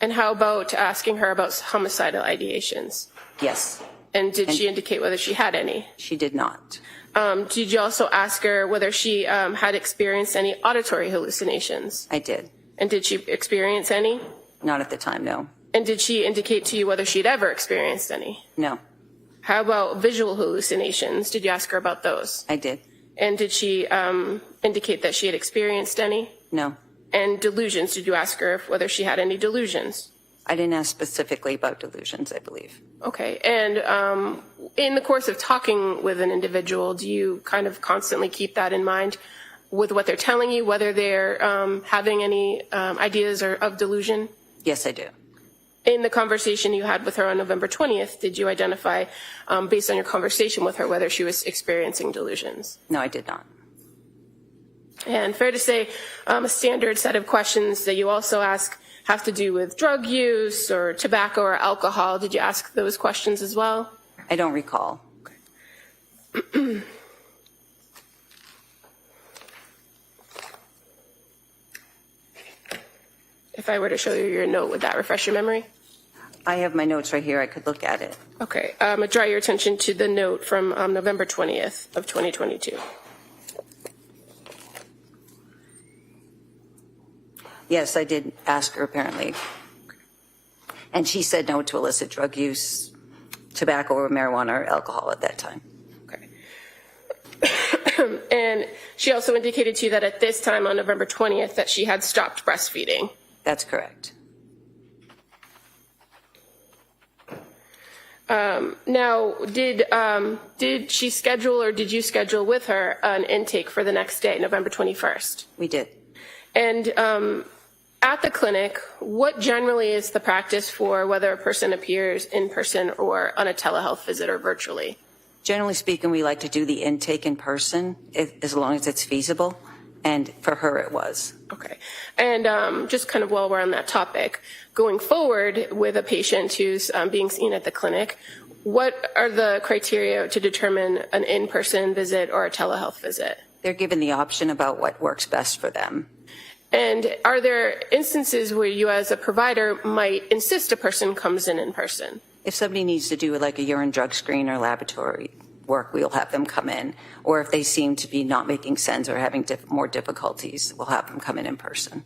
And how about asking her about homicidal ideations? Yes. And did she indicate whether she had any? She did not. Did you also ask her whether she had experienced any auditory hallucinations? I did. And did she experience any? Not at the time, no. And did she indicate to you whether she'd ever experienced any? No. How about visual hallucinations? Did you ask her about those? I did. And did she indicate that she had experienced any? No. And delusions, did you ask her whether she had any delusions? I didn't ask specifically about delusions, I believe. Okay. And in the course of talking with an individual, do you kind of constantly keep that in mind with what they're telling you, whether they're having any ideas or of delusion? Yes, I do. In the conversation you had with her on November 20th, did you identify, based on your conversation with her, whether she was experiencing delusions? No, I did not. And fair to say, a standard set of questions that you also ask have to do with drug use or tobacco or alcohol. Did you ask those questions as well? I don't recall. Okay. If I were to show you your note, would that refresh your memory? I have my notes right here. I could look at it. Okay. Draw your attention to the note from November 20th of 2022. Yes, I did ask her, apparently. And she said no to illicit drug use, tobacco or marijuana or alcohol at that time. Okay. And she also indicated to you that at this time on November 20th that she had stopped breastfeeding. That's correct. Now, did she schedule or did you schedule with her an intake for the next day, November 21st? We did. And at the clinic, what generally is the practice for whether a person appears in person or on a telehealth visit or virtually? Generally speaking, we like to do the intake in person as long as it's feasible. And for her, it was. Okay. And just kind of while we're on that topic, going forward with a patient who's being seen at the clinic, what are the criteria to determine an in-person visit or a telehealth visit? They're given the option about what works best for them. And are there instances where you as a provider might insist a person comes in person? If somebody needs to do like a urine drug screen or laboratory work, we'll have them come in. Or if they seem to be not making sense or having more difficulties, we'll have them come in person.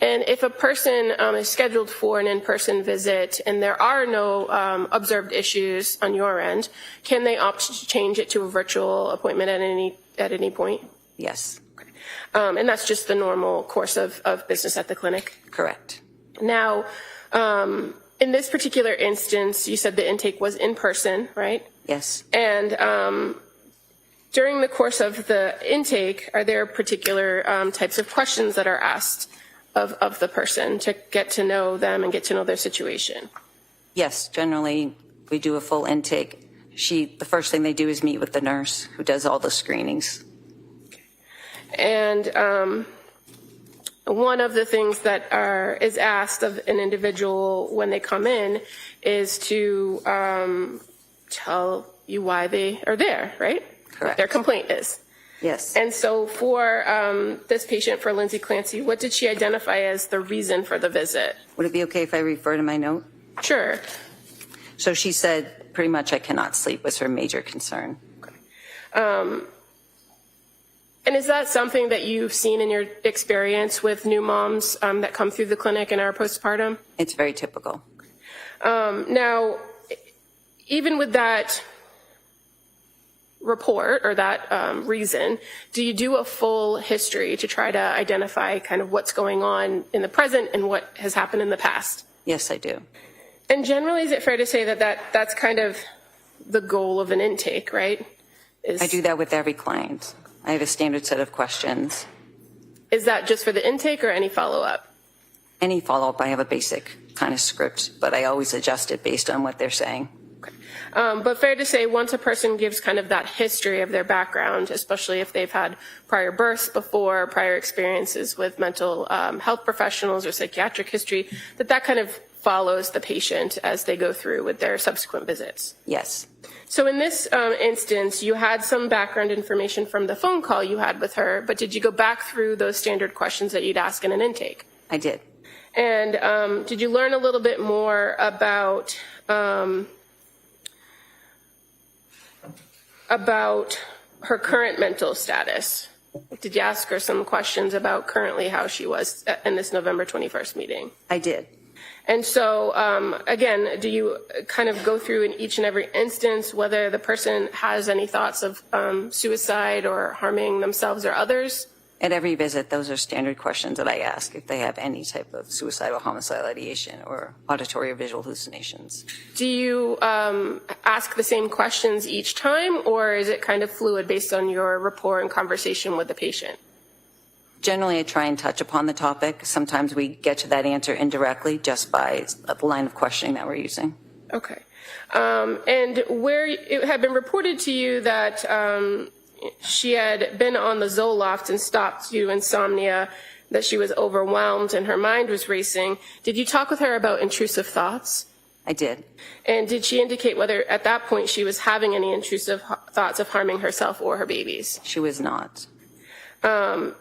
And if a person is scheduled for an in-person visit and there are no observed issues on your end, can they opt to change it to a virtual appointment at any point? Yes. Okay. And that's just the normal course of business at the clinic? Correct. Now, in this particular instance, you said the intake was in person, right? Yes. And during the course of the intake, are there particular types of questions that are asked of the person to get to know them and get to know their situation? Yes, generally we do a full intake. The first thing they do is meet with the nurse who does all the screenings. And one of the things that is asked of an individual when they come in is to tell you why they are there, right? Correct. What their complaint is. Yes. And so for this patient, for Lindsay Clancy, what did she identify as the reason for the visit? Would it be okay if I refer to my note? Sure. So she said pretty much I cannot sleep was her major concern. Okay. And is that something that you've seen in your experience with new moms that come through the clinic and are postpartum? It's very typical. Now, even with that report or that reason, do you do a full history to try to identify kind of what's going on in the present and what has happened in the past? Yes, I do. And generally, is it fair to say that that's kind of the goal of an intake, right? I do that with every client. I have a standard set of questions. Is that just for the intake or any follow-up? Any follow-up, I have a basic kind of script, but I always adjust it based on what they're saying. Okay. But fair to say, once a person gives kind of that history of their background, especially if they've had prior births before, prior experiences with mental health professionals or psychiatric history, that kind of follows the patient as they go through with their subsequent visits. Yes, So in this instance, you had some background information from the phone call you had with her, but did you go back through those standard questions that you'd ask in an intake? I did. And did you learn a little bit more about her current mental status? Did you ask her some questions about currently how she was in this November 21st meeting? I did. And so, again, do you kind of go through in each and every instance whether the person has any thoughts of suicide or harming themselves or others? At every visit, those are standard questions that I ask if they have any type of suicidal, homicidal ideation or auditory or visual hallucinations. Do you ask the same questions each time, or is it kind of fluid based on your rapport and conversation with the patient? Generally, I try and touch upon the topic. Sometimes we get to that answer indirectly just by the line of questioning that we're using. Okay. And where it had been reported to you that she had been on the Zoloft and stopped due to insomnia, that she was overwhelmed and her mind was racing, did you talk with her about intrusive thoughts? I did. And did she indicate whether at that point she was having any intrusive thoughts of harming herself or her babies? She was not.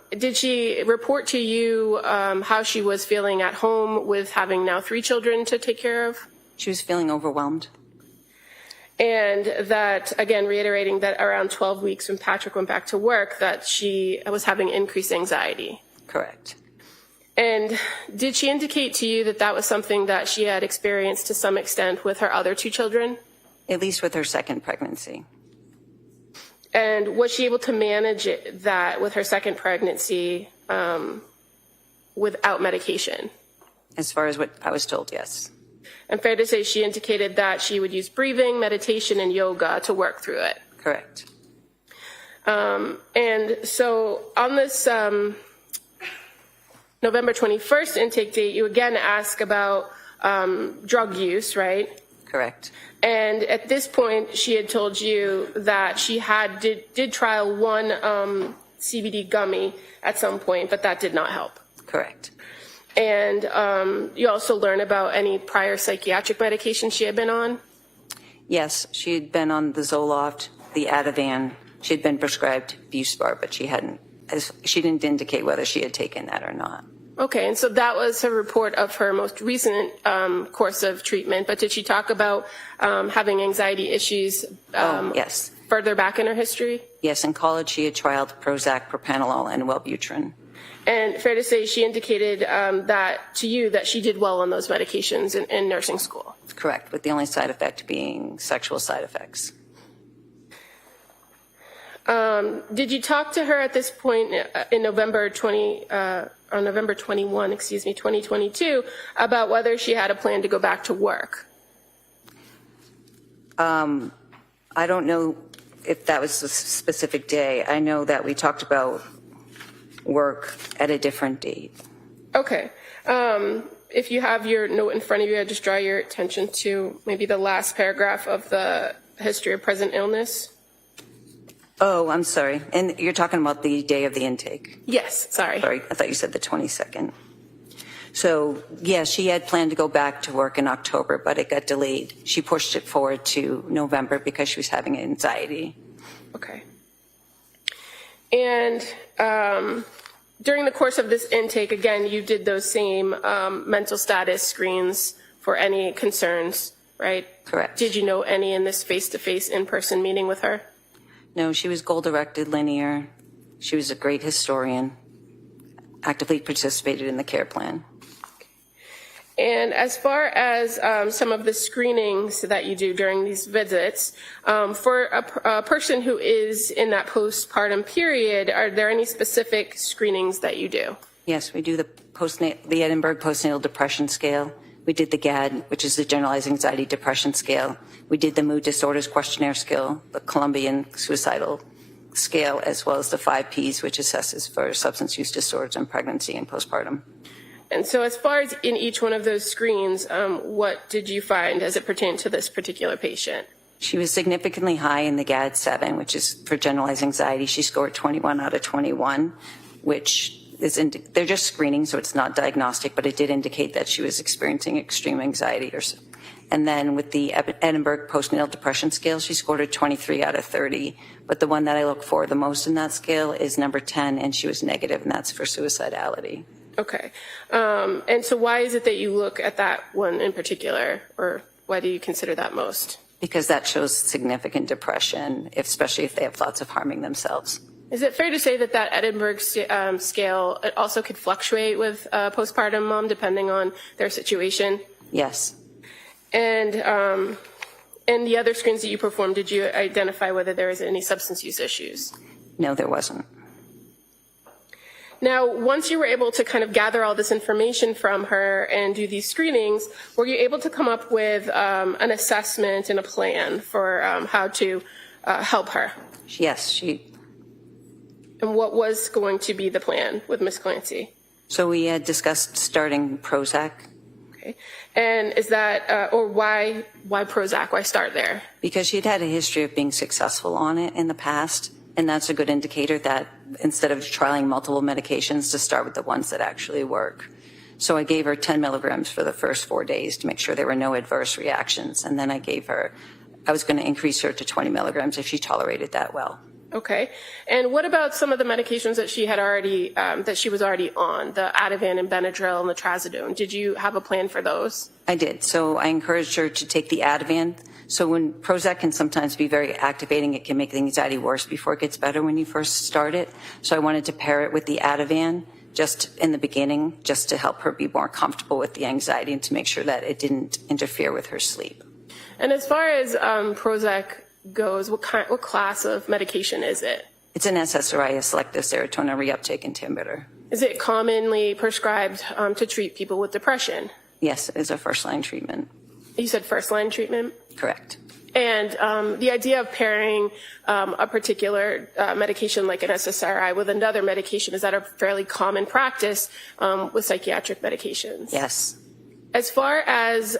Did she report to you how she was feeling at home with having now 3 children to take care of? She was feeling overwhelmed. And that, again, reiterating that around 12 weeks when Patrick went back to work, that she was having increased anxiety. Correct. And did she indicate to you that that was something that she had experienced to some extent with her other 2 children? At least with her second pregnancy. And was she able to manage that with her second pregnancy without medication? As far as what I was told, yes. And fair to say she indicated that she would use breathing, meditation, and yoga to work through it. Correct. And so on this November 21st intake date, you again ask about drug use, right? Correct. And at this point, she had told you that she did trial one CBD gummy at some point, but that did not help. Correct. And you also learn about any prior psychiatric medication she had been on? Yes, she had been on the Zoloft, the Ativan. She had been prescribed Buspar, but she didn't indicate whether she had taken that or not. Okay, and so that was her report of her most recent course of treatment, but did she talk about having anxiety issues yes. further back in her history? Yes, in college she had trialed Prozac, propranolol, and Wellbutrin. And fair to say she indicated that to you that she did well on those medications in nursing school? Correct, with the only side effect being sexual side effects. Did you talk to her at this point in November 21, 2022, about whether she had a plan to go back to work? I don't know if that was a specific day. I know that we talked about work at a different date. Okay. If you have your note in front of you, I'd just draw your attention to maybe the last paragraph of the history of present illness. Oh, I'm sorry. And you're talking about the day of the intake? Yes, sorry. Sorry, I thought you said the 22nd. So, yeah, she had planned to go back to work in October, but it got delayed. She pushed it forward to November because she was having anxiety. Okay. And during the course of this intake, again, you did those same mental status screens for any concerns, right? Correct. Did you know any in this face-to-face in-person meeting with her? No, she was goal-directed, linear. She was a great historian, actively participated in the care plan. And as far as some of the screenings that you do during these visits, for a person who is in that postpartum period, are there any specific screenings that you do? Yes, we do the Edinburgh Postnatal Depression Scale. We did the GAD, which is the Generalized Anxiety Depression Scale. We did the Mood Disorders Questionnaire Scale, the Colombian Suicidal Scale, as well as the 5 Ps, which assesses for substance use disorders in pregnancy and postpartum. And so as far as in each one of those screens, what did you find as it pertained to this particular patient? She was significantly high in the GAD-7, which is for generalized anxiety. She scored 21 out of 21, which they're just screening, so it's not diagnostic, but it did indicate that she was experiencing extreme anxiety. And then with the Edinburgh postnatal depression scale, she scored a 23 out of 30. But the one that I look for the most in that scale is number 10, and she was negative, and that's for suicidality. Okay. And so why is it that you look at that one in particular, or why do you consider that most? Because that shows significant depression, especially if they have thoughts of harming themselves. Is it fair to say that that Edinburgh scale it also could fluctuate with postpartum mom depending on their situation? Yes. And the other screens that you performed, did you identify whether there was any substance use issues? No, there wasn't. Now, once you were able to kind of gather all this information from her and do these screenings, were you able to come up with an assessment and a plan for how to help her? Yes, And what was going to be the plan with Ms. Clancy? So we had discussed starting Prozac. Okay. And is that, or why Prozac? Why start there? Because she'd had a history of being successful on it in the past, and that's a good indicator that instead of trialing multiple medications, to start with the ones that actually work. So I gave her 10 milligrams for the first 4 days to make sure there were no adverse reactions, and then I was going to increase her to 20 milligrams if she tolerated that well. Okay. And what about some of the medications that she had already, that she was already on, the Ativan and Benadryl and the Trazodone? Did you have a plan for those? I did. So I encouraged her to take the Ativan. So when Prozac can sometimes be very activating, it can make the anxiety worse before it gets better when you first start it. So I wanted to pair it with the Ativan just in the beginning, just to help her be more comfortable with the anxiety and to make sure that it didn't interfere with her sleep. And as far as Prozac goes, what class of medication is it? It's an SSRI, a selective serotonin reuptake inhibitor. Is it commonly prescribed to treat people with depression? Yes, it is a first-line treatment. You said first-line treatment? Correct. And the idea of pairing a particular medication like an SSRI with another medication, is that a fairly common practice with psychiatric medications? Yes. As far as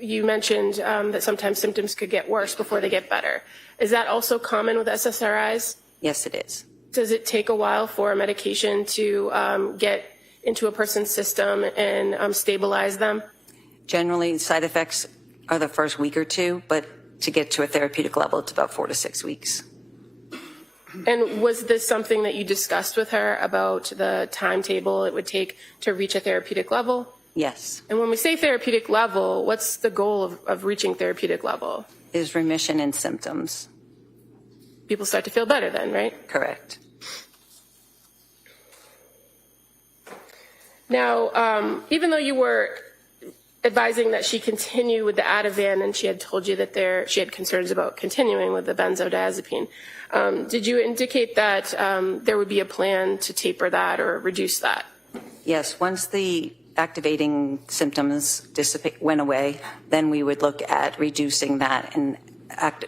you mentioned that sometimes symptoms could get worse before they get better. Is that also common with SSRIs? Yes, it is. Does it take a while for a medication to get into a person's system and stabilize them? Generally, side effects are the first week or two, but to get to a therapeutic level, it's about 4 to 6 weeks. And was this something that you discussed with her about the timetable it would take to reach a therapeutic level? Yes. And when we say therapeutic level, what's the goal of reaching therapeutic level? Is remission in symptoms. People start to feel better then, right? Correct. Now, even though you were advising that she continue with the Ativan and she had told you that she had concerns about continuing with the benzodiazepine, did you indicate that there would be a plan to taper that or reduce that? Yes, once the activating symptoms went away, then we would look at reducing that and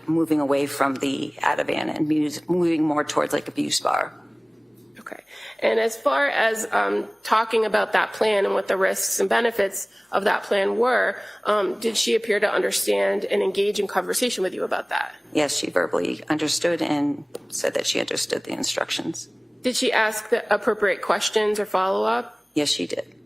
moving away from the Ativan and moving more towards like a Buspar. Okay. And as far as talking about that plan and what the risks and benefits of that plan were, did she appear to understand and engage in conversation with you about that? Yes, she verbally understood and said that she understood the instructions. Did she ask the appropriate questions or follow up? Yes, she did.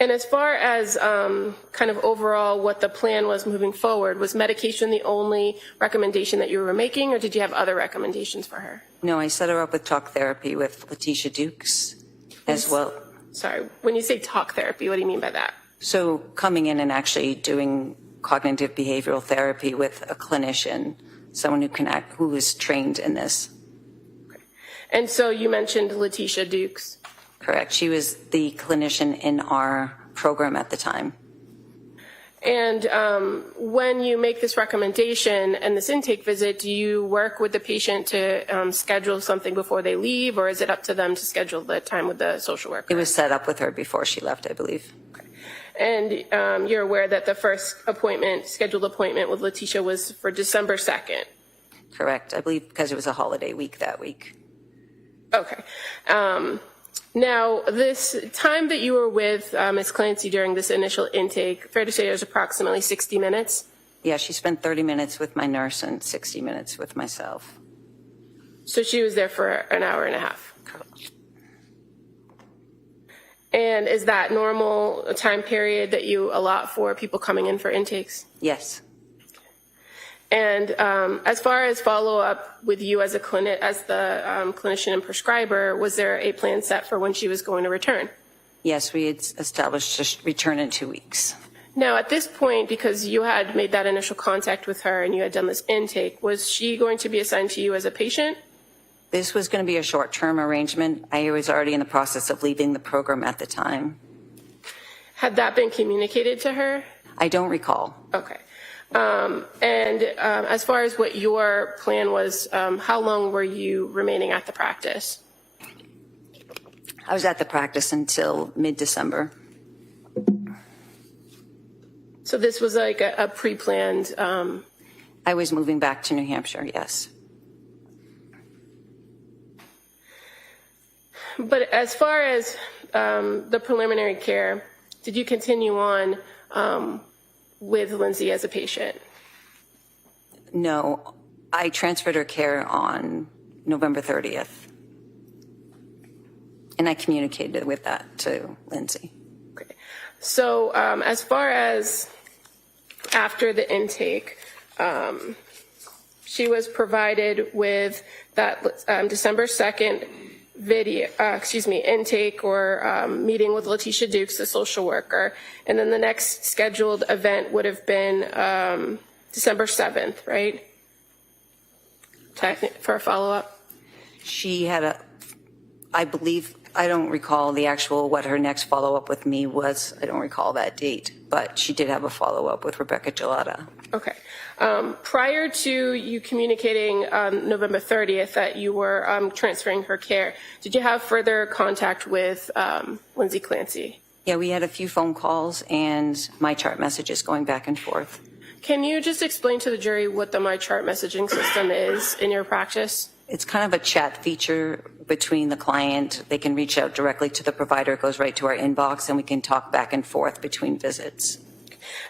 And as far as kind of overall what the plan was moving forward, was medication the only recommendation that you were making, or did you have other recommendations for her? No, I set her up with talk therapy with Letitia Dukes as well. Sorry, when you say talk therapy, what do you mean by that? So coming in and actually doing cognitive behavioral therapy with a clinician, someone who is trained in this. Okay. And so you mentioned Letitia Dukes. Correct. She was the clinician in our program at the time. And when you make this recommendation and this intake visit, do you work with the patient to schedule something before they leave, or is it up to them to schedule the time with the social worker? It was set up with her before she left, I believe. Okay. And you're aware that the first scheduled appointment with Letitia was for December 2nd? Correct. I believe because it was a holiday week that week. Okay. Now, this time that you were with Ms. Clancy during this initial intake, fair to say it was approximately 60 minutes? Yeah, she spent 30 minutes with my nurse and 60 minutes with myself. So she was there for an hour and a half. And is that normal time period that you allot for people coming in for intakes? Yes. And as far as follow-up with you as a clinician and prescriber, was there a plan set for when she was going to return? Yes, we had established a return in 2 weeks. Now, at this point, because you had made that initial contact with her and you had done this intake, was she going to be assigned to you as a patient? This was going to be a short-term arrangement. I was already in the process of leaving the program at the time. Had that been communicated to her? I don't recall. Okay. As far as what your plan was, how long were you remaining at the practice? I was at the practice until mid-December. So this was like a pre-planned... I was moving back to New Hampshire, yes. But as far as the preliminary care, did you continue on with Lindsay as a patient? No, I transferred her care on November 30th. And I communicated with that to Lindsay. Okay. So as far as after the intake, she was provided with that December 2nd intake or meeting with Letitia Dukes, the social worker. And then the next scheduled event would have been December 7th, right? For a follow-up? She had I believe, I don't recall the actual, what her next follow-up with me was. I don't recall that date, but she did have a follow-up with Rebecca Gelata. Okay. Prior to you communicating on November 30th that you were transferring her care, did you have further contact with Lindsay Clancy? Yeah, we had a few phone calls and my chart messages going back and forth. Can you just explain to the jury what the MyChart messaging system is in your practice? It's kind of a chat feature between the client. They can reach out directly to the provider. It goes right to our inbox, and we can talk back and forth between visits.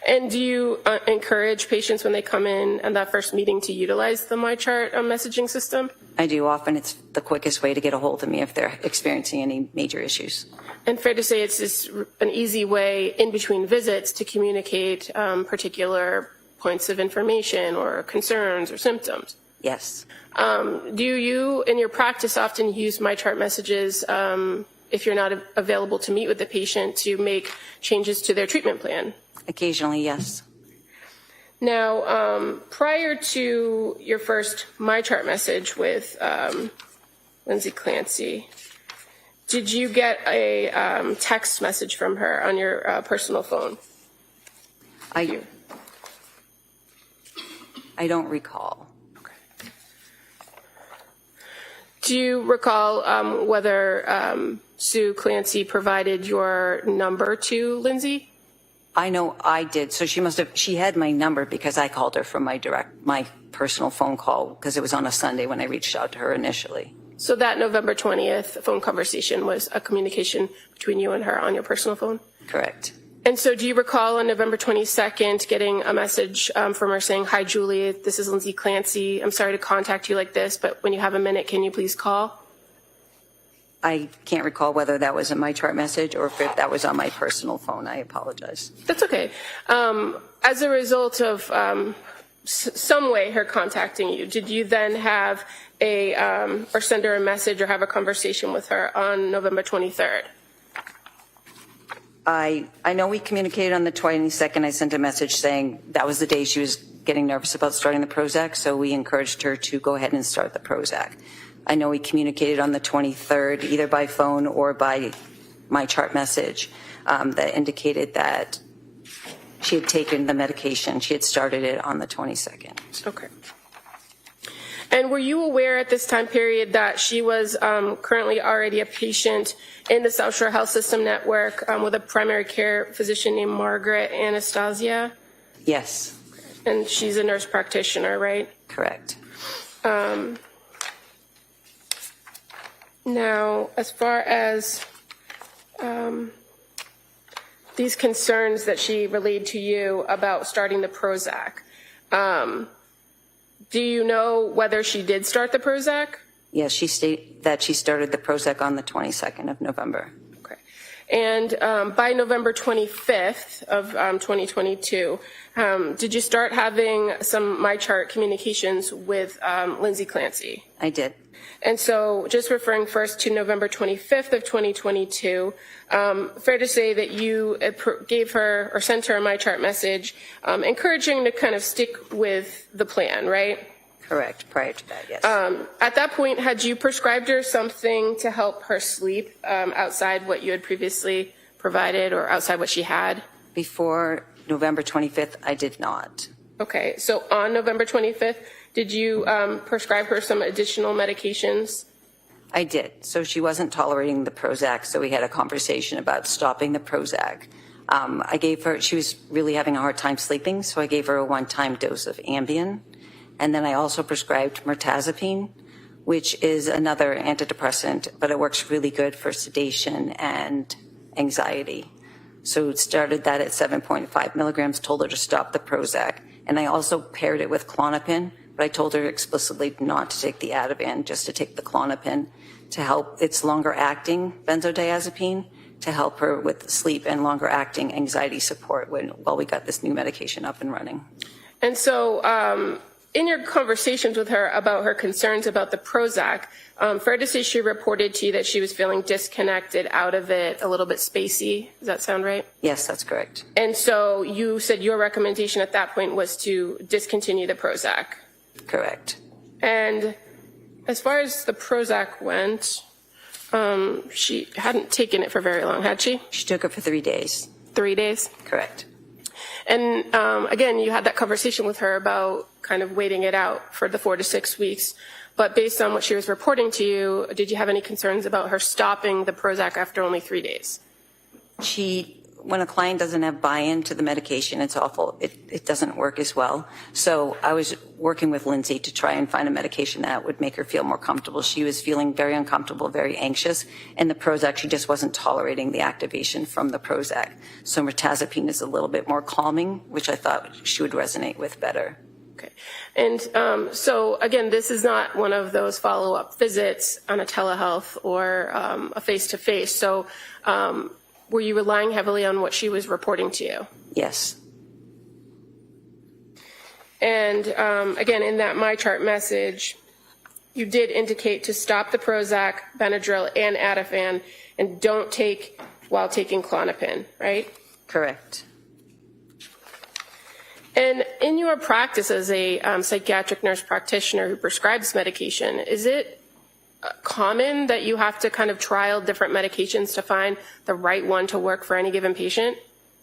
And do you encourage patients when they come in and that first meeting to utilize the MyChart messaging system? I do. Often it's the quickest way to get a hold of me if they're experiencing any major issues. And fair to say it's just an easy way in between visits to communicate particular points of information or concerns or symptoms? Yes. Do you, in your practice, often use MyChart messages if you're not available to meet with the patient to make changes to their treatment plan? Occasionally, yes. Now, prior to your first MyChart message with Lindsay Clancy, did you get a text message from her on your personal phone? I don't recall. Do you recall whether Sue Clancy provided your number to Lindsay? I know I did. So she had my number because I called her from my personal phone call because it was on a Sunday when I reached out to her initially. So that November 20th phone conversation was a communication between you and her on your personal phone? Correct. And so do you recall on November 22nd getting a message from her saying, "Hi, Julie, this is Lindsay Clancy. I'm sorry to contact you like this, but when you have a minute, can you please call?" I can't recall whether that was a MyChart message or if that was on my personal phone. I apologize. That's okay. As a result of some way her contacting you, did you then have or send her a message or have a conversation with her on November 23rd? I know we communicated on the 22nd. I sent a message saying that was the day she was getting nervous about starting the Prozac, so we encouraged her to go ahead and start the Prozac. I know we communicated on the 23rd, either by phone or by MyChart message, that indicated that she had taken the medication. She had started it on the 22nd. Okay. And were you aware at this time period that she was currently already a patient in the South Shore Health System Network with a primary care physician named Margaret Anastasia? Yes. And she's a nurse practitioner, right? Correct. Now, as far as these concerns that she relayed to you about starting the Prozac, do you know whether she did start the Prozac? Yes, she stated that she started the Prozac on the 22nd of November. Okay. And by November 25th of 2022, did you start having some MyChart communications with Lindsay Clancy? I did. And so just referring first to November 25th of 2022, fair to say that you gave her or sent her a MyChart message encouraging to kind of stick with the plan, right? Correct. Prior to that, yes. At that point, had you prescribed her something to help her sleep outside what you had previously provided or outside what she had? Before November 25th, I did not. Okay, so on November 25th, did you prescribe her some additional medications? I did. So she wasn't tolerating the Prozac, so we had a conversation about stopping the Prozac. I gave her, she was really having a hard time sleeping, so I gave her a one-time dose of Ambien. And then I also prescribed mirtazapine, which is another antidepressant, but it works really good for sedation and anxiety. So started that at 7.5 milligrams, told her to stop the Prozac. And I also paired it with Klonopin, but I told her explicitly not to take the Ativan, just to take the Klonopin to help. It's longer acting benzodiazepine to help her with sleep and longer acting anxiety support while we got this new medication up and running. And so in your conversations with her about her concerns about the Prozac, fair to say she reported to you that she was feeling disconnected, out of it, a little bit spacey. Does that sound right? Yes, that's correct. And so you said your recommendation at that point was to discontinue the Prozac. Correct. And as far as the Prozac went, she hadn't taken it for very long, had she? She took it for 3 days. 3 days? Correct. And again, you had that conversation with her about kind of waiting it out for the 4 to 6 weeks. But based on what she was reporting to you, did you have any concerns about her stopping the Prozac after only 3 days? When a client doesn't have buy-in to the medication, it's awful. It doesn't work as well. So I was working with Lindsay to try and find a medication that would make her feel more comfortable. She was feeling very uncomfortable, very anxious, and the Prozac, she just wasn't tolerating the activation from the Prozac. So mirtazapine is a little bit more calming, which I thought she would resonate with better. Okay. And so, again, this is not one of those follow-up visits on a telehealth or a face-to-face. So were you relying heavily on what she was reporting to you? Yes. And again, in that MyChart message, you did indicate to stop the Prozac, Benadryl, and Ativan, and don't take while taking Klonopin, right? Correct. And in your practice as a psychiatric nurse practitioner who prescribes medication, is it common that you have to kind of trial different medications to find the right one to work for any given patient?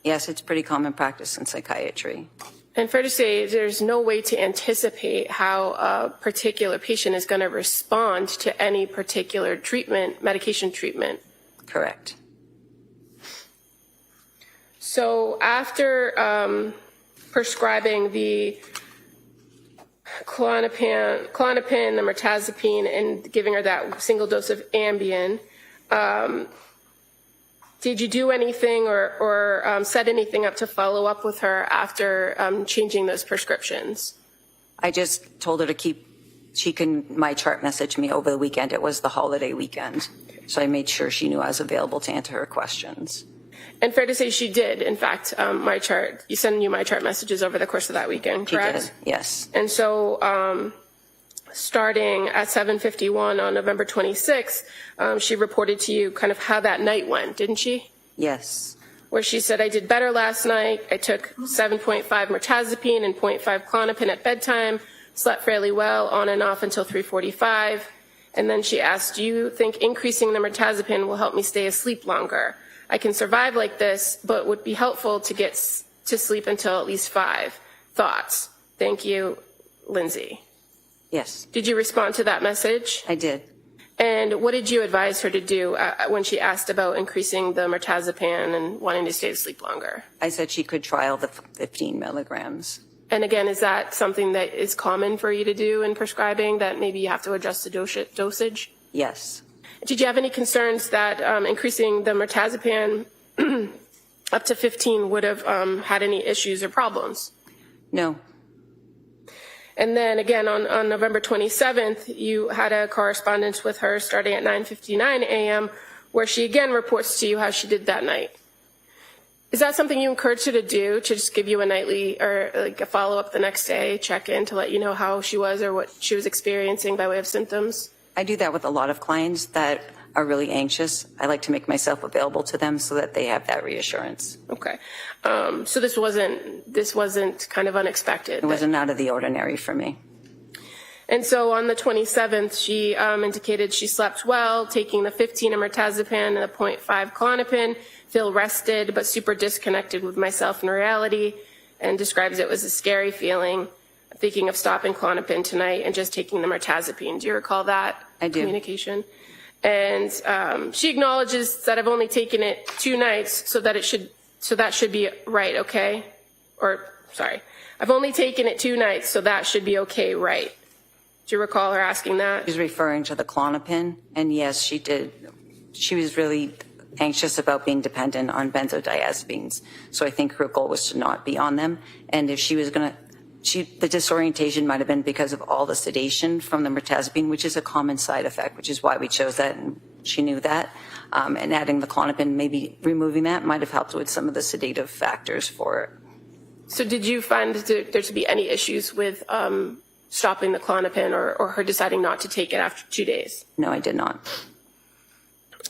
Yes, it's pretty common practice in psychiatry. And fair to say, there's no way to anticipate how a particular patient is going to respond to any particular treatment, medication treatment. Correct. So after prescribing the Klonopin, the mirtazapine, and giving her that single dose of Ambien, did you do anything or set anything up to follow up with her after changing those prescriptions? I just told her she can MyChart message me over the weekend. It was the holiday weekend. So I made sure she knew I was available to answer her questions. And fair to say she did, in fact, MyChart. You sent you MyChart messages over the course of that weekend, correct? She did, yes. And so starting at 7:51 on November 26th, she reported to you kind of how that night went, didn't she? Yes. Where she said, I did better last night. I took 7.5 mirtazapine and 0.5 Klonopin at bedtime, slept fairly well on and off until 3:45. And then she asked, do you think increasing the mirtazapine will help me stay asleep longer? I can survive like this, but would be helpful to get to sleep until at least 5. Thoughts? Thank you, Lindsay. Yes. Did you respond to that message? I did. And what did you advise her to do when she asked about increasing the mirtazapine and wanting to stay asleep longer? I said she could trial the 15 milligrams. And again, is that something that is common for you to do in prescribing, that maybe you have to adjust the dosage? Yes. Did you have any concerns that increasing the mirtazapine up to 15 would have had any issues or problems? No. And then again, on November 27th, you had a correspondence with her starting at 9:59 a.m., where she again reports to you how she did that night. Is that something you encourage her to do, to just give you a nightly or like a follow-up the next day, check in to let you know how she was or what she was experiencing by way of symptoms? I do that with a lot of clients that are really anxious. I like to make myself available to them so that they have that reassurance. Okay. So this wasn't kind of unexpected. It wasn't out of the ordinary for me. And so on the 27th, she indicated she slept well, taking the 15 mirtazapine and the 0.5 Klonopin, feel rested but super disconnected with myself and reality, and describes it as a scary feeling, thinking of stopping Klonopin tonight and just taking the mirtazapine. Do you recall that I do. communication? And she acknowledges that I've only taken it 2 nights, so that should be right, okay? Or, sorry, I've only taken it 2 nights, so that should be okay, right? Do you recall her asking that? She's referring to the Klonopin, and yes, she did. She was really anxious about being dependent on benzodiazepines, so I think her goal was to not be on them. And if she was going to, the disorientation might have been because of all the sedation from the mirtazapine, which is a common side effect, which is why we chose that, and she knew that. And adding the Klonopin, maybe removing that, might have helped with some of the sedative factors for it. So did you find there to be any issues with stopping the Klonopin or her deciding not to take it after 2 days? No, I did not.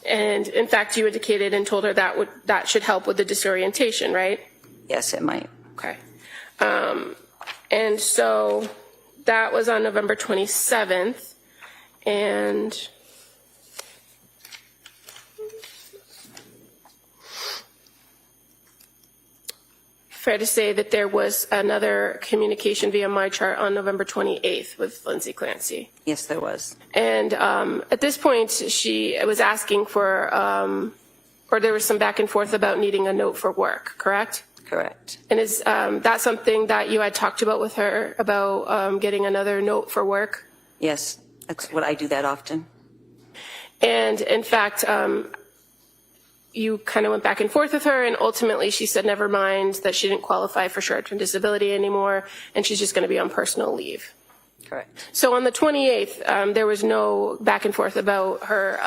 And in fact, you indicated and told her that should help with the disorientation, right? Yes, it might. Okay. And so that was on November 27th. And fair to say that there was another communication via my chart on November 28th with Lindsay Clancy. Yes, there was. And at this point, she was asking for, or there was some back and forth about needing a note for work, correct? Correct. And is that something that you had talked about with her, about getting another note for work? Yes, that's what I do that often. And in fact, you kind of went back and forth with her, and ultimately she said never mind, that she didn't qualify for short-term disability anymore, and she's just going to be on personal leave. Correct. So on the 28th, there was no back and forth about her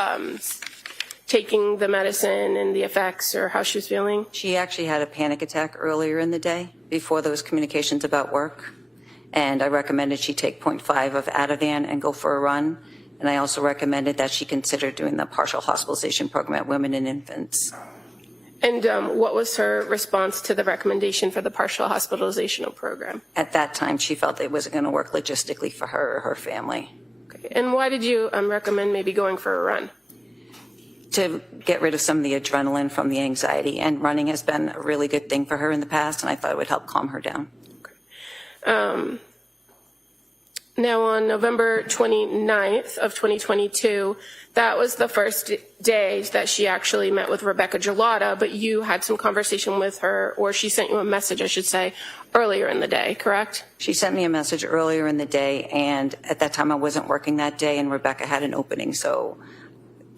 taking the medicine and the effects or how she was feeling? She actually had a panic attack earlier in the day before those communications about work. And I recommended she take 0.5 of Ativan and go for a run. And I also recommended that she consider doing the partial hospitalization program at women and infants. And what was her response to the recommendation for the partial hospitalization program? At that time, she felt it wasn't going to work logistically for her or her family. Okay. And why did you recommend maybe going for a run? To get rid of some of the adrenaline from the anxiety. And running has been a really good thing for her in the past, and I thought it would help calm her down. Okay. Now on November 29th of 2022, that was the first day that she actually met with Rebecca Gelada, but you had some conversation with her, or she sent you a message, I should say, earlier in the day, correct? She sent me a message earlier in the day, and at that time I wasn't working that day, and Rebecca had an opening, so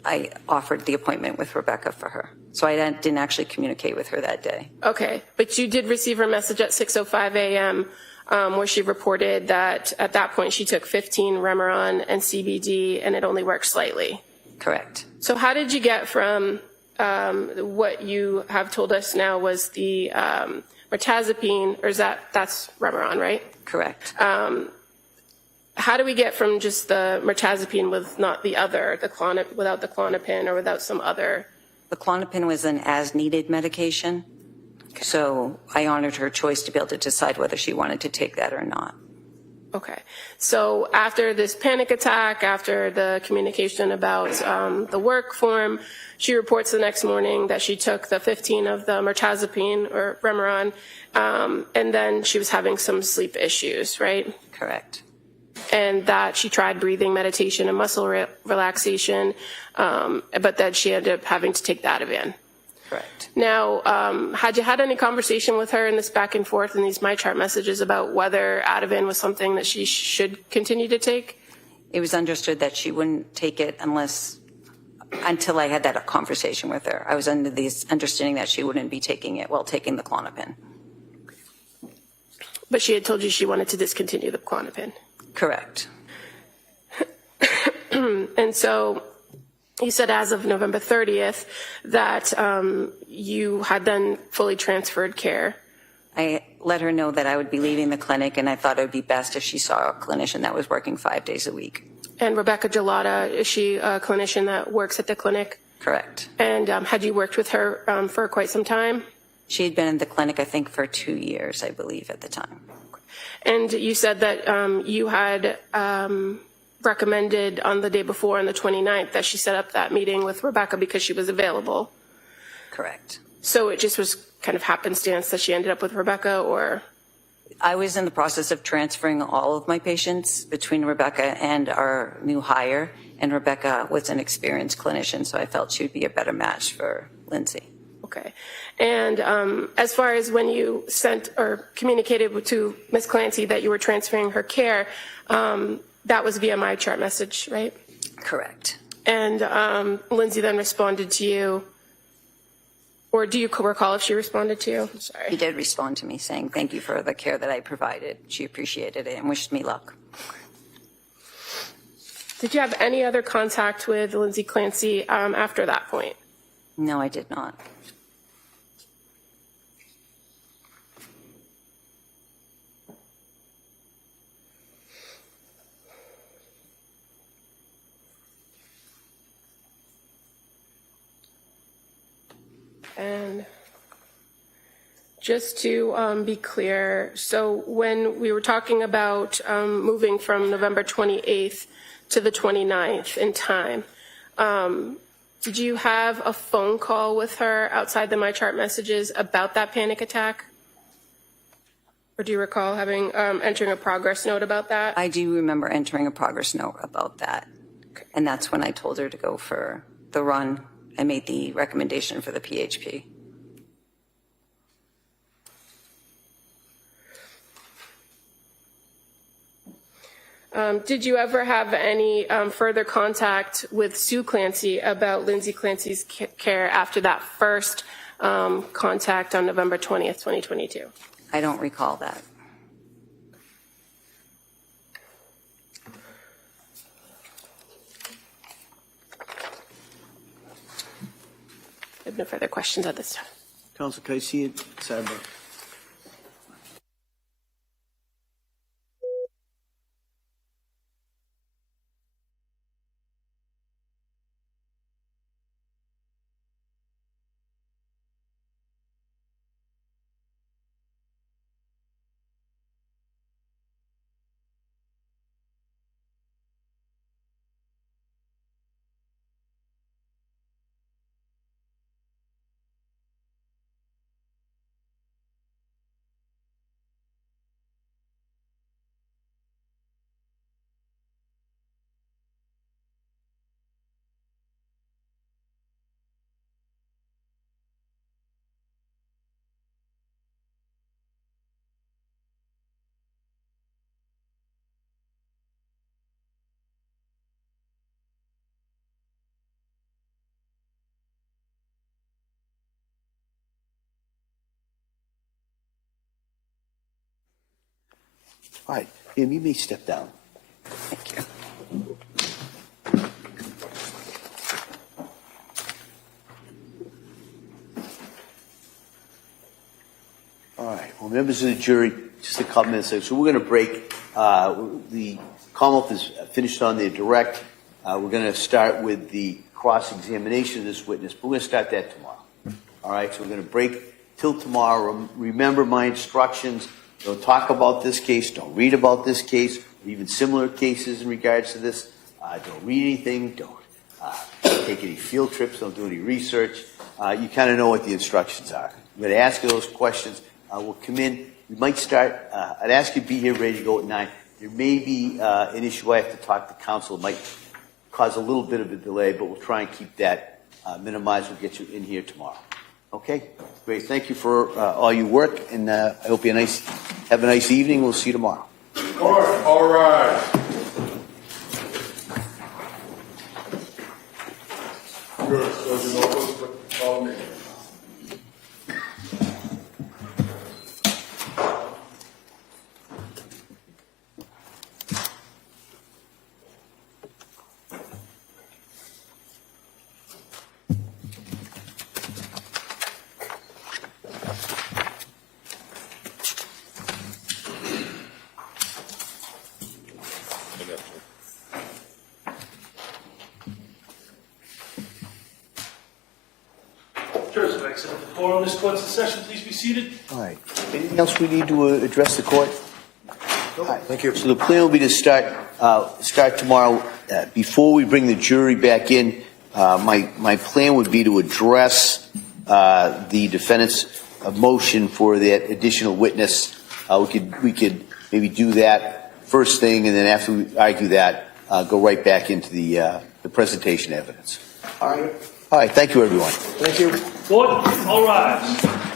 I offered the appointment with Rebecca for her. So I didn't actually communicate with her that day. Okay, but you did receive her message at 6:05 a.m., where she reported that at that point she took 15 Remeron and CBD and it only worked slightly. Correct. So how did you get from what you have told us now was the mirtazapine, or is that's Remeron, right? Correct. How do we get from just the mirtazapine with not the other, without the Klonopin or without some other? The Klonopin was an as-needed medication. So I honored her choice to be able to decide whether she wanted to take that or not. Okay. So after this panic attack, after the communication about the work form, she reports the next morning that she took the 15 of the mirtazapine or Remeron, and then she was having some sleep issues, right? Correct. And that she tried breathing meditation and muscle relaxation, but that she ended up having to take that Ativan. Correct. Now, had you had any conversation with her in this back and forth and these MyChart messages about whether Ativan was something that she should continue to take? It was understood that she wouldn't take it until I had that conversation with her. I was under the understanding that she wouldn't be taking it while taking the Klonopin. But she had told you she wanted to discontinue the Klonopin. Correct. And so you said as of November 30th that you had then fully transferred care. I let her know that I would be leaving the clinic, and I thought it would be best if she saw a clinician that was working 5 days a week. And Rebecca Gelada, is she a clinician that works at the clinic? Correct. And had you worked with her for quite some time? She had been in the clinic, I think, for 2 years, I believe, at the time. And you said that you had recommended on the day before, on the 29th, that she set up that meeting with Rebecca because she was available. Correct. So it just was kind of happenstance that she ended up with Rebecca, or? I was in the process of transferring all of my patients between Rebecca and our new hire, and Rebecca was an experienced clinician, so I felt she would be a better match for Lindsay. Okay. And as far as when you sent or communicated to Ms. Clancy that you were transferring her care, that was via my chart message, right? Correct. And Lindsay then responded to you, or do you recall if she responded to you? I'm sorry. She did respond to me saying thank you for the care that I provided. She appreciated it and wished me luck. Did you have any other contact with Lindsay Clancy after that point? No, I did not. And just to be clear, so when we were talking about moving from November 28th to the 29th in time, did you have a phone call with her outside the MyChart messages about that panic attack? Or do you recall having entering a progress note about that? I do remember entering a progress note about that. And that's when I told her to go for the run. I made the recommendation for the PHP. Did you ever have any further contact with Sue Clancy about Lindsay Clancy's care after that first contact on November 20th, 2022? I don't recall that. I have no further questions at this time. Counsel, can I see it? Sidebar. All right, ma'am, you may step down. Thank you. All right, well, members of the jury, just a couple minutes. So we're going to break. The Commonwealth is finished on their direct. We're going to start with the cross-examination of this witness, but we're going to start that tomorrow. All right, so we're going to break till tomorrow. Remember my instructions. Don't talk about this case. Don't read about this case, or even similar cases in regards to this. Don't read anything. Don't take any field trips. Don't do any research. You kind of know what the instructions are. I'm going to ask you those questions. We'll come in. We might start. I'd ask you to be here ready to go at 9. There may be an issue I have to talk to counsel. It might cause a little bit of a delay, but we'll try and keep that minimized. We'll get you in here tomorrow. Okay? Great. Thank you for all your work, and I hope you have a nice evening. We'll see you tomorrow. All right. Good. So you know what's call me. Jurors have exited the quorum. This court's in session. Please be seated. All right. Anything else we need to address the court? Thank you. So the plan will be to start tomorrow. Before we bring the jury back in, my plan would be to address the defendant's motion for that additional witness. We could maybe do that first thing, and then after we argue that, go right back into the presentation evidence. All right. All right. Thank you, everyone. Thank you. Court, all rise.